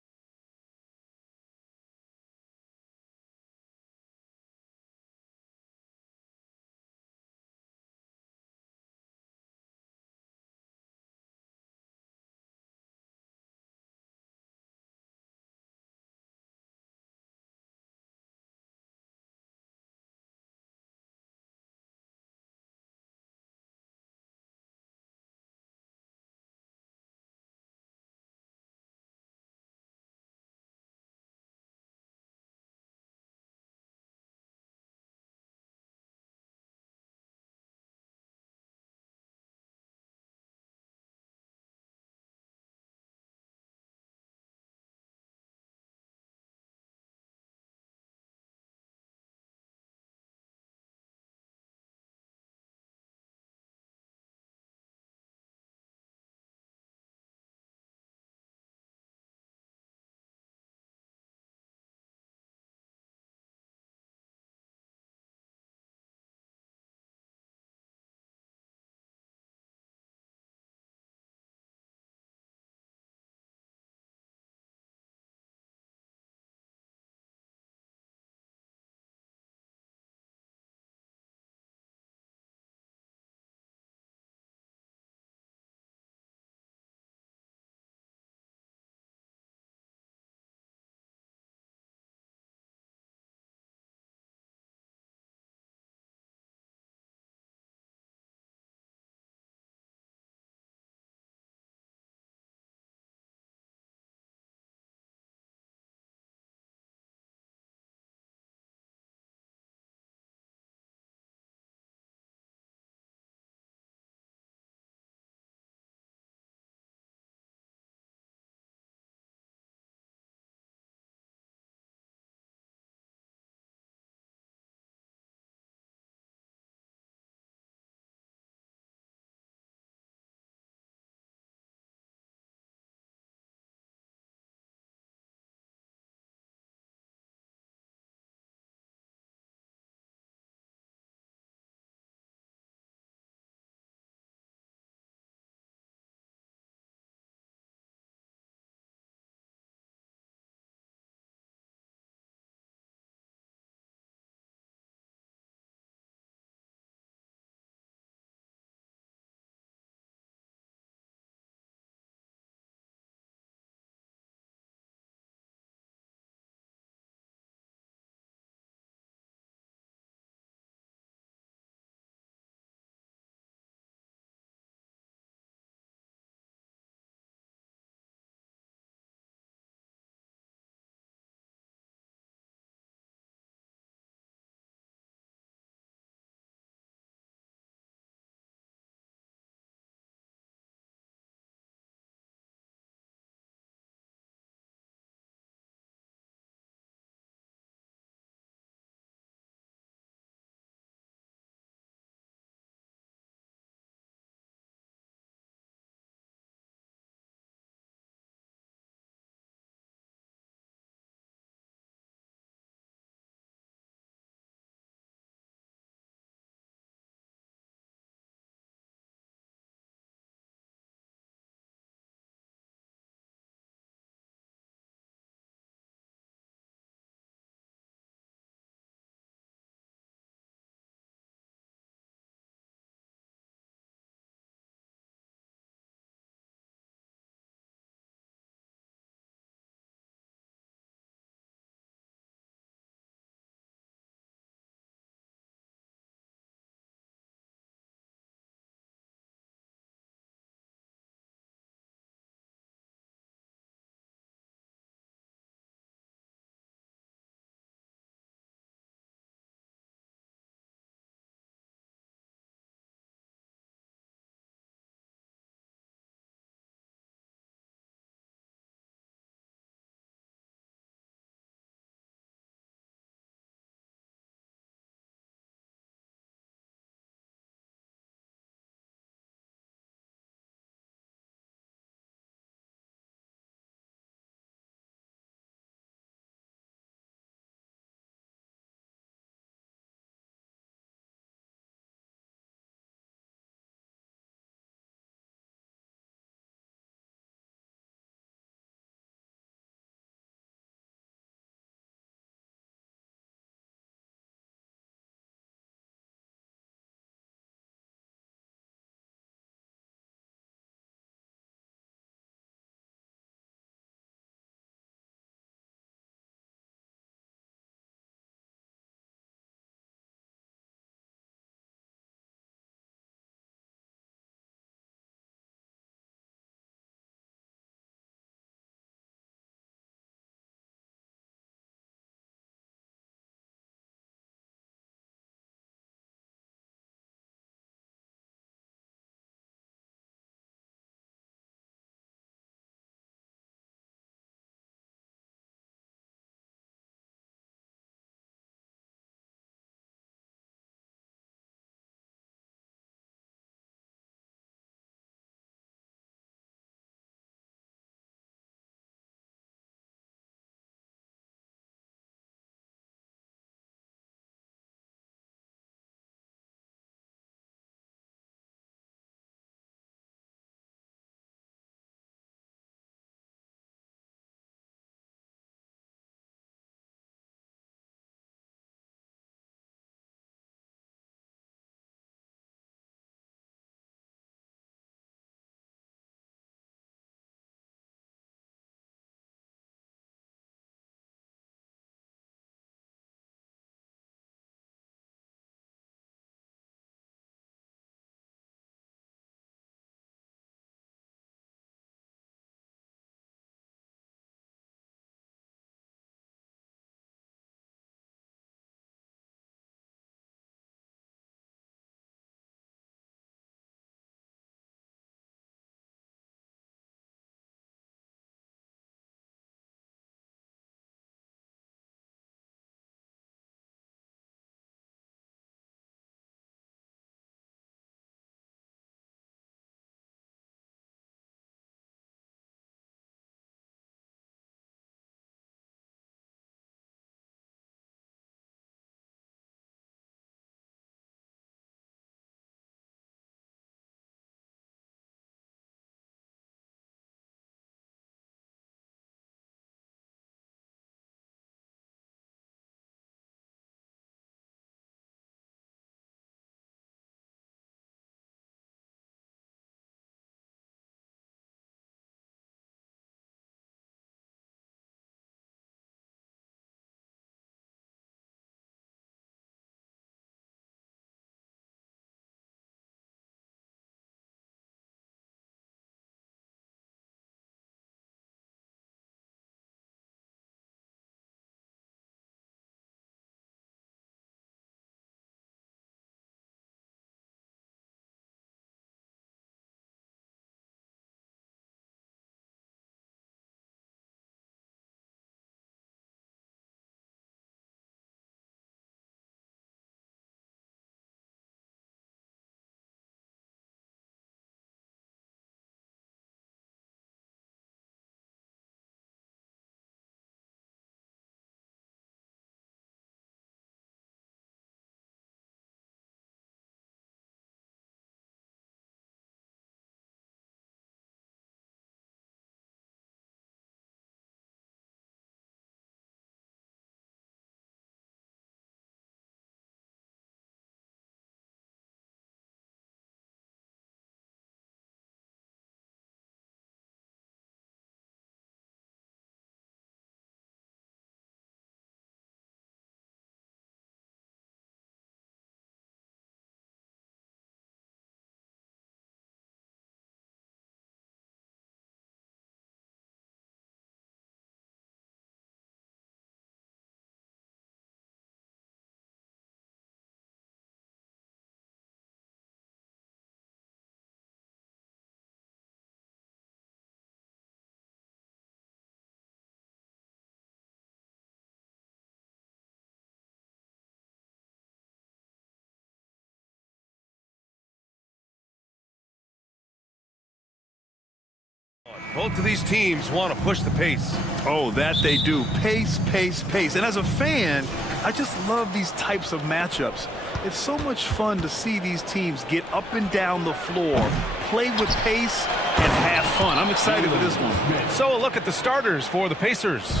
Both of these teams want to push the pace. Oh, that they do. Pace, pace, pace. And as a fan, I just love these types of matchups. It's so much fun to see these teams get up and down the floor, play with pace, and have fun. I'm excited for this one. So a look at the starters for the Pacers.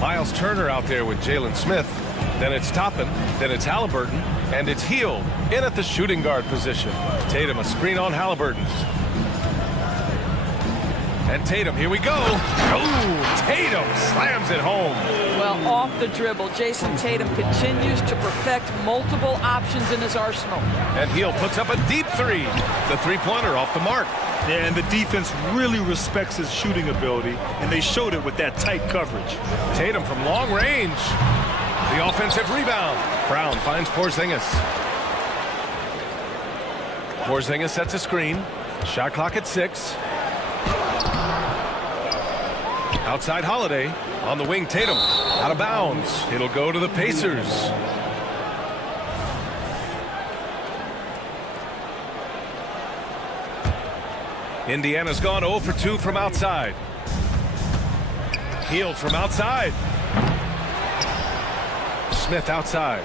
Miles Turner out there with Jalen Smith. Then it's Toppin, then it's Halliburton, and it's Hield in at the shooting guard position. Tatum, a screen on Halliburton. And Tatum, here we go. Oh, Tatum slams it home. Well, off the dribble, Jason Tatum continues to perfect multiple options in his arsenal. And Hield puts up a deep three. The three-pointer off the mark. Yeah, and the defense really respects his shooting ability, and they showed it with that tight coverage. Tatum from long range. The offensive rebound. Brown finds Porzingis. Porzingis sets a screen. Shot clock at 6. Outside Holiday. On the wing, Tatum. Out of bounds. It'll go to the Pacers. Indiana's gone 0 for 2 from outside. Hield from outside. Smith outside.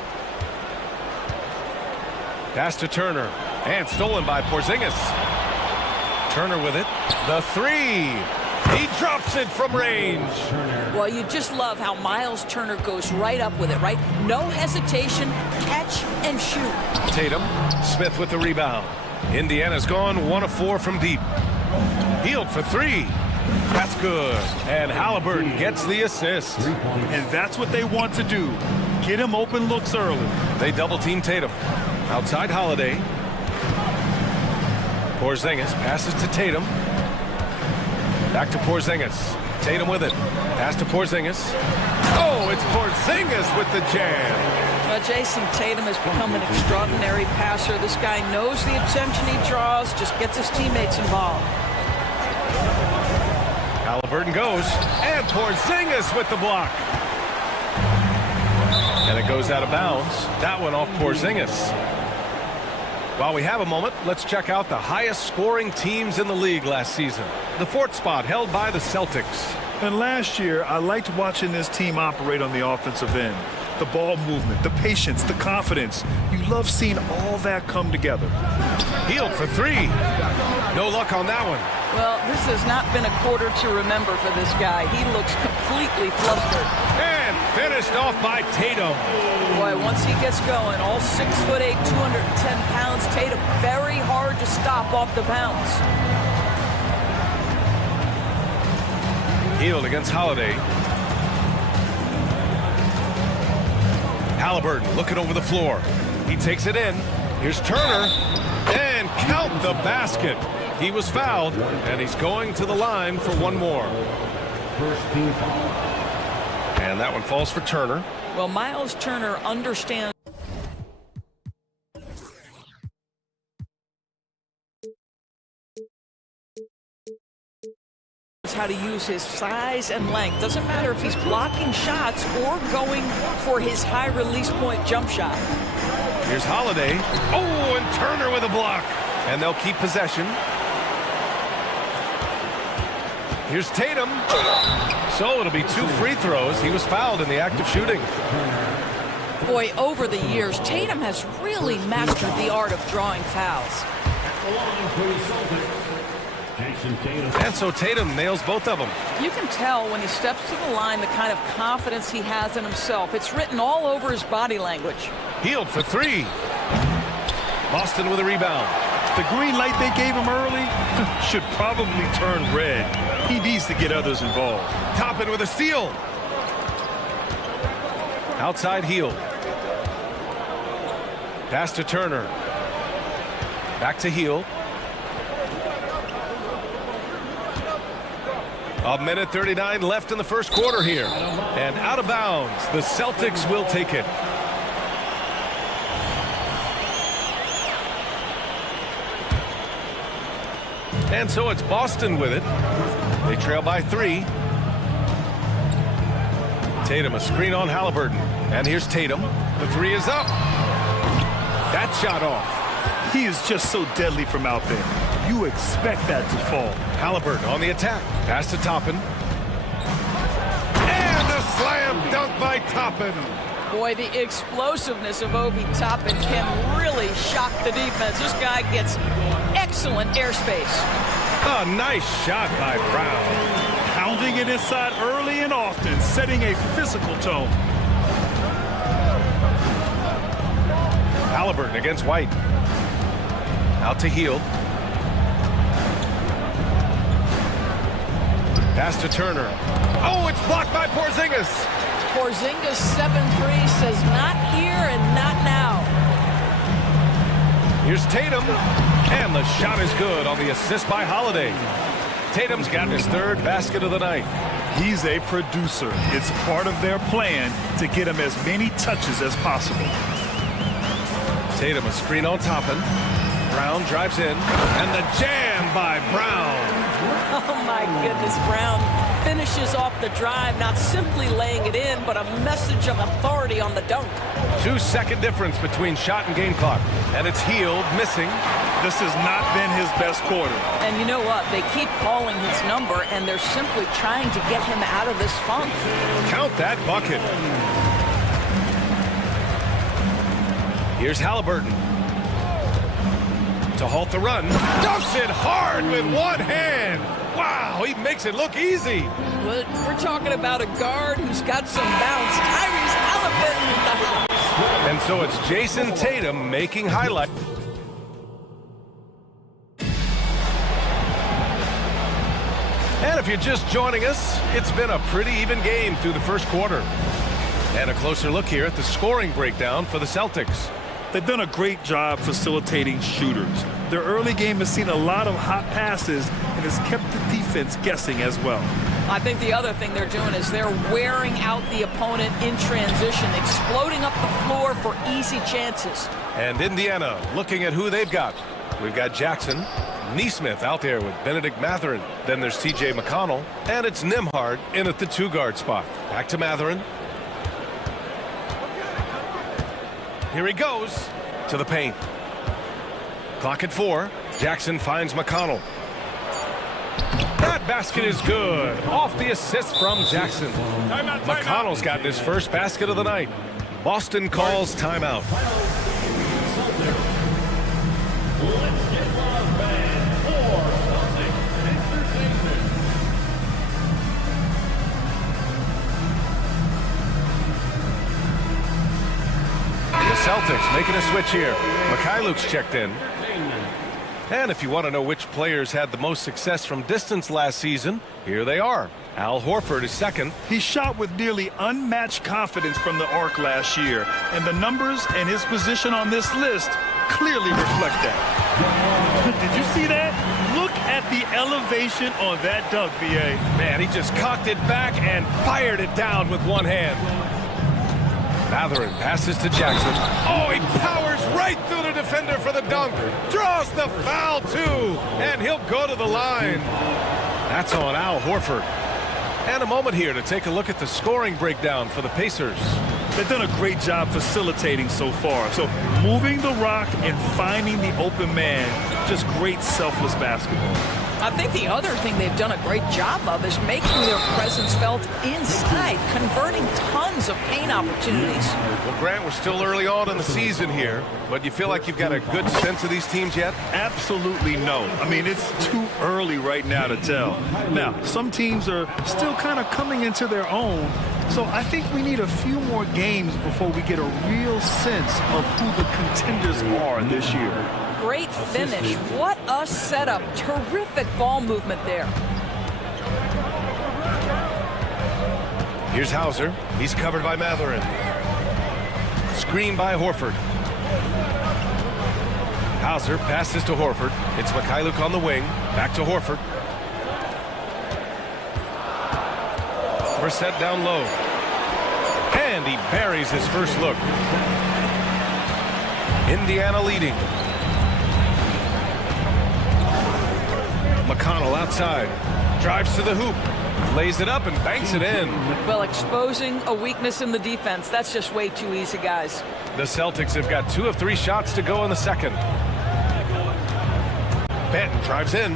Pass to Turner. And stolen by Porzingis. Turner with it. The three. He drops it from range. Well, you just love how Miles Turner goes right up with it, right? No hesitation, catch and shoot. Tatum. Smith with the rebound. Indiana's gone 1 of 4 from deep. Hield for 3. That's good. And Halliburton gets the assist. And that's what they want to do. Get him open looks early. They double team Tatum. Outside Holiday. Porzingis passes to Tatum. Back to Porzingis. Tatum with it. Pass to Porzingis. Oh, it's Porzingis with the jam. Well, Jason Tatum has become an extraordinary passer. This guy knows the attention he draws, just gets his teammates involved. Halliburton goes, and Porzingis with the block. And it goes out of bounds. That one off Porzingis. While we have a moment, let's check out the highest scoring teams in the league last season. The 4th spot held by the Celtics. And last year, I liked watching this team operate on the offensive end. The ball movement, the patience, the confidence. You love seeing all that come together. Hield for 3. No luck on that one. Well, this has not been a quarter to remember for this guy. He looks completely flustered. And finished off by Tatum. Boy, once he gets going, all 6'8", 210 pounds, Tatum very hard to stop off the bounce. Hield against Holiday. Halliburton looking over the floor. He takes it in. Here's Turner. And count the basket. He was fouled, and he's going to the line for one more. And that one falls for Turner. Well, Miles Turner understands how to use his size and length. Doesn't matter if he's blocking shots or going for his high release point jump shot. Here's Holiday. Oh, and Turner with a block. And they'll keep possession. Here's Tatum. So it'll be 2 free throws. He was fouled in the act of shooting. Boy, over the years, Tatum has really mastered the art of drawing fouls. And so Tatum nails both of them. You can tell when he steps to the line the kind of confidence he has in himself. It's written all over his body language. Hield for 3. Boston with a rebound. The green light they gave him early should probably turn red. He needs to get others involved. Toppin with a steal. Outside Hield. Pass to Turner. Back to Hield. 1:39 left in the first quarter here. And out of bounds. The Celtics will take it. And so it's Boston with it. They trail by 3. Tatum, a screen on Halliburton. And here's Tatum. The 3 is up. That shot off. He is just so deadly from out there. you expect that to fall. Halliburton on the attack. Pass to Toppin. And a slam dunk by Toppin. Boy, the explosiveness of Obi Toppin can really shock the defense. This guy gets excellent airspace. A nice shot by Brown. Pounding it inside early and often, setting a physical tone. Halliburton against White. Out to Hield. Pass to Turner. Oh, it's blocked by Porzingis. Porzingis 7-3 says not here and not now. Here's Tatum. And the shot is good on the assist by Holiday. Tatum's gotten his third basket of the night. He's a producer. It's part of their plan to get him as many touches as possible. Tatum a screen on Toppin. Brown drives in. And the jam by Brown. Oh my goodness, Brown finishes off the drive, not simply laying it in, but a message of authority on the dunk. 2-second difference between shot and game clock. And it's Hield missing. This has not been his best quarter. And you know what? They keep calling his number, and they're simply trying to get him out of this funk. Count that bucket. Here's Halliburton. To halt the run. Dunks it hard with one hand. Wow, he makes it look easy. Well, we're talking about a guard who's got some bounce. Tyrese Halliburton. And so it's Jason Tatum making highlight. And if you're just joining us, it's been a pretty even game through the first quarter. And a closer look here at the scoring breakdown for the Celtics. They've done a great job facilitating shooters. Their early game has seen a lot of hot passes and has kept the defense guessing as well. I think the other thing they're doing is they're wearing out the opponent in transition, exploding up the floor for easy chances. And Indiana looking at who they've got. We've got Jackson, Neesmith out there with Benedict Mathurin. Then there's TJ McConnell, and it's Nembhard in at the 2-guard spot. Back to Mathurin. Here he goes to the paint. Clock at 4. Jackson finds McConnell. That basket is good. Off the assist from Jackson. McConnell's gotten his first basket of the night. Boston calls timeout. The Celtics making a switch here. Mikhailuk's checked in. And if you want to know which players had the most success from distance last season, here they are. Al Horford is second. He shot with nearly unmatched confidence from the arc last year, and the numbers and his position on this list clearly reflect that. Did you see that? Look at the elevation on that dunk, B.A. Man, he just cocked it back and fired it down with one hand. Mathurin passes to Jackson. Oh, he powers right through the defender for the dunk. Draws the foul, too. And he'll go to the line. That's on Al Horford. And a moment here to take a look at the scoring breakdown for the Pacers. They've done a great job facilitating so far. So moving the rock and finding the open man, just great selfless basketball. I think the other thing they've done a great job of is making their presence felt inside, converting tons of paint opportunities. Well, Grant, we're still early on in the season here, but you feel like you've got a good sense of these teams yet? Absolutely no. I mean, it's too early right now to tell. Now, some teams are still kind of coming into their own, so I think we need a few more games before we get a real sense of who the contenders are this year. Great finish. What a setup. Terrific ball movement there. Here's Hauser. He's covered by Mathurin. Screen by Horford. Hauser passes to Horford. It's Mikhailuk on the wing. Back to Horford. Brissett down low. And he buries his first look. Indiana leading. McConnell outside. Drives to the hoop. Lays it up and banks it in. Well, exposing a weakness in the defense, that's just way too easy, guys. The Celtics have got 2 of 3 shots to go in the second. Banton drives in.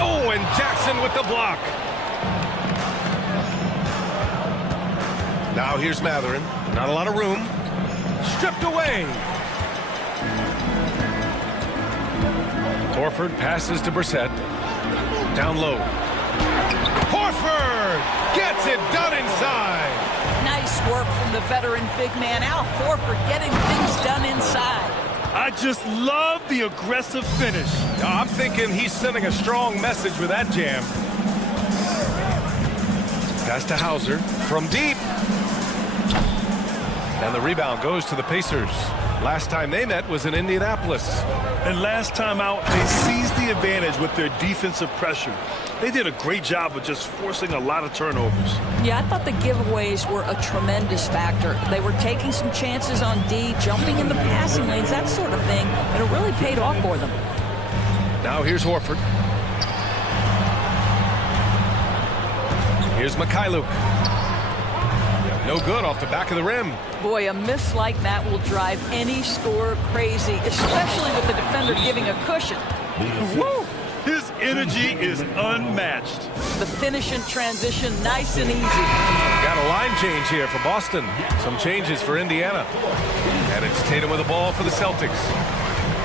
Oh, and Jackson with the block. Now here's Matherin. Not a lot of room. Stripped away. Horford passes to Brissett. Down low. Horford gets it done inside. Nice work from the veteran big man. Al Horford getting things done inside. I just love the aggressive finish. I'm thinking he's sending a strong message with that jam. Pass to Hauser from deep. And the rebound goes to the Pacers. Last time they met was in Indianapolis. And last time out, they seized the advantage with their defensive pressure. They did a great job of just forcing a lot of turnovers. Yeah, I thought the giveaways were a tremendous factor. They were taking some chances on D, jumping in the passing lanes, that sort of thing, and it really paid off for them. Now here's Horford. Here's Mikhailuk. No good off the back of the rim. Boy, a miss like that will drive any scorer crazy, especially with the defender giving a cushion. Woo! His energy is unmatched. The finish in transition, nice and easy. Got a line change here for Boston. Some changes for Indiana. And it's Tatum with the ball for the Celtics.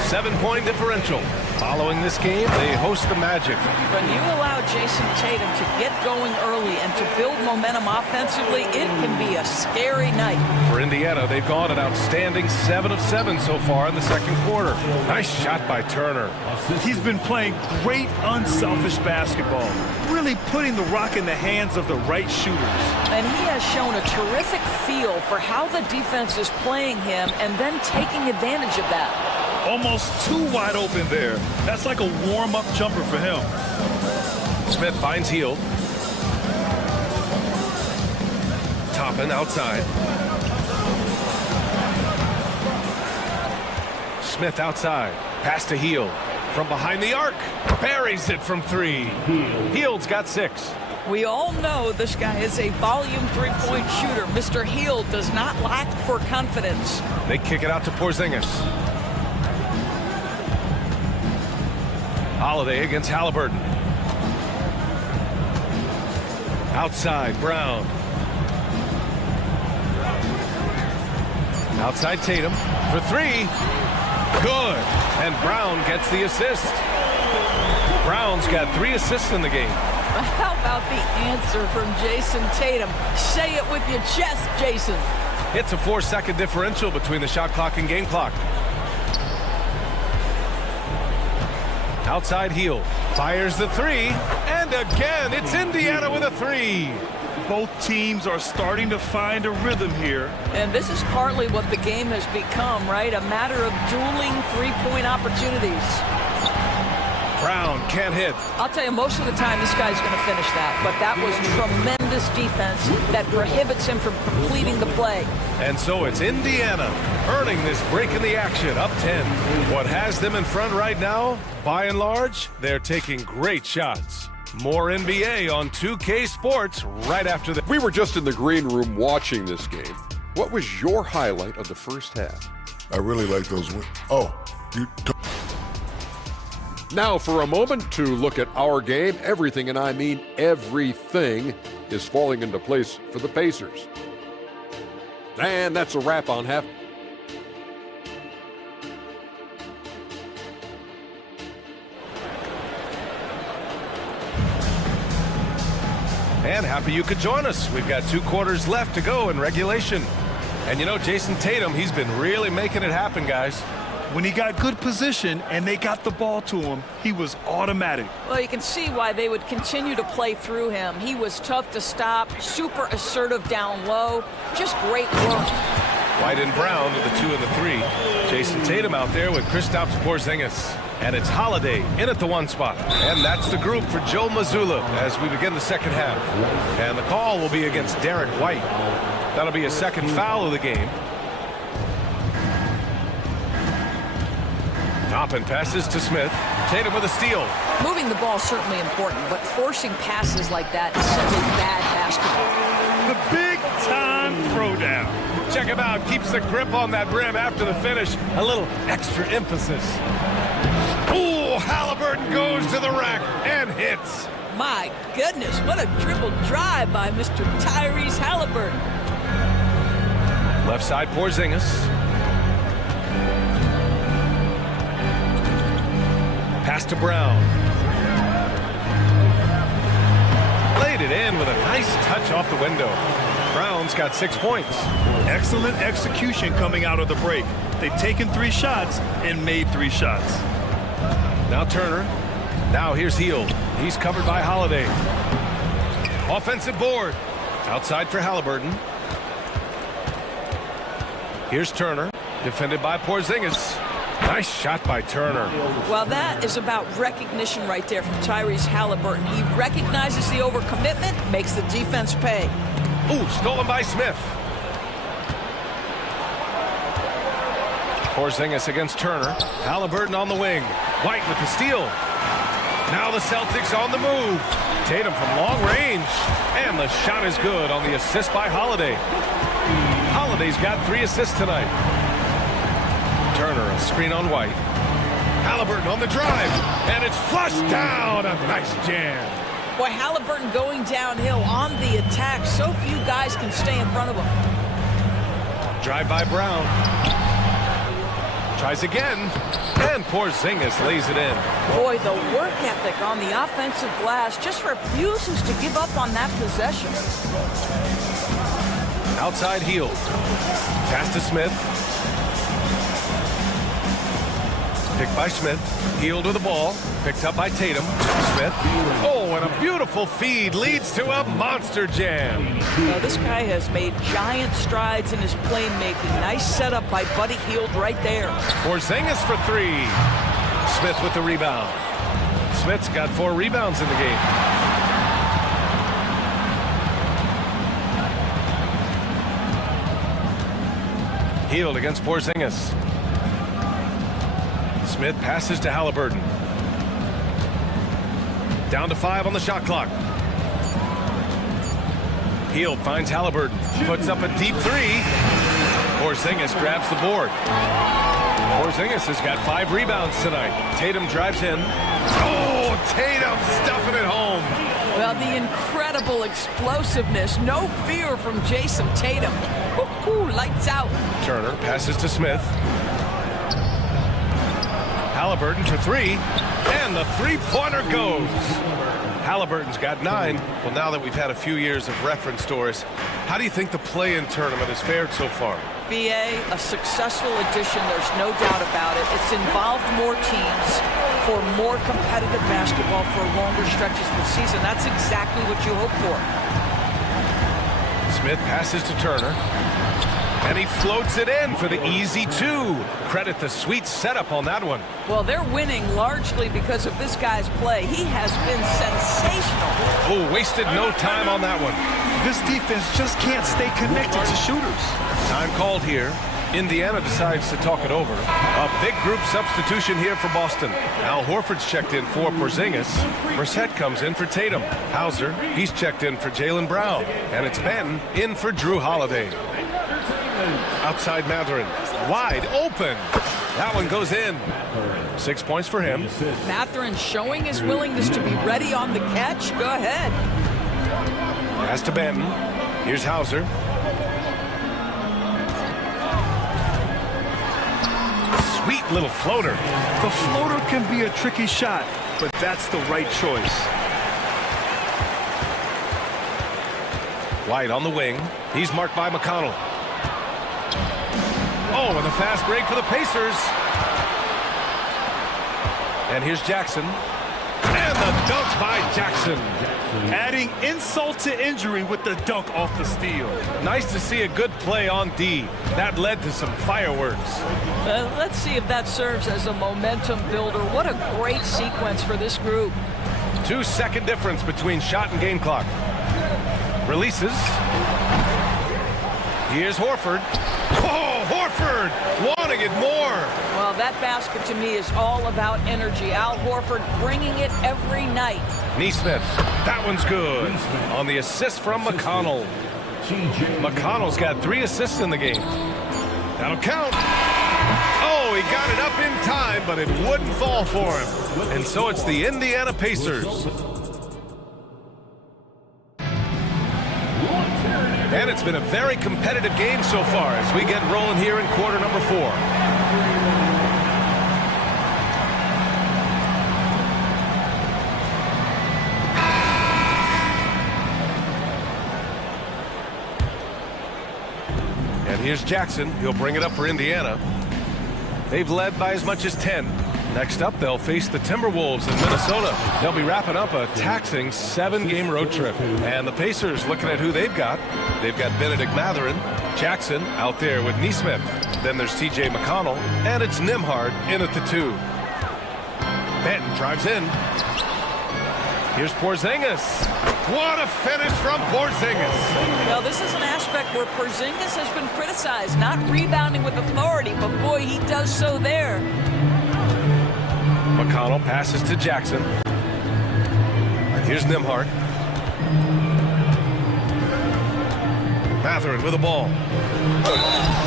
7-point differential. Following this game, they host the Magic. When you allow Jason Tatum to get going early and to build momentum offensively, it can be a scary night. For Indiana, they've gone an outstanding 7 of 7 so far in the second quarter. Nice shot by Turner. He's been playing great, unselfish basketball, really putting the rock in the hands of the right shooters. And he has shown a terrific feel for how the defense is playing him and then taking advantage of that. Almost too wide open there. That's like a warm-up jumper for him. Smith finds Hield. Toppin outside. Smith outside. Pass to Hield. From behind the arc. Buries it from 3. Hield's got 6. We all know this guy is a volume three-point shooter. Mr. Hield does not lack for confidence. They kick it out to Porzingis. Holiday against Halliburton. Outside, Brown. Outside Tatum for 3. Good. And Brown gets the assist. Brown's got 3 assists in the game. How about the answer from Jason Tatum? Say it with your chest, Jason. It's a 4-second differential between the shot clock and game clock. Outside Hield. Fires the 3. And again, it's Indiana with a 3. Both teams are starting to find a rhythm here. And this is partly what the game has become, right? A matter of dueling three-point opportunities. Brown can't hit. I'll tell you, most of the time this guy's going to finish that. But that was tremendous defense that prohibits him from completing the play. And so it's Indiana earning this break in the action, up 10. What has them in front right now? By and large, they're taking great shots. More NBA on 2K Sports right after this. We were just in the green room watching this game. What was your highlight of the first half? I really like those wins. Oh, you. Now for a moment to look at our game. Everything, and I mean everything, is falling into place for the Pacers. And that's a wrap on half. And happy you could join us. We've got 2 quarters left to go in regulation. And you know, Jason Tatum, he's been really making it happen, guys. When he got good position and they got the ball to him, he was automatic. Well, you can see why they would continue to play through him. He was tough to stop, super assertive down low, just great work. White and Brown with the 2 and the 3. Jason Tatum out there with Kristaps Porzingis. And it's Holiday in at the 1 spot. And that's the group for Joe Mazzulla as we begin the second half. And the call will be against Derek White. That'll be a second foul of the game. Toppin passes to Smith. Tatum with a steal. Moving the ball is certainly important, but forcing passes like that is simply bad basketball. The big-time throwdown. Check him out. Keeps the grip on that rim after the finish. A little extra emphasis. Ooh, Halliburton goes to the rack and hits. My goodness, what a dribble drive by Mr. Tyrese Halliburton. Left side, Porzingis. Pass to Brown. Laid it in with a nice touch off the window. Brown's got 6 points. Excellent execution coming out of the break. They've taken 3 shots and made 3 shots. Now Turner. Now here's Hield. He's covered by Holiday. Offensive board. Outside for Halliburton. Here's Turner. Defended by Porzingis. Nice shot by Turner. Well, that is about recognition right there from Tyrese Halliburton. He recognizes the overcommitment, makes the defense pay. Ooh, stolen by Smith. Porzingis against Turner. Halliburton on the wing. White with the steal. Now the Celtics on the move. Tatum from long range. And the shot is good on the assist by Holiday. Holiday's got 3 assists tonight. Turner, a screen on White. Halliburton on the drive. And it's flushed down. A nice jam. Boy, Halliburton going downhill on the attack. So few guys can stay in front of him. Drive by Brown. Tries again. And Porzingis lays it in. Boy, the work ethic on the offensive glass just refuses to give up on that possession. Outside Hield. Pass to Smith. Picked by Smith. Hield with the ball. Picked up by Tatum. Smith. Oh, and a beautiful feed leads to a monster jam. Well, this guy has made giant strides in his playmaking. Nice setup by Buddy Hield right there. Porzingis for 3. Smith with the rebound. Smith's got 4 rebounds in the game. Hield against Porzingis. Smith passes to Halliburton. Down to 5 on the shot clock. Hield finds Halliburton. Puts up a deep 3. Porzingis grabs the board. Porzingis has got 5 rebounds tonight. Tatum drives in. Oh, Tatum stuffing it home. Well, the incredible explosiveness. No fear from Jason Tatum. Woo-hoo, lights out. Turner passes to Smith. Halliburton for 3, and the 3-pointer goes. Halliburton's got 9. Well, now that we've had a few years of reference, Doris, how do you think the play-in tournament has fared so far? BA, a successful addition, there's no doubt about it. It's involved more teams for more competitive basketball for longer stretches of the season. That's exactly what you hope for. Smith passes to Turner. And he floats it in for the easy 2. Credit the sweet setup on that one. Well, they're winning largely because of this guy's play. He has been sensational. Oh, wasted no time on that one. This defense just can't stay connected to shooters. Time called here. Indiana decides to talk it over. A big group substitution here for Boston. Al Horford's checked in for Porzingis. Brissett comes in for Tatum. Hauser, he's checked in for Jaylen Brown. And it's Ben in for Drew Holiday. Outside Mathurin. Wide open. That one goes in. 6 points for him. Mathurin showing his willingness to be ready on the catch. Go ahead. Pass to Benton. Here's Hauser. Sweet little floater. The floater can be a tricky shot, but that's the right choice. White on the wing. He's marked by McConnell. Oh, and the fast break for the Pacers. And here's Jackson. And the dunk by Jackson. Adding insult to injury with the dunk off the steal. Nice to see a good play on D. That led to some fireworks. Let's see if that serves as a momentum builder. What a great sequence for this group. 2-second difference between shot and game clock. Releases. Here's Horford. Oh, Horford wanting it more. Well, that basket to me is all about energy. Al Horford bringing it every night. Neesmith, that one's good. On the assist from McConnell. McConnell's got 3 assists in the game. That'll count. Oh, he got it up in time, but it wouldn't fall for him. And so it's the Indiana Pacers. And it's been a very competitive game so far as we get rolling here in quarter number 4. And here's Jackson. He'll bring it up for Indiana. They've led by as much as 10. Next up, they'll face the Timberwolves in Minnesota. They'll be wrapping up a taxing 7-game road trip. And the Pacers, looking at who they've got Benedict Mathurin, Jackson out there with Neesmith. Then there's TJ McConnell, and it's Nembhard in at the 2. Benton drives in. Here's Porzingis. What a finish from Porzingis. Now, this is an aspect where Porzingis has been criticized, not rebounding with authority, but boy, he does so there. McConnell passes to Jackson. Here's Nembhard. Mathurin with the ball.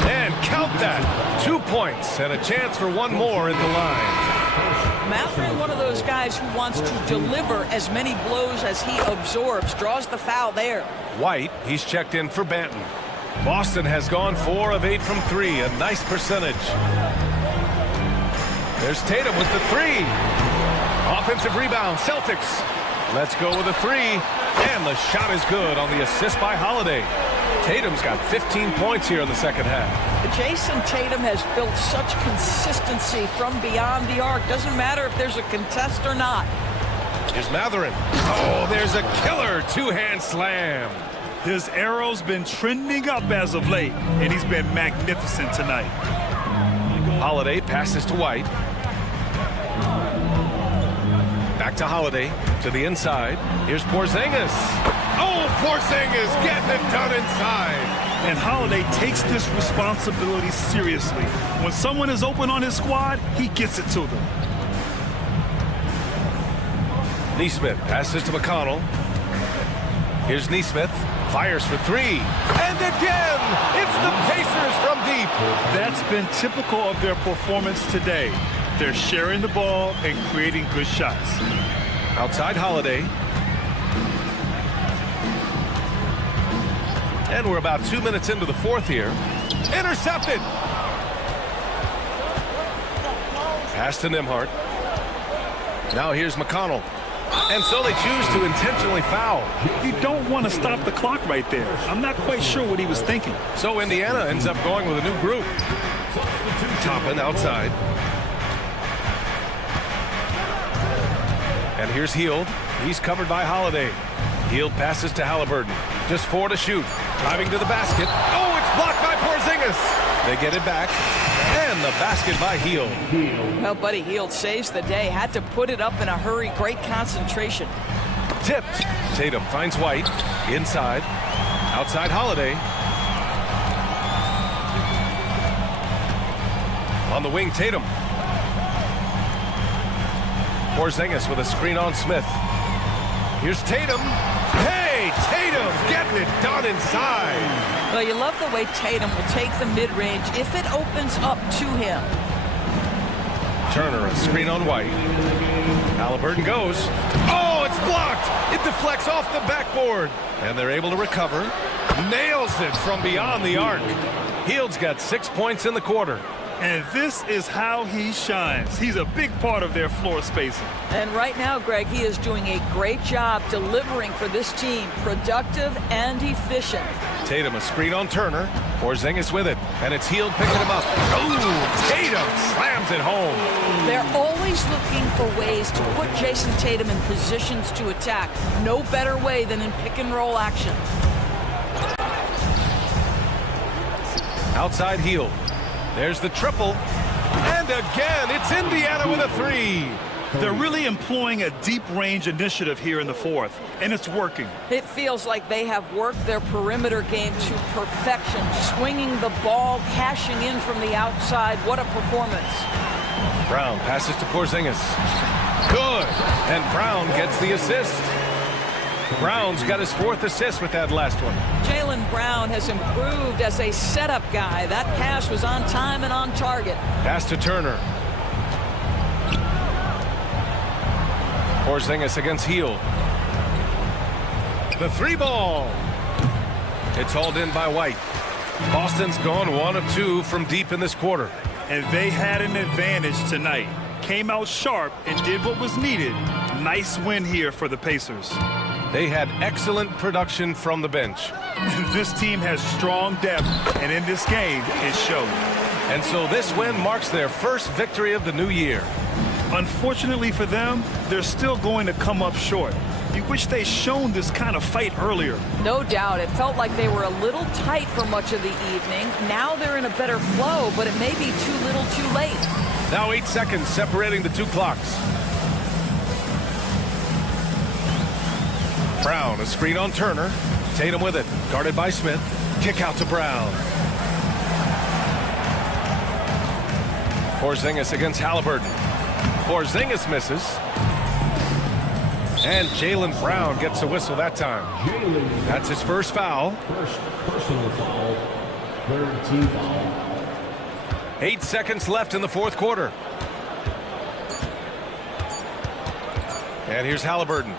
And count that. 2 points and a chance for one more at the line. Mathurin, one of those guys who wants to deliver as many blows as he absorbs, draws the foul there. White, he's checked in for Banton. Boston has gone 4 of 8 from 3, a nice percentage. There's Tatum with the 3. Offensive rebound, Celtics. Let's go with a 3. And the shot is good on the assist by Holiday. Tatum's got 15 points here in the second half. Jason Tatum has built such consistency from beyond the arc. Doesn't matter if there's a contest or not. Here's Mathurin. Oh, there's a killer 2-hand slam. His arrow's been trending up as of late, and he's been magnificent tonight. Holiday passes to White. Back to Holiday, to the inside. Here's Porzingis. Oh, Porzingis getting it done inside. And Holiday takes this responsibility seriously. When someone is open on his squad, he gets it to them. Neesmith passes to McConnell. Here's Neesmith. Fires for 3. And again, it's the Pacers from deep. That's been typical of their performance today. They're sharing the ball and creating good shots. Outside Holiday. And we're about 2 minutes into the fourth here. Intercepted. Pass to Nembhard. Now here's McConnell. And so they choose to intentionally foul. You don't want to stop the clock right there. I'm not quite sure what he was thinking. So Indiana ends up going with a new group. Toppin outside. And here's Hield. He's covered by Holiday. Hield passes to Halliburton. Just 4 to shoot. Driving to the basket. Oh, it's blocked by Porzingis. They get it back. And the basket by Hield. Well, Buddy Hield saves the day. Had to put it up in a hurry. Great concentration. Tipped. Tatum finds White. Inside. Outside Holiday. On the wing, Tatum. Porzingis with a screen on Smith. Here's Tatum. Hey, Tatum getting it done inside. Well, you love the way Tatum will take the mid-range if it opens up to him. Turner, a screen on White. Halliburton goes. Oh, it's blocked. It deflects off the backboard. And they're able to recover. Nails it from beyond the arc. Hield's got 6 points in the quarter. And this is how he shines. He's a big part of their floor spacing. And right now, Greg, he is doing a great job delivering for this team. Productive and efficient. Tatum, a screen on Turner. Porzingis with it. And it's Hield picking him up. Oh, Tatum slams it home. They're always looking for ways to put Jason Tatum in positions to attack. No better way than in pick-and-roll action. Outside Hield. There's the triple. And again, it's Indiana with a 3. They're really employing a deep range initiative here in the fourth, and it's working. It feels like they have worked their perimeter game to perfection, swinging the ball, cashing in from the outside. What a performance. Brown passes to Porzingis. Good. And Brown gets the assist. Brown's got his 4th assist with that last one. Jaylen Brown has improved as a setup guy. That pass was on time and on target. Pass to Turner. Porzingis against Heel. The 3-ball. It's hauled in by White. Boston's gone 1 of 2 from deep in this quarter. And they had an advantage tonight. Came out sharp and did what was needed. Nice win here for the Pacers. They had excellent production from the bench. This team has strong depth, and in this game, it showed. And so this win marks their first victory of the new year. Unfortunately for them, they're still going to come up short. You wish they'd shown this kind of fight earlier. No doubt. It felt like they were a little tight for much of the evening. Now they're in a better flow, but it may be too little too late. Now 8 seconds separating the 2 clocks. Brown, a screen on Turner. Tatum with it, guarded by Smith. Kick out to Brown. Porzingis against Halliburton. Porzingis misses. And Jaylen Brown gets a whistle that time. That's his first foul. First personal foul. 3rd team foul. 8 seconds left in the 4th quarter. And here's Halliburton.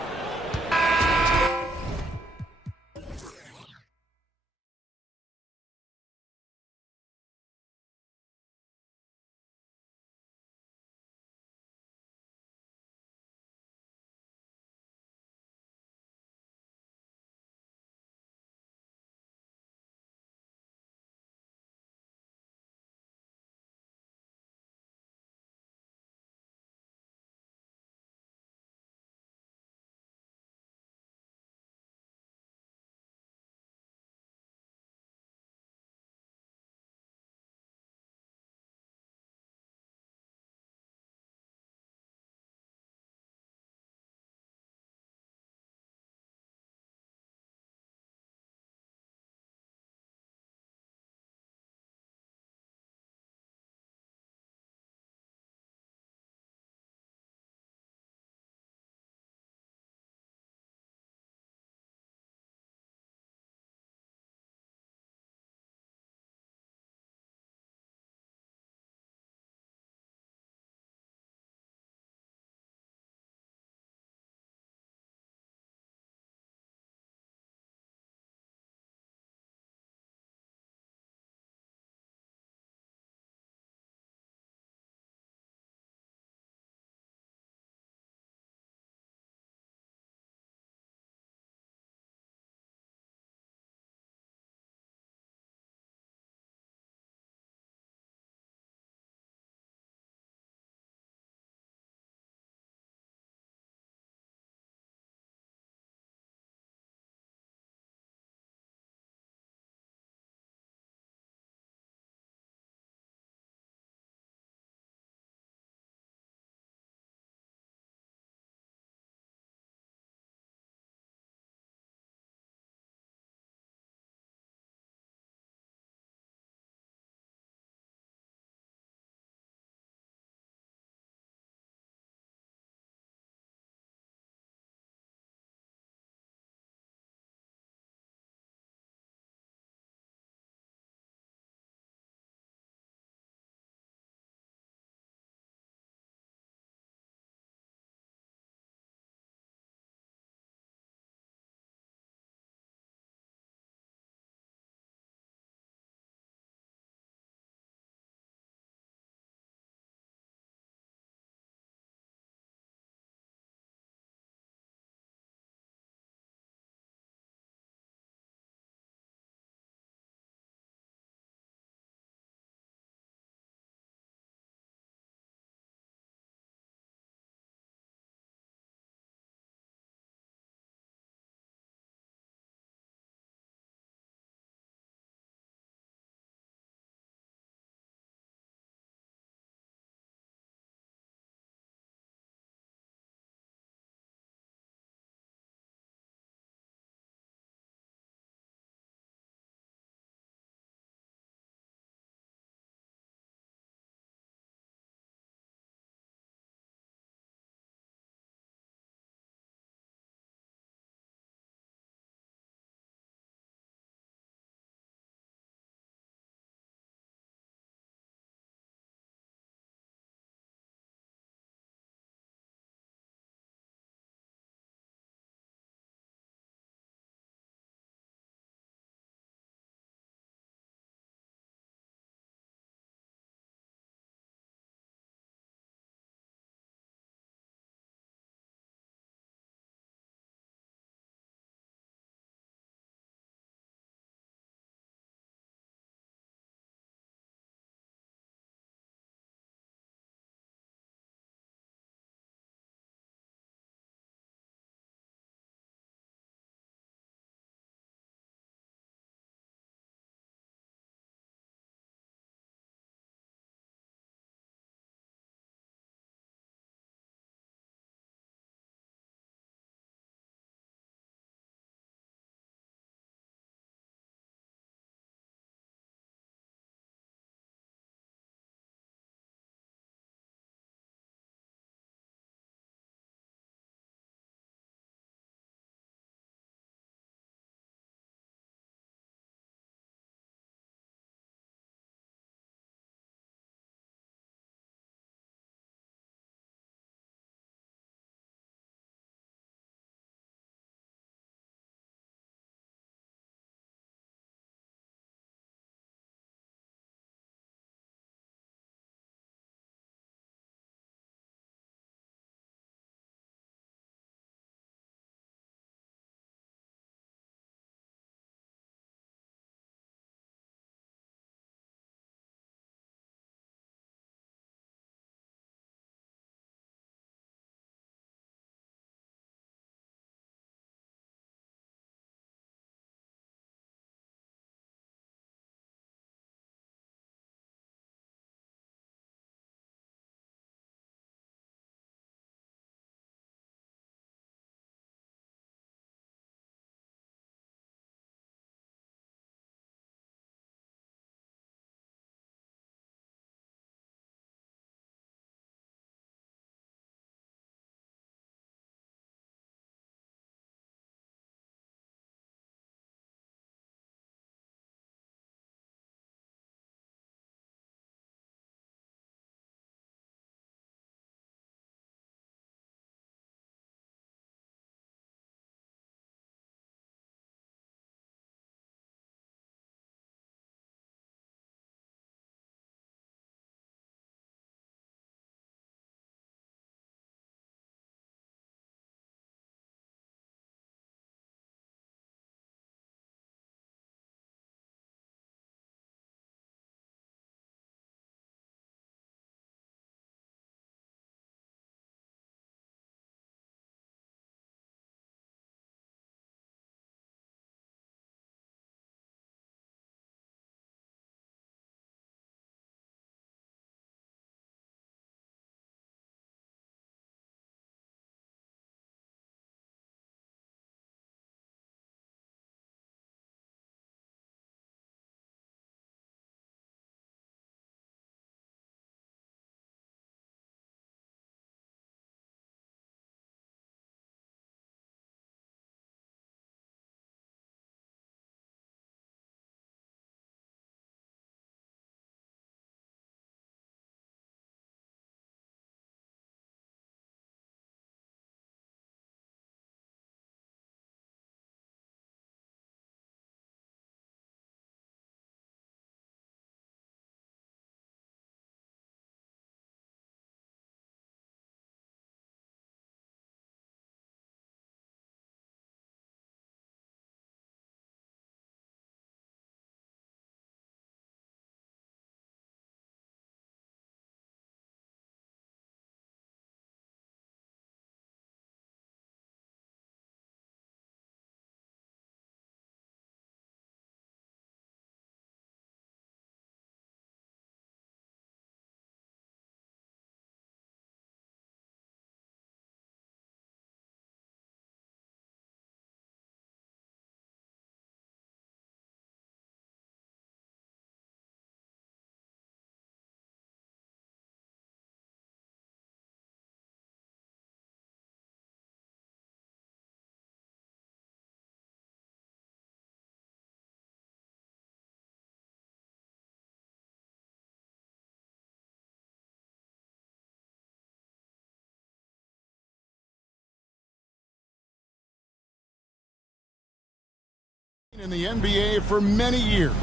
In the NBA for many years.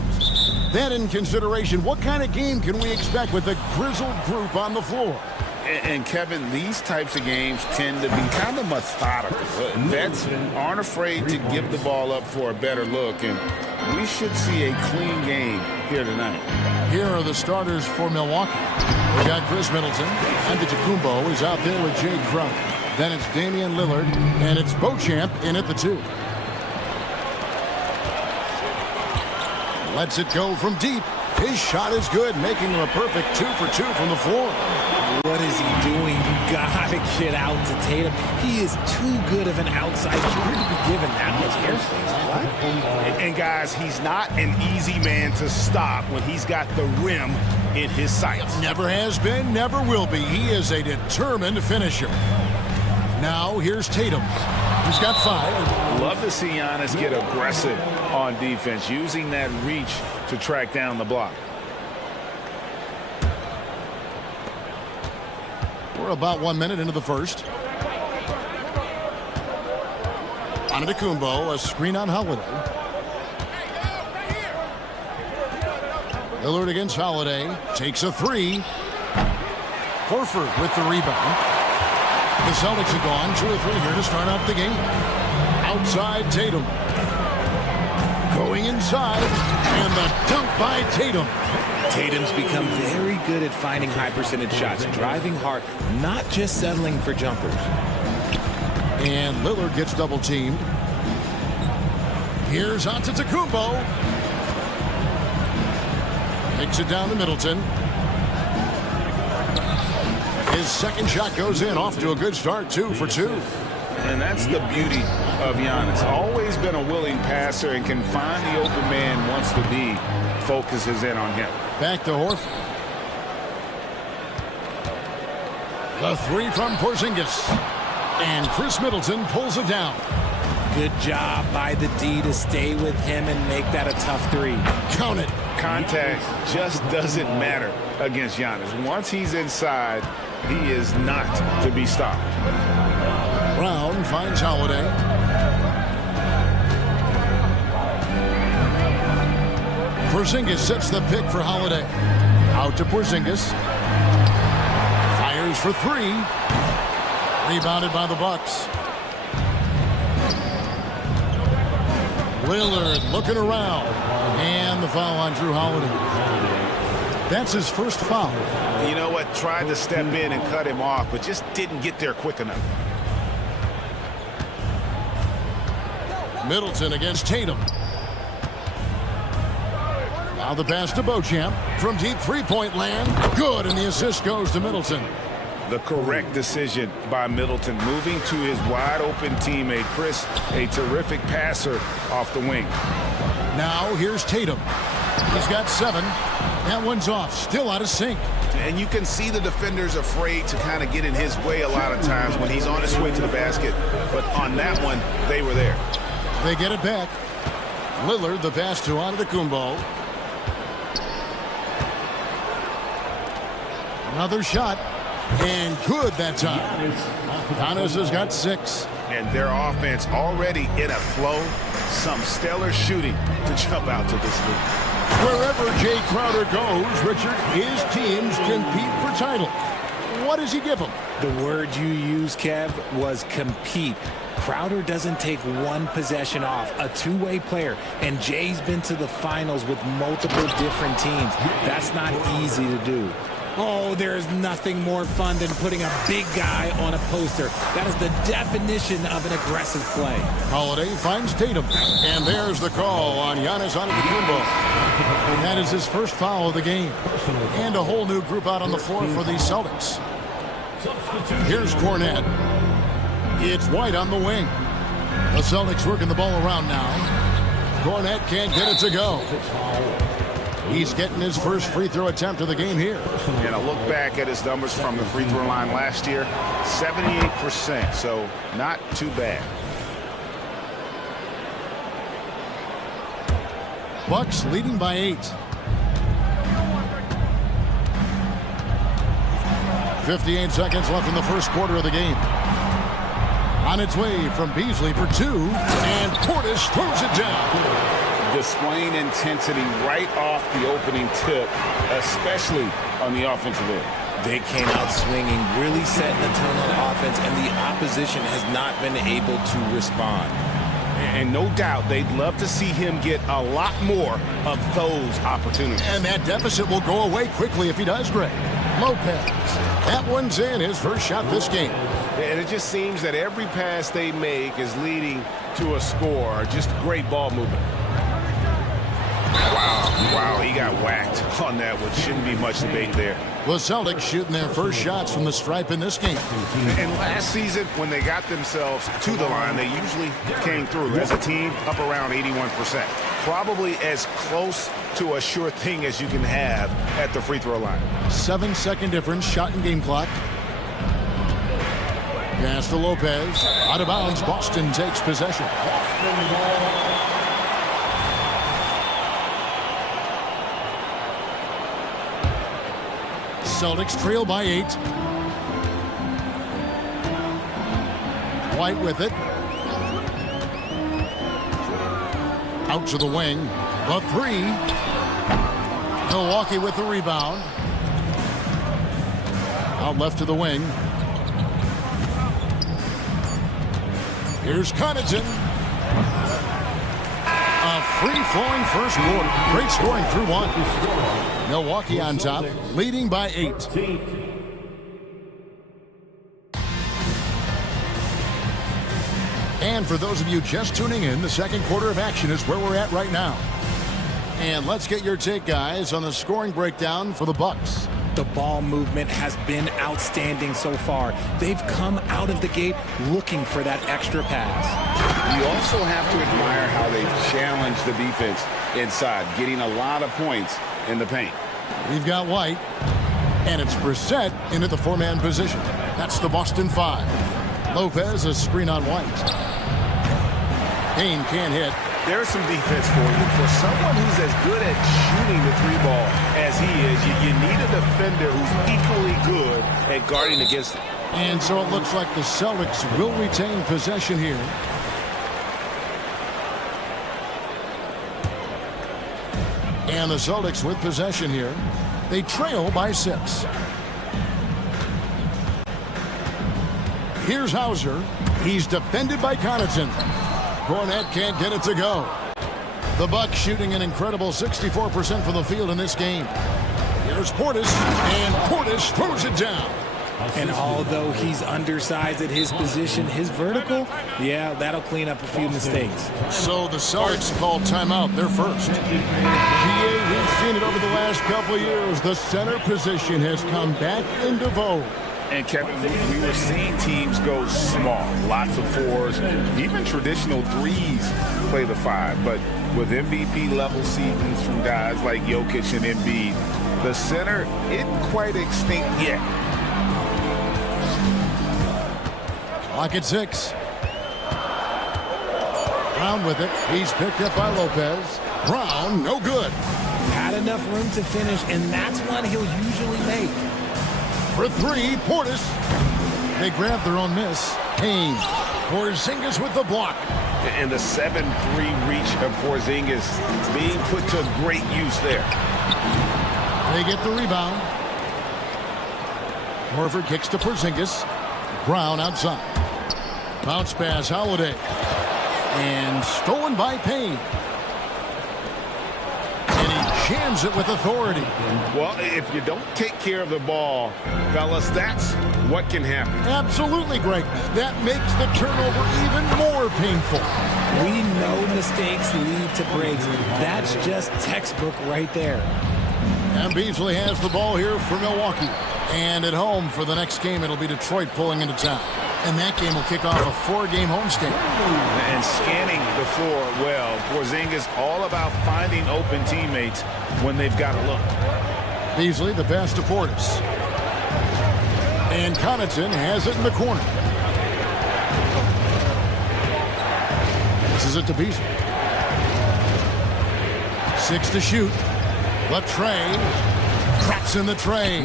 That in consideration, what kind of game can we expect with a grizzled group on the floor? And Kevin, these types of games tend to be kind of methodical. Vets aren't afraid to give the ball up for a better look, and we should see a clean game here tonight. Here are the starters for Milwaukee. We got Chris Middleton. Antetokounmpo is out there with Jay Crowder. Then it's Damian Lillard, and it's Beauchamp in at the 2. Lets it go from deep. His shot is good, making him a perfect 2 for 2 from the floor. What is he doing? You gotta get out to Tatum. He is too good of an outside shooter to be given that much airspace. What? And guys, he's not an easy man to stop when he's got the rim in his sights. Never has been, never will be. He is a determined finisher. Now here's Tatum. He's got 5. Love to see Giannis get aggressive on defense, using that reach to track down the block. We're about 1 minute into the first. Antetokounmpo, a screen on Holiday. Lillard against Holiday, takes a 3. Horford with the rebound. The Celtics have gone 2 or 3 here to start out the game. Outside Tatum. Going inside, and the dunk by Tatum. Tatum's become very good at finding high percentage shots, driving hard, not just settling for jumpers. And Lillard gets double teamed. Here's Antetokounmpo. Takes it down to Middleton. His second shot goes in, off to a good start, 2 for 2. And that's the beauty of Giannis. Always been a willing passer and can find the open man once the D focuses in on him. Back to Horford. The 3 from Porzingis. And Chris Middleton pulls it down. Good job by the D to stay with him and make that a tough 3. Count it. Contact just doesn't matter against Giannis. Once he's inside, he is not to be stopped. Brown finds Holiday. Porzingis sets the pick for Holiday. Out to Porzingis. Fires for 3. Rebounded by the Bucks. Lillard looking around. And the foul on Drew Holiday. That's his first foul. You know what? Tried to step in and cut him off, but just didn't get there quick enough. Middleton against Tatum. Now the pass to Beauchamp. From deep three-point land. Good, and the assist goes to Middleton. The correct decision by Middleton, moving to his wide-open teammate. Chris, a terrific passer off the wing. Now here's Tatum. He's got 7. That one's off. Still out of sync. And you can see the defenders afraid to kind of get in his way a lot of times when he's on his way to the basket. But on that one, they were there. They get it back. Lillard, the pass to Antetokounmpo. Another shot. And good that time. Giannis has got 6. And their offense already in a flow. Some stellar shooting to jump out to this lead. Wherever Jay Crowder goes, Richard, his teams compete for title. What does he give them? The word you used, Kev, was compete. Crowder doesn't take one possession off, a two-way player, and Jay's been to the finals with multiple different teams. That's not easy to do. Oh, there's nothing more fun than putting a big guy on a poster. That is the definition of an aggressive play. Holiday finds Tatum, and there's the call on Giannis Antetokounmpo. That is his first foul of the game, and a whole new group out on the floor for the Celtics. Here's Cornette. It's White on the wing. The Celtics working the ball around now. Cornette can't get it to go. He's getting his first free throw attempt of the game here. And a look back at his numbers from the free throw line last year, 78%, so not too bad. Bucks leading by 8. 58 seconds left in the first quarter of the game. On its way from Beasley for 2, and Portis throws it down. displaying intensity right off the opening tip, especially on the offensive end. They came out swinging, really setting the tone on offense, and the opposition has not been able to respond. And no doubt they'd love to see him get a lot more of those opportunities. And that deficit will go away quickly if he does, Greg. Lopez. That one's in, his first shot this game. And it just seems that every pass they make is leading to a score. Just great ball movement. Wow, he got whacked on that one. Shouldn't be much debate there. The Celtics shooting their first shots from the stripe in this game. And last season, when they got themselves to the line, they usually came through as a team up around 81%. Probably as close to a sure thing as you can have at the free throw line. 7-second difference, shot and game clock. Pass to Lopez. Out of bounds, Boston takes possession. Celtics trail by 8. White with it. Out to the wing. The 3. Milwaukee with the rebound. Out left to the wing. Here's Connaughton. A free-flowing first quarter. Great scoring through one. Milwaukee on top, leading by 8. And for those of you just tuning in, the second quarter of action is where we're at right now. And let's get your take, guys, on the scoring breakdown for the Bucks. The ball movement has been outstanding so far. They've come out of the gate looking for that extra pass. You also have to admire how they've challenged the defense inside, getting a lot of points in the paint. We've got White, and it's Brissett into the 4-man position. That's the Boston 5. Lopez, a screen on White. Payne can't hit. There's some defense for you. For someone who's as good at shooting the 3-ball as he is, you need a defender who's equally good at guarding against it. And so it looks like the Celtics will retain possession here. And the Celtics with possession here. They trail by 6. Here's Hauser. He's defended by Connaughton. Cornette can't get it to go. The Bucks shooting an incredible 64% from the field in this game. Here's Portis, and Portis throws it down. And although he's undersized at his position, his vertical, yeah, that'll clean up a few mistakes. So the Celtics call timeout, their first. GA, we've seen it over the last couple of years. The center position has come back into vogue. And Kevin, we were seeing teams go small, lots of 4s, even traditional 3s play the 5. But with MVP-level seasons from guys like Jokic and Embiid, the center isn't quite extinct yet. Clock at 6. Brown with it. He's picked up by Lopez. Brown, no good. Had enough room to finish, and that's one he'll usually make. For 3, Portis. They grab their own miss. Payne. Porzingis with the block. And the 7-3 reach of Porzingis being put to great use there. They get the rebound. Horford kicks to Porzingis. Brown outside. Bounce pass, Holiday. And stolen by Payne. And he jams it with authority. Well, if you don't take care of the ball, fellas, that's what can happen. Absolutely, Greg. That makes the turnover even more painful. We know mistakes lead to breaks. That's just textbook right there. And Beasley has the ball here for Milwaukee. And at home for the next game, it'll be Detroit pulling into town. And that game will kick off a 4-game homestand. And scanning the floor well. Porzingis all about finding open teammates when they've got a look. Beasley, the pass to Portis. And Connaughton has it in the corner. This is it to Beasley. 6 to shoot. Latrey Traps in the tray.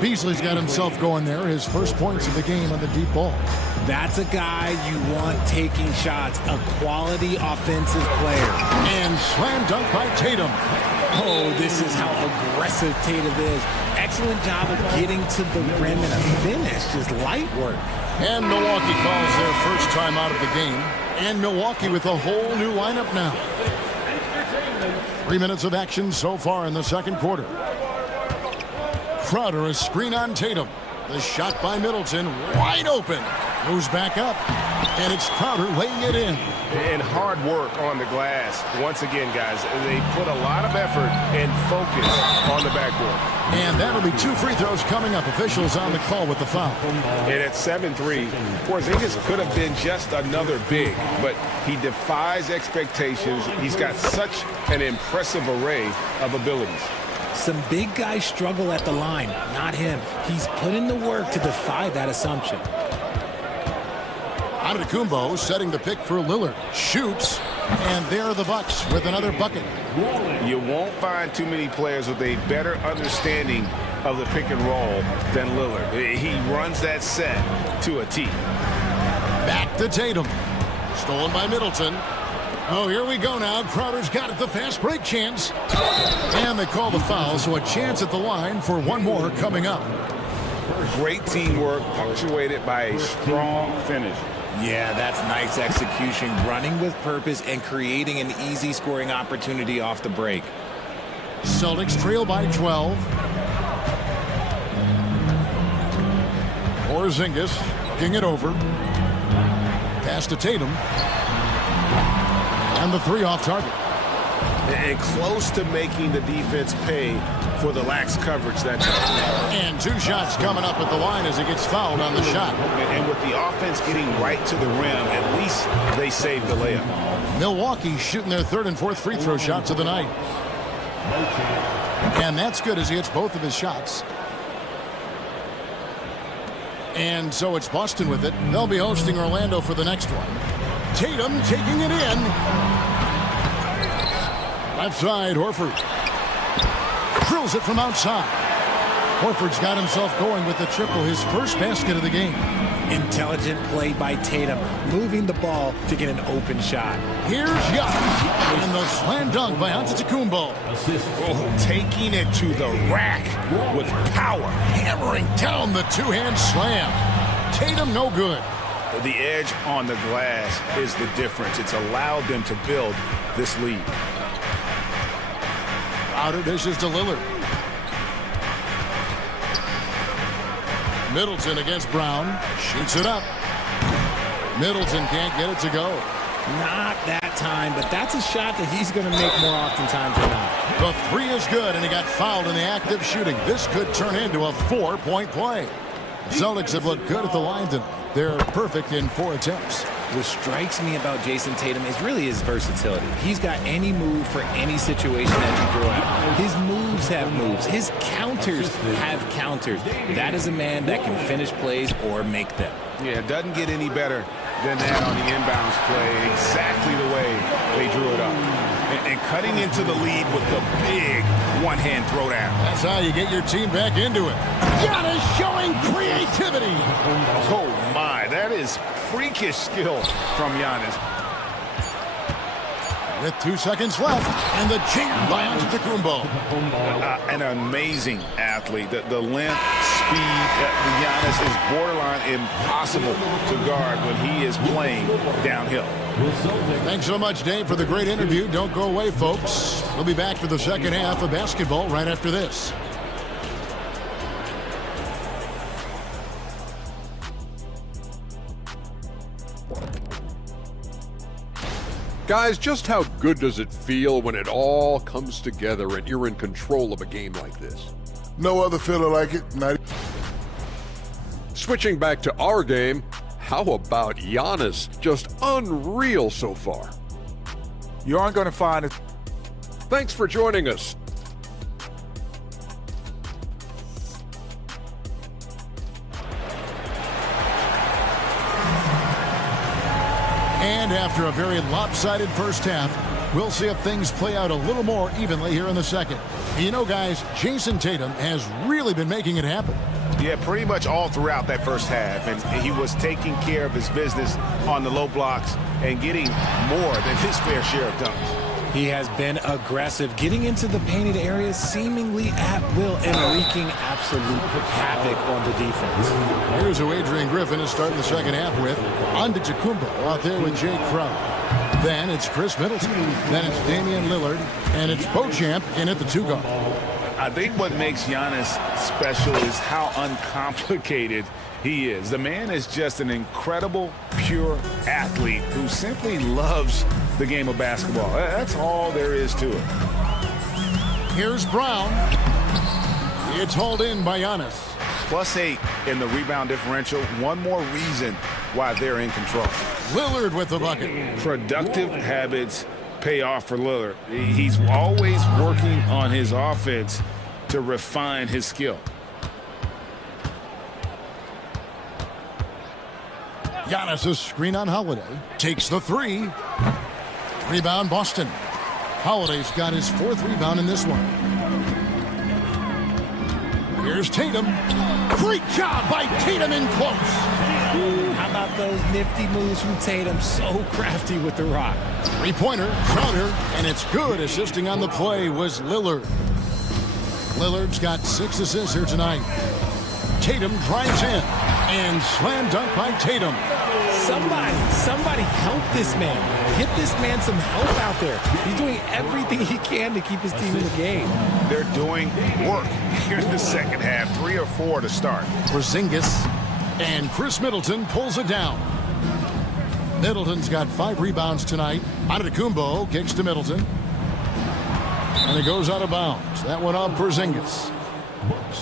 Beasley's got himself going there. His first points of the game on the deep ball. That's a guy you want taking shots, a quality offensive player. And slam dunk by Tatum. Oh, this is how aggressive Tatum is. Excellent job of getting to the rim and a finish, just light work. And Milwaukee calls their first time out of the game. And Milwaukee with a whole new lineup now. 3 minutes of action so far in the second quarter. Crowder, a screen on Tatum. The shot by Middleton, wide open. Goes back up, and it's Crowder laying it in. And hard work on the glass. Once again, guys, they put a lot of effort and focus on the backboard. And that'll be 2 free throws coming up. Officials on the call with the foul. And at 7-3, Porzingis could have been just another big, but he defies expectations. He's got such an impressive array of abilities. Some big guys struggle at the line, not him. He's put in the work to defy that assumption. Antetokounmpo setting the pick for Lillard. Shoots, and there are the Bucks with another bucket. You won't find too many players with a better understanding of the pick and roll than Lillard. He runs that set to a T. Back to Tatum. Stolen by Middleton. Oh, here we go now. Crowder's got it, the fast break chance. And they call the foul, so a chance at the line for one more coming up. Great teamwork, punctuated by a strong finish. Yeah, that's nice execution, running with purpose and creating an easy scoring opportunity off the break. Celtics trail by 12. Porzingis looking it over. Pass to Tatum. And the 3 off target. And close to making the defense pay for the lax coverage that time. And 2 shots coming up at the line as he gets fouled on the shot. And with the offense getting right to the rim, at least they saved the layup. Milwaukee shooting their 3rd and 4th free throw shots of the night. And that's good as he hits both of his shots. And so it's Boston with it. They'll be hosting Orlando for the next one. Tatum taking it in. Left side, Horford. Drills it from outside. Horford's got himself going with the triple, his first basket of the game. Intelligent play by Tatum, moving the ball to get an open shot. Here's Giannis, and the slam dunk by Antetokounmpo. Oh, taking it to the rack with power. Hammering down the 2-hand slam. Tatum no good. The edge on the glass is the difference. It's allowed them to build this lead. Outer dishes to Lillard. Middleton against Brown. Shoots it up. Middleton can't get it to go. Not that time, but that's a shot that he's going to make more oftentimes than not. The 3 is good, and he got fouled in the act of shooting. This could turn into a 4-point play. The Celtics have looked good at the line tonight. They're perfect in 4 attempts. What strikes me about Jason Tatum is really his versatility. He's got any move for any situation that you throw at him. His moves have moves. His counters have counters. That is a man that can finish plays or make them. Yeah, it doesn't get any better than that on the inbounds play. Exactly the way they drew it up. And cutting into the lead with the big one-hand throwdown. That's how you get your team back into it. Giannis showing creativity. Oh, my. That is freakish skill from Giannis. With 2 seconds left, and the jam by Antetokounmpo. An amazing athlete. The length, speed, Giannis is borderline impossible to guard when he is playing downhill. Thanks so much, Dave, for the great interview. Don't go away, folks. We'll be back for the second half of basketball right after this. Guys, just how good does it feel when it all comes together and you're in control of a game like this? No other feeling like it. Switching back to our game, how about Giannis? Just unreal so far. You aren't going to find it. Thanks for joining us. And after a very lopsided first half, We'll see if things play out a little more evenly here in the second. You know, guys, Jason Tatum has really been making it happen. Yeah, pretty much all throughout that first half. And he was taking care of his business on the low blocks and getting more than his fair share of dunks. He has been aggressive, getting into the painted areas seemingly at will and wreaking absolute havoc on the defense. Here's who Adrian Griffin is starting the second half with. Antetokounmpo out there with Jay Crowder. Then it's Chris Middleton. Then it's Damian Lillard. And it's Beauchamp in at the 2-guard. I think what makes Giannis special is how uncomplicated he is. The man is just an incredible, pure athlete who simply loves the game of basketball. That's all there is to it. Here's Brown. It's hauled in by Giannis. +8 in the rebound differential. One more reason why they're in control. Lillard with the bucket. Productive habits pay off for Lillard. He's always working on his offense to refine his skill. Giannis' screen on Holiday. Takes the 3. Rebound Boston. Holiday's got his 4th rebound in this one. Here's Tatum. Great job by Tatum in close. How about those nifty moves from Tatum? So crafty with the rock. 3-pointer, Crowder, and it's good. Assisting on the play was Lillard. Lillard's got 6 assists here tonight. Tatum drives in, and slam dunk by Tatum. Somebody help this man. Get this man some help out there. He's doing everything he can to keep his team in the game. They're doing work here in the second half. 3 or 4 to start. Porzingis, and Chris Middleton pulls it down. Middleton's got 5 rebounds tonight. Antetokounmpo kicks to Middleton. And it goes out of bounds. That one off Porzingis.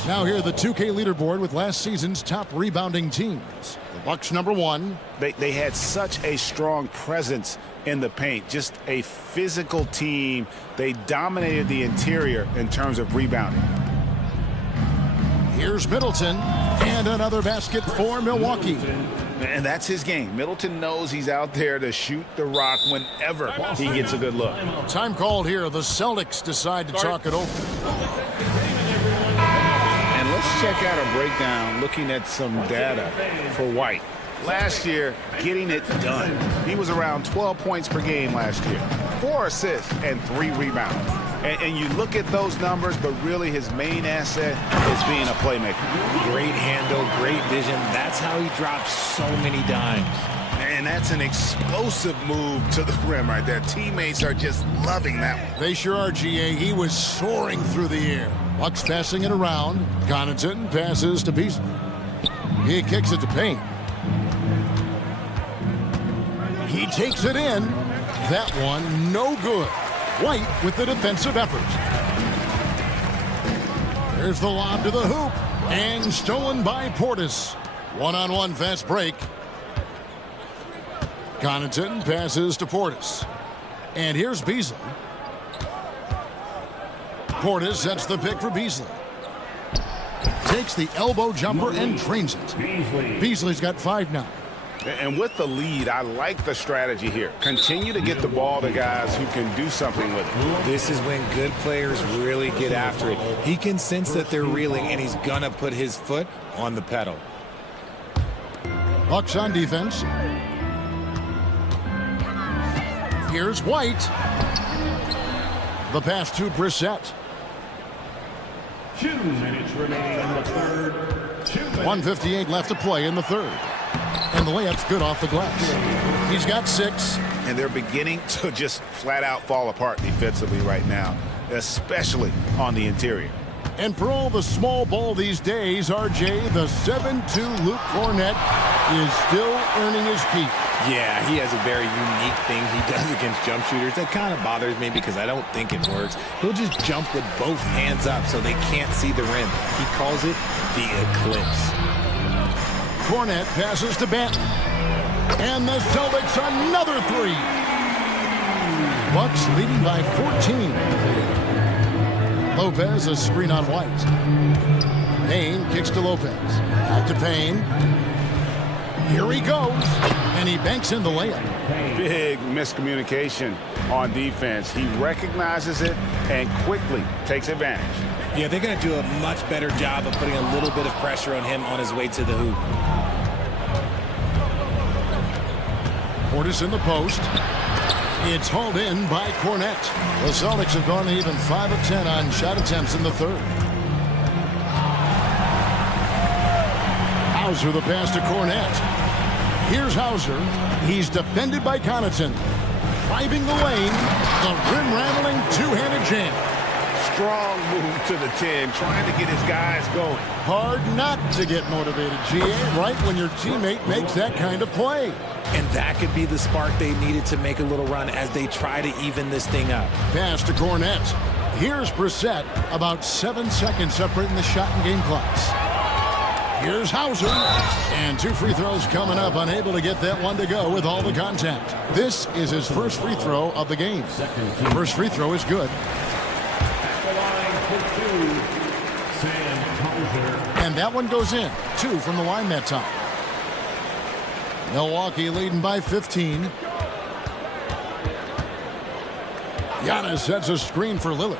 Now here the 2K leaderboard with last season's top rebounding teams. The Bucks #1. They had such a strong presence in the paint. Just a physical team. They dominated the interior in terms of rebounding. Here's Middleton. And another basket for Milwaukee. And that's his game. Middleton knows he's out there to shoot the rock whenever he gets a good look. Time called here. The Celtics decide to talk it over. And let's check out a breakdown looking at some data for White. Last year, getting it done. He was around 12 points per game last year. 4 assists and 3 rebounds. And you look at those numbers, but really his main asset is being a playmaker. Great handle, great vision. That's how he drops so many dimes. And that's an explosive move to the rim right there. Teammates are just loving that one. They sure are, GA. He was soaring through the air. Bucks passing it around. Connaughton passes to Beasley. He kicks it to Payne. He takes it in. That one, no good. White with the defensive effort. There's the lob to the hoop. And stolen by Portis. One-on-one fast break. Connaughton passes to Portis. And here's Beasley. Portis sets the pick for Beasley. Takes the elbow jumper and drains it. Beasley's got 5 now. And with the lead, I like the strategy here. Continue to get the ball to guys who can do something with it. This is when good players really get after it. He can sense that they're reeling, and he's gonna put his foot on the pedal. Bucks on defense. Here's White. The pass to Brissett. 2 minutes remaining in the third. 1:58 left to play in the third. And the layup's good off the glass. He's got 6. And they're beginning to just flat out fall apart defensively right now, especially on the interior. And for all the small ball these days, RJ, the 7'2" Luke Cornett is still earning his keep. Yeah, he has a very unique thing he does against jump shooters. That kind of bothers me because I don't think it works. He'll just jump with both hands up so they can't see the rim. He calls it the eclipse. Cornett passes to Benton. And the Celtics another 3. Bucks leading by 14. Lopez a screen on White. Payne kicks to Lopez. Back to Payne. Here he goes. And he banks in the layup. Big miscommunication on defense. He recognizes it and quickly takes advantage. Yeah, they're going to do a much better job of putting a little bit of pressure on him on his way to the hoop. Portis in the post. It's hauled in by Cornett. The Celtics have gone even 5 of 10 on shot attempts in the third. Hauser the pass to Cornett. Here's Hauser. He's defended by Connaughton. Driving the lane. The rim-rattling two-handed jam. Strong move to the 10, trying to get his guys going. Hard not to get motivated, GA, right when your teammate makes that kind of play. And that could be the spark they needed to make a little run as they try to even this thing up. Pass to Cornett. Here's Brissett, about 7 seconds separating the shot and game clocks. Here's Hauser. And 2 free throws coming up, unable to get that one to go with all the contact. This is his first free throw of the game. First free throw is good. And that one goes in. 2 from the line that time. Milwaukee leading by 15. Giannis sets a screen for Lillard.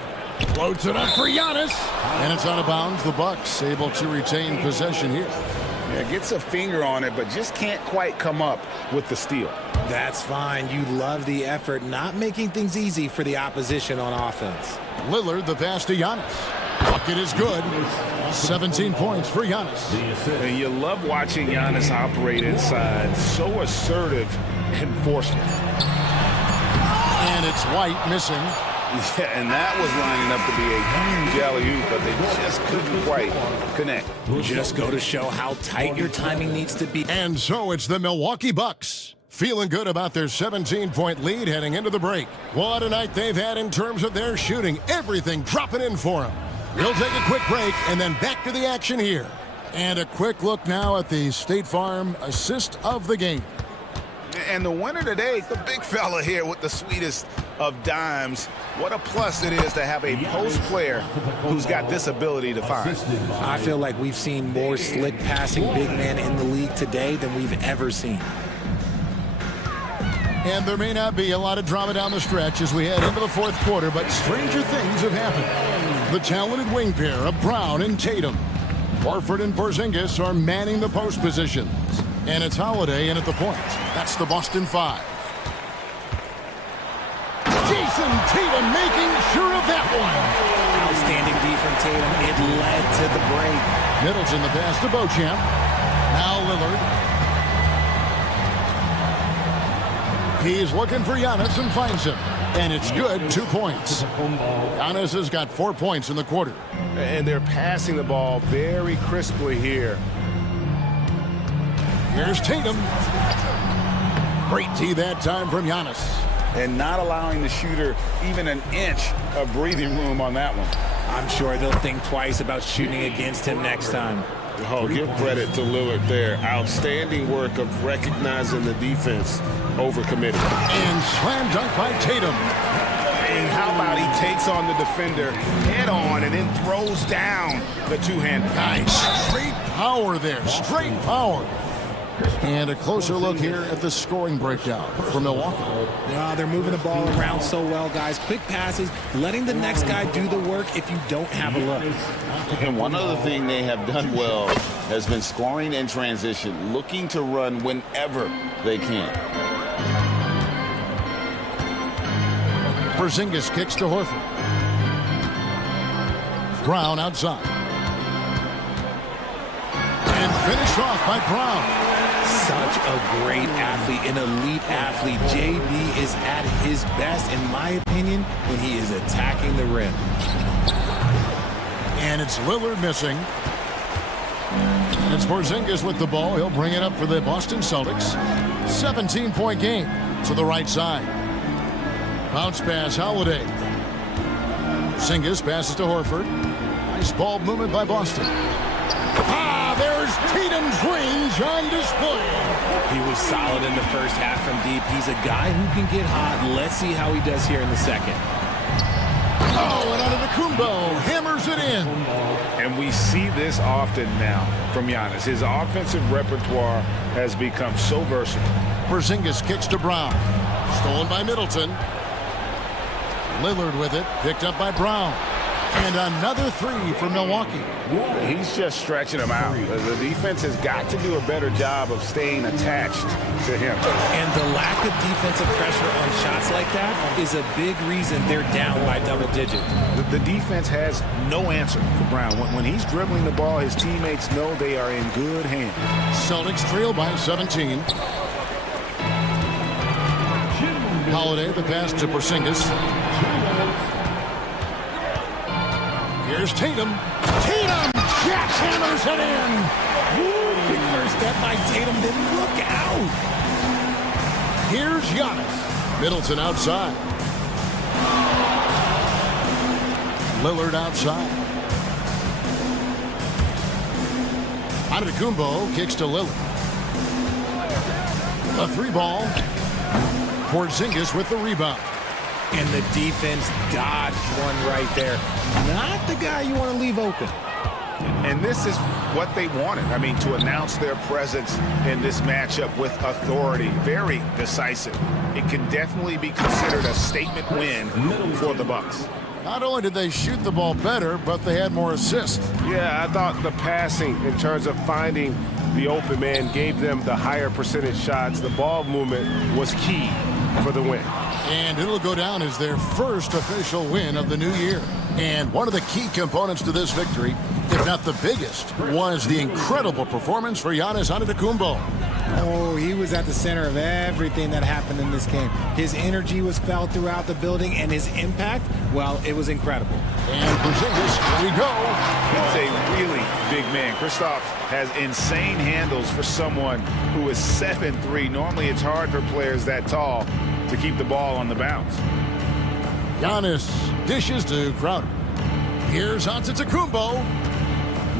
Floats it up for Giannis. And it's out of bounds. The Bucks able to retain possession here. Yeah, gets a finger on it, but just can't quite come up with the steal. That's fine. You love the effort, not making things easy for the opposition on offense. Lillard, the pass to Giannis. Bucket is good. 17 points for Giannis. And you love watching Giannis operate inside. So assertive and forceful. And it's White missing. Yeah, and that was lining up to be a huge alley-oop, but they just couldn't quite connect. Just go to show how tight your timing needs to be. And so it's the Milwaukee Bucks. Feeling good about their 17-point lead heading into the break. What a night they've had in terms of their shooting. Everything dropping in for them. We'll take a quick break and then back to the action here. And a quick look now at the State Farm assist of the game. And the winner today, the big fella here with the sweetest of dimes. What a plus it is to have a post player who's got this ability to find. I feel like we've seen more slick passing big men in the league today than we've ever seen. And there may not be a lot of drama down the stretch as we head into the fourth quarter, but stranger things have happened. The talented wing pair of Brown and Tatum. Horford and Porzingis are manning the post positions. And it's Holiday in at the point. That's the Boston 5. Jason Tatum making sure of that one. Outstanding D from Tatum. It led to the break. Middleton the pass to Beauchamp. Now Lillard. He's looking for Giannis and finds him. And it's good, 2 points. Giannis has got 4 points in the quarter. And they're passing the ball very crisply here. Here's Tatum. Great D that time from Giannis. And not allowing the shooter even an inch of breathing room on that one. I'm sure they'll think twice about shooting against him next time. Oh, give credit to Lillard there. Outstanding work of recognizing the defense overcommitted. And slam dunk by Tatum. And how about he takes on the defender head on and then throws down the two-hander. Nice. Straight power there. Straight power. And a closer look here at the scoring breakdown for Milwaukee. Well, they're moving the ball around so well, guys. Quick passes, letting the next guy do the work if you don't have a look. And one other thing they have done well has been scoring in transition, looking to run whenever they can. Porzingis kicks to Horford. Brown outside. And finished off by Brown. Such a great athlete, an elite athlete. JB is at his best, in my opinion, when he is attacking the rim. And it's Lillard missing. And it's Porzingis with the ball. He'll bring it up for the Boston Celtics. 17-point game to the right side. Bounce pass, Holiday. Porzingis passes to Horford. Nice ball movement by Boston. There's Tatum's range on display. He was solid in the first half from deep. He's a guy who can get hot. Let's see how he does here in the second. Oh, and Antetokounmpo hammers it in. And we see this often now from Giannis. His offensive repertoire has become so versatile. Porzingis kicks to Brown. Stolen by Middleton. Lillard with it. Picked up by Brown. And another three for Milwaukee. He's just stretching him out. The defense has got to do a better job of staying attached to him. And the lack of defensive pressure on shots like that is a big reason they're down by double digits. The defense has no answer for Brown. When he's dribbling the ball, his teammates know they are in good hands. Celtics trail by 17. Holiday, the pass to Porzingis. Here's Tatum. Tatum jackhammers it in. Woo, big first step by Tatum. Then look out. Here's Giannis. Middleton outside. Lillard outside. Antetokounmpo kicks to Lillard. A three ball. Porzingis with the rebound. And the defense dodged one right there. Not the guy you want to leave open. And this is what they wanted. I mean, to announce their presence in this matchup with authority. Very decisive. It can definitely be considered a statement win for the Bucks. Not only did they shoot the ball better, but they had more assists. Yeah, I thought the passing in terms of finding the open man gave them the higher percentage shots. The ball movement was key for the win. And it'll go down as their first official win of the new year. And one of the key components to this victory, if not the biggest, was the incredible performance for Giannis Antetokounmpo. Oh, he was at the center of everything that happened in this game. His energy was felt throughout the building, and his impact, well, it was incredible. And Porzingis, here we go. He's a really big man. Kristoff has insane handles for someone who is 7'3". Normally it's hard for players that tall to keep the ball on the bounce. Giannis dishes to Crowder. Here's Antetokounmpo.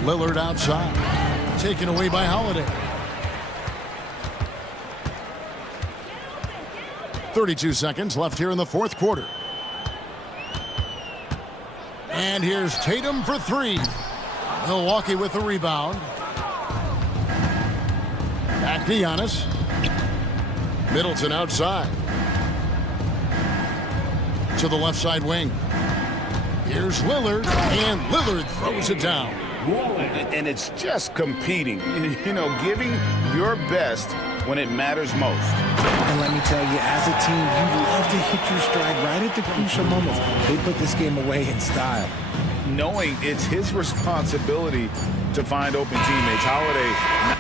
Lillard outside. Taken away by Holiday. 32 seconds left here in the fourth quarter. And here's Tatum for three. Milwaukee with the rebound. Back to Giannis. Middleton outside. To the left side wing. Here's Lillard, and Lillard throws it down. And it's just competing, you know, giving your best when it matters most. And let me tell you, as a team, you love to hit your stride right at the crucial moments. They put this game away in style. Knowing it's his responsibility to find open teammates. Holiday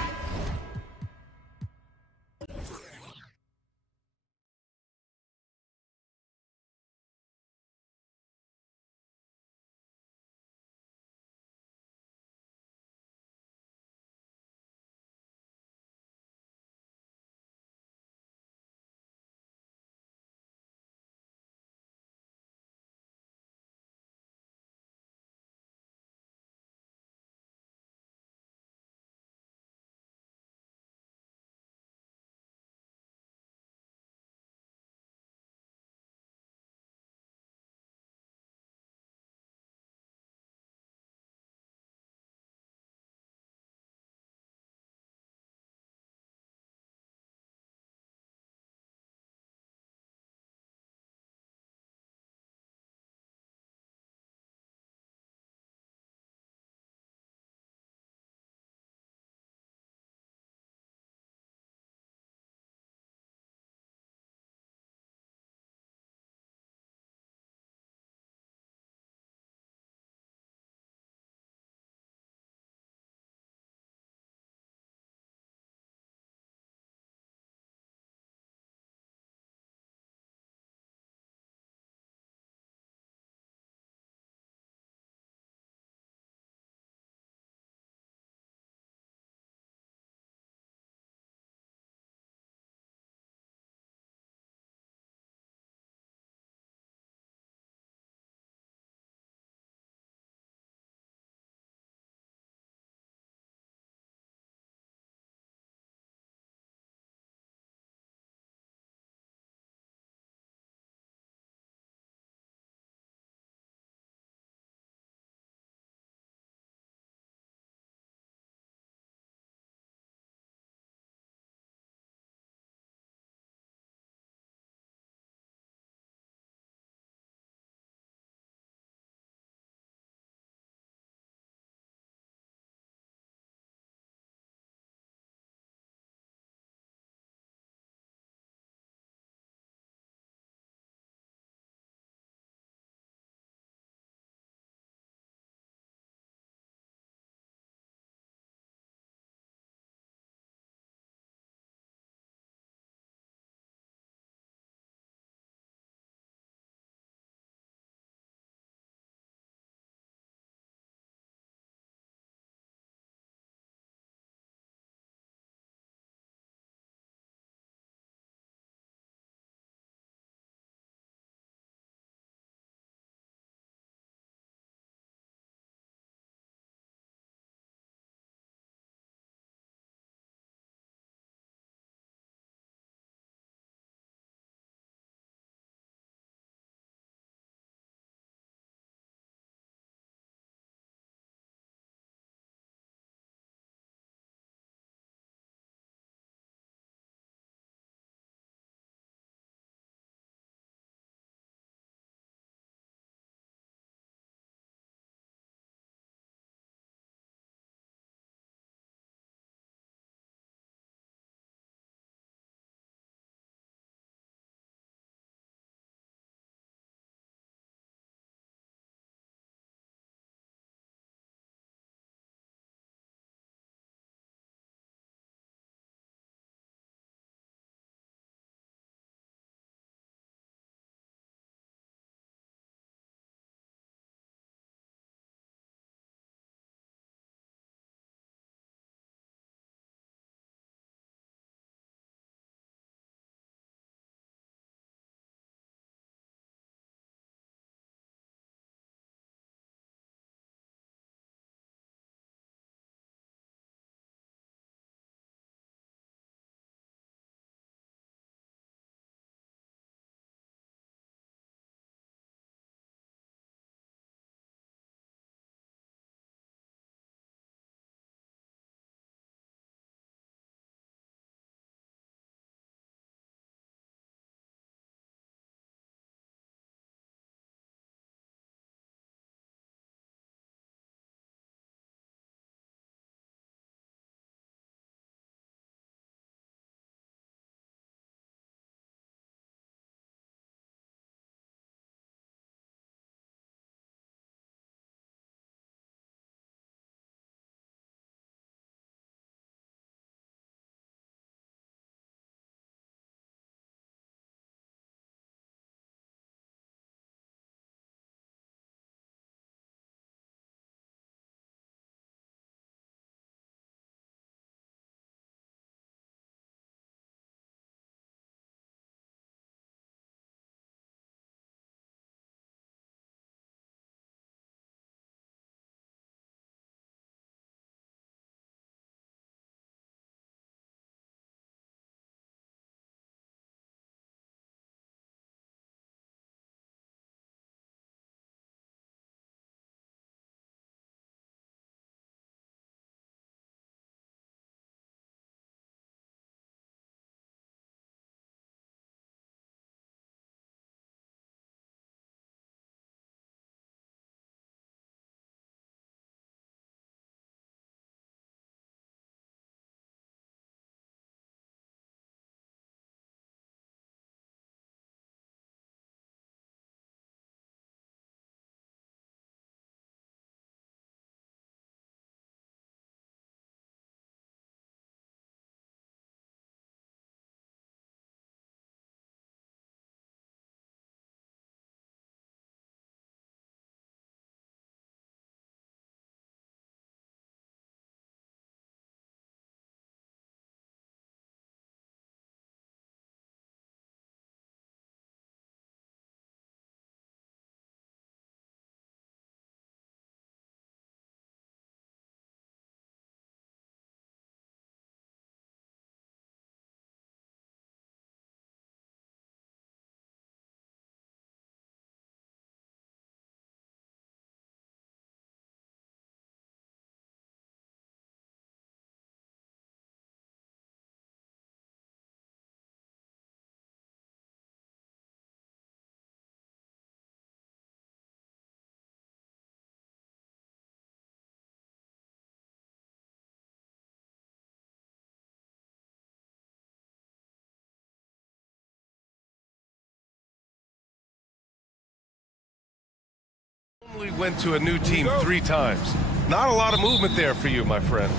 Only went to a new team 3 times. Not a lot of movement there for you, my friend.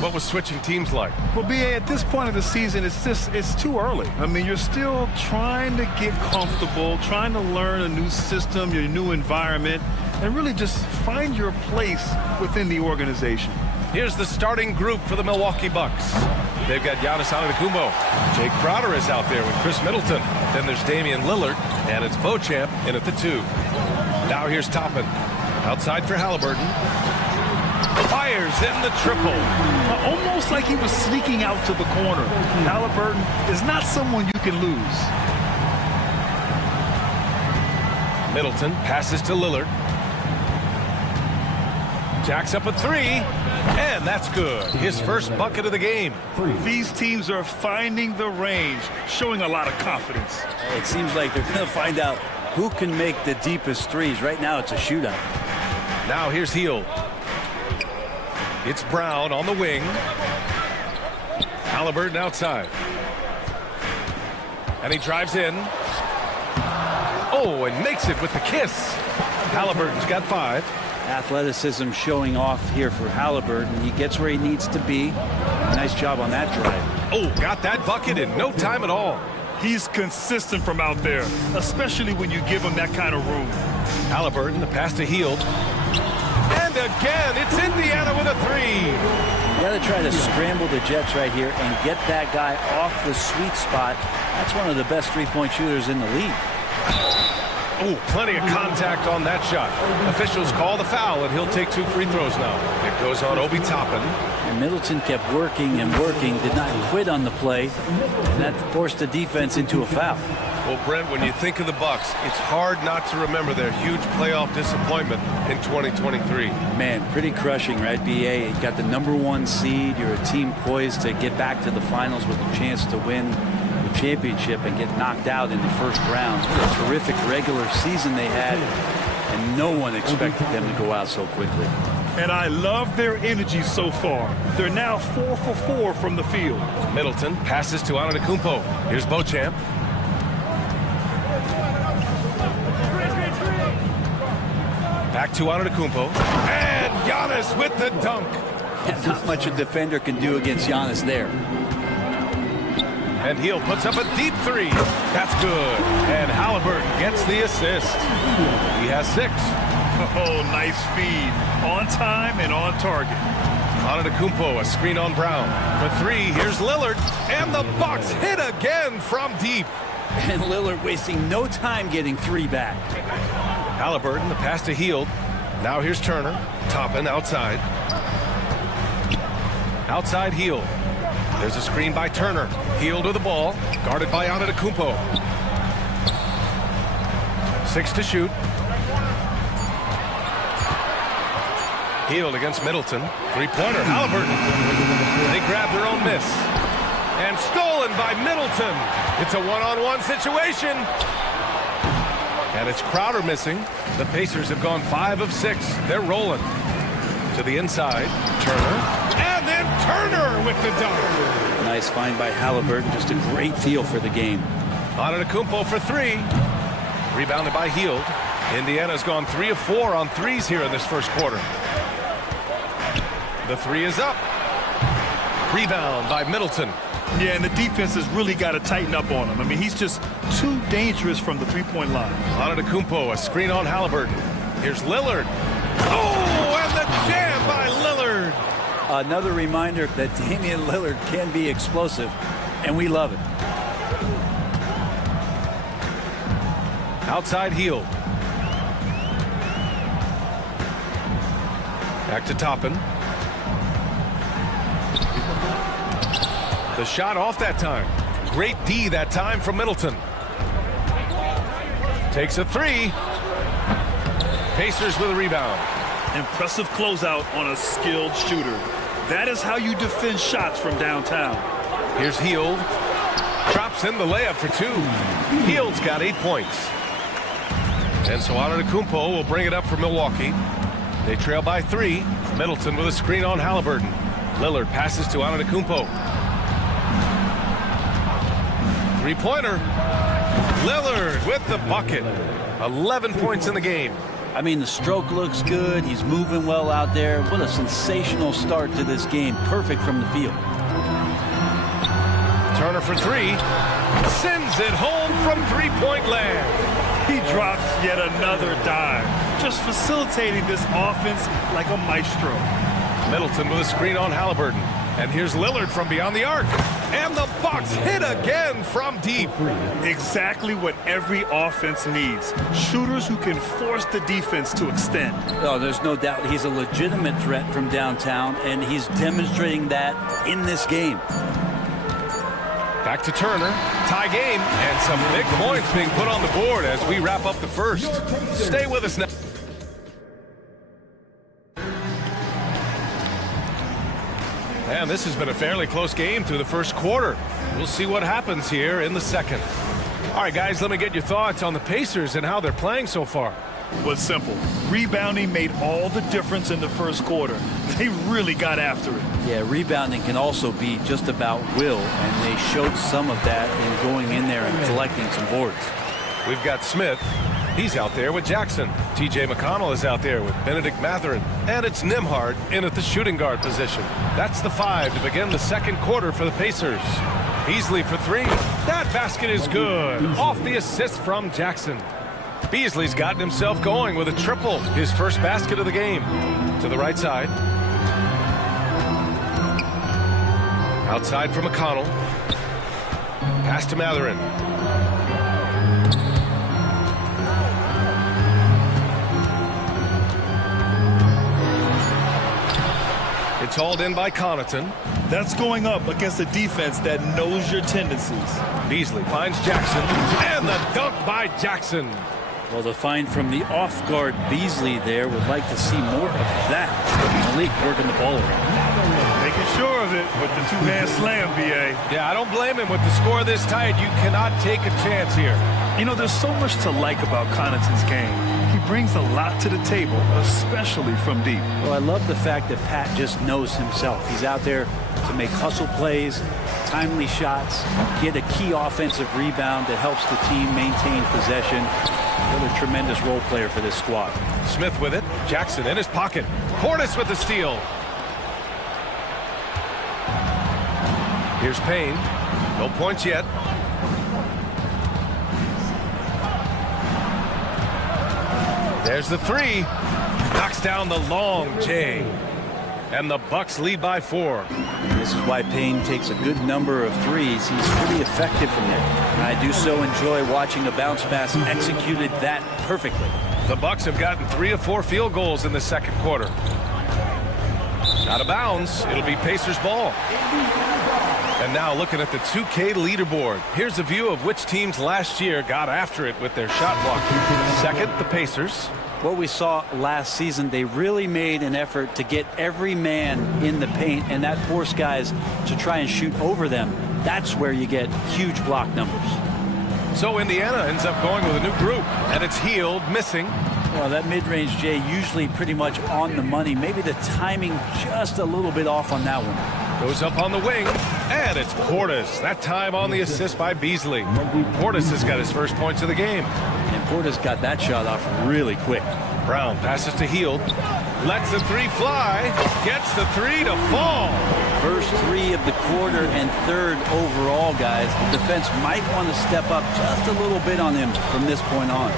What was switching teams like? Well, BA, at this point of the season, it's too early. I mean, you're still trying to get comfortable, trying to learn a new system, your new environment, and really just find your place within the organization. Here's the starting group for the Milwaukee Bucks. They've got Giannis Antetokounmpo. Jake Crowder is out there with Chris Middleton. Then there's Damian Lillard, and it's Beauchamp in at the 2. Now here's Toppin. Outside for Halliburton. Fires in the triple. Almost like he was sneaking out to the corner. Halliburton is not someone you can lose. Middleton passes to Lillard. Jacks up a 3, and that's good. His first bucket of the game. These teams are finding the range, showing a lot of confidence. It seems like they're going to find out who can make the deepest threes. Right now, it's a shootout. Now here's Hield. It's Brown on the wing. Halliburton outside. And he drives in. Oh, and makes it with the kiss. Halliburton's got 5. Athleticism showing off here for Halliburton. He gets where he needs to be. Nice job on that drive. Oh, got that bucket in no time at all. He's consistent from out there, especially when you give him that kind of room. Halliburton, the pass to Hield. And again, it's Indiana with a 3. You got to try to scramble the Jets right here and get that guy off the sweet spot. That's one of the best three-point shooters in the league. Oh, plenty of contact on that shot. Officials call the foul, and he'll take 2 free throws now. It goes on Obi Toppin. And Middleton kept working and working, did not quit on the play, and that forced the defense into a foul. Well, Brent, when you think of the Bucks, it's hard not to remember their huge playoff disappointment in 2023. Man, pretty crushing, right, BA? You got the #1 seed. You're a team poised to get back to the finals with a chance to win the championship and get knocked out in the first round. What a terrific regular season they had, and no one expected them to go out so quickly. And I love their energy so far. They're now 4 for 4 from the field. Middleton passes to Antetokounmpo. Here's Beauchamp. Back to Antetokounmpo. And Giannis with the dunk. Not much a defender can do against Giannis there. And Hield puts up a deep 3. That's good. And Halliburton gets the assist. He has 6. Oh, nice feed. On time and on target. Antetokounmpo, a screen on Brown. For 3, here's Lillard. And the Bucks hit again from deep. And Lillard wasting no time getting 3 back. Halliburton, the pass to Hield. Now here's Turner. Toppin outside. Outside Hield. There's a screen by Turner. Hield with the ball. Guarded by Antetokounmpo. 6 to shoot. Hield against Middleton. 3-pointer. Halliburton. They grab their own miss. And stolen by Middleton. It's a one-on-one situation. And it's Crowder missing. The Pacers have gone 5 of 6. They're rolling. To the inside. Turner. And then Turner with the dunk. Nice find by Halliburton. Just a great feel for the game. Antetokounmpo for 3. Rebounded by Hield. Indiana's gone 3 of 4 on 3s here in this first quarter. The 3 is up. Rebound by Middleton. Yeah, and the defense has really got to tighten up on him. I mean, he's just too dangerous from the three-point line. Antetokounmpo, a screen on Halliburton. Here's Lillard. Oh, and the jam by Lillard. Another reminder that Damian Lillard can be explosive, and we love it. Outside Hield. Back to Toppin. The shot off that time. Great D that time from Middleton. Takes a 3. Pacers with a rebound. Impressive closeout on a skilled shooter. That is how you defend shots from downtown. Here's Hield. Drops in the layup for 2. Hield's got 8 points. And so Antetokounmpo will bring it up for Milwaukee. They trail by 3. Middleton with a screen on Halliburton. Lillard passes to Antetokounmpo. 3-pointer. Lillard with the bucket. 11 points in the game. I mean, the stroke looks good. He's moving well out there. What a sensational start to this game. Perfect from the field. Turner for three. Sends it home from three-point land. He drops yet another dime, just facilitating this offense like a maestro. Middleton with a screen on Halliburton. And here's Lillard from beyond the arc. And the Bucks hit again from deep. Exactly what every offense needs. Shooters who can force the defense to extend. Oh, there's no doubt he's a legitimate threat from downtown, and he's demonstrating that in this game. Back to Turner. Tie game. And some big points being put on the board as we wrap up the first. Stay with us now. And this has been a fairly close game through the first quarter. We'll see what happens here in the second. All right, guys, let me get your thoughts on the Pacers and how they're playing so far. Was simple. Rebounding made all the difference in the first quarter. They really got after it. Yeah, rebounding can also be just about will, and they showed some of that in going in there and collecting some boards. We've got Smith. He's out there with Jackson. TJ McConnell is out there with Benedict Mathurin. And it's Nembhard in at the shooting guard position. That's the 5 to begin the second quarter for the Pacers. Beasley for three. That basket is good. Off the assist from Jackson. Beasley's gotten himself going with a triple. His first basket of the game. To the right side. Outside for McConnell. Pass to Mathurin. It's hauled in by Connaughton. That's going up against a defense that knows your tendencies. Beasley finds Jackson. And the dunk by Jackson. Well, the find from the off-guard Beasley there, would like to see more of that. Malik working the ball around. Making sure of it with the two-hand slam, B.A. Yeah, I don't blame him. With the score this tight, you cannot take a chance here. You know, there's so much to like about Connaughton's game. He brings a lot to the table, especially from deep. Well, I love the fact that Pat just knows himself. He's out there to make hustle plays, timely shots, get a key offensive rebound that helps the team maintain possession. What a tremendous role player for this squad. Smith with it. Jackson in his pocket. Portis with the steal. Here's Payne. No points yet. There's the three. Knocks down the long J. And the Bucks lead by 4. This is why Payne takes a good number of threes. He's pretty effective from there. And I do so enjoy watching a bounce pass executed that perfectly. The Bucks have gotten 3 of 4 field goals in the second quarter. Out of bounds. It'll be Pacers ball. And now looking at the 2K leaderboard. Here's a view of which teams last year got after it with their shot blocking. Second, the Pacers. What we saw last season, they really made an effort to get every man in the paint, and that forced guys to try and shoot over them. That's where you get huge block numbers. So Indiana ends up going with a new group, and it's Healed missing. Well, that mid-range J usually pretty much on the money. Maybe the timing just a little bit off on that one. Goes up on the wing, and it's Portis. That time on the assist by Beasley. Portis has got his first points of the game. And Portis got that shot off really quick. Brown passes to Healed. Lets the three fly. Gets the three to fall. First 3 of the quarter and 3rd overall, guys. The defense might want to step up just a little bit on him from this point on.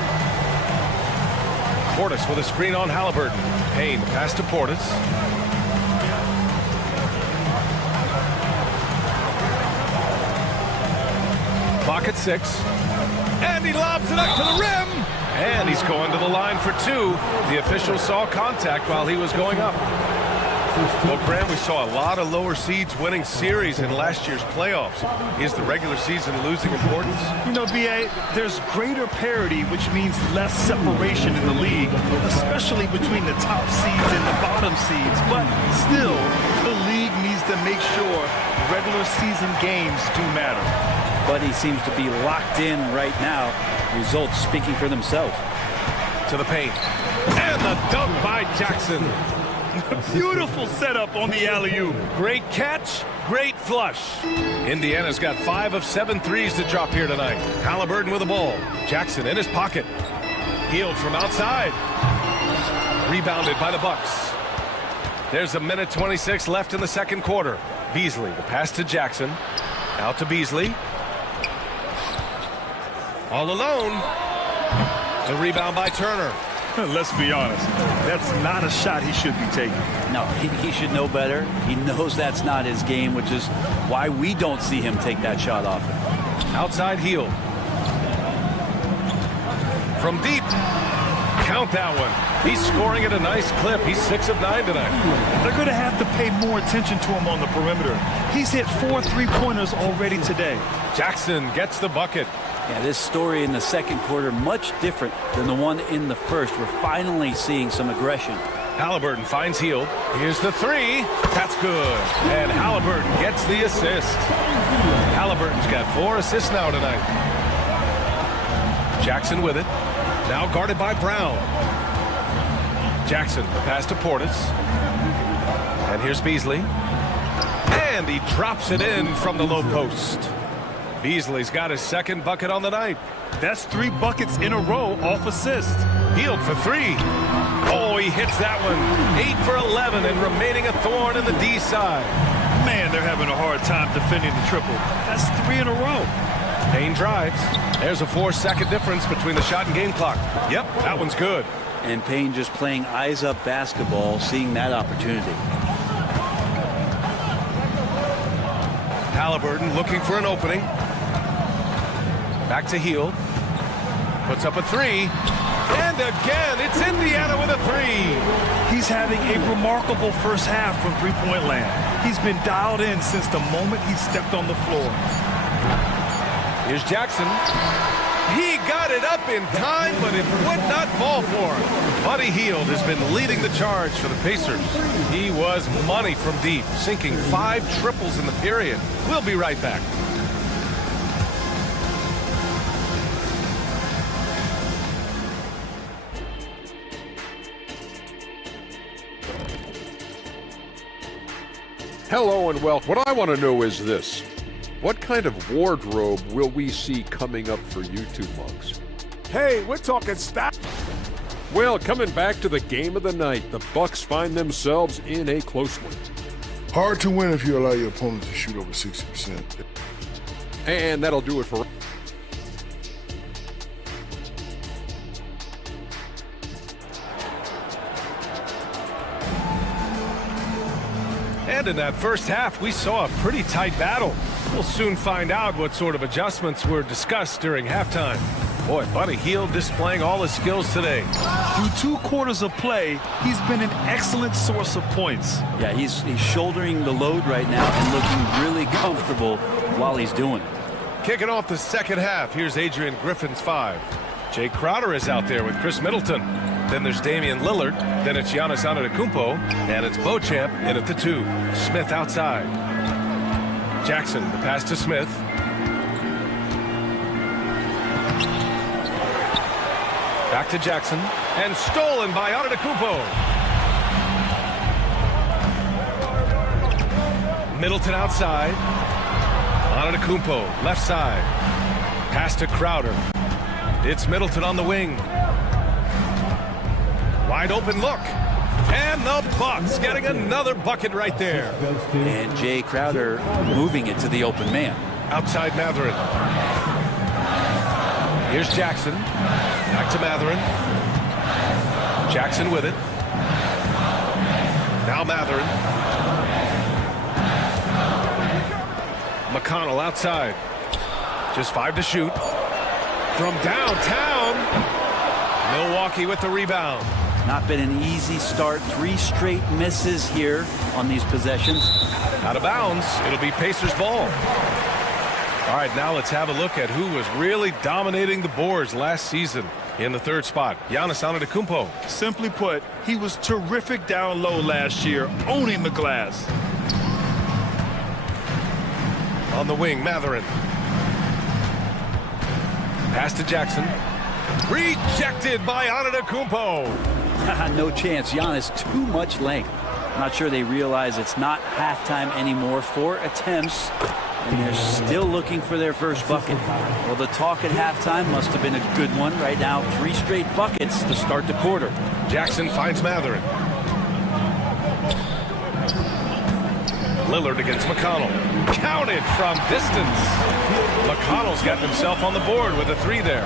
Portis with a screen on Halliburton. Payne pass to Portis. Clock at 6. And he lobs it up to the rim. And he's going to the line for 2. The official saw contact while he was going up. Well, Grant, we saw a lot of lower seeds winning series in last year's playoffs. Is the regular season losing importance? You know, B.A., there's greater parity, which means less separation in the league, especially between the top seeds and the bottom seeds. But still, the league needs to make sure regular season games do matter. But he seems to be locked in right now. Results speaking for themselves. To the paint. And the dunk by Jackson. Beautiful setup on the alley-oop. Great catch, great flush. Indiana's got 5 of 7 threes to drop here tonight. Halliburton with the ball. Jackson in his pocket. Healed from outside. Rebounded by the Bucks. There's a minute 26 left in the second quarter. Beasley, the pass to Jackson. Out to Beasley. All alone. The rebound by Turner. Let's be honest. That's not a shot he should be taking. No, he should know better. He knows that's not his game, which is why we don't see him take that shot often. Outside heel. From deep. Count that one. He's scoring at a nice clip. He's 6 of 9 tonight. They're going to have to pay more attention to him on the perimeter. He's hit 4 3-pointers already today. Jackson gets the bucket. Yeah, this story in the second quarter much different than the one in the first. We're finally seeing some aggression. Halliburton finds heel. Here's the three. That's good. And Halliburton gets the assist. Halliburton's got 4 assists now tonight. Jackson with it. Now guarded by Brown. Jackson, the pass to Portis. And here's Beasley. And he drops it in from the low post. Beasley's got his second bucket on the night. That's 3 buckets in a row off assist. Healed for 3. Oh, he hits that one. 8 for 11 and remaining a thorn in the D side. Man, they're having a hard time defending the triple. That's 3 in a row. Payne drives. There's a 4-second difference between the shot and game clock. Yep, that one's good. And Payne just playing eyes-up basketball, seeing that opportunity. Halliburton looking for an opening. Back to heel. Puts up a 3. And again, it's Indiana with a 3. He's having a remarkable first half from three-point land. He's been dialed in since the moment he stepped on the floor. Here's Jackson. He got it up in time, but it would not fall for him. Buddy Hield has been leading the charge for the Pacers. He was money from deep, sinking 5 triples in the period. We'll be right back. Hello and welcome. What I want to know is this. What kind of wardrobe will we see coming up for you two monks? Hey, we're talking stats. Well, coming back to the game of the night, the Bucks find themselves in a close one. Hard to win if you allow your opponent to shoot over 60%. And that'll do it for... And in that first half, we saw a pretty tight battle. We'll soon find out what sort of adjustments were discussed during halftime. Boy, Buddy Hield displaying all his skills today. Through 2 quarters of play, he's been an excellent source of points. Yeah, he's shouldering the load right now and looking really comfortable while he's doing it. Kicking off the second half, here's Adrian Griffin's 5. Jay Crowder is out there with Chris Middleton. Then there's Damian Lillard. Then it's Giannis Antetokounmpo. And it's Beauchamp in at the 2. Smith outside. Jackson, the pass to Smith. Back to Jackson. And stolen by Antetokounmpo. Middleton outside. Antetokounmpo, left side. Pass to Crowder. It's Middleton on the wing. Wide open look. And the Bucks getting another bucket right there. And Jay Crowder moving it to the open man. Outside Matherin. Here's Jackson. Back to Matherin. Jackson with it. Now Matherin. McConnell outside. Just 5 to shoot. From downtown. Milwaukee with the rebound. Not been an easy start. 3 straight misses here on these possessions. Out of bounds. It'll be Pacers ball. All right, now let's have a look at who was really dominating the boards last season in the 3rd spot. Giannis Antetokounmpo. Simply put, he was terrific down low last year, owning the glass. On the wing, Matherin. Pass to Jackson. Rejected by Antetokounmpo. No chance. Giannis, too much length. Not sure they realize it's not halftime anymore. 4 attempts, and they're still looking for their first bucket. Well, the talk at halftime must have been a good one. Right now, 3 straight buckets to start the quarter. Jackson finds Matherin. Lillard against McConnell. Counted from distance. McConnell's got himself on the board with a 3 there.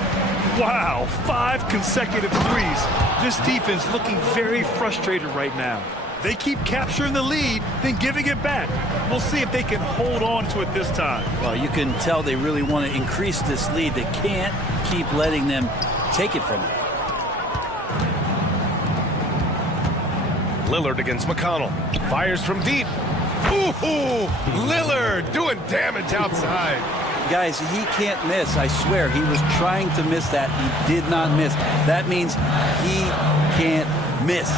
Wow, 5 consecutive threes. This defense looking very frustrated right now. They keep capturing the lead, then giving it back. We'll see if they can hold on to it this time. Well, you can tell they really want to increase this lead. They can't keep letting them take it from them. Lillard against McConnell. Fires from deep. Ooh, Lillard doing damage outside. Guys, he can't miss. I swear, he was trying to miss that. He did not miss. That means he can't miss.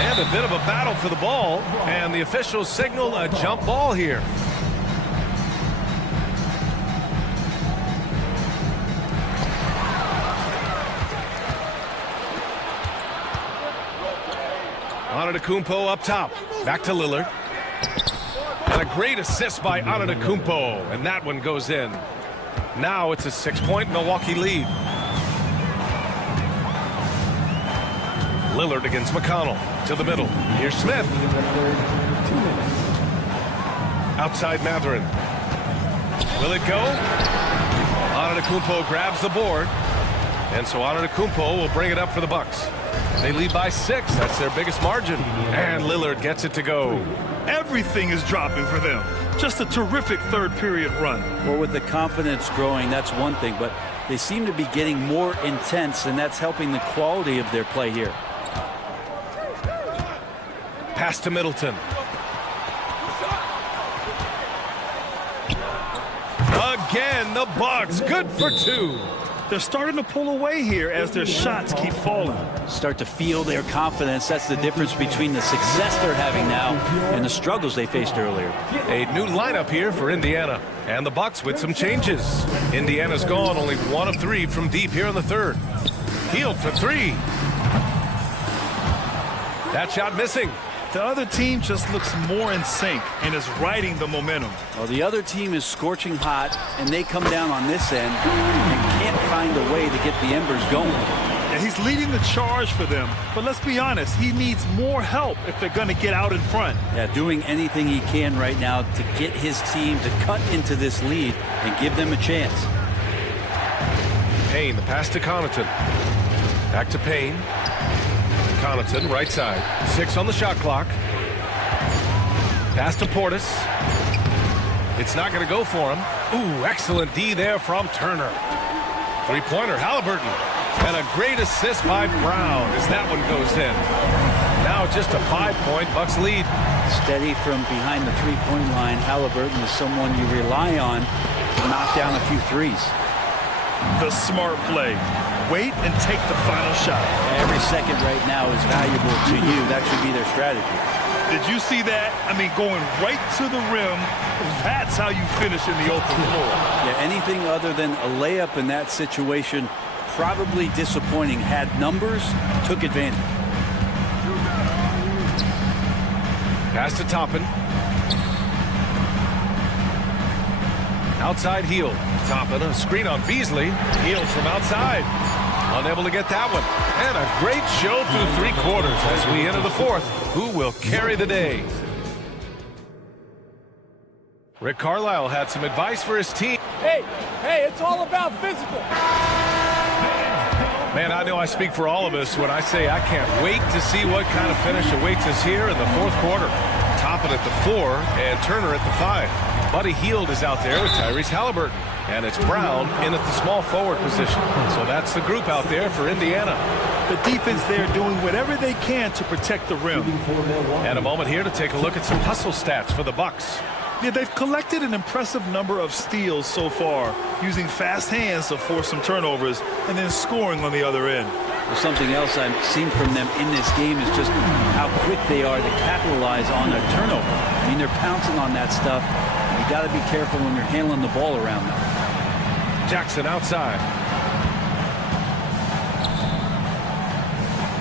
And a bit of a battle for the ball, and the officials signal a jump ball here. Antetokounmpo up top. Back to Lillard. And a great assist by Antetokounmpo, and that one goes in. Now it's a 6-point Milwaukee lead. Lillard against McConnell. To the middle. Here's Smith. Outside Matherin. Will it go? Antetokounmpo grabs the board. And so Antetokounmpo will bring it up for the Bucks. They lead by 6. That's their biggest margin. And Lillard gets it to go. Everything is dropping for them. Just a terrific third period run. Well, with the confidence growing, that's one thing, but they seem to be getting more intense, and that's helping the quality of their play here. Pass to Middleton. Again, the Bucks. Good for 2. They're starting to pull away here as their shots keep falling. Start to feel their confidence. That's the difference between the success they're having now and the struggles they faced earlier. A new lineup here for Indiana. And the Bucks with some changes. Indiana's gone only 1 of 3 from deep here in the third. Hield for 3. That shot missing. The other team just looks more in sync and is riding the momentum. Well, the other team is scorching hot, and they come down on this end and can't find a way to get the embers going. And he's leading the charge for them, but let's be honest, he needs more help if they're going to get out in front. Yeah, doing anything he can right now to get his team to cut into this lead and give them a chance. Payne, the pass to Connaughton. Back to Payne. Connaughton, right side. 6 on the shot clock. Pass to Portis. It's not going to go for him. Ooh, excellent D there from Turner. 3-pointer, Halliburton. And a great assist by Brown as that one goes in. Now just a 5-point Bucks lead. Steady from behind the 3-point line. Halliburton is someone you rely on to knock down a few threes. The smart play. Wait and take the final shot. Every second right now is valuable to you. That should be their strategy. Did you see that? I mean, going right to the rim, that's how you finish in the open floor. Yeah, anything other than a layup in that situation, probably disappointing. Had numbers, took advantage. Pass to Toppin. Outside Hield. Toppin, a screen on Beasley. Hield from outside. Unable to get that one. And a great show through 3 quarters as we enter the 4th. Who will carry the day? Rick Carlisle had some advice for his team. Hey, it's all about physical. Man, I know I speak for all of us when I say I can't wait to see what kind of finish awaits us here in the 4th quarter. Toppin at the 4 and Turner at the 5. Buddy Hield is out there with Tyrese Halliburton. And it's Brown in at the small forward position. So that's the group out there for Indiana. The defense there doing whatever they can to protect the rim. And a moment here to take a look at some hustle stats for the Bucks. Yeah, they've collected an impressive number of steals so far, using fast hands to force some turnovers and then scoring on the other end. Well, something else I've seen from them in this game is just how quick they are to capitalize on a turnover. I mean, they're pouncing on that stuff. You got to be careful when you're handling the ball around them. Jackson outside.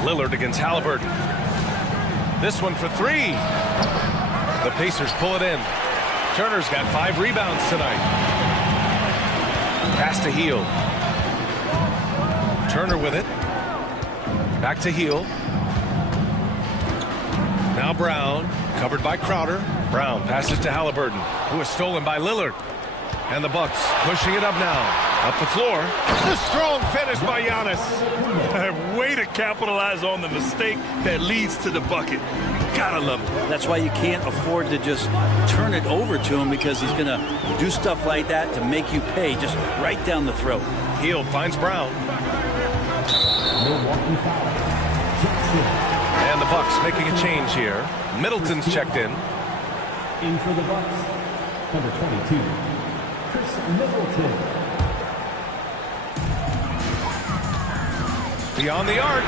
Lillard against Halliburton. This one for 3. The Pacers pull it in. Turner's got 5 rebounds tonight. Pass to Hield. Turner with it. Back to Heel. Now Brown, covered by Crowder. Brown passes to Halliburton, who is stolen by Lillard. And the Bucks pushing it up now. Up the floor. A strong finish by Giannis. Way to capitalize on the mistake that leads to the bucket. Gotta love it. That's why you can't afford to just turn it over to him, because he's going to do stuff like that to make you pay just right down the throat. Heel finds Brown. And the Bucks making a change here. Middleton's checked in. In for the Bucks, number 22, Chris Middleton. Beyond the arc.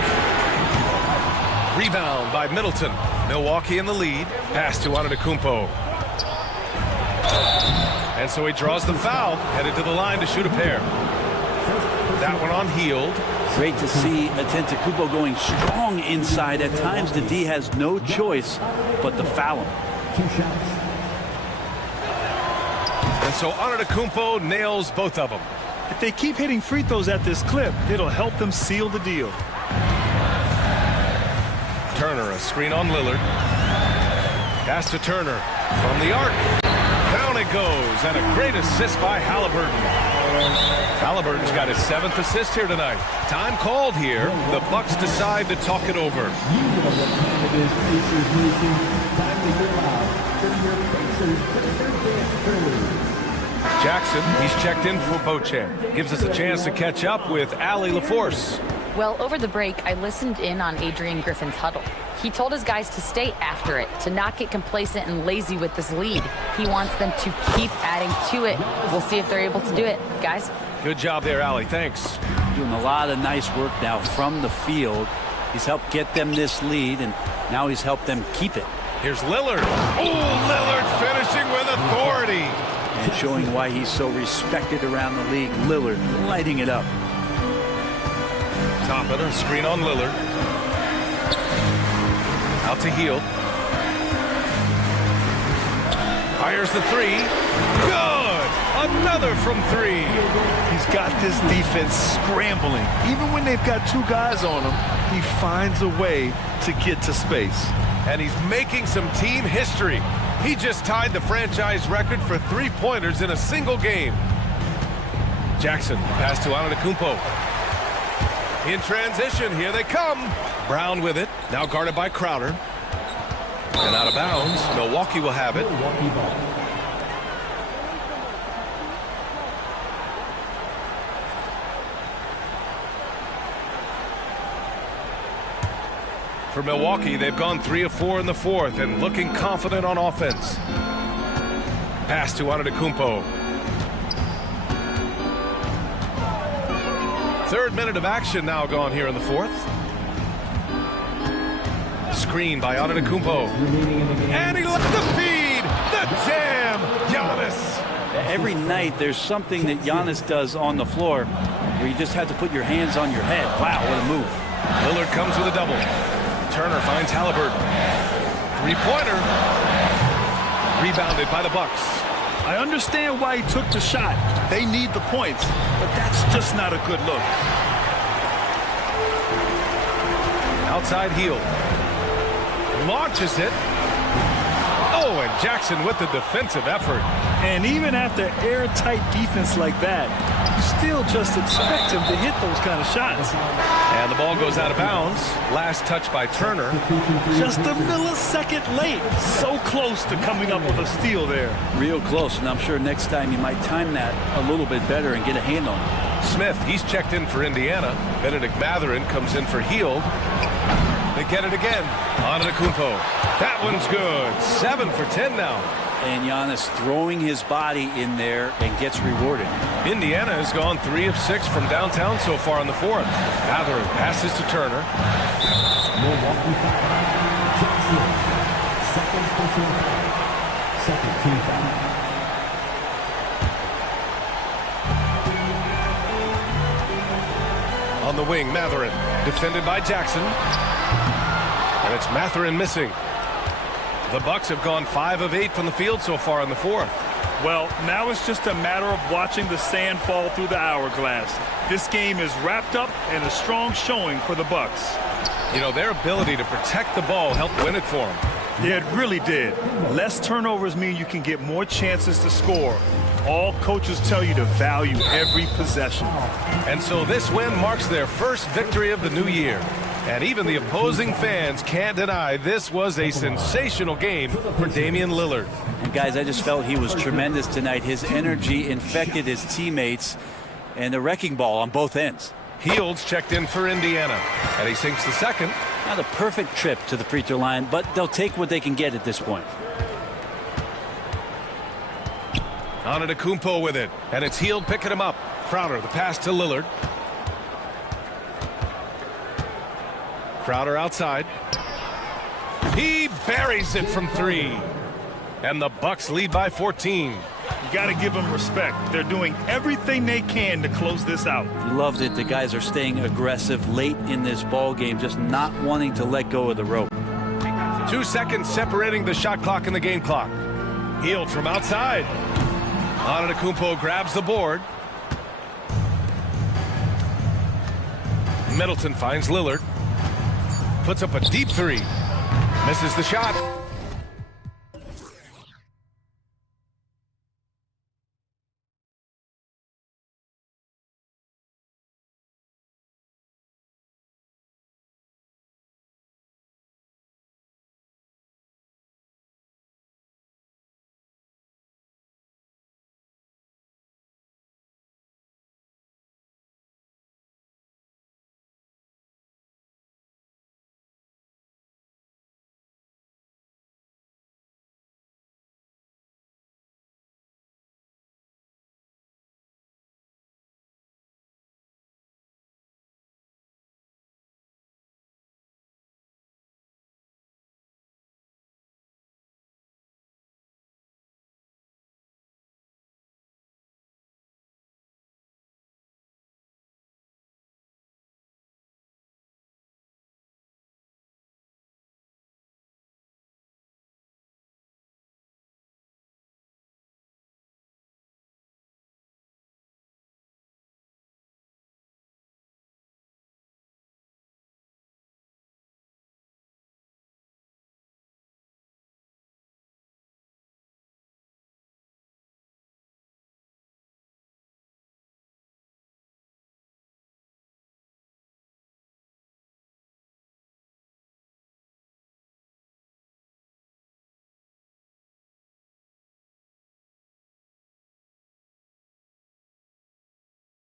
Rebound by Middleton. Milwaukee in the lead. Pass to Antetokounmpo. And so he draws the foul. Headed to the line to shoot a pair. That one on Healed. Great to see Antetokounmpo going strong inside. At times the D has no choice but to foul him. 2 shots. And so Antetokounmpo nails both of them. If they keep hitting free throws at this clip, it'll help them seal the deal. Turner, a screen on Lillard. Pass to Turner from the arc. Down it goes, and a great assist by Halliburton. Halliburton's got his 7th assist here tonight. Time called here. The Bucks decide to talk it over. You know what time it is, Pacers Nation. Time to hear loud from your Pacers to their dance prelude. Jackson, he's checked in for Beauchamp. Gives us a chance to catch up with Allie LaForce. Well, over the break, I listened in on Adrian Griffin's huddle. He told his guys to stay after it, to not get complacent and lazy with this lead. He wants them to keep adding to it. We'll see if they're able to do it. Guys? Good job there, Allie. Thanks. Doing a lot of nice work now from the field. He's helped get them this lead, and now he's helped them keep it. Here's Lillard. Oh, Lillard finishing with authority. And showing why he's so respected around the league. Lillard lighting it up. Toppin, a screen on Lillard. Out to Heel. Fires the 3. Good! Another from 3. He's got this defense scrambling. Even when they've got 2 guys on him, he finds a way to get to space. And he's making some team history. He just tied the franchise record for 3-pointers in a single game. Jackson, pass to Antetokounmpo. In transition, here they come. Brown with it, now guarded by Crowder. And out of bounds, Milwaukee will have it. For Milwaukee, they've gone 3 of 4 in the 4th and looking confident on offense. Pass to Antetokounmpo. 3rd minute of action now gone here in the 4th. Screen by Antetokounmpo. And he left the feed! The jam! Giannis! Every night there's something that Giannis does on the floor where you just have to put your hands on your head. Wow, what a move. Lillard comes with a double. Turner finds Halliburton. 3-pointer. Rebounded by the Bucks. I understand why he took the shot. They need the points, but that's just not a good look. Outside Heel. Launches it. Oh, and Jackson with the defensive effort. And even after airtight defense like that, you still just expect him to hit those kind of shots. And the ball goes out of bounds. Last touch by Turner. Just a millisecond late. So close to coming up with a steal there. Real close, and I'm sure next time you might time that a little bit better and get a hand on it. Smith, he's checked in for Indiana. Benedict Mathurin comes in for Heald. They get it again. Antetokounmpo. That one's good. 7 for 10 now. And Giannis throwing his body in there and gets rewarded. Indiana has gone 3 of 6 from downtown so far in the 4th. Mathurin passes to Turner. Milwaukee foul. Jackson. 2nd personal foul. 2nd team foul. On the wing, Mathurin. Defended by Jackson. And it's Mathurin missing. The Bucks have gone 5 of 8 from the field so far in the 4th. Well, now it's just a matter of watching the sand fall through the hourglass. This game is wrapped up in a strong showing for the Bucks. You know, their ability to protect the ball helped win it for them. Yeah, it really did. Less turnovers mean you can get more chances to score. All coaches tell you to value every possession. And so this win marks their first victory of the new year. And even the opposing fans can't deny this was a sensational game for Damian Lillard. And guys, I just felt he was tremendous tonight. His energy infected his teammates, and the wrecking ball on both ends. Fields checked in for Indiana, and he sinks the second. Not a perfect trip to the free throw line, but they'll take what they can get at this point. Antetokounmpo with it, and it's Hield picking him up. Crowder, the pass to Lillard. Crowder outside. He buries it from three. And the Bucks lead by 14. You got to give them respect. They're doing everything they can to close this out. Loved it. The guys are staying aggressive late in this ball game, just not wanting to let go of the rope. 2 seconds separating the shot clock and the game clock. Hield from outside. Antetokounmpo grabs the board. Middleton finds Lillard. Puts up a deep three. Misses the shot.